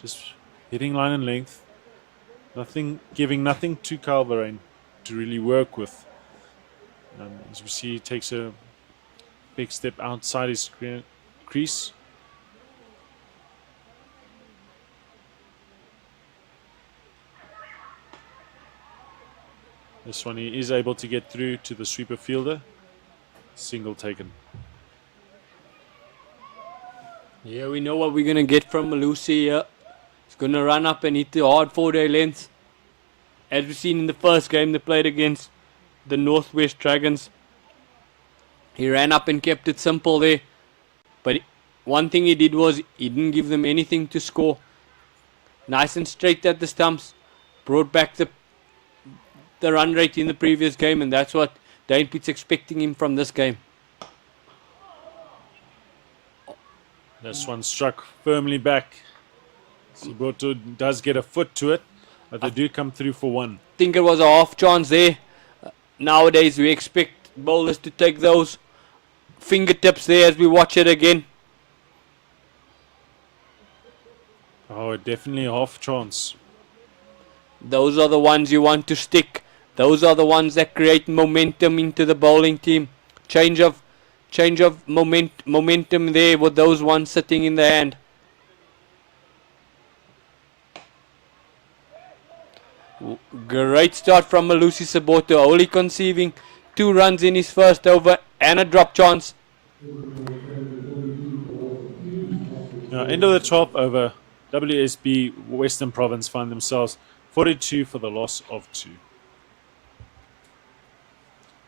just hitting line and length. Giving nothing to Calverain to really work with. As we see, he takes a big step outside his crease. This one he is able to get through to the sweeper fielder. Single taken. Yeah, we know what we're going to get from Malusi here. He's going to run up and hit the hard 4-day length. As we've seen in the first game they played against the Northwest Dragons. He ran up and kept it simple there. But one thing he did was he didn't give them anything to score. Nice and straight at the stumps. Brought back the run rate in the previous game, and that's what Dane Pitt's expecting him from this game. This one struck firmly back. Siboto does get a foot to it, but they do come through for 1. I think it was a half chance there. Nowadays we expect bowlers to take those fingertips there as we watch it again. Oh, definitely a half chance. Those are the ones you want to stick. Those are the ones that create momentum into the bowling team. Change of momentum there with those ones sitting in the hand. Great start from Malusi Siboto, only conceding 2 runs in his first over and a drop chance. Now, end of the 12th over, WSB Western Province find themselves 42 for the loss of 2.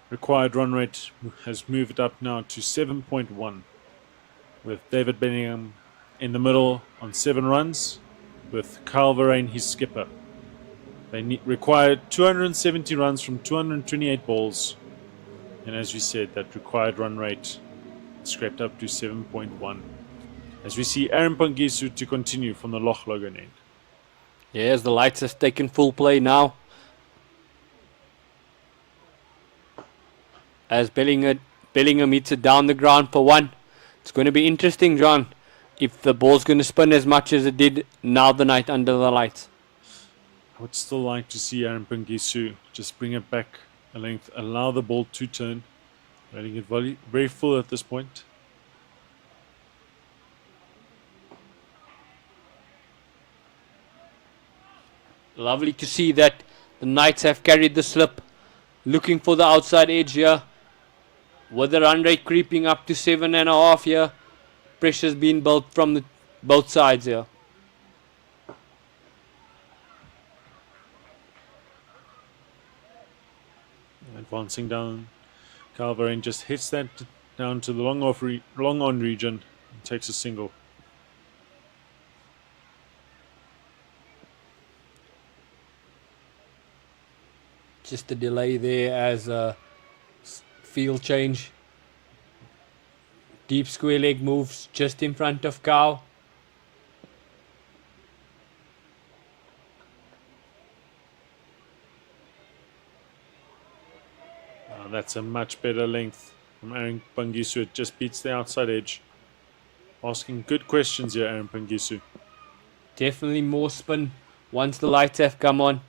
Required run rate has moved up now to 7.1, with David Bellingham in the middle on 7 runs, with Calverain his skipper. They required 270 runs from 228 balls, and as we said, that required run rate scraped up to 7.1. As we see Aaron Pangisu to continue from the Loch Logan end. Yes, the lights has taken full play now. As Bellingham hits it down the ground for 1. It's going to be interesting, John, if the ball's going to spin as much as it did now the night under the lights. I would still like to see Aaron Pangisu just bring it back a length, allow the ball to turn. Letting it very full at this point. Lovely to see that The Knights have carried the slip, looking for the outside edge here. With the run rate creeping up to 7.5 here, pressure's been built from both sides here. Advancing down, Calverain just hits that down to the long on region and takes a single. Just a delay there as a field change. Deep square leg moves just in front of Cow. That's a much better length from Aaron Pangisu. It just beats the outside edge. Asking good questions here, Aaron Pangisu. Definitely more spin once the lights have come on.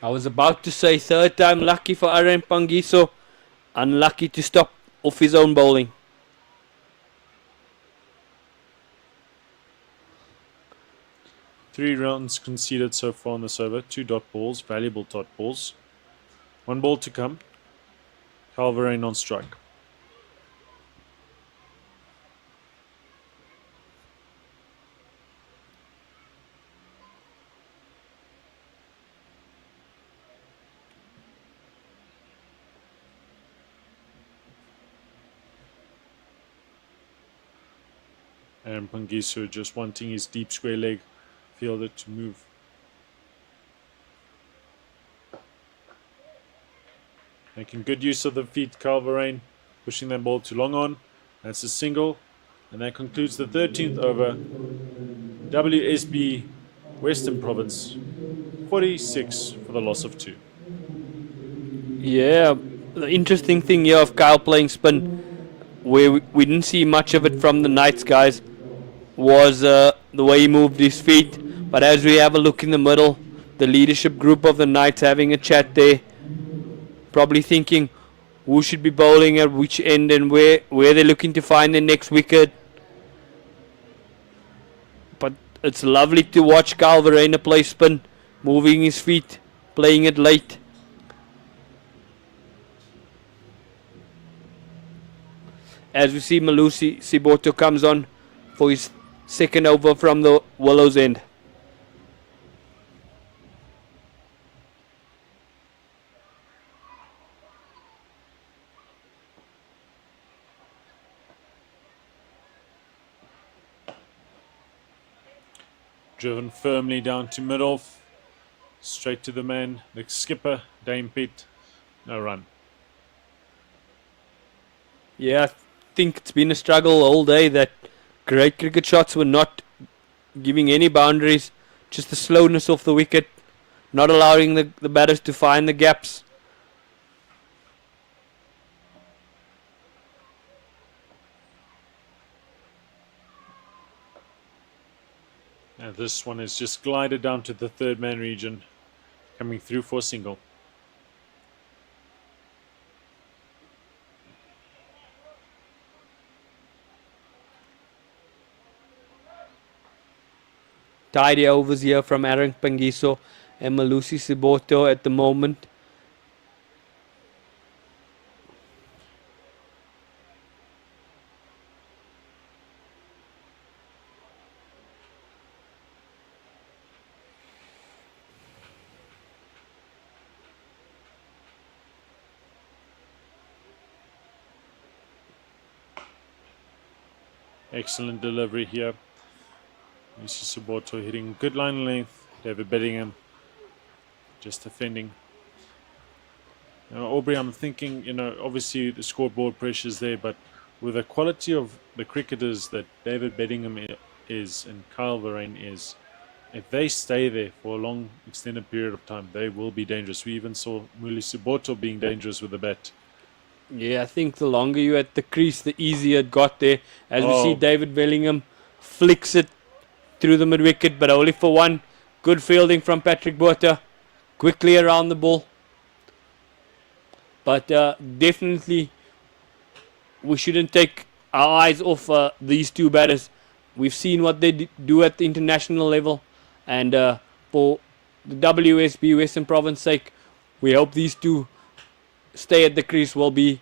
I was about to say third time lucky for Aaron Pangiso. Unlucky to stop off his own bowling. Three runs conceded so far on this over. 2 dot balls, valuable dot balls. 1 ball to come. Calverain on strike. And Pangisu just wanting his deep square leg fielder to move. Making good use of the feet, Calverain, pushing that ball to long on. That's a single, and that concludes the 13th over. WSB Western Province 46 for the loss of 2. Yeah, the interesting thing here of Kyle playing spin, where we didn't see much of it from the Knights guys, was the way he moved his feet. But as we have a look in the middle, the leadership group of the Knights having a chat there, probably thinking who should be bowling at which end and where they're looking to find the next wicket. But it's lovely to watch Calverain play spin, moving his feet, playing it late. As we see, Malusi Siboto comes on for his second over from the Willows end. Driven firmly down to middle, straight to the man, the skipper, Dame Pete. No run. Yeah, I think it's been a struggle all day. That great cricket shots were not giving any boundaries, just the slowness of the wicket, not allowing the batters to find the gaps. Now this one is just glided down to the third man region, coming through for a single. Tidy overs here from Aaron Pangiso and Malusi Siboto at the moment. Excellent delivery here. Mr. Siboto hitting good line length. David Bedingham just defending. Now, Aubrey, I'm thinking, obviously the scoreboard pressure is there, but with the quality of the cricketers that David Bedingham is and Kyle Verreyn is, if they stay there for a long extended period of time, they will be dangerous. We even saw Muli Siboto being dangerous with the bat. Yeah, I think the longer you're at the crease, the easier it got there. As we see David Bellingham flicks it through the mid-wicket, but only for one. Good fielding from Patrick Botha. Quickly around the ball. But definitely we shouldn't take our eyes off these two batters. We've seen what they do at the international level, and for the WSB Western Province sake, we hope these two stay at the crease will be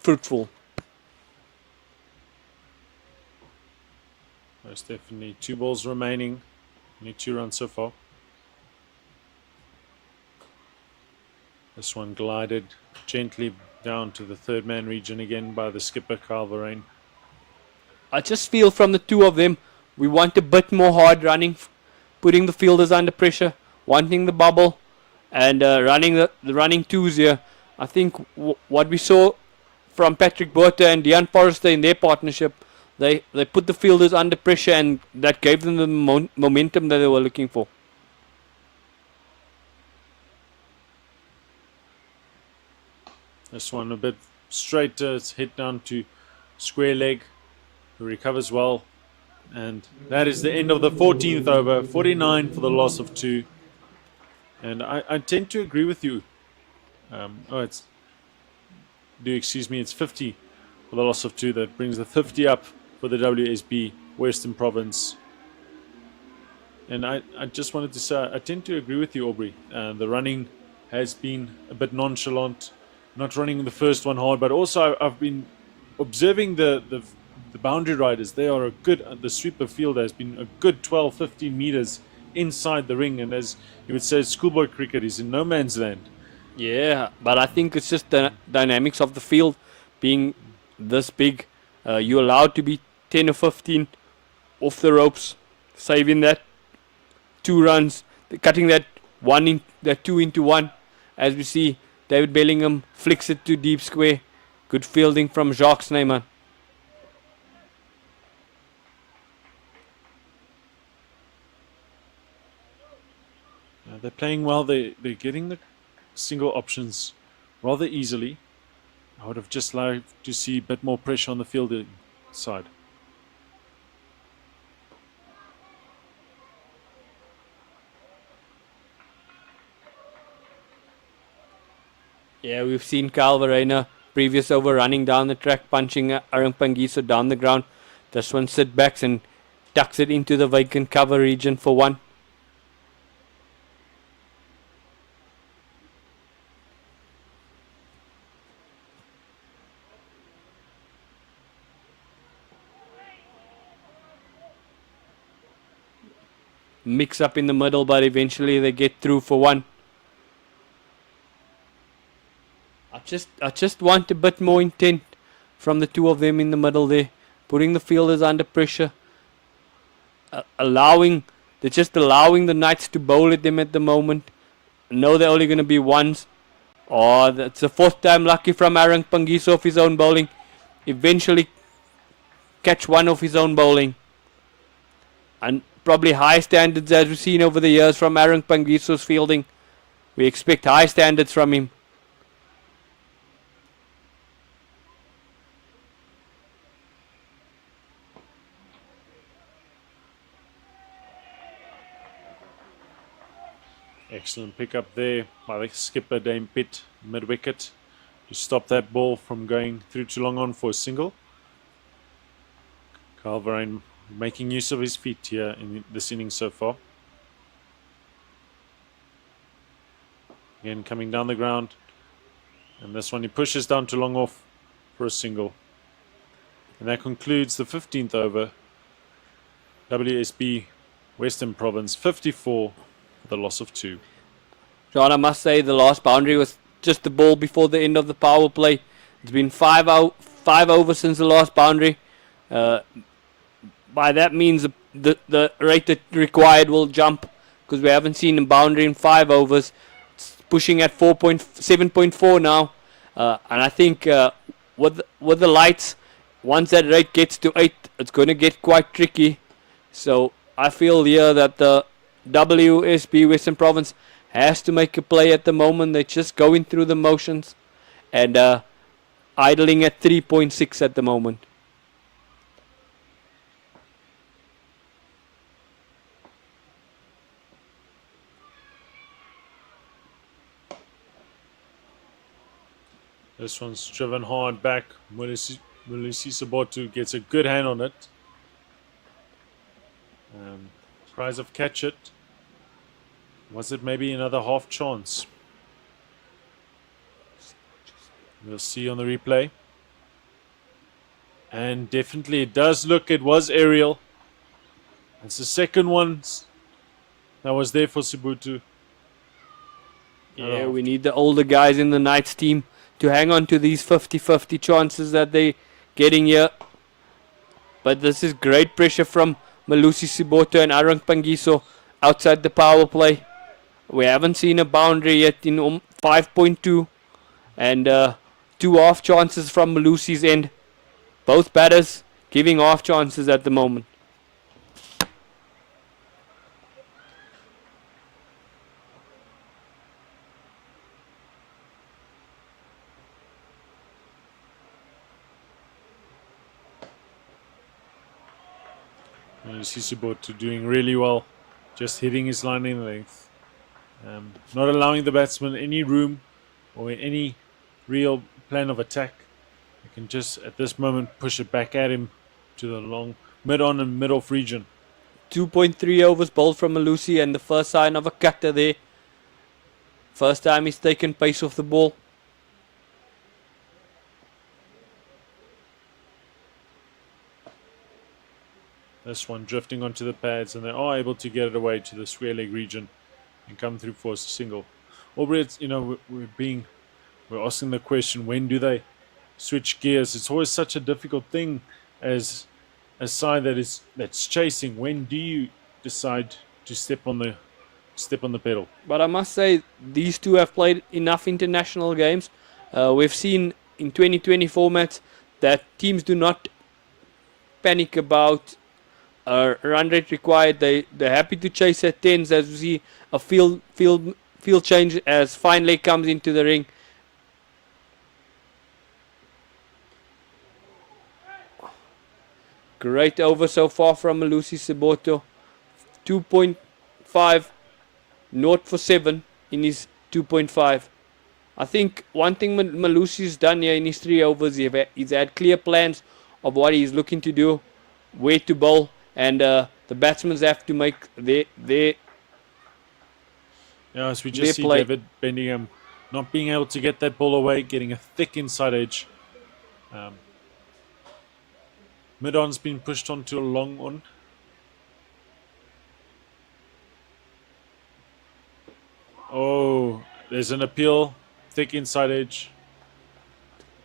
fruitful. Most definitely. 2 balls remaining. Only 2 runs so far. This one glided gently down to the third man region again by the skipper, Kyle Verheyen. I just feel from the two of them, we want a bit more hard running, putting the fielders under pressure, wanting the bubble, and running the running twos here. I think what we saw from Patrick Botha and Dejan Forrester in their partnership, they put the fielders under pressure, and that gave them the momentum that they were looking for. This one a bit straight, it's hit down to square leg, who recovers well. And that is the end of the 14th over, 49 for the loss of 2. And I tend to agree with you. Excuse me, it's 50 for the loss of 2. That brings the 50 up for the WSB Western Province. And I just wanted to say, I tend to agree with you, Aubrey. The running has been a bit nonchalant, not running the first one hard, but also I've been observing the boundary riders. They are a good, the sweeper field has been a good 12, 15 meters inside the ring, and as you would say, schoolboy cricket is in no man's land. Yeah, but I think it's just the dynamics of the field being this big. You're allowed to be 10 or 15 off the ropes, saving that 2 runs, cutting that 2 into 1. As we see, David Bellingham flicks it to deep square. Good fielding from Jacques Snyman. They're playing well. They're getting the single options rather easily. I would have just liked to see a bit more pressure on the fielding side. Yeah, we've seen Kyle Verheyen previous over running down the track, punching Arang Pangiso down the ground. This one sit backs and tucks it into the vacant cover region for 1. Mix up in the middle, but eventually they get through for 1. I just want a bit more intent from the two of them in the middle there, putting the fielders under pressure, allowing the Knights to bowl at them at the moment. I know they're only going to be ones. Oh, that's the 4th time lucky from Arang Pangiso off his own bowling. Eventually catch 1 off his own bowling. And probably high standards as we've seen over the years from Arang Pangiso's fielding. We expect high standards from him. Excellent pick up there by the skipper Dame Pitt, mid-wicket, to stop that ball from going through to long on for a single. Kyle Verheyen making use of his feet here in this inning so far. Again, coming down the ground. And this one he pushes down to long off for a single. And that concludes the 15th over. WSB Western Province 54 for the loss of 2. John, I must say the last boundary was just the ball before the end of the power play. It's been 5 overs since the last boundary. By that means the rate that required will jump, because we haven't seen a boundary in 5 overs. It's pushing at 7.4 now, and I think with the lights, once that rate gets to 8, it's going to get quite tricky. So I feel here that the WSB Western Province has to make a play at the moment. They're just going through the motions and idling at 3.6 at the moment. This one's driven hard back. Mulisi Sabotu gets a good hand on it. Tries of catch it. Was it maybe another half chance? We'll see on the replay. And definitely it does look, it was aerial. It's the second one that was there for Sibutu. Yeah, we need the older guys in the Knights team to hang on to these 50-50 chances that they're getting here. But this is great pressure from Malusi Siboto and Arang Pangiso outside the power play. We haven't seen a boundary yet in 5.2. And 2 half chances from Malusi's end. Both batters giving half chances at the moment. Sibotu doing really well, just hitting his line in length, not allowing the batsman any room or any real plan of attack. You can just at this moment push it back at him to the long mid-on and mid-off region. 2.3 overs bowled from Malusi, and the first sign of a cutter there. First time he's taken pace off the ball. This one drifting onto the pads, and they are able to get it away to the square leg region and come through for a single. Aubrey, it's, you know, we're asking the question, when do they switch gears? It's always such a difficult thing as a side that's chasing. When do you decide to step on the pedal? But I must say, these two have played enough international games. We've seen in 2020 formats that teams do not panic about run rate required. They're happy to chase at 10s as we see a field change as fine leg comes into the ring. Great over so far from Malusi Siboto. 2.5, 0 for 7 in his 2.5. I think one thing Malusi's done here in his 3 overs, he's had clear plans of what he's looking to do, where to bowl, and the batsmen have to make their yeah, as we just see play. David Benningham not being able to get that ball away, getting a thick inside edge. Mid-on's been pushed onto a long on. Oh, there's an appeal, thick inside edge.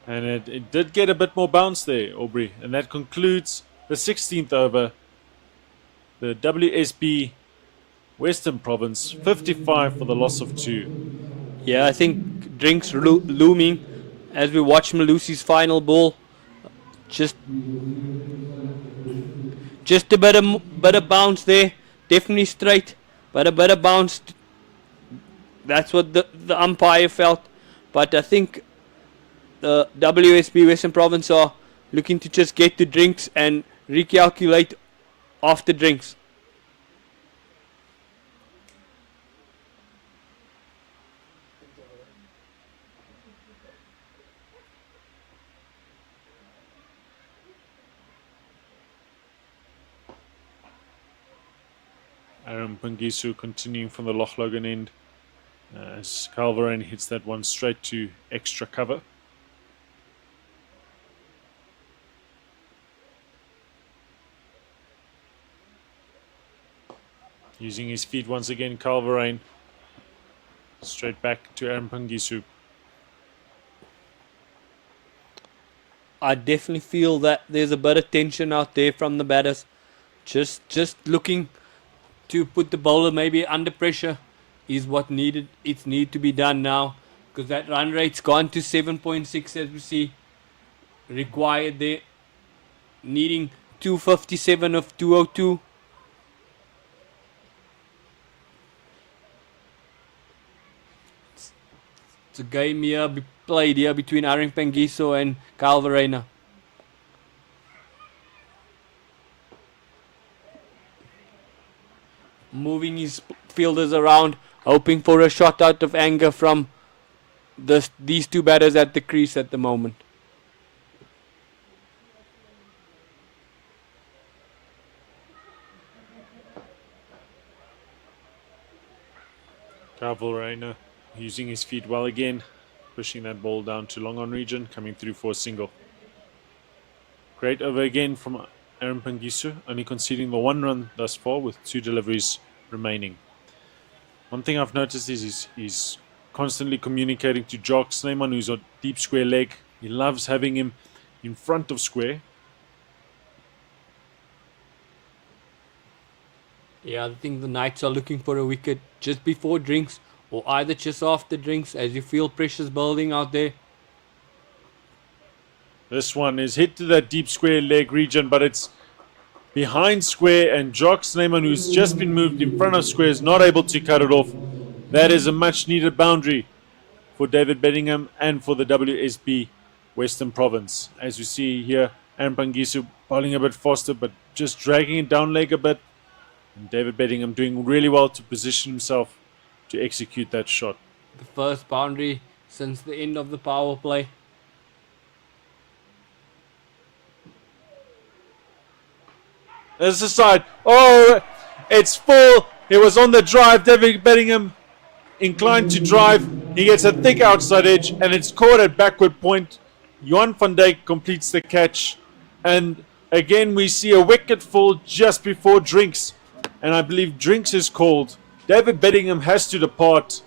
And it did get a bit more bounce there, Aubrey. And that concludes the 16th over. The WSB Western Province, 55 for the loss of 2. Yeah, I think drinks looming as we watch Malusi's final ball. Just a bit of bounce there. Definitely straight, but a bit of bounce. That's what the umpire felt. But I think the WSB Western Province are looking to just get to drinks and recalculate after drinks. Aaron Pangisu continuing from the Loch Logan end as Calverain hits that one straight to extra cover. Using his feet once again, Calverain. Straight back to Aaron Pangisu. I definitely feel that there's a bit of tension out there from the batters. Just looking to put the bowler maybe under pressure is what needed. It's need to be done now, because that run rate's gone to 7.6 as we see. Required there. Needing 257 of 202. It's a game here played here between Arang Pangiso and Calverain. Moving his fielders around, hoping for a shot out of anger from these two batters at the crease at the moment. Carvel Reina using his feet well again, pushing that ball down to long on region, coming through for a single. Great over again from Aaron Pangisu, only conceding the 1 run thus far with 2 deliveries remaining. One thing I've noticed is he's constantly communicating to Jock Snyman, who's on deep square leg. He loves having him in front of square. Yeah, I think the Knights are looking for a wicket just before drinks or either just after drinks as you feel pressure's building out there. This one is hit to that deep square leg region, but it's behind square, and Jock Snyman, who's just been moved in front of square, is not able to cut it off. That is a much needed boundary for David Bedingham and for the WSB Western Province. As you see here, Aaron Pangisu bowling a bit faster, but just dragging it down leg a bit. And David Bedingham doing really well to position himself to execute that shot. The first boundary since the end of the power play. There's the side. Oh, it's full. It was on the drive. David Bedingham inclined to drive. He gets a thick outside edge, and it's caught at backward point. Johan van Dijk completes the catch. And again, we see a wicket fall just before Drinks. And I believe Drinks is called. David Bedingham has to depart.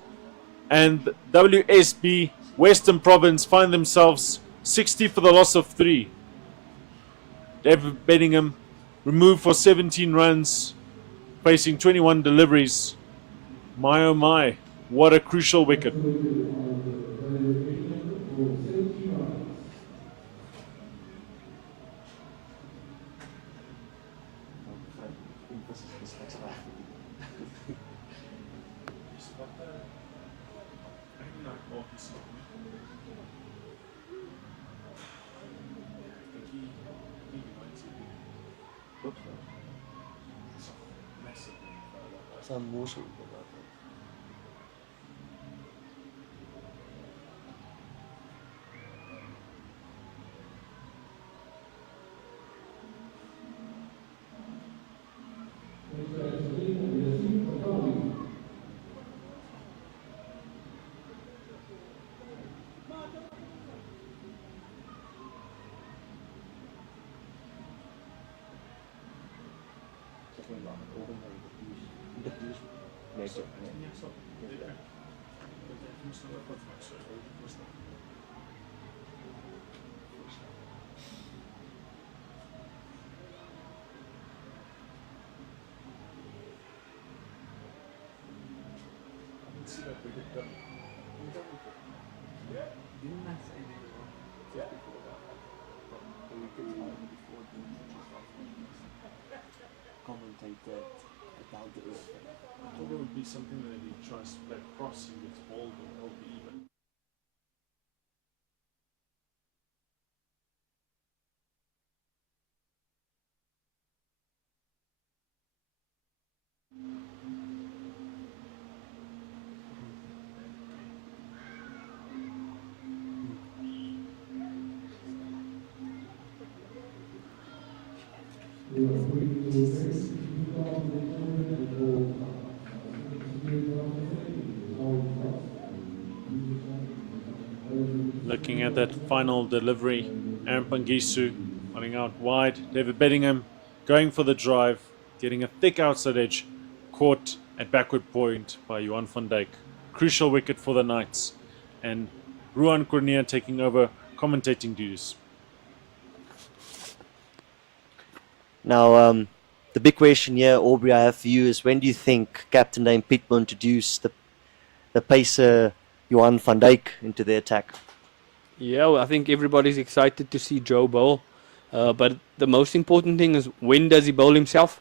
And WSB Western Province find themselves 60 for the loss of 3. David Bedingham removed for 17 runs, facing 21 deliveries. My oh my, what a crucial wicket. I thought it would be something that he tries to play across and gets ball, but it'll be even. Looking at that final delivery, Aaron Pangisu running out wide. David Bedingham going for the drive, getting a thick outside edge, caught at backward point by Johan van Dijk. Crucial wicket for the Knights. And Ruan Cornea taking over commentating duties. Now, the big question here, Aubrey, I have for you is when do you think Captain Dane Pitt will introduce the pacer Johan van Dijk into the attack? Yeah, well, I think everybody's excited to see Joe bowl. But the most important thing is when does he bowl himself?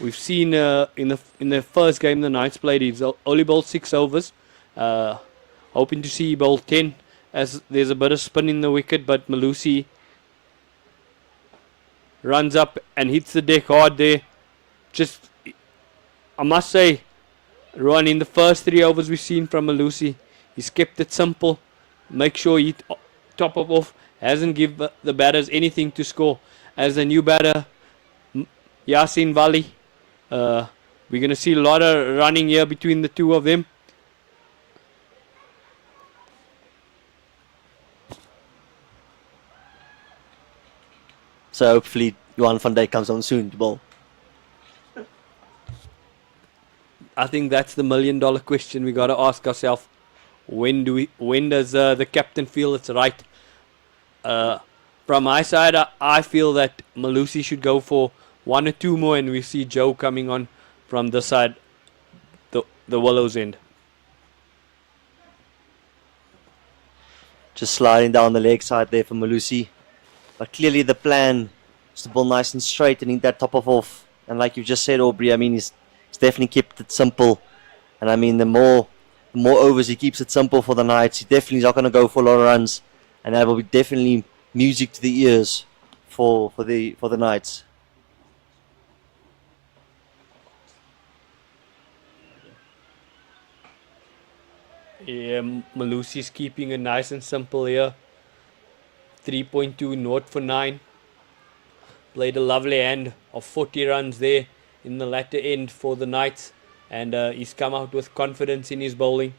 We've seen in the first game the Knights played, he's only bowled 6 overs. Hoping to see he bowl 10 as there's a bit of spin in the wicket, but Malusi runs up and hits the deck hard there. Just, I must say, Ruan, in the first 3 overs we've seen from Malusi, He's kept it simple. Make sure he top of off. Hasn't give the batters anything to score. As a new batter, Yasin Vali. We're going to see a lot of running here between the two of them. So hopefully Johan van Dijk comes on soon to bowl. I think that's the $1 million question we got to ask ourselves. When does the captain feel it's right? From my side, I feel that Malusi should go for 1 or 2 more, and we see Joe coming on from the side, the Willows end. Just sliding down the leg side there for Malusi. But clearly the plan is to bowl nice and straight and need that top of off. And like you just said, Aubrey, I mean, he's definitely kept it simple. And I mean, the more overs he keeps it simple for the Knights, he definitely is not going to go for a lot of runs. And that will be definitely music to the ears for the Knights. Yeah, Malusi's keeping it nice and simple here. 3.2 naught for 9. Played a lovely hand of 40 runs there in the latter end for the Knights. And he's come out with confidence in his bowling.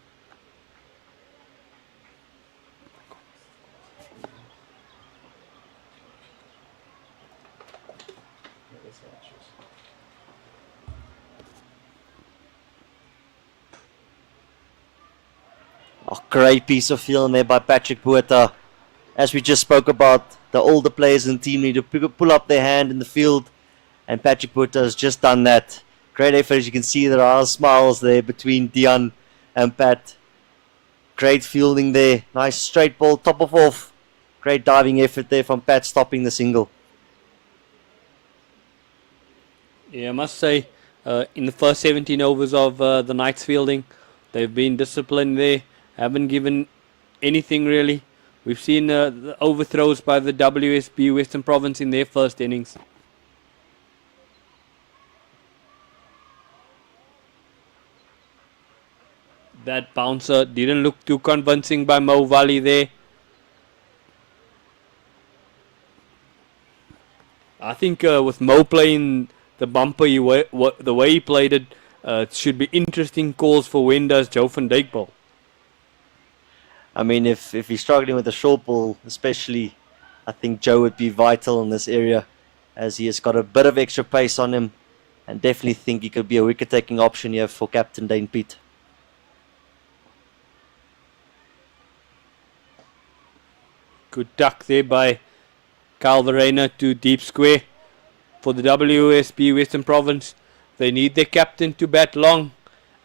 Oh, great piece of fielding there by Patrick Botha. As we just spoke about, the older players in the team need to pull up their hand in the field, and Patrick Botha has just done that. Great effort, as you can see, there are smiles there between Dion and Pat. Great fielding there, nice straight ball, top of off. Great diving effort there from Pat, stopping the single. Yeah, I must say, in the first 17 overs of the Knights fielding, they've been disciplined there, haven't given anything really. We've seen the overthrows by the WSB Western Province in their first innings. That bouncer didn't look too convincing by Mo Vali there. I think with Mo playing the bumper the way he played it, it should be interesting calls for when does Joe van Dijk bowl. I mean, if he's struggling with the short ball, especially, I think Joe would be vital in this area, as he has got a bit of extra pace on him, and definitely think he could be a wicket-taking option here for Captain Dane Piet. Good duck there by Kyle Verreynne to deep square for the WSB Western Province. They need their captain to bat long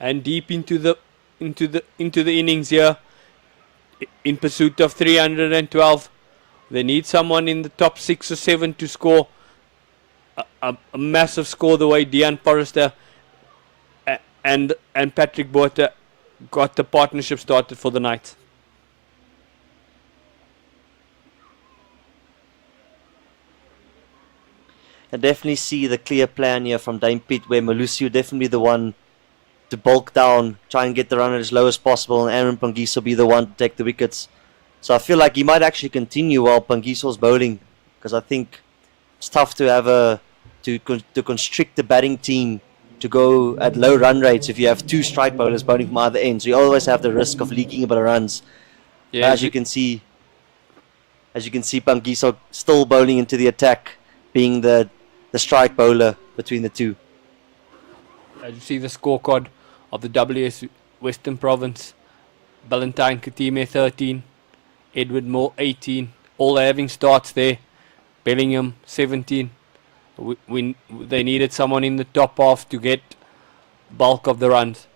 and deep into the innings here in pursuit of 312. They need someone in the top 6 or 7 to score a massive score the way Dean Forrester and Patrick Botha got the partnership started for the Knights. I definitely see the clear plan here from Dane Piet, where Malusi will definitely be the one to bulk down, try and get the run as low as possible, and Aaron Pangiso will be the one to take the wickets. So I feel like he might actually continue while Pangiso's bowling, because I think it's tough to have to constrict the batting team to go at low run rates if you have 2 strike bowlers bowling from either end. So you always have the risk of leaking a bit of runs. Yeah, as you can see, Pangiso still bowling into the attack, being the strike bowler between the two. As you see the scorecard of the WS Western Province, Valentine Katime 13, Edward Moore 18, all having starts there. Bellingham 17. They needed someone in the top half to get bulk of the runs.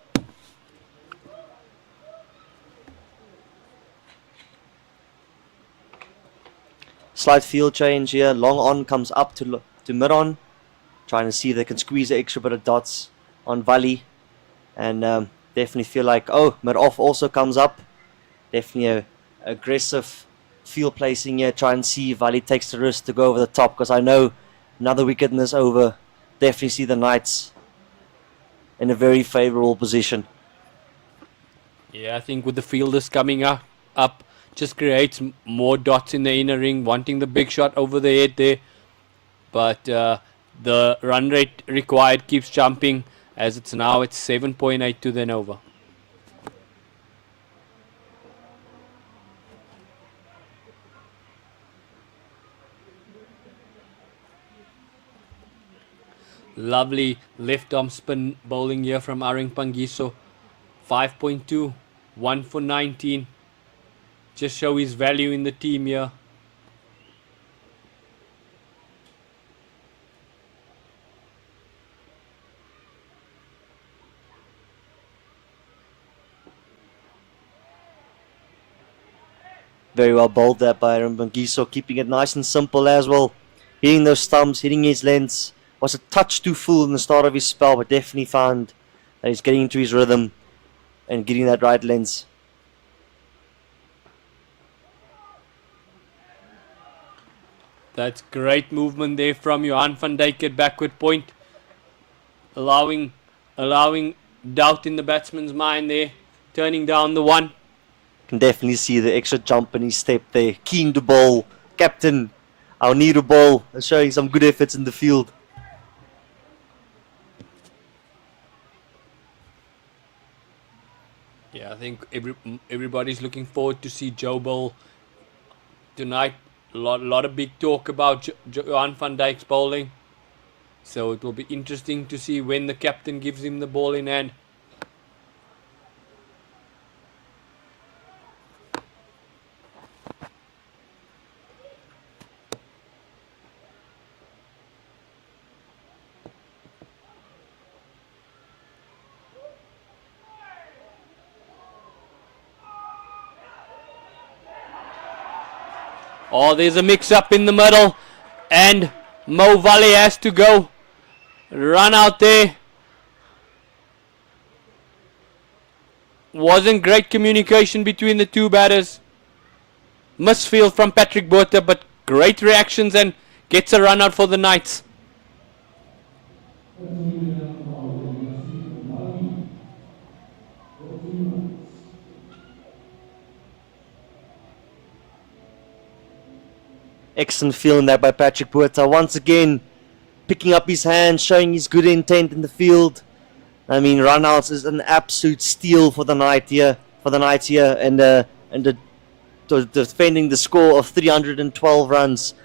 Slight field change here. Long on comes up to mid on, trying to see if they can squeeze an extra bit of dots on Vali, and definitely feel like mid off also comes up. Definitely a aggressive field placing here. Try and see if Vali takes the risk to go over the top, because I know another wicket in this over. Definitely see the Knights in a very favourable position. Yeah, I think with the fielders coming up just creates more dots in the inner ring, wanting the big shot over the head there. But the run rate required keeps jumping, as it's 7.8 to then over. Lovely left arm spin bowling here from Aring Pangiso. 5.2, 1 for 19. Just show his value in the team here. Very well bowled there by Aring Pangiso, keeping it nice and simple as well. Hitting those stumps, hitting his lengths. Was a touch too full in the start of his spell, but definitely found that he's getting into his rhythm and getting that right lengths. That's great movement there from Johan van Dijk at backward point, allowing doubt in the batsman's mind there, turning down the one. Can definitely see the extra jump in his step there. Keen to bowl. Captain, I'll need a ball. Showing some good efforts in the field. Yeah, I think everybody's looking forward to see Joe bowl tonight. A lot of big talk about Johan van Dijk's bowling. So it will be interesting to see when the captain gives him the ball in hand. Oh, there's a mix-up in the middle, and Mo Valley has to go. Run out there. Wasn't great communication between the two batters. Misfield from Patrick Botha, but great reactions and gets a run out for the Knights. Excellent feeling there by Patrick Botha. Once again, picking up his hand, showing his good intent in the field. I mean, runouts is an absolute steal for the Knights here, and defending the score of 312 runs.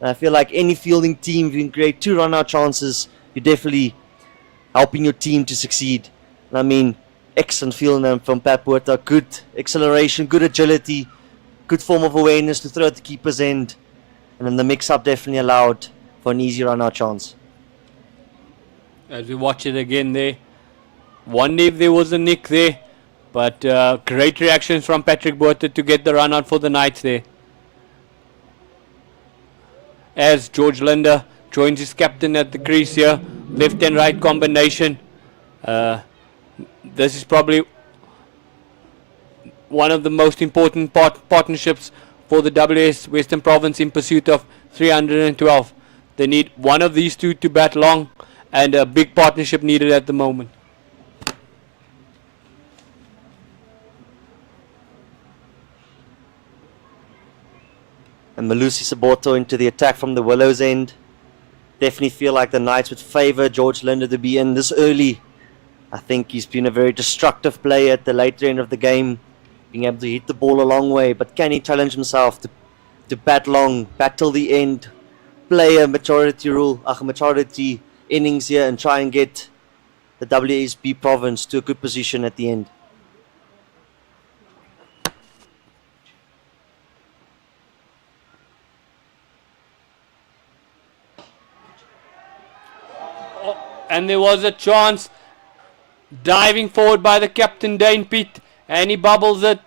I feel like any fielding team, if you can create 2 run-out chances, you're definitely helping your team to succeed. And I mean, excellent fielding from Pat Botha. Good acceleration, good agility, good form of awareness to throw at the keeper's end. And then the mix-up definitely allowed for an easy run-out chance. As we watch it again there, wonder if there was a nick there, but great reactions from Patrick Botha to get the run out for the Knights there. As George Linder joins his captain at the crease here, left and right combination. This is probably one of the most important partnerships for the WS Western Province in pursuit of 312. They need one of these two to bat long, and a big partnership needed at the moment. And Malusi Saboto into the attack from the Willows end. Definitely feel like the Knights would favour George Linder to be in this early. I think he's been a very destructive player at the later end of the game, being able to hit the ball a long way. But can he challenge himself to bat long, bat till the end, play a majority innings here and try and get the WSB province to a good position at the end? And there was a chance, diving forward by the captain Dane Piet, and he bubbles it.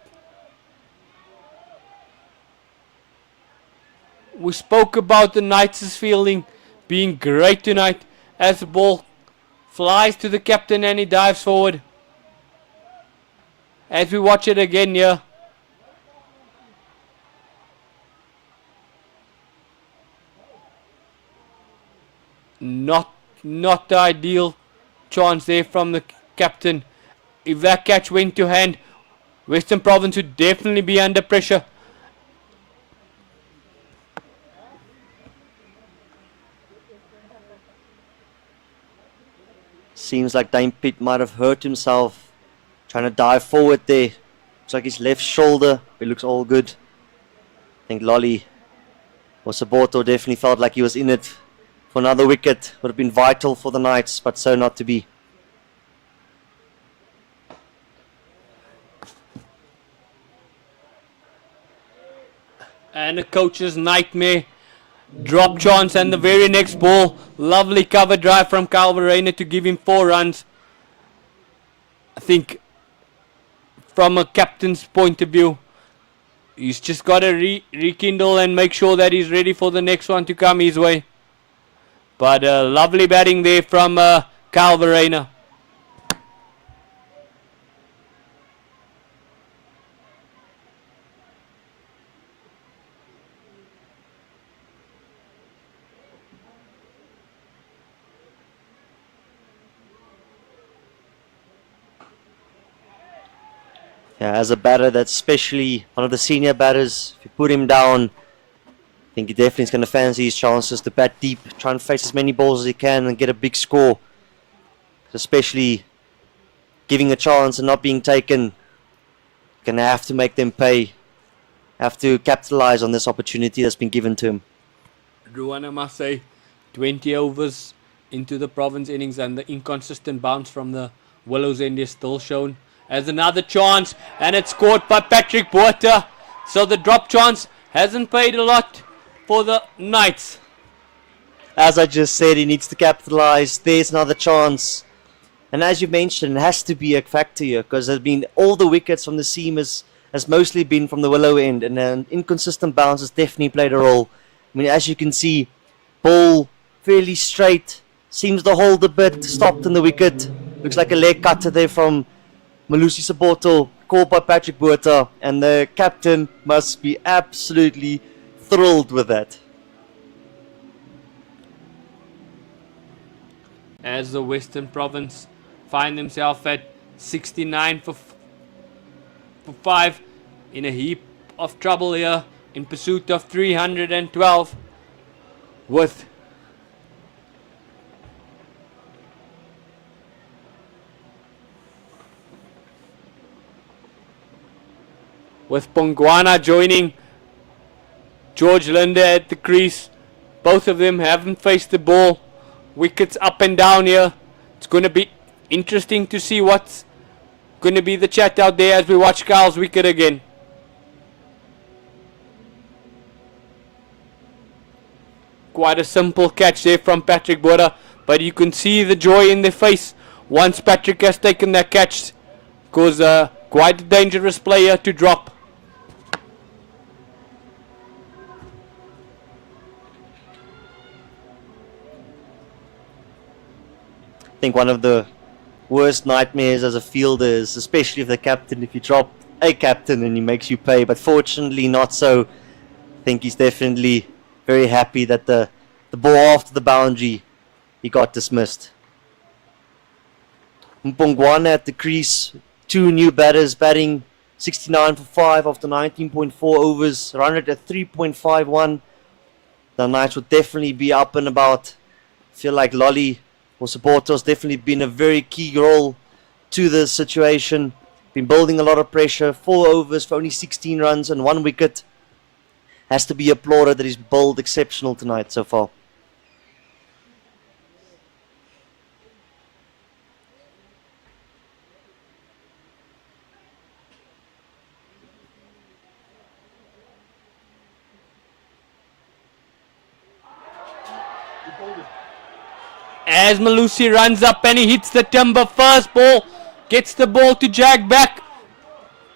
We spoke about the Knights' fielding being great tonight, as the ball flies to the captain and he dives forward. As we watch it again here, not the ideal chance there from the captain. If that catch went to hand, Western Province would definitely be under pressure. Seems like Dame Pitt might have hurt himself trying to dive forward there. Looks like his left shoulder, but it looks all good. I think Lolly or Saboto definitely felt like he was in it for another wicket. Would have been vital for the Knights, but so not to be. And a coach's nightmare. Drop chance and the very next ball. Lovely cover drive from Calverena to give him 4 runs. I think from a captain's point of view, he's just got to rekindle and make sure that he's ready for the next one to come his way. But lovely batting there from Calverena. Yeah, as a batter, that's especially one of the senior batters. If you put him down, I think he definitely is going to fancy his chances to bat deep, try and face as many balls as he can and get a big score. Especially giving a chance and not being taken, going to have to make them pay, have to capitalize on this opportunity that's been given to him. Ruan, I must say, 20 overs into the province innings and the inconsistent bounce from the Willows end is still shown. As another chance, and it's caught by Patrick Botha. So the drop chance hasn't paid a lot for the Knights. As I just said, he needs to capitalize. There's another chance. And as you mentioned, it has to be a factor here, because there's been all the wickets from the seam has mostly been from the Willow end, and an inconsistent bounce has definitely played a role. I mean, as you can see, ball fairly straight, seems to hold a bit, stopped in the wicket. Looks like a leg cutter there from Malusi Saboto, called by Patrick Botha, and the captain must be absolutely thrilled with that. As the Western Province find themselves at 69 for 5 in a heap of trouble here in pursuit of 312 with Pongwana joining George Linde at the crease. Both of them haven't faced the ball. Wickets up and down here. It's going to be interesting to see what's going to be the chat out there as we watch Carl's wicket again. Quite a simple catch there from Patrick Botha, but you can see the joy in their face once Patrick has taken that catch, because quite a dangerous player to drop. I think one of the worst nightmares as a fielder is, especially if you drop a captain and he makes you pay, but fortunately not so. I think he's definitely very happy that the ball after the boundary, he got dismissed. Mpongwana at the crease, 2 new batters batting 69 for 5 after 19.4 overs, run rate at 3.51. The Knights would definitely be up and about. I feel like Lolly or Saboto's definitely been a very key role to this situation. Been building a lot of pressure. 4 overs for only 16 runs and 1 wicket. Has to be applauded that he's bowled exceptional tonight so far. As Malusi runs up and he hits the timber, first ball, gets the ball to jag back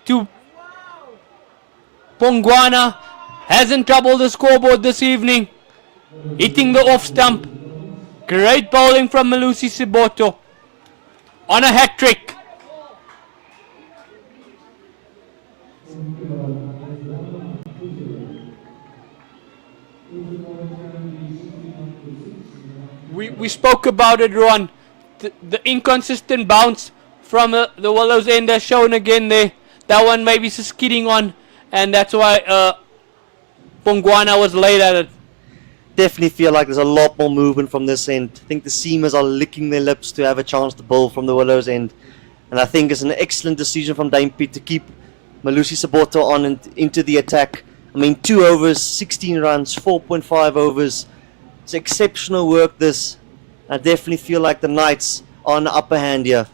to Pongwana. Hasn't troubled the scoreboard this evening. Hitting the off stump. Great bowling from Malusi Saboto on a hat trick. We spoke about it, Ron. The inconsistent bounce from the Willows end as shown again there. that one maybe just skidding on, and that's why Pongwana was late at it. Definitely feel like there's a lot more movement from this end. I think the seamers are licking their lips to have a chance to bowl from the Willows end. And I think it's an excellent decision from Dame Piet to keep Malusi Saboto on and into the attack. I mean, 2 overs, 16 runs, 4.5 overs. It's exceptional work this. I definitely feel like the Knights are on the upper hand here.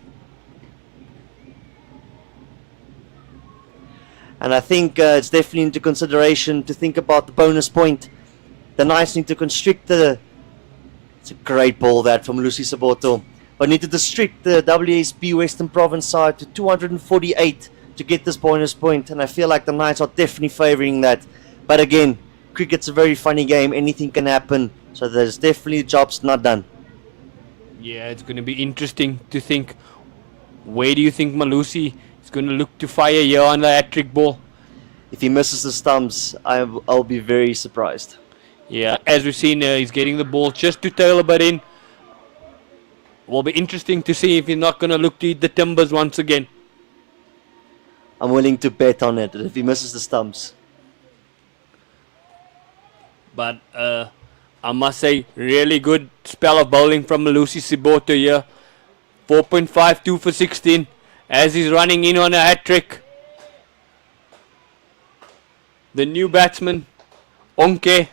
And I think it's definitely into consideration to think about the bonus point. The Knights need to constrict the... It's a great ball that from Malusi Saboto. But need to restrict the WSB Western Province side to 248 to get this bonus point. And I feel like the Knights are definitely favouring that. But again, cricket's a very funny game. Anything can happen. So there's definitely jobs not done. Yeah, it's going to be interesting to think. Where do you think Malusi is going to look to fire here on the hat-trick ball? If he misses the stumps, I'll be very surprised. Yeah, as we've seen, he's getting the ball just to tail a bit in. Will be interesting to see if he's not going to look to eat the timbers once again. I'm willing to bet on it if he misses the stumps. But I must say, really good spell of bowling from Malusi Saboto here. 4.52 for 16 as he's running in on a hat-trick. The new batsman, Onke.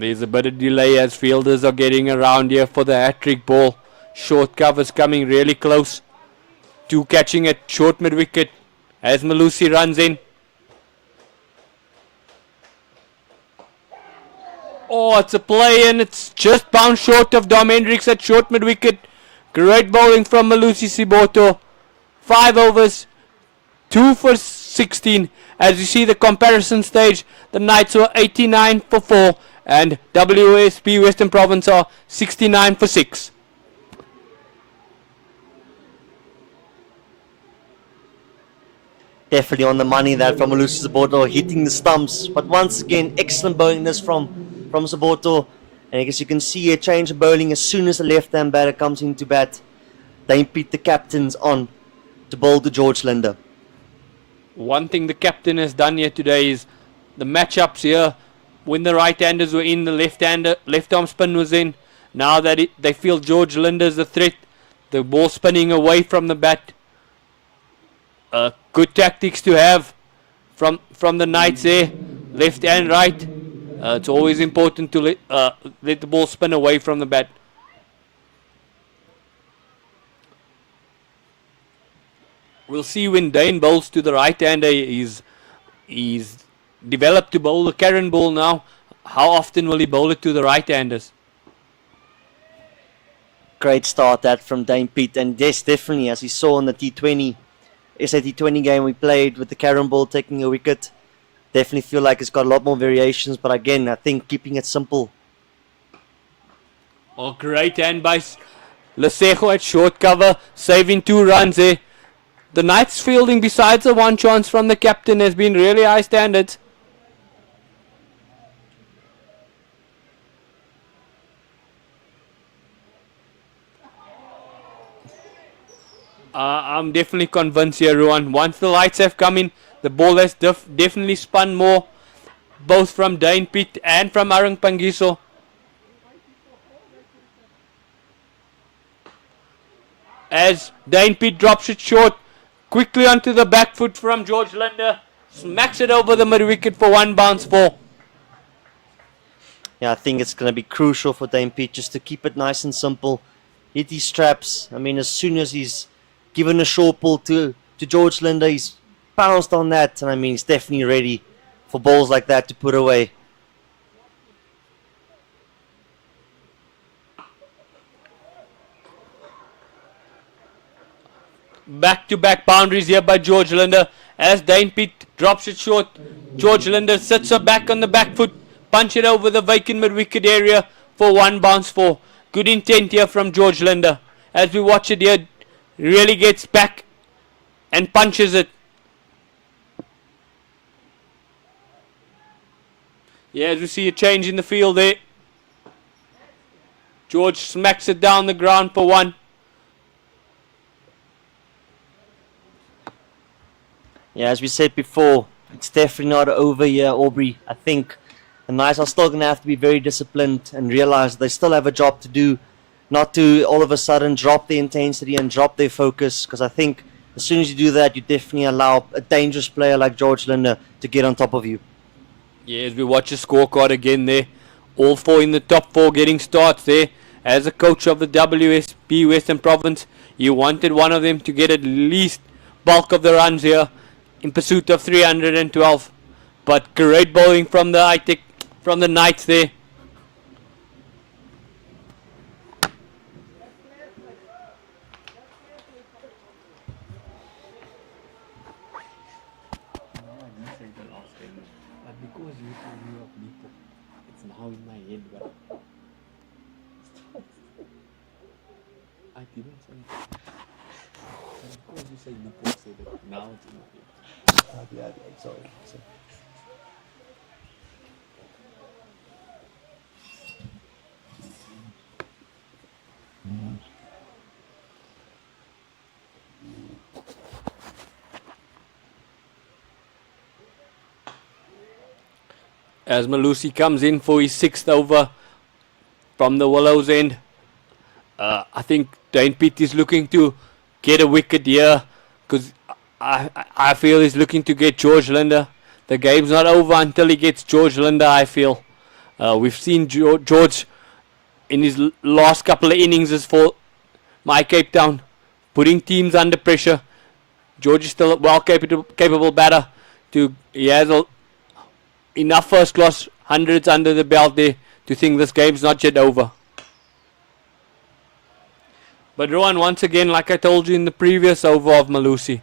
There's a bit of delay as fielders are getting around here for the hat-trick ball. Short covers coming really close to catching it short mid-wicket as Malusi runs in. Oh, it's a play and it's just bounced short of Dom Hendricks at short mid-wicket. Great bowling from Malusi Saboto. 5 overs, 2 for 16. As you see the comparison stage, the Knights were 89 for 4. And WSB Western Province are 69 for 6. Definitely on the money that from Malusi Saboto, hitting the stumps. But once again, excellent bowling this from Saboto. And I guess you can see a change of bowling as soon as the left-hand batter comes into bat. Dame Piet, the captain's on to bowl to George Linder. One thing the captain has done here today is the matchups here. When the right-handers were in, the left-arm spin was in. Now that they feel George Linder's a threat, the ball spinning away from the bat. Good tactics to have from the Knights there, left and right. It's always important to let the ball spin away from the bat. We'll see when Dane bowls to the right-hander. He's developed to bowl the Karen ball now. How often will he bowl it to the right-handers? Great start that from Dame Piet. And yes, definitely, as we saw in the T20, SA T20 game we played with the Karen ball taking a wicket. Definitely feel like it's got a lot more variations. But again, I think keeping it simple. Oh, great hand by Lesego at short cover, saving 2 runs there. The Knights fielding, besides the 1 chance from the captain, has been really high standards. I'm definitely convinced here, Ruan. Once the lights have come in, the ball has definitely spun more, both from Dane Piet and from Arang Pangiso. As Dane Piet drops it short, quickly onto the back foot from George Linder, smacks it over the mid-wicket for 1 bounce 4. Yeah, I think it's going to be crucial for Dame Piet just to keep it nice and simple. Hit his straps. I mean, as soon as he's given a short ball to George Linder, he's pounced on that. And I mean, he's definitely ready for balls like that to put away. Back-to-back boundaries here by George Linder. As Dane Piet drops it short, George Linder sits her back on the back foot, punch it over the vacant mid-wicket area for 1 bounce 4. Good intent here from George Linder. As we watch it here, really gets back and punches it. Yeah, as we see a change in the field there. George smacks it down the ground for 1. Yeah, as we said before, it's definitely not over here, Aubrey. I think the Knights are still going to have to be very disciplined and realize they still have a job to do, not to all of a sudden drop their intensity and drop their focus, because I think as soon as you do that, you definitely allow a dangerous player like George Linder to get on top of you. Yeah, as we watch the scorecard again there, all 4 in the top 4 getting starts there. As a coach of the WSB Western Province, you wanted one of them to get at least bulk of the runs here in pursuit of 312. But great bowling from the Knights there. As Malusi comes in for his 6th over from the Willows end. I think Dane Pitt is looking to get a wicket here because I feel he's looking to get George Linder. The game's not over until he gets George Linder, I feel. We've seen George in his last couple of innings for my Cape Town, putting teams under pressure. George is still a well capable batter. He has enough first class hundreds under the belt there to think this game's not yet over. But Rowan, once again, like I told you in the previous over of Malusi,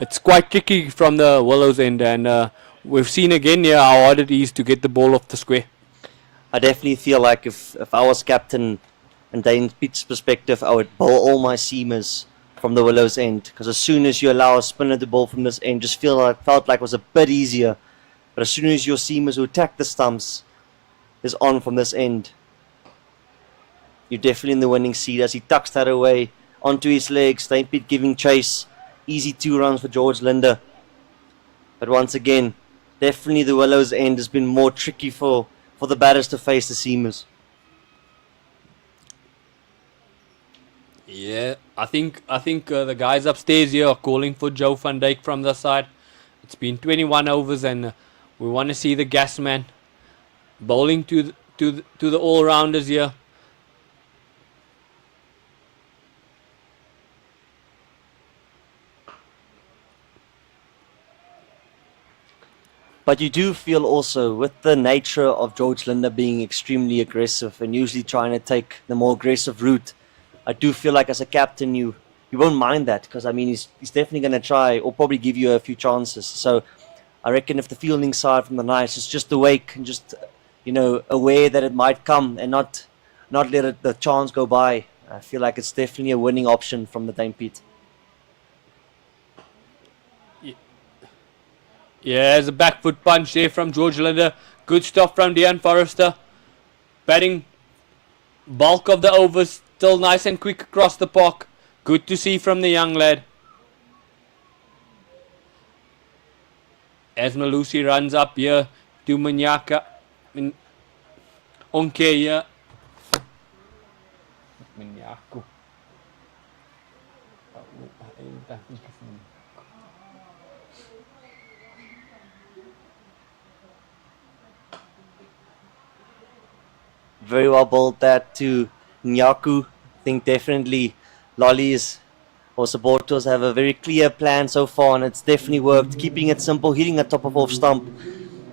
it's quite tricky from the Willows end, and we've seen again here how hard it is to get the ball off the square. I definitely feel like if I was captain and Dane Pitt's perspective, I would bowl all my seamers from the Willows end, because as soon as you allow a spinner to bowl from this end, just felt like it was a bit easier. But as soon as your seamers who attack the stumps is on from this end, you're definitely in the winning seat. As he tucks that away onto his legs, Dane Pitt giving chase. Easy 2 runs for George Linder. But once again, definitely the Willows end has been more tricky for the batters to face the seamers. Yeah, I think the guys upstairs here are calling for Joe van Dijk from the side. It's been 21 overs and we want to see the gas man bowling to the all-rounders here. But you do feel also, with the nature of George Linder being extremely aggressive and usually trying to take the more aggressive route, I do feel like as a captain you won't mind that, because I mean he's definitely going to try or probably give you a few chances. So I reckon if the fielding side from the Knights is just awake and just aware that it might come and not let the chance go by, I feel like it's definitely a winning option from the Dane Pitt. Yeah, there's a back foot punch there from George Linder. Good stuff from Dean Forrester. Batting bulk of the overs, still nice and quick across the park. Good to see from the young lad. As Malusi runs up here to Manyaka. Onke here. Manyaku. Very well bowled that to Nyaku. I think definitely Lollies or Sabotos have a very clear plan so far, and it's definitely worked. Keeping it simple, hitting a top of off stump,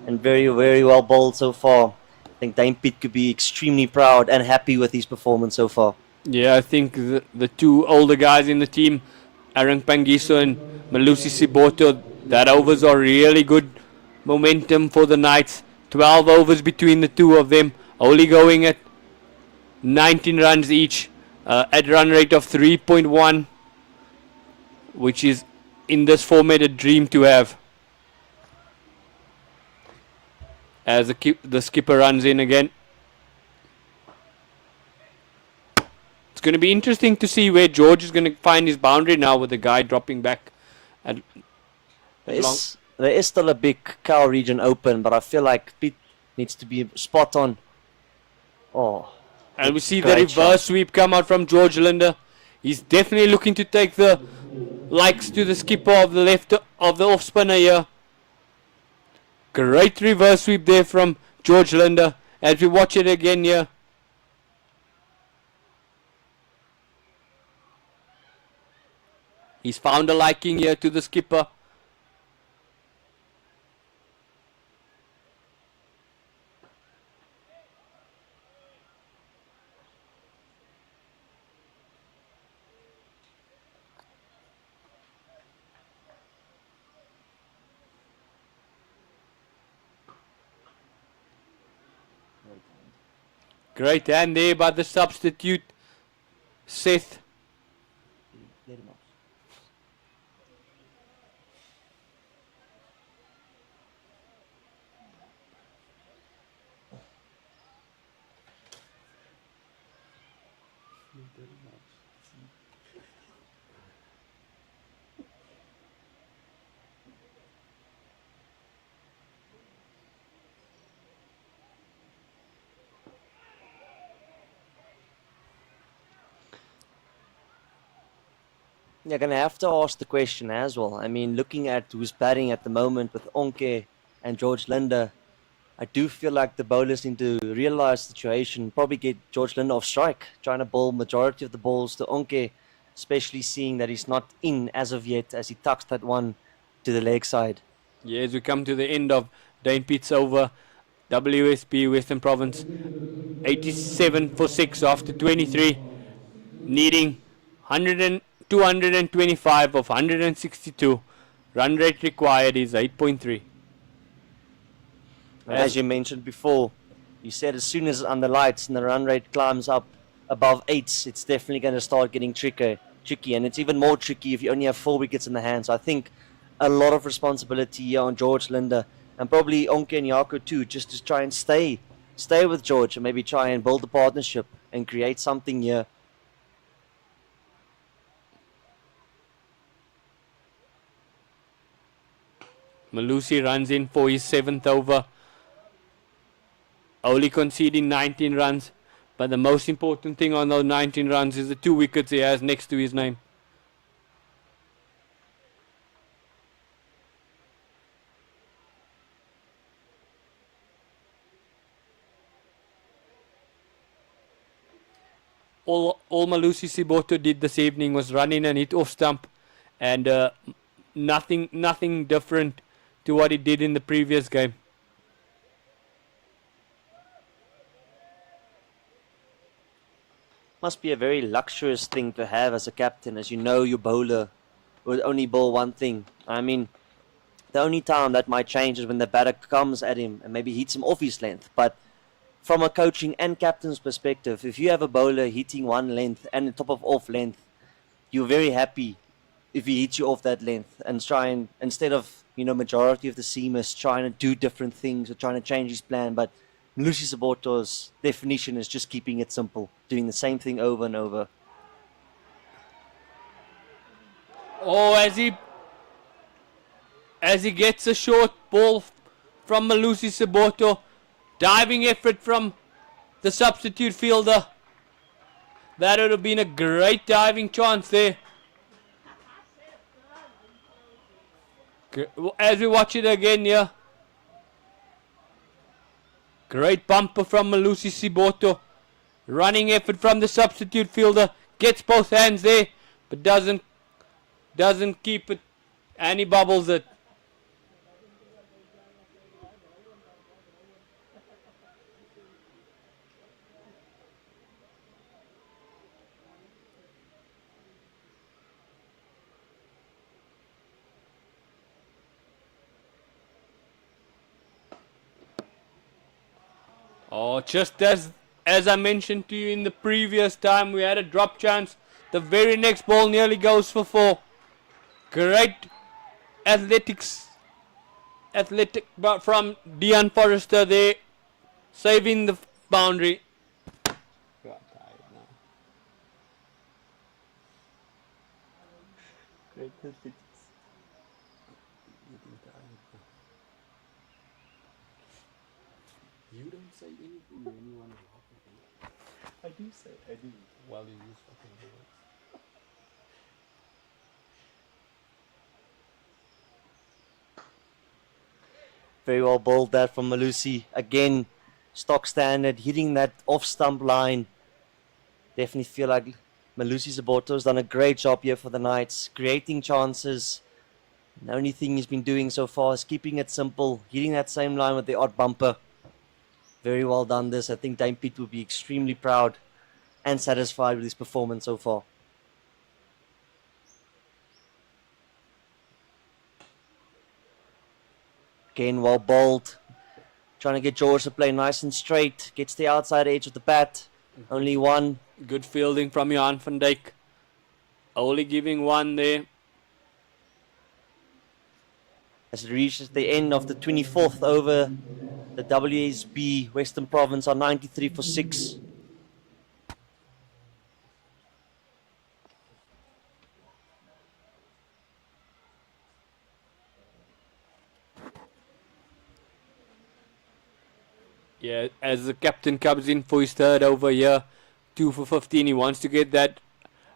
and very, very well bowled so far. I think Dane Pitt could be extremely proud and happy with his performance so far. Yeah, I think the 2 older guys in the team, Aaron Pangiso and Malusi Siboto, that overs are really good momentum for the Knights. 12 overs between the 2 of them, only going at 19 runs each, at run rate of 3.1, which is in this format a dream to have. as the skipper runs in again. It's going to be interesting to see where George is going to find his boundary now with the guy dropping back. There is still a big cow region open, but I feel like Pete needs to be spot on. Oh. And we see the reverse sweep come out from George Linder. He's definitely looking to take the likes to the skipper of the left of the off spinner here. Great reverse sweep there from George Linder as we watch it again here. He's found a liking here to the skipper. Great hand there by the substitute, Seth. You're going to have to ask the question as well. I mean, looking at who's batting at the moment with Onke and George Linder, I do feel like the bowlers need to realize the situation, probably get George Linder off strike, trying to bowl majority of the balls to Onke, especially seeing that he's not in as of yet as he tucks that one to the leg side. Yeah, as we come to the end of Dane Pete's over, WSB Western Province, 87 for 6 after 23, needing 225 of 162. Run rate required is 8.3. As you mentioned before, you said as soon as it's under lights and the run rate climbs up above 8s, it's definitely going to start getting tricky. And it's even more tricky if you only have 4 wickets in the hand. So I think a lot of responsibility here on George Linder and probably Onke and Yako too, just to try and stay with George and maybe try and build a partnership and create something here. Malusi runs in for his 7th over, only conceding 19 runs, but the most important thing on those 19 runs is the 2 wickets he has next to his name. All Malusi Siboto did this evening was run in and hit off stump, and nothing different to what he did in the previous game. Must be a very luxurious thing to have as a captain, as you know your bowler will only bowl one thing. I mean, the only time that might change is when the batter comes at him and maybe hits him off his length. But from a coaching and captain's perspective, if you have a bowler hitting one length and the top of off length, you're very happy if he hits you off that length and try and, instead of, majority of the seamers trying to do different things or trying to change his plan. But Malusi Siboto's definition is just keeping it simple, doing the same thing over and over. Oh, as he gets a short ball from Malusi Siboto, diving effort from the substitute fielder. That would have been a great diving chance there. As we watch it again here. Great bumper from Malusi Siboto. Running effort from the substitute fielder. Gets both hands there, but doesn't keep it, and he bubbles it. Oh, just as I mentioned to you in the previous time, we had a drop chance. The very next ball nearly goes for 4. Great athletics athletic but from Dean Forrester there, saving the boundary. You don't say anything when you want to laugh at me. I do say, I do, while you use fucking words. Very well bowled that from Malusi. Again, stock standard, hitting that off stump line. Definitely feel like Malusi Saboto's done a great job here for the Knights, creating chances. The only thing he's been doing so far is keeping it simple, hitting that same line with the odd bumper. Very well done this. I think Dame Piet will be extremely proud and satisfied with his performance so far. Again, well bowled. Trying to get George to play nice and straight. Gets the outside edge of the bat. Only one. Good fielding from Johan van Dijk. Only giving one there. As it reaches the end of the 24th over, the WSB Western Province are 93 for 6. Yeah, as the captain comes in for his third over here, 2 for 15. He wants to get that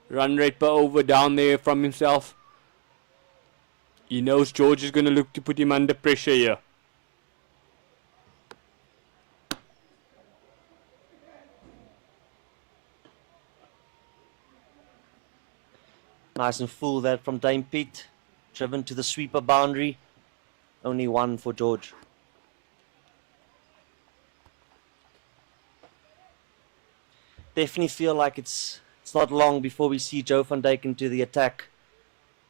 run rate per over down there from himself. He knows George is going to look to put him under pressure here. Nice and full that from Dame Piet. Driven to the sweeper boundary. Only one for George. Definitely feel like it's not long before we see Joe van Dijk into the attack.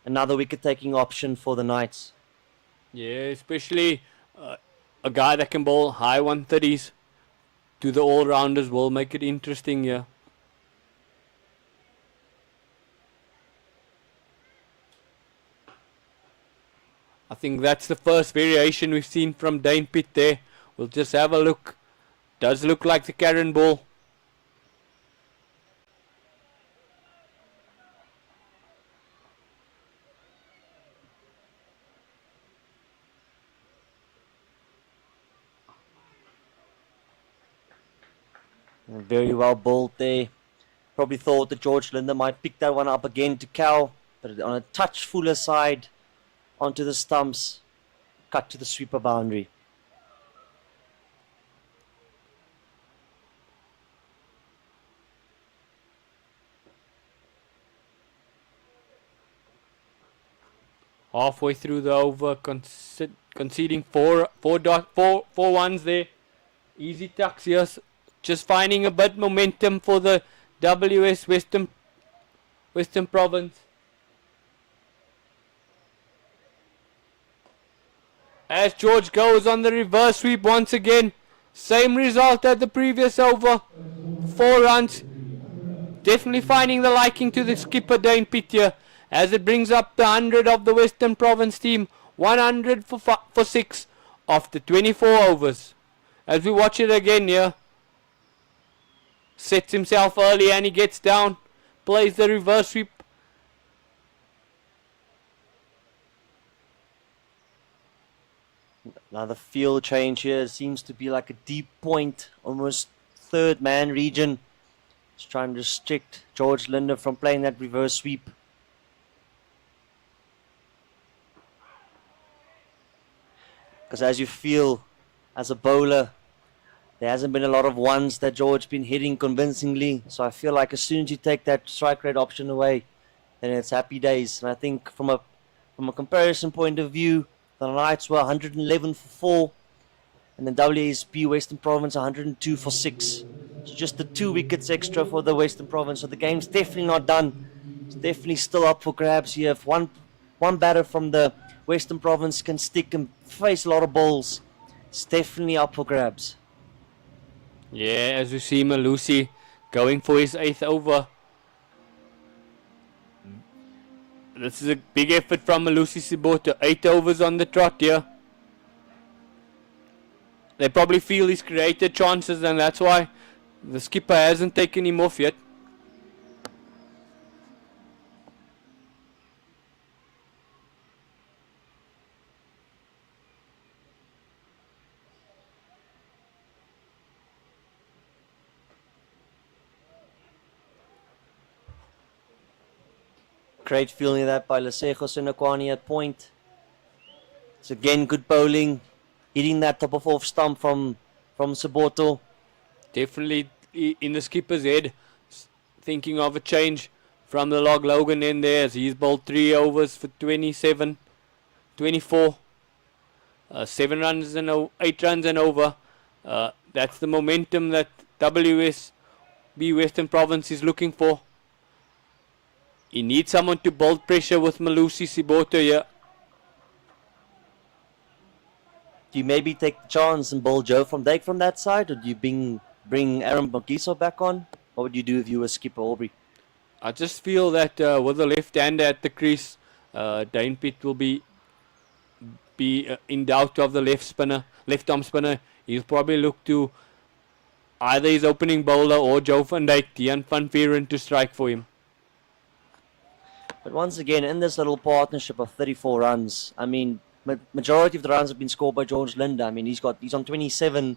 Another wicket-taking option for the Knights. Yeah, especially a guy that can bowl high 130s to the all-rounders will make it interesting here. I think that's the first variation we've seen from Dane Pitt there. We'll just have a look. Does look like the Karen ball. Very well bowled there. Probably thought that George Linder might pick that one up again to Cal, but on a touch fuller side onto the stumps, cut to the sweeper boundary. Halfway through the over, conceding four ones there. Easy tucks here. Just finding a bit momentum for the WS Western Province. As George goes on the reverse sweep once again. Same result as the previous over. 4 runs. Definitely finding the liking to the skipper Dane Pitt here, as it brings up the 100 of the Western Province team. 100 for 6 after 24 overs. As we watch it again here. Sets himself early and he gets down. Plays the reverse sweep. Another field change here. It seems to be like a deep point, almost third man region. Just trying to restrict George Linder from playing that reverse sweep. Because as you feel as a bowler, there hasn't been a lot of ones that George been hitting convincingly. So I feel like as soon as you take that strike rate option away, then it's happy days. And I think from a comparison point of view, the Knights were 111 for 4. And the WSB Western Province 102 for 6. So just the 2 wickets extra for the Western Province. So the game's definitely not done. It's definitely still up for grabs here. If one batter from the Western Province can stick and face a lot of balls, it's definitely up for grabs. Yeah, as we see Malusi going for his 8th over. This is a big effort from Malusi Siboto. 8 overs on the trot here. they probably feel he's created chances, and that's why the skipper hasn't taken him off yet. Great feeling that by Lesego Sinokwani at point. It's again good bowling, hitting that top of off stump from Saboto. Definitely in the skipper's head, thinking of a change from the Log Logan in there, as he's bowled 3 overs for 24, 7 runs and 8 runs and over. That's the momentum that WSB Western Province is looking for. He needs someone to bowl pressure with Malusi Siboto here. Do you maybe take the chance and bowl Joe van Dijk from that side, or do you bring Aaron Bongiso back on? What would you do if you were skipper Aubrey? I just feel that with the left-hander at the crease, Dane Pitt will be in doubt of the left-arm spinner. He'll probably look to either his opening bowler or Joe van Dijk, Dean van Vieren, to strike for him. But once again, in this little partnership of 34 runs, I mean, majority of the runs have been scored by George Linder. I mean, he's on 27,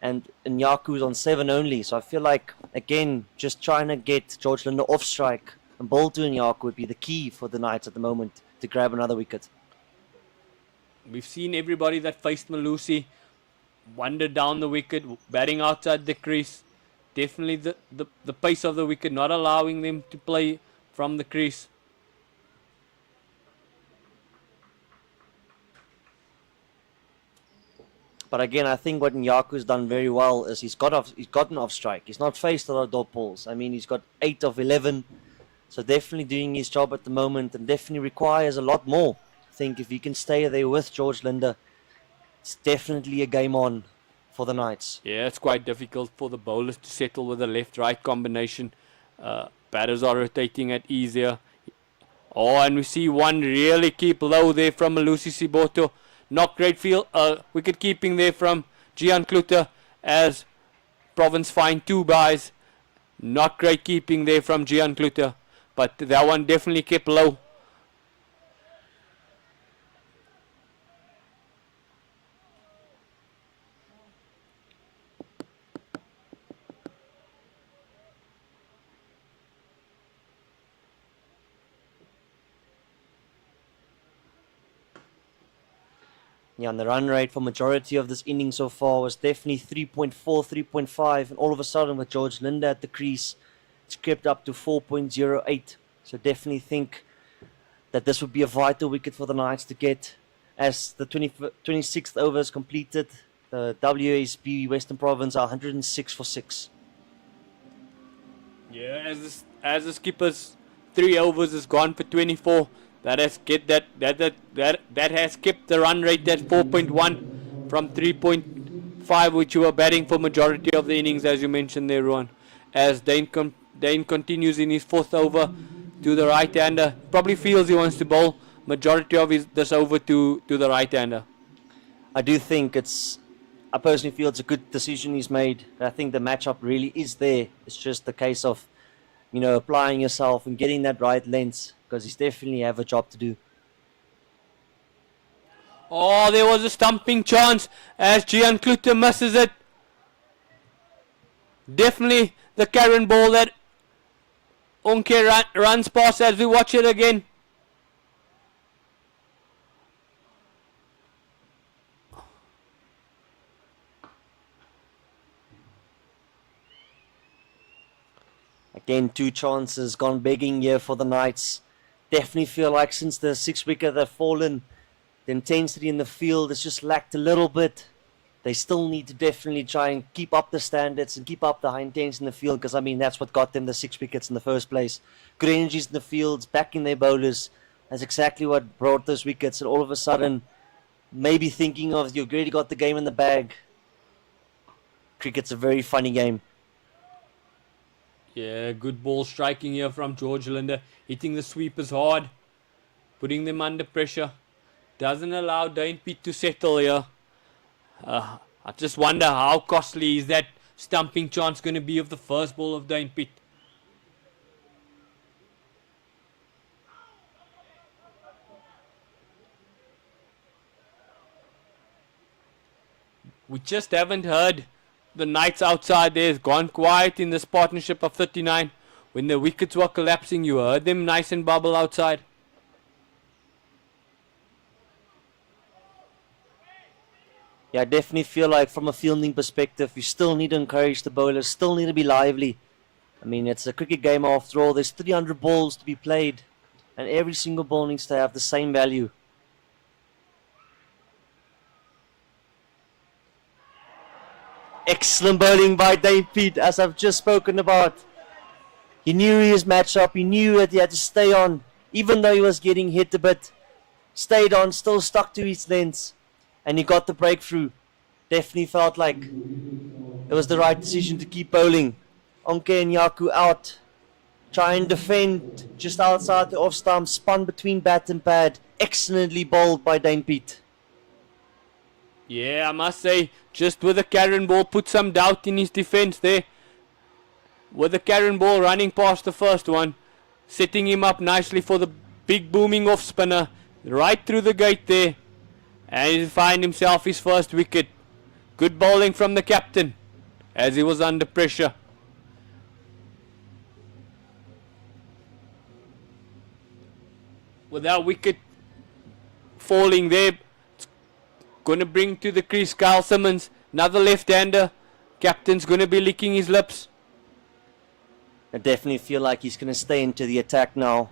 and Nyaku's on 7 only. So I feel like, again, just trying to get George Linder off strike and bowl to Nyaku would be the key for the Knights at the moment to grab another wicket. We've seen everybody that faced Malusi wander down the wicket, batting outside the crease. Definitely the pace of the wicket, not allowing them to play from the crease. But again, I think what Nyaku's done very well is he's gotten off strike. He's not faced a lot of dot balls. I mean, he's got 8 of 11. So definitely doing his job at the moment, and definitely requires a lot more. I think if he can stay there with George Linder, it's definitely a game on for the Knights. Yeah, it's quite difficult for the bowlers to settle with a left-right combination. Batters are rotating at easier. Oh, and we see one really keep low there from Malusi Siboto. Not great wicket keeping there from Gian Kluter as Province find 2 byes. Not great keeping there from Gian Kluter, but that one definitely kept low. Yeah, and the run rate for majority of this inning so far was definitely 3.4, 3.5, and all of a sudden with George Linder at the crease, it's crept up to 4.08. So definitely think that this would be a vital wicket for the Knights to get. As the 26th over is completed, the WSB Western Province are 106 for 6. Yeah, as the skipper's 3 overs has gone for 24. That has kept the run rate at 4.1 from 3.5, which you were batting for majority of the innings, as you mentioned there, Ruan. As Dane continues in his 4th over to the right-hander, probably feels he wants to bowl majority of this over to the right-hander. I do think I personally feel it's a good decision he's made. I think the matchup really is there. It's just the case of, applying yourself and getting that right length, because he's definitely have a job to do. Oh, there was a stumping chance as Gian Kluter misses it. Definitely the Karen ball that Onke runs past as we watch it again. Again, 2 chances gone begging here for the Knights. Definitely feel like since the 6th wicket they've fallen, the intensity in the field has just lacked a little bit. They still need to definitely try and keep up the standards and keep up the high intensity in the field, because I mean that's what got them the 6 wickets in the first place. Good energies in the fields, backing their bowlers. That's exactly what brought those wickets. And all of a sudden, maybe thinking of you've already got the game in the bag. Cricket's a very funny game. Yeah, good ball striking here from George Linder, hitting the sweepers hard, putting them under pressure. Doesn't allow Dane Pitt to settle here. I just wonder how costly is that stumping chance going to be of the first ball of Dane Pitt. We just haven't heard the Knights outside there. Has gone quiet in this partnership of 39. When the wickets were collapsing, you heard them nice and bubble outside. Yeah, I definitely feel like from a fielding perspective, you still need to encourage the bowlers, still need to be lively. I mean, it's a cricket game after all. There's 300 balls to be played, and every single ball needs to have the same value. Excellent bowling by Dane Pitt, as I've just spoken about. He knew his match up, he knew that he had to stay on, even though he was getting hit a bit. Stayed on, still stuck to his lengths, and he got the breakthrough. Definitely felt like it was the right decision to keep bowling. Onke and Yaku out. Try and defend just outside the off stump, spun between bat and pad. Excellently bowled by Dane Pitt. Yeah, I must say, just with the Karen ball, put some doubt in his defense there. With the Karen ball running past the first one, setting him up nicely for the big booming off spinner, right through the gate there. And he find himself his first wicket. Good bowling from the captain, as he was under pressure. With that wicket falling there, it's going to bring to the crease Kyle Simmons, another left-hander. Captain's going to be licking his lips. I definitely feel like he's going to stay into the attack now.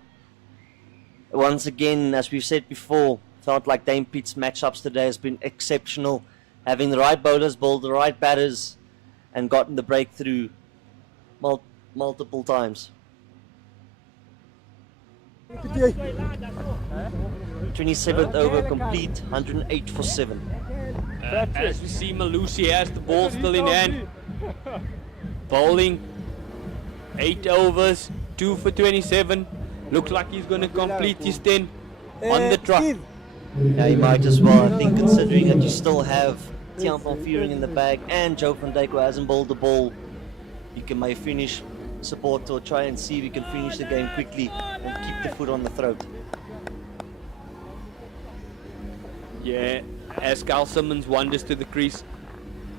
Once again, as we've said before, felt like Dane Pitt's matchups today has been exceptional. Having the right bowlers bowl the right batters and gotten the breakthrough multiple times. 27th over complete, 108 for 7. As we see, Malusi has the ball still in hand. Bowling 8 overs, 2 for 27. Looks like he's going to complete his 10 on the trot. Yeah, he might as well. I think considering that you still have Tian van Vuuring in the bag and Joe van Dijk who hasn't bowled the ball, you can may finish support or try and see if you can finish the game quickly and keep the foot on the throat. Yeah, as Kyle Simmons wanders to the crease,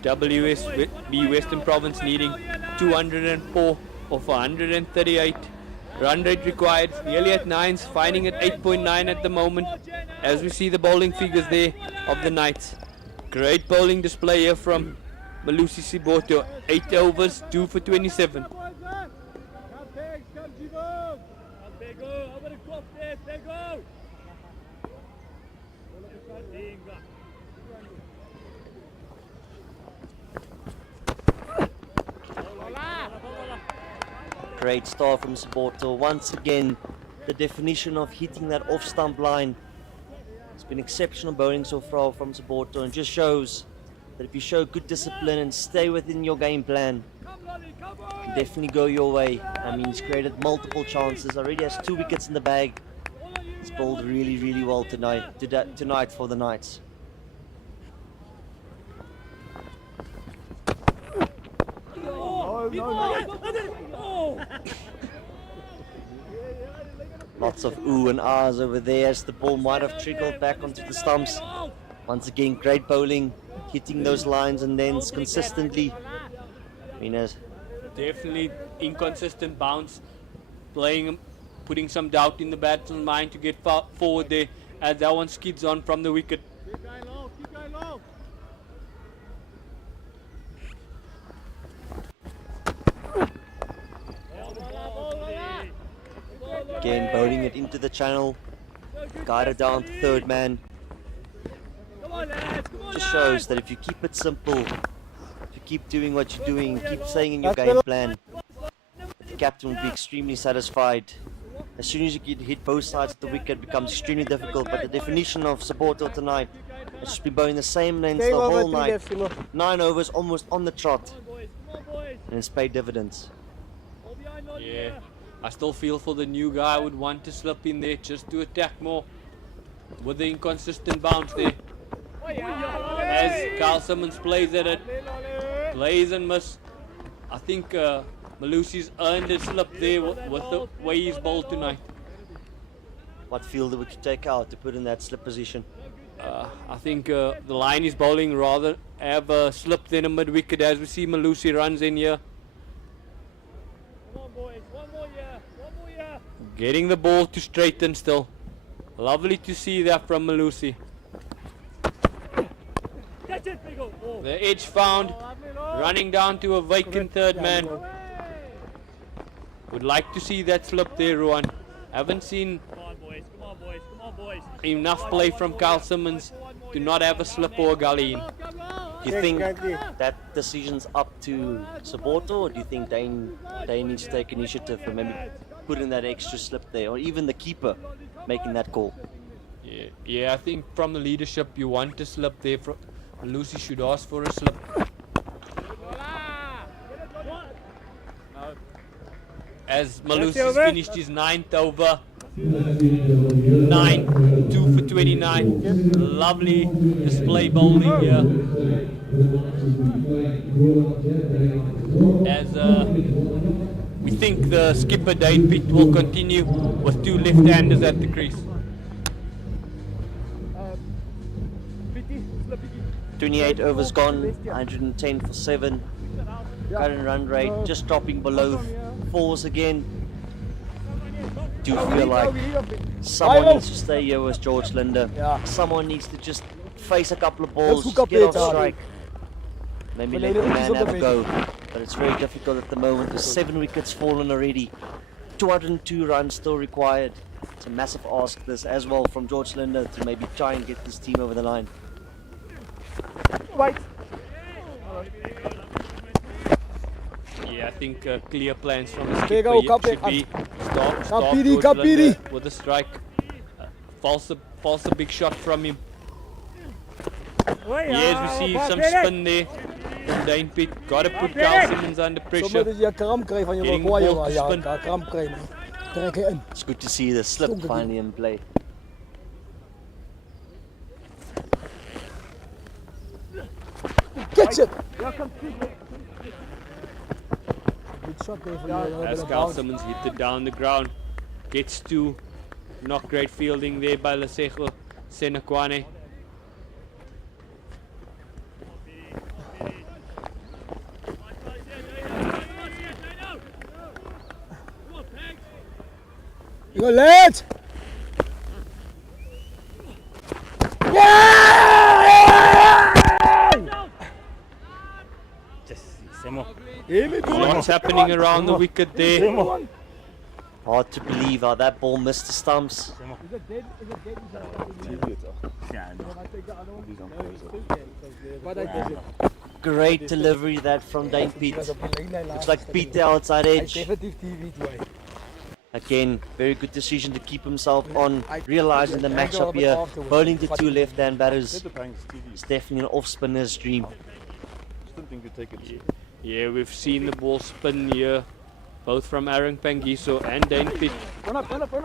WSB Western Province needing 204 of 138. Run rate required, nearly at 9s, finding at 8.9 at the moment. As we see the bowling figures there of the Knights. Great bowling display here from Malusi Siboto. 8 overs, 2 for 27. Great start from Siboto. Once again, the definition of hitting that off-stump line. It's been exceptional bowling so far from Siboto, and just shows that if you show good discipline and stay within your game plan, it can definitely go your way. I mean, he's created multiple chances, already has 2 wickets in the bag. He's bowled really, really well tonight for the Knights. Lots of ooh and ahs over there as the ball might have trickled back onto the stumps. Once again, great bowling, hitting those lines and then consistently. Definitely inconsistent bounce, putting some doubt in the batsman's mind to get forward there as that one skids on from the wicket. Keep going low, keep going low. Again, bowling it into the channel, guided down to third man. Just shows that if you keep it simple, if you keep doing what you're doing, keep staying in your game plan, the captain will be extremely satisfied. As soon as you can hit both sides of the wicket, it becomes extremely difficult. But the definition of Siboto tonight has just been bowling the same lengths the whole night. 9 overs, almost on the trot, and it's paid dividends. Yeah, I still feel for the new guy. I would want to slip in there just to attack more with the inconsistent bounce there. As Carl Simmons plays at it, plays and miss. I think Malusi's earned a slip there with the way he's bowled tonight. What fielder would you take out to put in that slip position? I think the line is bowling rather have a slip than a mid wicket as we see Malusi runs in here. Come on, boys. One more year. Getting the ball to straighten still. Lovely to see that from Malusi. Catch it, Pigo. Oh. The edge found, running down to a vacant third man. Would like to see that slip there, Ruan. Haven't seen enough play from Carl Simmons to not have a slip or a gully in. Do you think that decision's up to Saboto, or do you think Dane needs to take initiative and maybe put in that extra slip there, or even the keeper making that call? Yeah, I think from the leadership you want a slip there. Lucy should ask for a slip. As Malusi has finished his 9th over. 9, 2 for 29. Lovely display bowling here. As we think the skipper Dane Pitt will continue with 2 left-handers at the crease. 28 overs gone, 110 for 7. Current run rate just dropping below 4s again. Do feel like someone needs to stay here with George Linder. Someone needs to just face a couple of balls, get off strike. Maybe let the man have a go. But it's very difficult at the moment. There's 7 wickets fallen already. 202 runs still required. It's a massive ask this as well from George Linder to maybe try and get this team over the line. Right. Yeah, I think clear plans from the skipper should be start with a strike. False a big shot from him. Yes, we see some spin there from Dane Pitt. Got to put Carl Simmons under pressure. Getting the ball to spin. It's good to see the slip finally in play. Catch it! As Carl Simmons hit it down the ground, gets to not great fielding there by Lesego Senekwane. Go late! What's happening around the wicket there? Hard to believe how that ball missed the stumps. Great delivery that from Dane Pitt. Looks like beat the outside edge. Again, very good decision to keep himself on, realizing the matchup here, bowling to 2 left-hand batters. It's definitely an off-spinner's dream. Yeah, we've seen the ball spin here, both from Aaron Pangiso and Dane Pitt.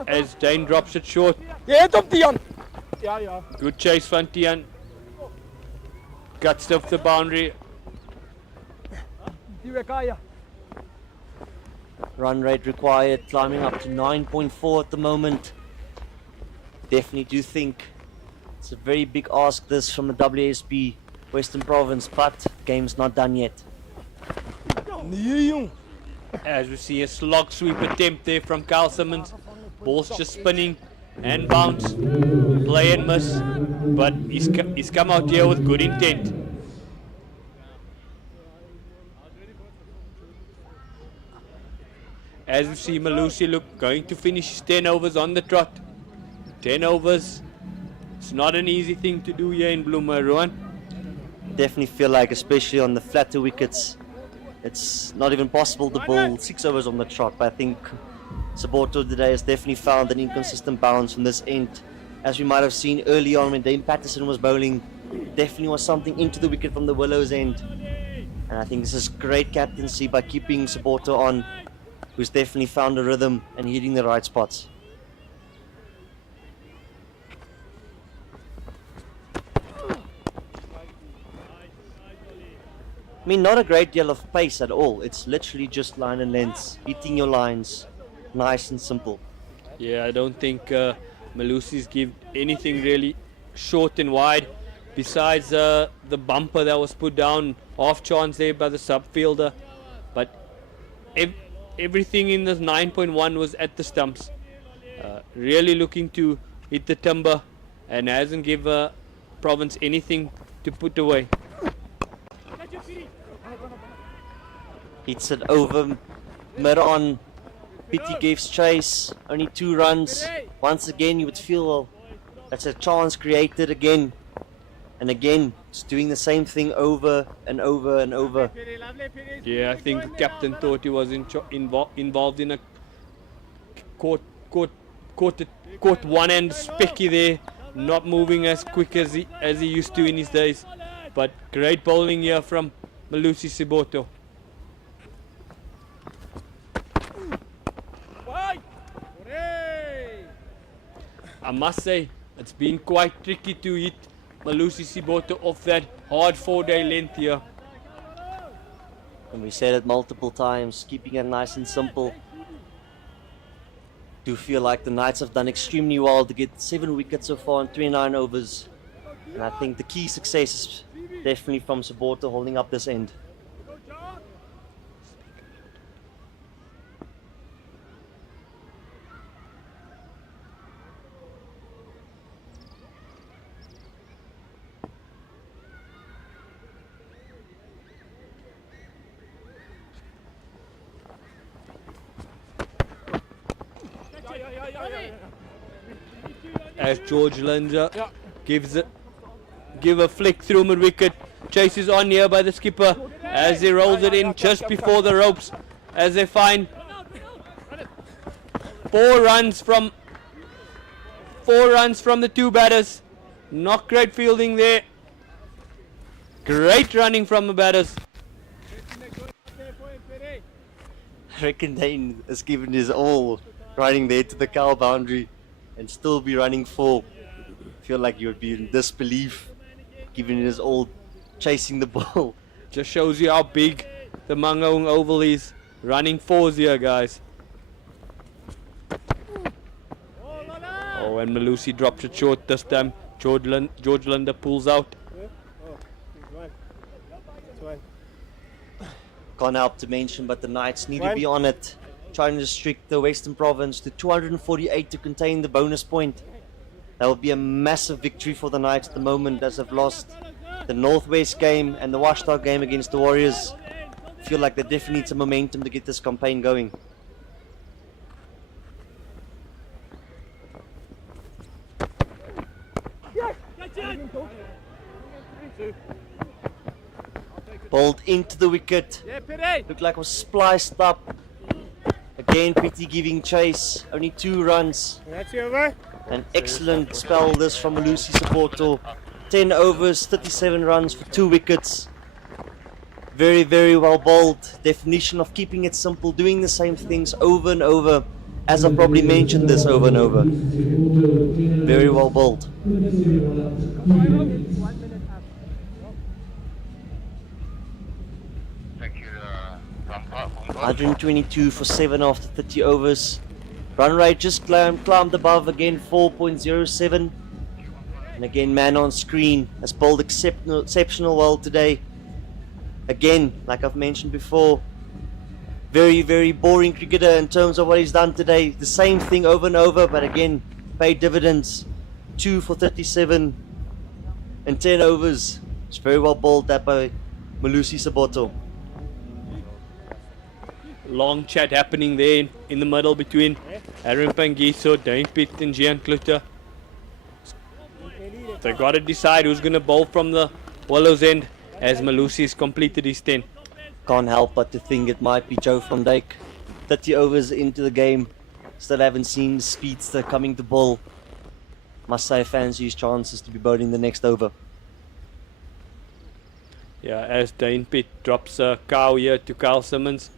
As Dane drops it short. Good chase van Tian. Cuts off the boundary. Run rate required, climbing up to 9.4 at the moment. Definitely do think it's a very big ask this from the WSB Western Province, but game's not done yet. As we see a slog sweep attempt there from Carl Simmons. Ball's just spinning and bounce. Play and miss. But he's come out here with good intent. As we see Malusi going to finish his 10 overs on the trot. 10 overs. It's not an easy thing to do here in Bloemfontein, Rowan. Definitely feel like, especially on the flatter wickets, it's not even possible to bowl 6 overs on the trot. But I think Saboto today has definitely found an inconsistent bounce from this end. As we might have seen early on when Dane Patterson was bowling, definitely was something into the wicket from the Willows end. And I think this is great captaincy by keeping Saboto on, who's definitely found a rhythm and hitting the right spots. I mean, not a great deal of pace at all. It's literally just line and lengths, hitting your lines, nice and simple. Yeah, I don't think Malusi's give anything really short and wide besides the bumper that was put down off chance there by the subfielder. But everything in this 9.1 was at the stumps. Really looking to hit the timber and hasn't give Province anything to put away. Hits it over mid on. Pity gives chase, only 2 runs. Once again, you would feel, well, that's a chance created again. And again, it's doing the same thing over and over and over. Yeah, I think the captain thought he was involved in a caught one end specky there, not moving as quick as he used to in his days. But great bowling here from Malusi Siboto. I must say, it's been quite tricky to hit Malusi Siboto off that hard 4-day length here. And we said it multiple times, keeping it nice and simple. Do feel like the Knights have done extremely well to get 7 wickets so far in 29 overs. And I think the key success is definitely from Siboto holding up this end. As George Linder give a flick through mid wicket, chases on here by the skipper as he rolls it in just before the ropes, as they find 4 runs from the 2 batters. Not great fielding there, great running from the batters. I reckon Dane has given his all running there to the cow boundary and still be running 4. Feel like you would be in disbelief, giving his all, chasing the ball. Just shows you how big the Mangaung Oval is. Running 4s here, guys. Oh, and Malusi drops it short this time. George Linder pulls out. Can't help to mention, but the Knights need to be on it, trying to restrict the Western Province to 248 to contain the bonus point. That will be a massive victory for the Knights at the moment, as they've lost the Northwest game and the Washtag game against the Warriors. Feel like they definitely need some momentum to get this campaign going. Bowled into the wicket. Looked like it was spliced up. Again, Pity giving chase. Only 2 runs. An excellent spell this from Malusi Siboto. 10 overs, 37 runs for 2 wickets. Very, very well bowled. Definition of keeping it simple, doing the same things over and over. As I probably mentioned this over and over. Very well bowled. 122 for 7 after 30 overs. Run rate just climbed above again, 4.07. And again, man on screen has bowled exceptional well today. Again, like I've mentioned before, very, very boring cricketer in terms of what he's done today. The same thing over and over, but again, paid dividends. 2 for 37 and 10 overs. It's very well bowled that by Malusi Siboto. Long chat happening there in the middle between Aaron Pangiso, Dane Pitt and Gian Klutter. They got to decide who's going to bowl from the Wallows end as Malusi has completed his 10. Can't help but to think it might be Joe van Dijk. 30 overs into the game, still haven't seen the speedster coming to bowl. Must say fancy his chances to be bowling the next over. Yeah, as Dane Pitt drops a cow here to Kyle Simmons.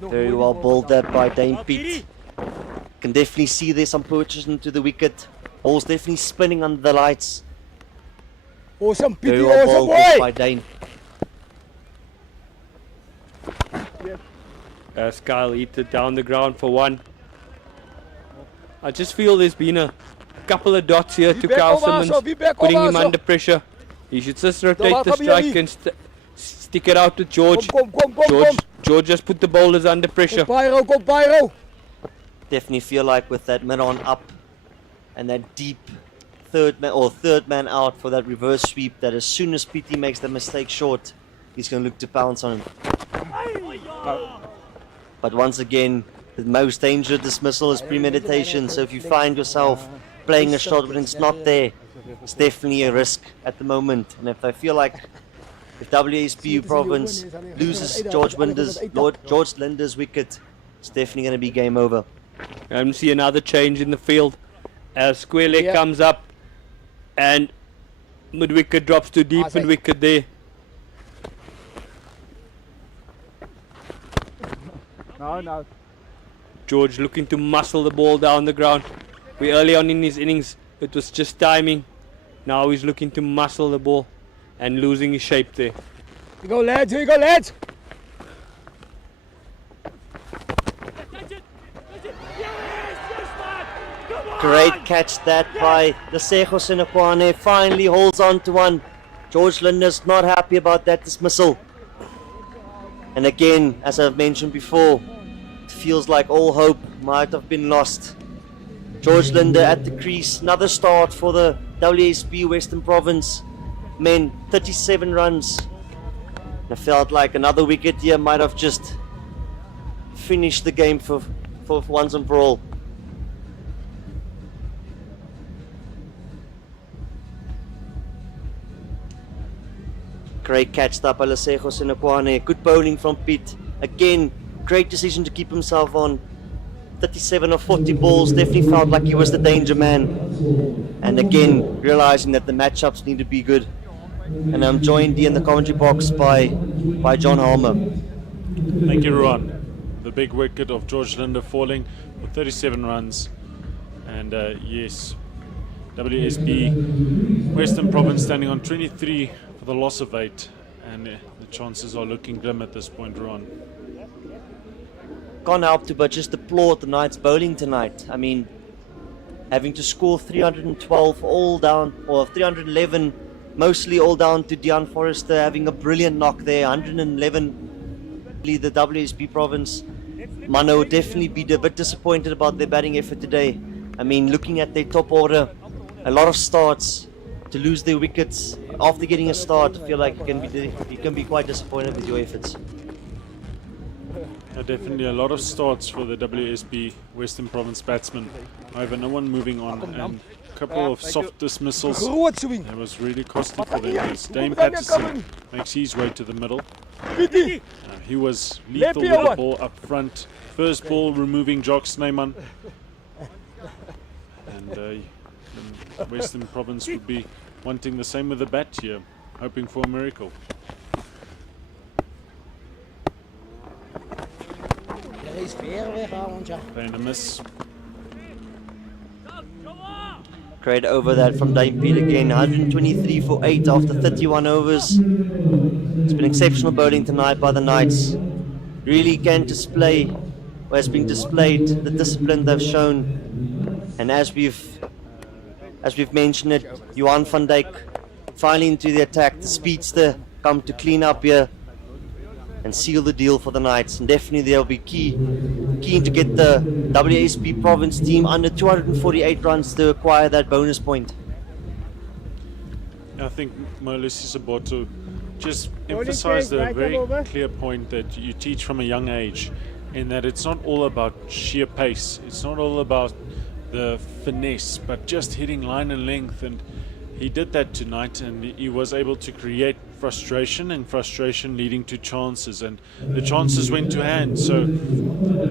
Very well bowled that by Dane Pitt. Can definitely see there's some purchasing to the wicket. Ball's definitely spinning under the lights. Awesome, Very Pity, well awesome bowled this boy. by Dane. As Kyle hit it down the ground for 1. I just feel there's been a couple of dots here to Kyle Simmons, putting him under pressure. He should just rotate the strike and stick it out to George. George just put the bowlers under pressure. Go Pyro. Definitely feel like with that mid-on up and that deep third man out for that reverse sweep, that as soon as PT makes the mistake short, he's going to look to pounce on him. But once again, the most dangerous dismissal is premeditation. So if you find yourself playing a shot when it's not there, it's definitely a risk at the moment. And if I feel like if WSB Province loses George Linder's wicket, it's definitely going to be game over. And see another change in the field as square leg comes up and mid wicket drops to deep mid wicket there. No. George looking to muscle the ball down the ground. We early on in his innings, it was just timing. Now he's looking to muscle the ball and losing his shape there. Here you go, lads. Great catch that by Lesego Senekwane. Finally holds on to one. George Linder's not happy about that dismissal. And again, as I've mentioned before, it feels like all hope might have been lost. George Linder at the crease. Another start for the WSB Western Province men. 37 runs. And I felt like another wicket here might have just finished the game for once and for all. Great catch up by Lesego Senekwane. Good bowling from Piet. Again, great decision to keep himself on. 37 or 40 balls, definitely felt like he was the danger man. And again, realizing that the matchups need to be good. And I'm joined here in the commentary box by John Halmer. Thank you, Ruan. The big wicket of George Linder falling for 37 runs. And yes, WSB Western Province standing on 23 for the loss of 8. And the chances are looking grim at this point, Ruan. Can't help to but just applaud the Knights bowling tonight. I mean, having to score 312 all down, or 311, mostly all down to Deon Forrester, having a brilliant knock there, 111. The WSB Province, Mano would definitely be a bit disappointed about their batting effort today. I mean, looking at their top order, a lot of starts, to lose their wickets after getting a start, I feel like you can be quite disappointed with your efforts. Definitely a lot of starts for the WSB Western Province batsmen. However, no one moving on, and a couple of soft dismissals. It was really costly for them. As Dame Patterson makes his way to the middle. He was lethal with the ball up front. First ball removing Jock Snyman. And Western Province would be wanting the same with the bat here, hoping for a miracle. Playing a miss. Great over that from Dame Pete again. 123 for 8 after 31 overs. It's been exceptional bowling tonight by the Knights. Really can display, or has been displayed, the discipline they've shown. And as we've mentioned it, Johan van Dijk finally into the attack. The speedster come to clean up here and seal the deal for the Knights. And definitely they'll be keen to get the WSB Province team under 248 runs to acquire that bonus point. I think Molisi Saboto just emphasized a very clear point that you teach from a young age, in that it's not all about sheer pace, it's not all about the finesse, but just hitting line and length. And he did that tonight, and he was able to create frustration, and frustration leading to chances, and the chances went to hand. So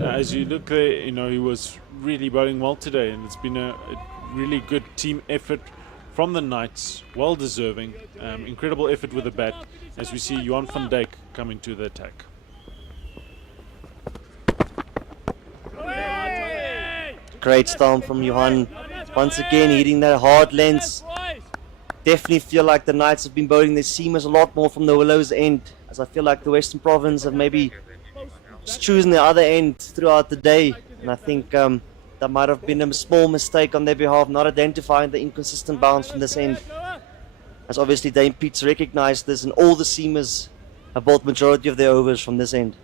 as you look there, you know, he was really bowling well today, and it's been a really good team effort from the Knights, well deserving. Incredible effort with the bat, as we see Johan van Dijk coming to the attack. Great stomp from Johan. Once again, hitting that hard length. Definitely feel like the Knights have been bowling their seamers a lot more from the Willows end, as I feel like the Western Province have maybe just chosen the other end throughout the day. And I think that might have been a small mistake on their behalf, not identifying the inconsistent bounce from this end. As obviously Dame Pete's recognized this, and all the seamers have bowled majority of their overs from this end.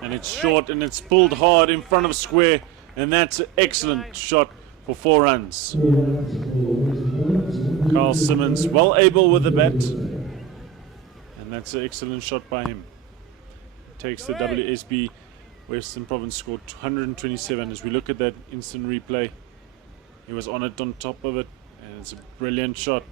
And it's short and it's pulled hard in front of square, and that's an excellent shot for 4 runs. Carl Simmons well able with the bat, and that's an excellent shot by him. Takes the WSB Western Province score 127. As we look at that instant replay, he was on it, on top of it, and it's a brilliant shot.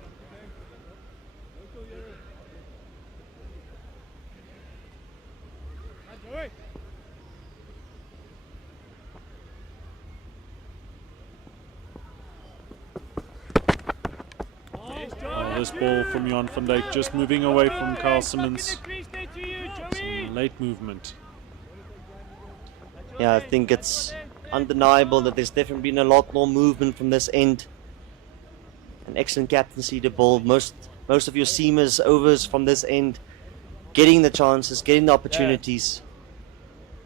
This ball from Johan van Dijk just moving away from Carl Simmons. Some late movement. Yeah, I think it's undeniable that there's definitely been a lot more movement from this end. An excellent captaincy to bowl. Most of your seamers overs from this end, getting the chances, getting the opportunities.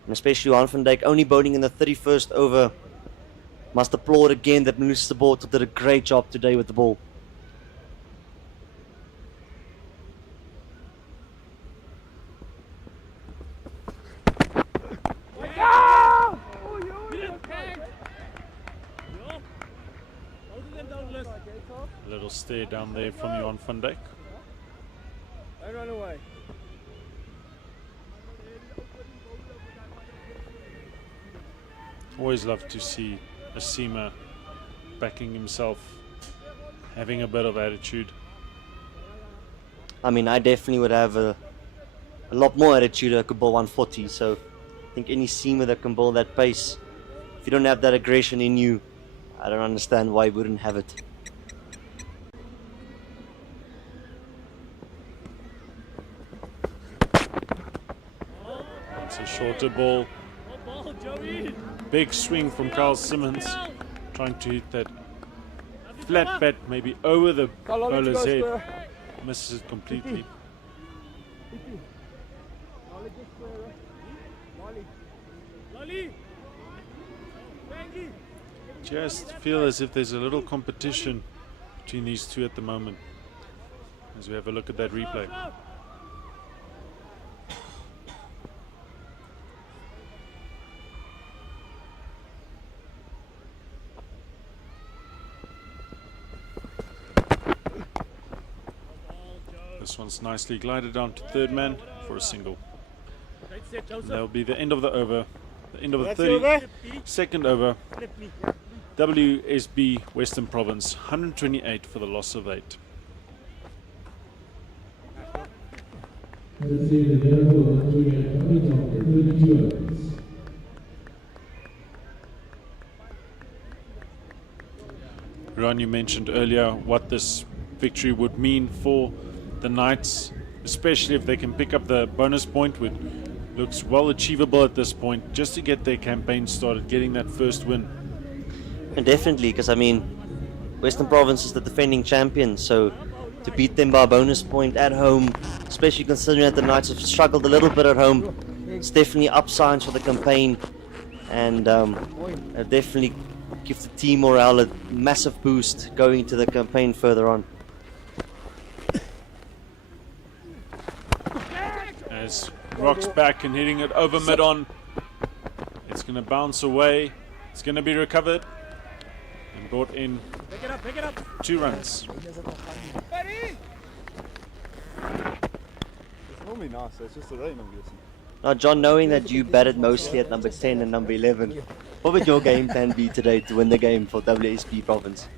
And especially Johan van Dijk only bowling in the 31st over. Must applaud again that Melissa Botha did a great job today with the ball. A little stare down there from Johan van Dijk. Don't run away. Always love to see a seamer backing himself, having a bit of attitude. I mean, I definitely would have a lot more attitude if I could bowl 140, so I think any seamer that can bowl that pace, if you don't have that aggression in you, I don't understand why you wouldn't have it. It's a shorter ball. Big swing from Carl Simmons, trying to hit that flat bat, maybe over the bowler's head. Misses it completely. Just feel as if there's a little competition between these two at the moment, as we have a look at that replay. This one's nicely glided down to third man for a single. That'll be the end of the over, the end of the 32nd over. WSB Western Province 128 for the loss of 8. Ron, you mentioned earlier what this victory would mean for the Knights, especially if they can pick up the bonus point, which looks well achievable at this point, just to get their campaign started, getting that first win. And definitely, because I mean, Western Province is the defending champion, so to beat them by a bonus point at home, especially considering that the Knights have struggled a little bit at home, it's definitely up signs for the campaign, and definitely give the team morale a massive boost going into the campaign further on. As rocks back and hitting it over mid-on, it's going to bounce away, it's going to be recovered and brought in 2 runs. It's normally nice, it's just the rain I'm guessing. Now John, knowing that you batted mostly at number 10 and number 11, what would your game plan be today to win the game for WSB Province?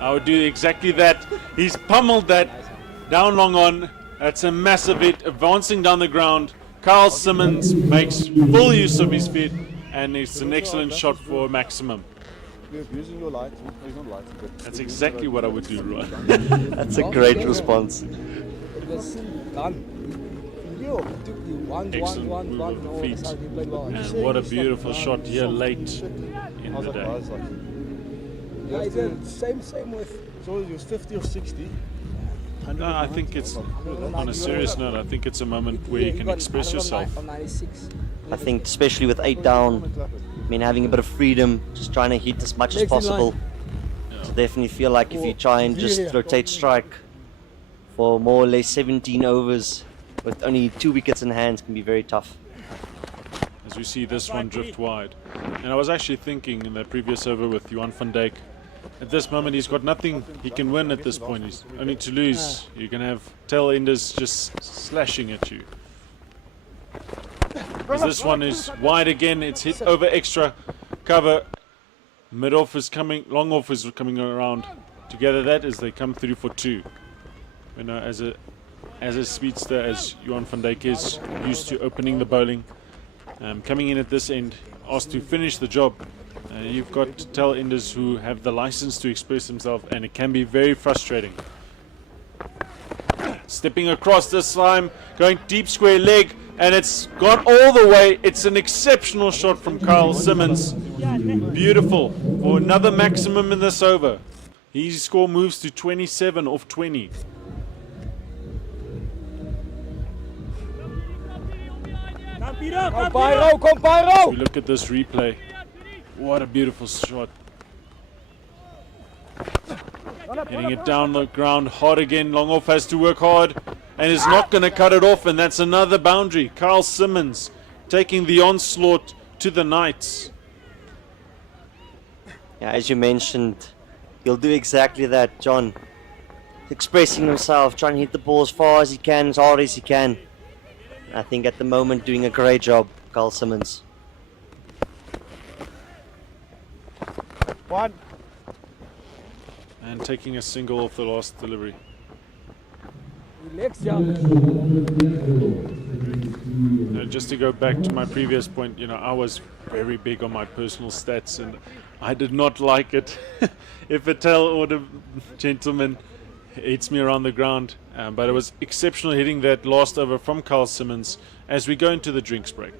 I would do exactly that. He's pummeled that down long on. That's a massive hit, advancing down the ground. Carl Simmons makes full use of his feet, and it's an excellent shot for maximum. You're abusing your light. He's not lighting, but that's exactly what I would do, Ron. That's a great response. it was done. It took you one, Excellent one, move one, of the no, feet. that's how he played well. And what a beautiful shot here late in the day. Yeah, he did. Same with. So it was 50 or 60. No, I think it's, on a serious note, I think it's a moment where you can express yourself. On 96. I think especially with 8 down, I mean having a bit of freedom, just trying to hit as much as Next in possible. Yeah. So definitely feel like if you try and just rotate strike for more or less 17 overs with only 2 wickets in hand can be very tough. As we see this one drift wide. And I was actually thinking in that previous over with Johan van Dijk, at this moment he's got nothing he can win at this point. He's only to lose. You can have tail enders just slashing at you. As this one is wide again, it's hit over extra cover. Mid off is coming, long off is coming around. Together that as they come through for 2. You know, as a speedster as Johan van Dijk is used to opening the bowling, coming in at this end, asked to finish the job. You've got tail enders who have the license to express themselves, and it can be very frustrating. Stepping across this slime, going deep square leg, and it's gone all the way. It's an exceptional shot from Kyle Simmons. Beautiful for another maximum in this over. His score moves to 27 off 20. Compiro! We look at this replay. What a beautiful shot. Getting it down the ground hard again. Long off has to work hard and is not going to cut it off, and that's another boundary. Kyle Simmons taking the onslaught to the Knights. Yeah, as you mentioned, he'll do exactly that, John. Expressing himself, trying to hit the ball as far as he can, as hard as he can. I think at the moment doing a great job, Kyle Simmons. One. And taking a single off the last delivery. Relax, Jan. Just to go back to my previous point, you know, I was very big on my personal stats, and I did not like it if a tail order gentleman hits me around the ground. But it was exceptional hitting that last over from Kyle Simmons as we go into the drinks break.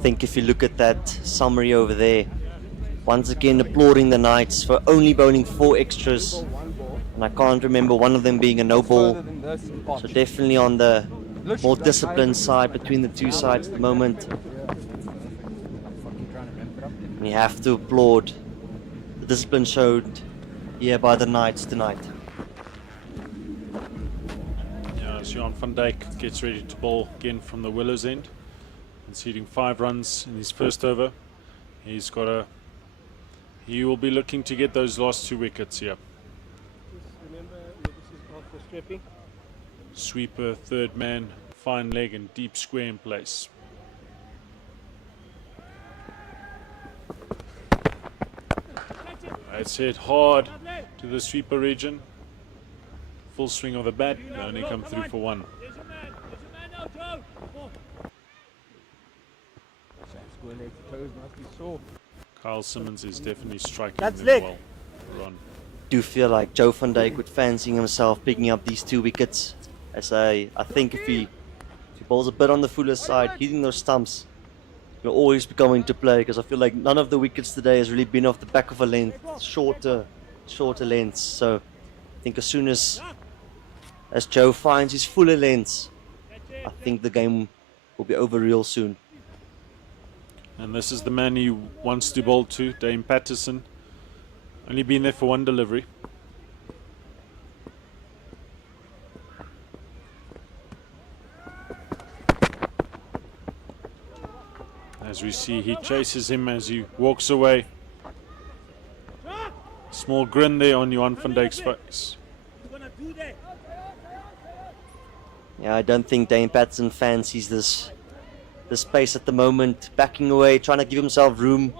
I think if you look at that summary over there, once again applauding the Knights for only bowling 4 extras, and I can't remember one of them being a no ball. So definitely on the more disciplined side between the two sides at the moment. And you have to applaud the discipline showed here by the Knights tonight. Yeah, as Johan van Dijk gets ready to bowl again from the Willows end, conceding 5 runs in his first over. He will be looking to get those last 2 wickets here. Remember, this is after stripping. Sweeper, third man, fine leg and deep square in place. It's hit hard to the sweeper region. Full swing of the bat, they only come through for 1. Kyle Simmons is definitely striking them well. Ron. Do feel like Joe van Dijk would fancy himself picking up these 2 wickets. As I think if he bowls a bit on the fuller side, hitting those stumps, will always be coming to play, because I feel like none of the wickets today has really been off the back of a length, shorter lengths. So I think as soon as Joe finds his fuller lengths, I think the game will be over real soon. And this is the man he wants to bowl to, Dame Patterson. Only been there for 1 delivery. As we see, he chases him as he walks away. Small grin there on Johan van Dijk's face. Yeah, I don't think Dane Patterson fancies this space at the moment. Backing away, trying to give himself room.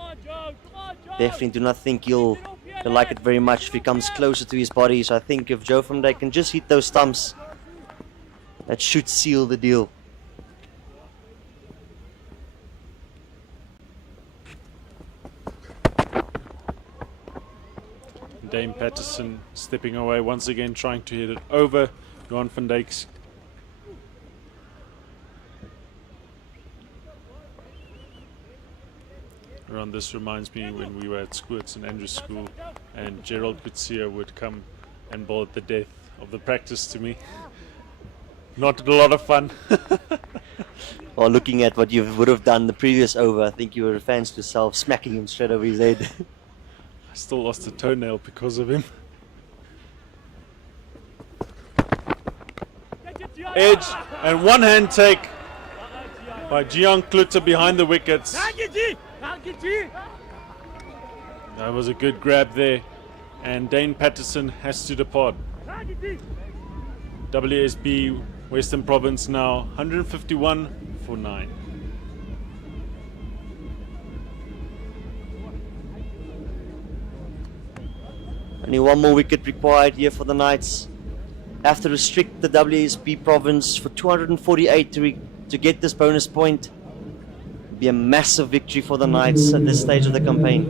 Definitely do not think he'll like it very much if he comes closer to his body. So I think if Joe van Dijk can just hit those stumps, that should seal the deal. Dame Patterson stepping away once again, trying to hit it over Johan van Dijk's. Ron, this reminds me when we were at school at St Andrew's School and Gerald Kutsia would come and bowl at the death of the practice to me. Not a lot of fun. Well, looking at what you would have done the previous over, I think you were fans to yourself, smacking him straight over his head. I still lost a toenail because of him. Edge and 1 hand take by Jiang Kluter behind the wickets. That was a good grab there, and Dane Patterson has to depart. WSB Western Province now 151 for 9. Only 1 more wicket required here for the Knights. Have to restrict the WSB province for 248 to get this bonus point. Be a massive victory for the Knights at this stage of the campaign.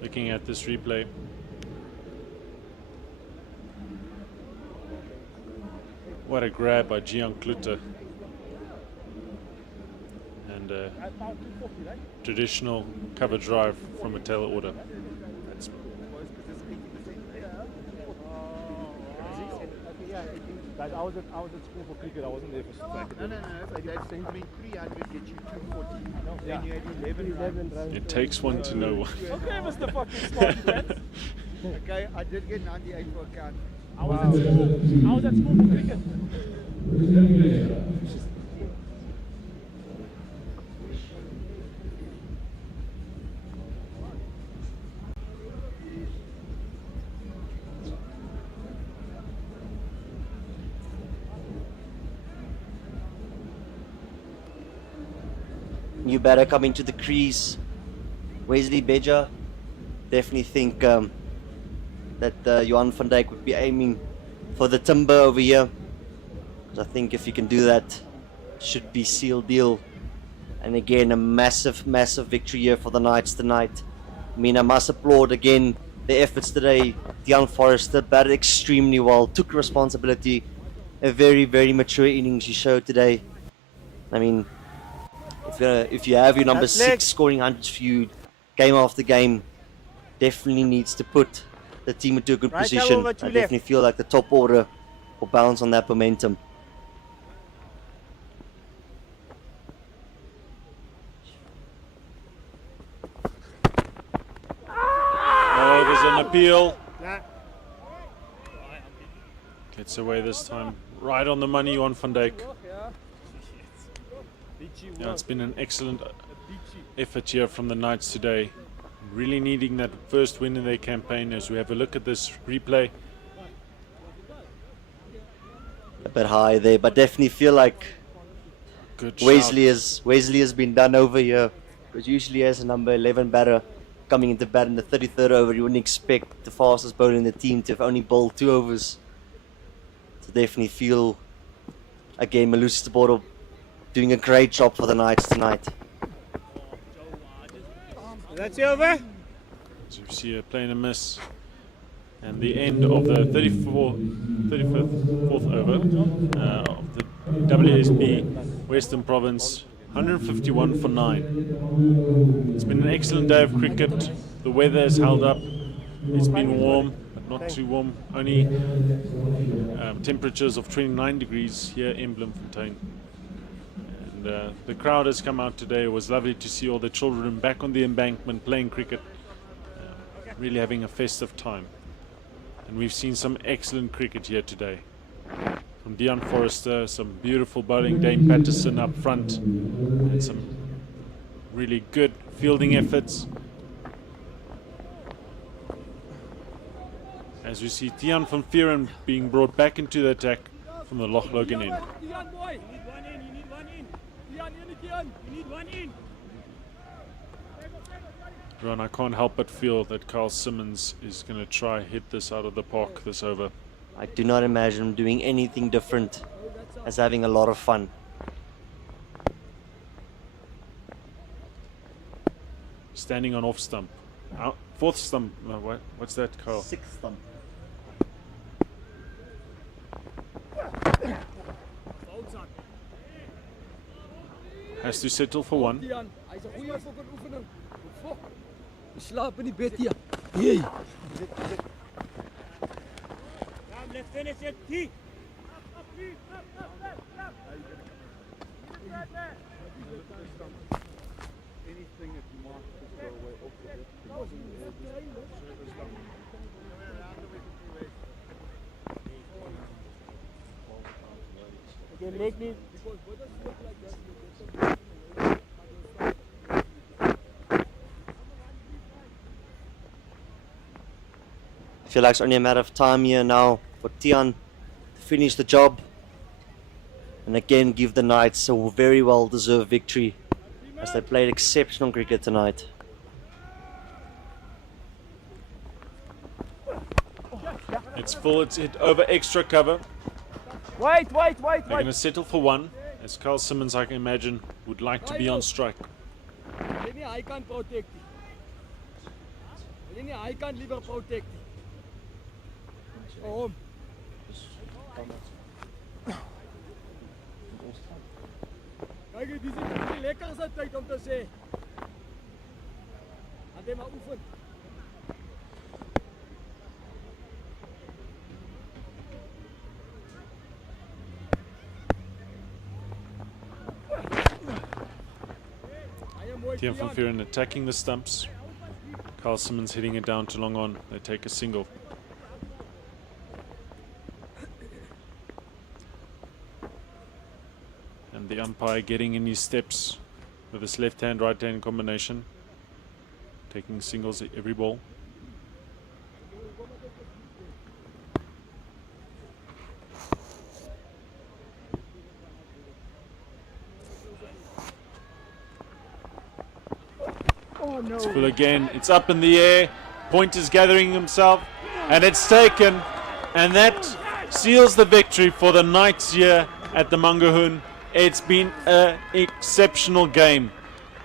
Looking at this replay, what a grab by Jiang Kluter, and a traditional cover drive from a tail order. Guys, I was at school for cricket. I wasn't there for strike. No. They sent me 300, get you 240. Then you had 11 runs. It takes one to know one. Okay, Mr. Fucking Smart. Okay, I did get 98 for a count. I was at school for cricket. New batter coming to the crease. Wesley Beja. Definitely think that Johan van Dijk would be aiming for the timber over here. Because I think if you can do that, should be sealed deal. And again, a massive victory here for the Knights tonight. I mean, I must applaud again the efforts today. Deon Forrester batted extremely well, took responsibility. A very mature innings he showed today. I mean, if you have your number That's 6 leg. scoring hundreds for you game after game, definitely needs to put the team into a good Right, position. over I to left. definitely feel like the top order will bounce on that momentum. Oh, there's an appeal. Nah. Gets away this time. Right on the money, Johan van Dijk. Yeah, it's been an excellent effort here from the Knights today. Really needing that first win in their campaign as we have a look at this replay. A bit high there, but definitely feel like Good Wesley has been done over here. Because usually as a number 11 batter coming into bat in the 33rd over, you wouldn't expect the fastest bowler in the team to have only bowled 2 overs. So definitely feel, again, Malusi Taboro doing a great job for the Knights tonight. That's over. As you see a play and a miss. And the end of the 34th over of the WSB Western Province, 151 for 9. It's been an excellent day of cricket. The weather has held up. It's been warm, but not too warm. Only temperatures of 29 degrees here in Bloemfontein. And the crowd has come out today. It was lovely to see all the children back on the embankment playing cricket, really having a festive time. And we've seen some excellent cricket here today. From Dion Forrester, some beautiful bowling, Dane Patterson up front, and some really good fielding efforts. As we see Tiaan van Vieren being brought back into the attack from the Loch Logan end. Ron, I can't help but feel that Carl Simmons is going to try hit this out of the park this over. I do not imagine him doing anything different as having a lot of fun. Standing on off stump. Fourth stump. What's that, Carl? 6th stump. Has to settle for 1. Slaap in die bed hier. Hey. Anything that might just go away off the left. Again, leg lead. I feel like it's only a matter of time here now for Tiaan to finish the job and again give the Knights a very well deserved victory as they played exceptional cricket tonight. It's full, it's hit over extra cover. Wait. They're going to settle for 1, as Carl Simmons, I can imagine, would like to be on strike. I can't protect it. I can't leave her protect it. Oh. Kijk, die zit die lekker zijn tijd om te zeggen. Laat hem maar oefen. Tiaan van Vieren attacking the stumps. Carl Simmons hitting it down to long on. They take a single. And the umpire getting in his steps with his left hand, right hand combination. Taking singles at every ball. Oh no. It's full again. It's up in the air. Pointer's gathering himself. And it's taken. And that seals the victory for the Knights here at the Mangaung. It's been an exceptional game.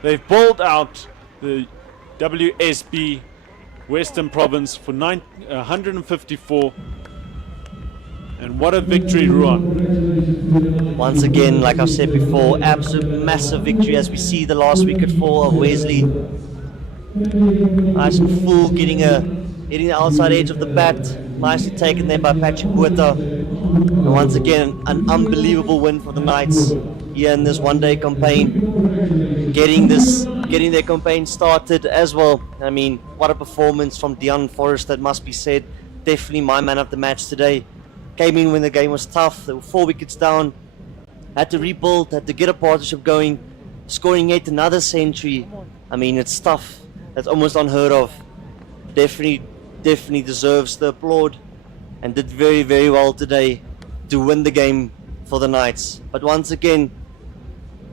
They've bowled out the WSB Western Province for 154. And what a victory, Ruan. Once again, like I've said before, absolute massive victory as we see the last wicket fall of Wesley. Nice and full, hitting the outside edge of the bat. Nicely taken there by Patrick Botha. And once again, an unbelievable win for the Knights here in this one-day campaign. Getting their campaign started as well. I mean, what a performance from Dion Forrest, that must be said. Definitely my man of the match today. Came in when the game was tough. There were 4 wickets down. Had to rebuild, had to get a partnership going. Scoring yet another century. I mean, it's tough. That's almost unheard of. Definitely deserves the applaud. And did very, very well today to win the game for the Knights. But once again,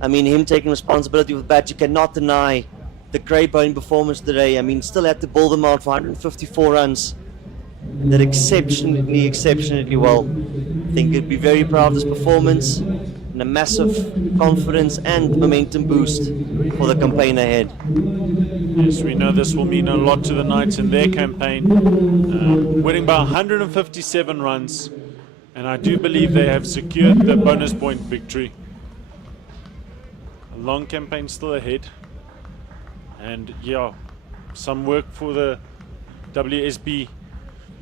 I mean, him taking responsibility with the bat, you cannot deny the great bowling performance today. I mean, still had to bowl them out for 154 runs. Did exceptionally well. I think he'd be very proud of this performance and a massive confidence and momentum boost for the campaign ahead. Yes, we know this will mean a lot to the Knights in their campaign. Winning by 157 runs, and I do believe they have secured the bonus point victory. A long campaign still ahead, and yeah, some work for the WSB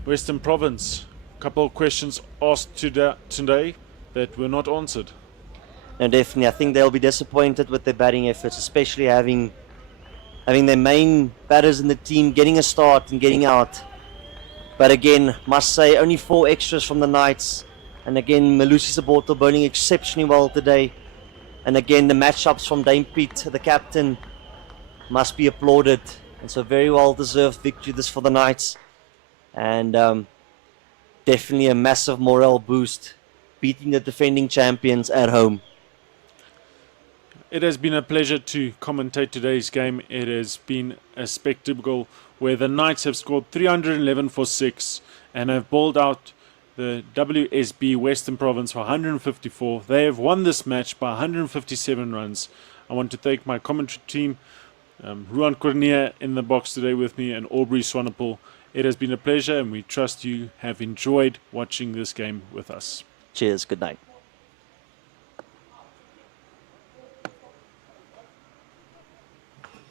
Western Province. A couple of questions asked today that were not answered. No, definitely. I think they'll be disappointed with their batting efforts, especially having their main batters in the team getting a start and getting out. But again, must say, only 4 extras from the Knights. And again, Malusi Saboto bowling exceptionally well today. And again, the matchups from Dame Pete, the captain, must be applauded. And so very well deserved victory this for the Knights. And definitely a massive morale boost, beating the defending champions at home. It has been a pleasure to commentate today's game. It has been a spectacle where the Knights have scored 311 for 6 and have bowled out the WSB Western Province for 154. They have won this match by 157 runs. I want to thank my commentary team, Ruan Cornea in the box today with me, and Aubrey Swanepoel. It has been a pleasure, and we trust you have enjoyed watching this game with us. Cheers, good night.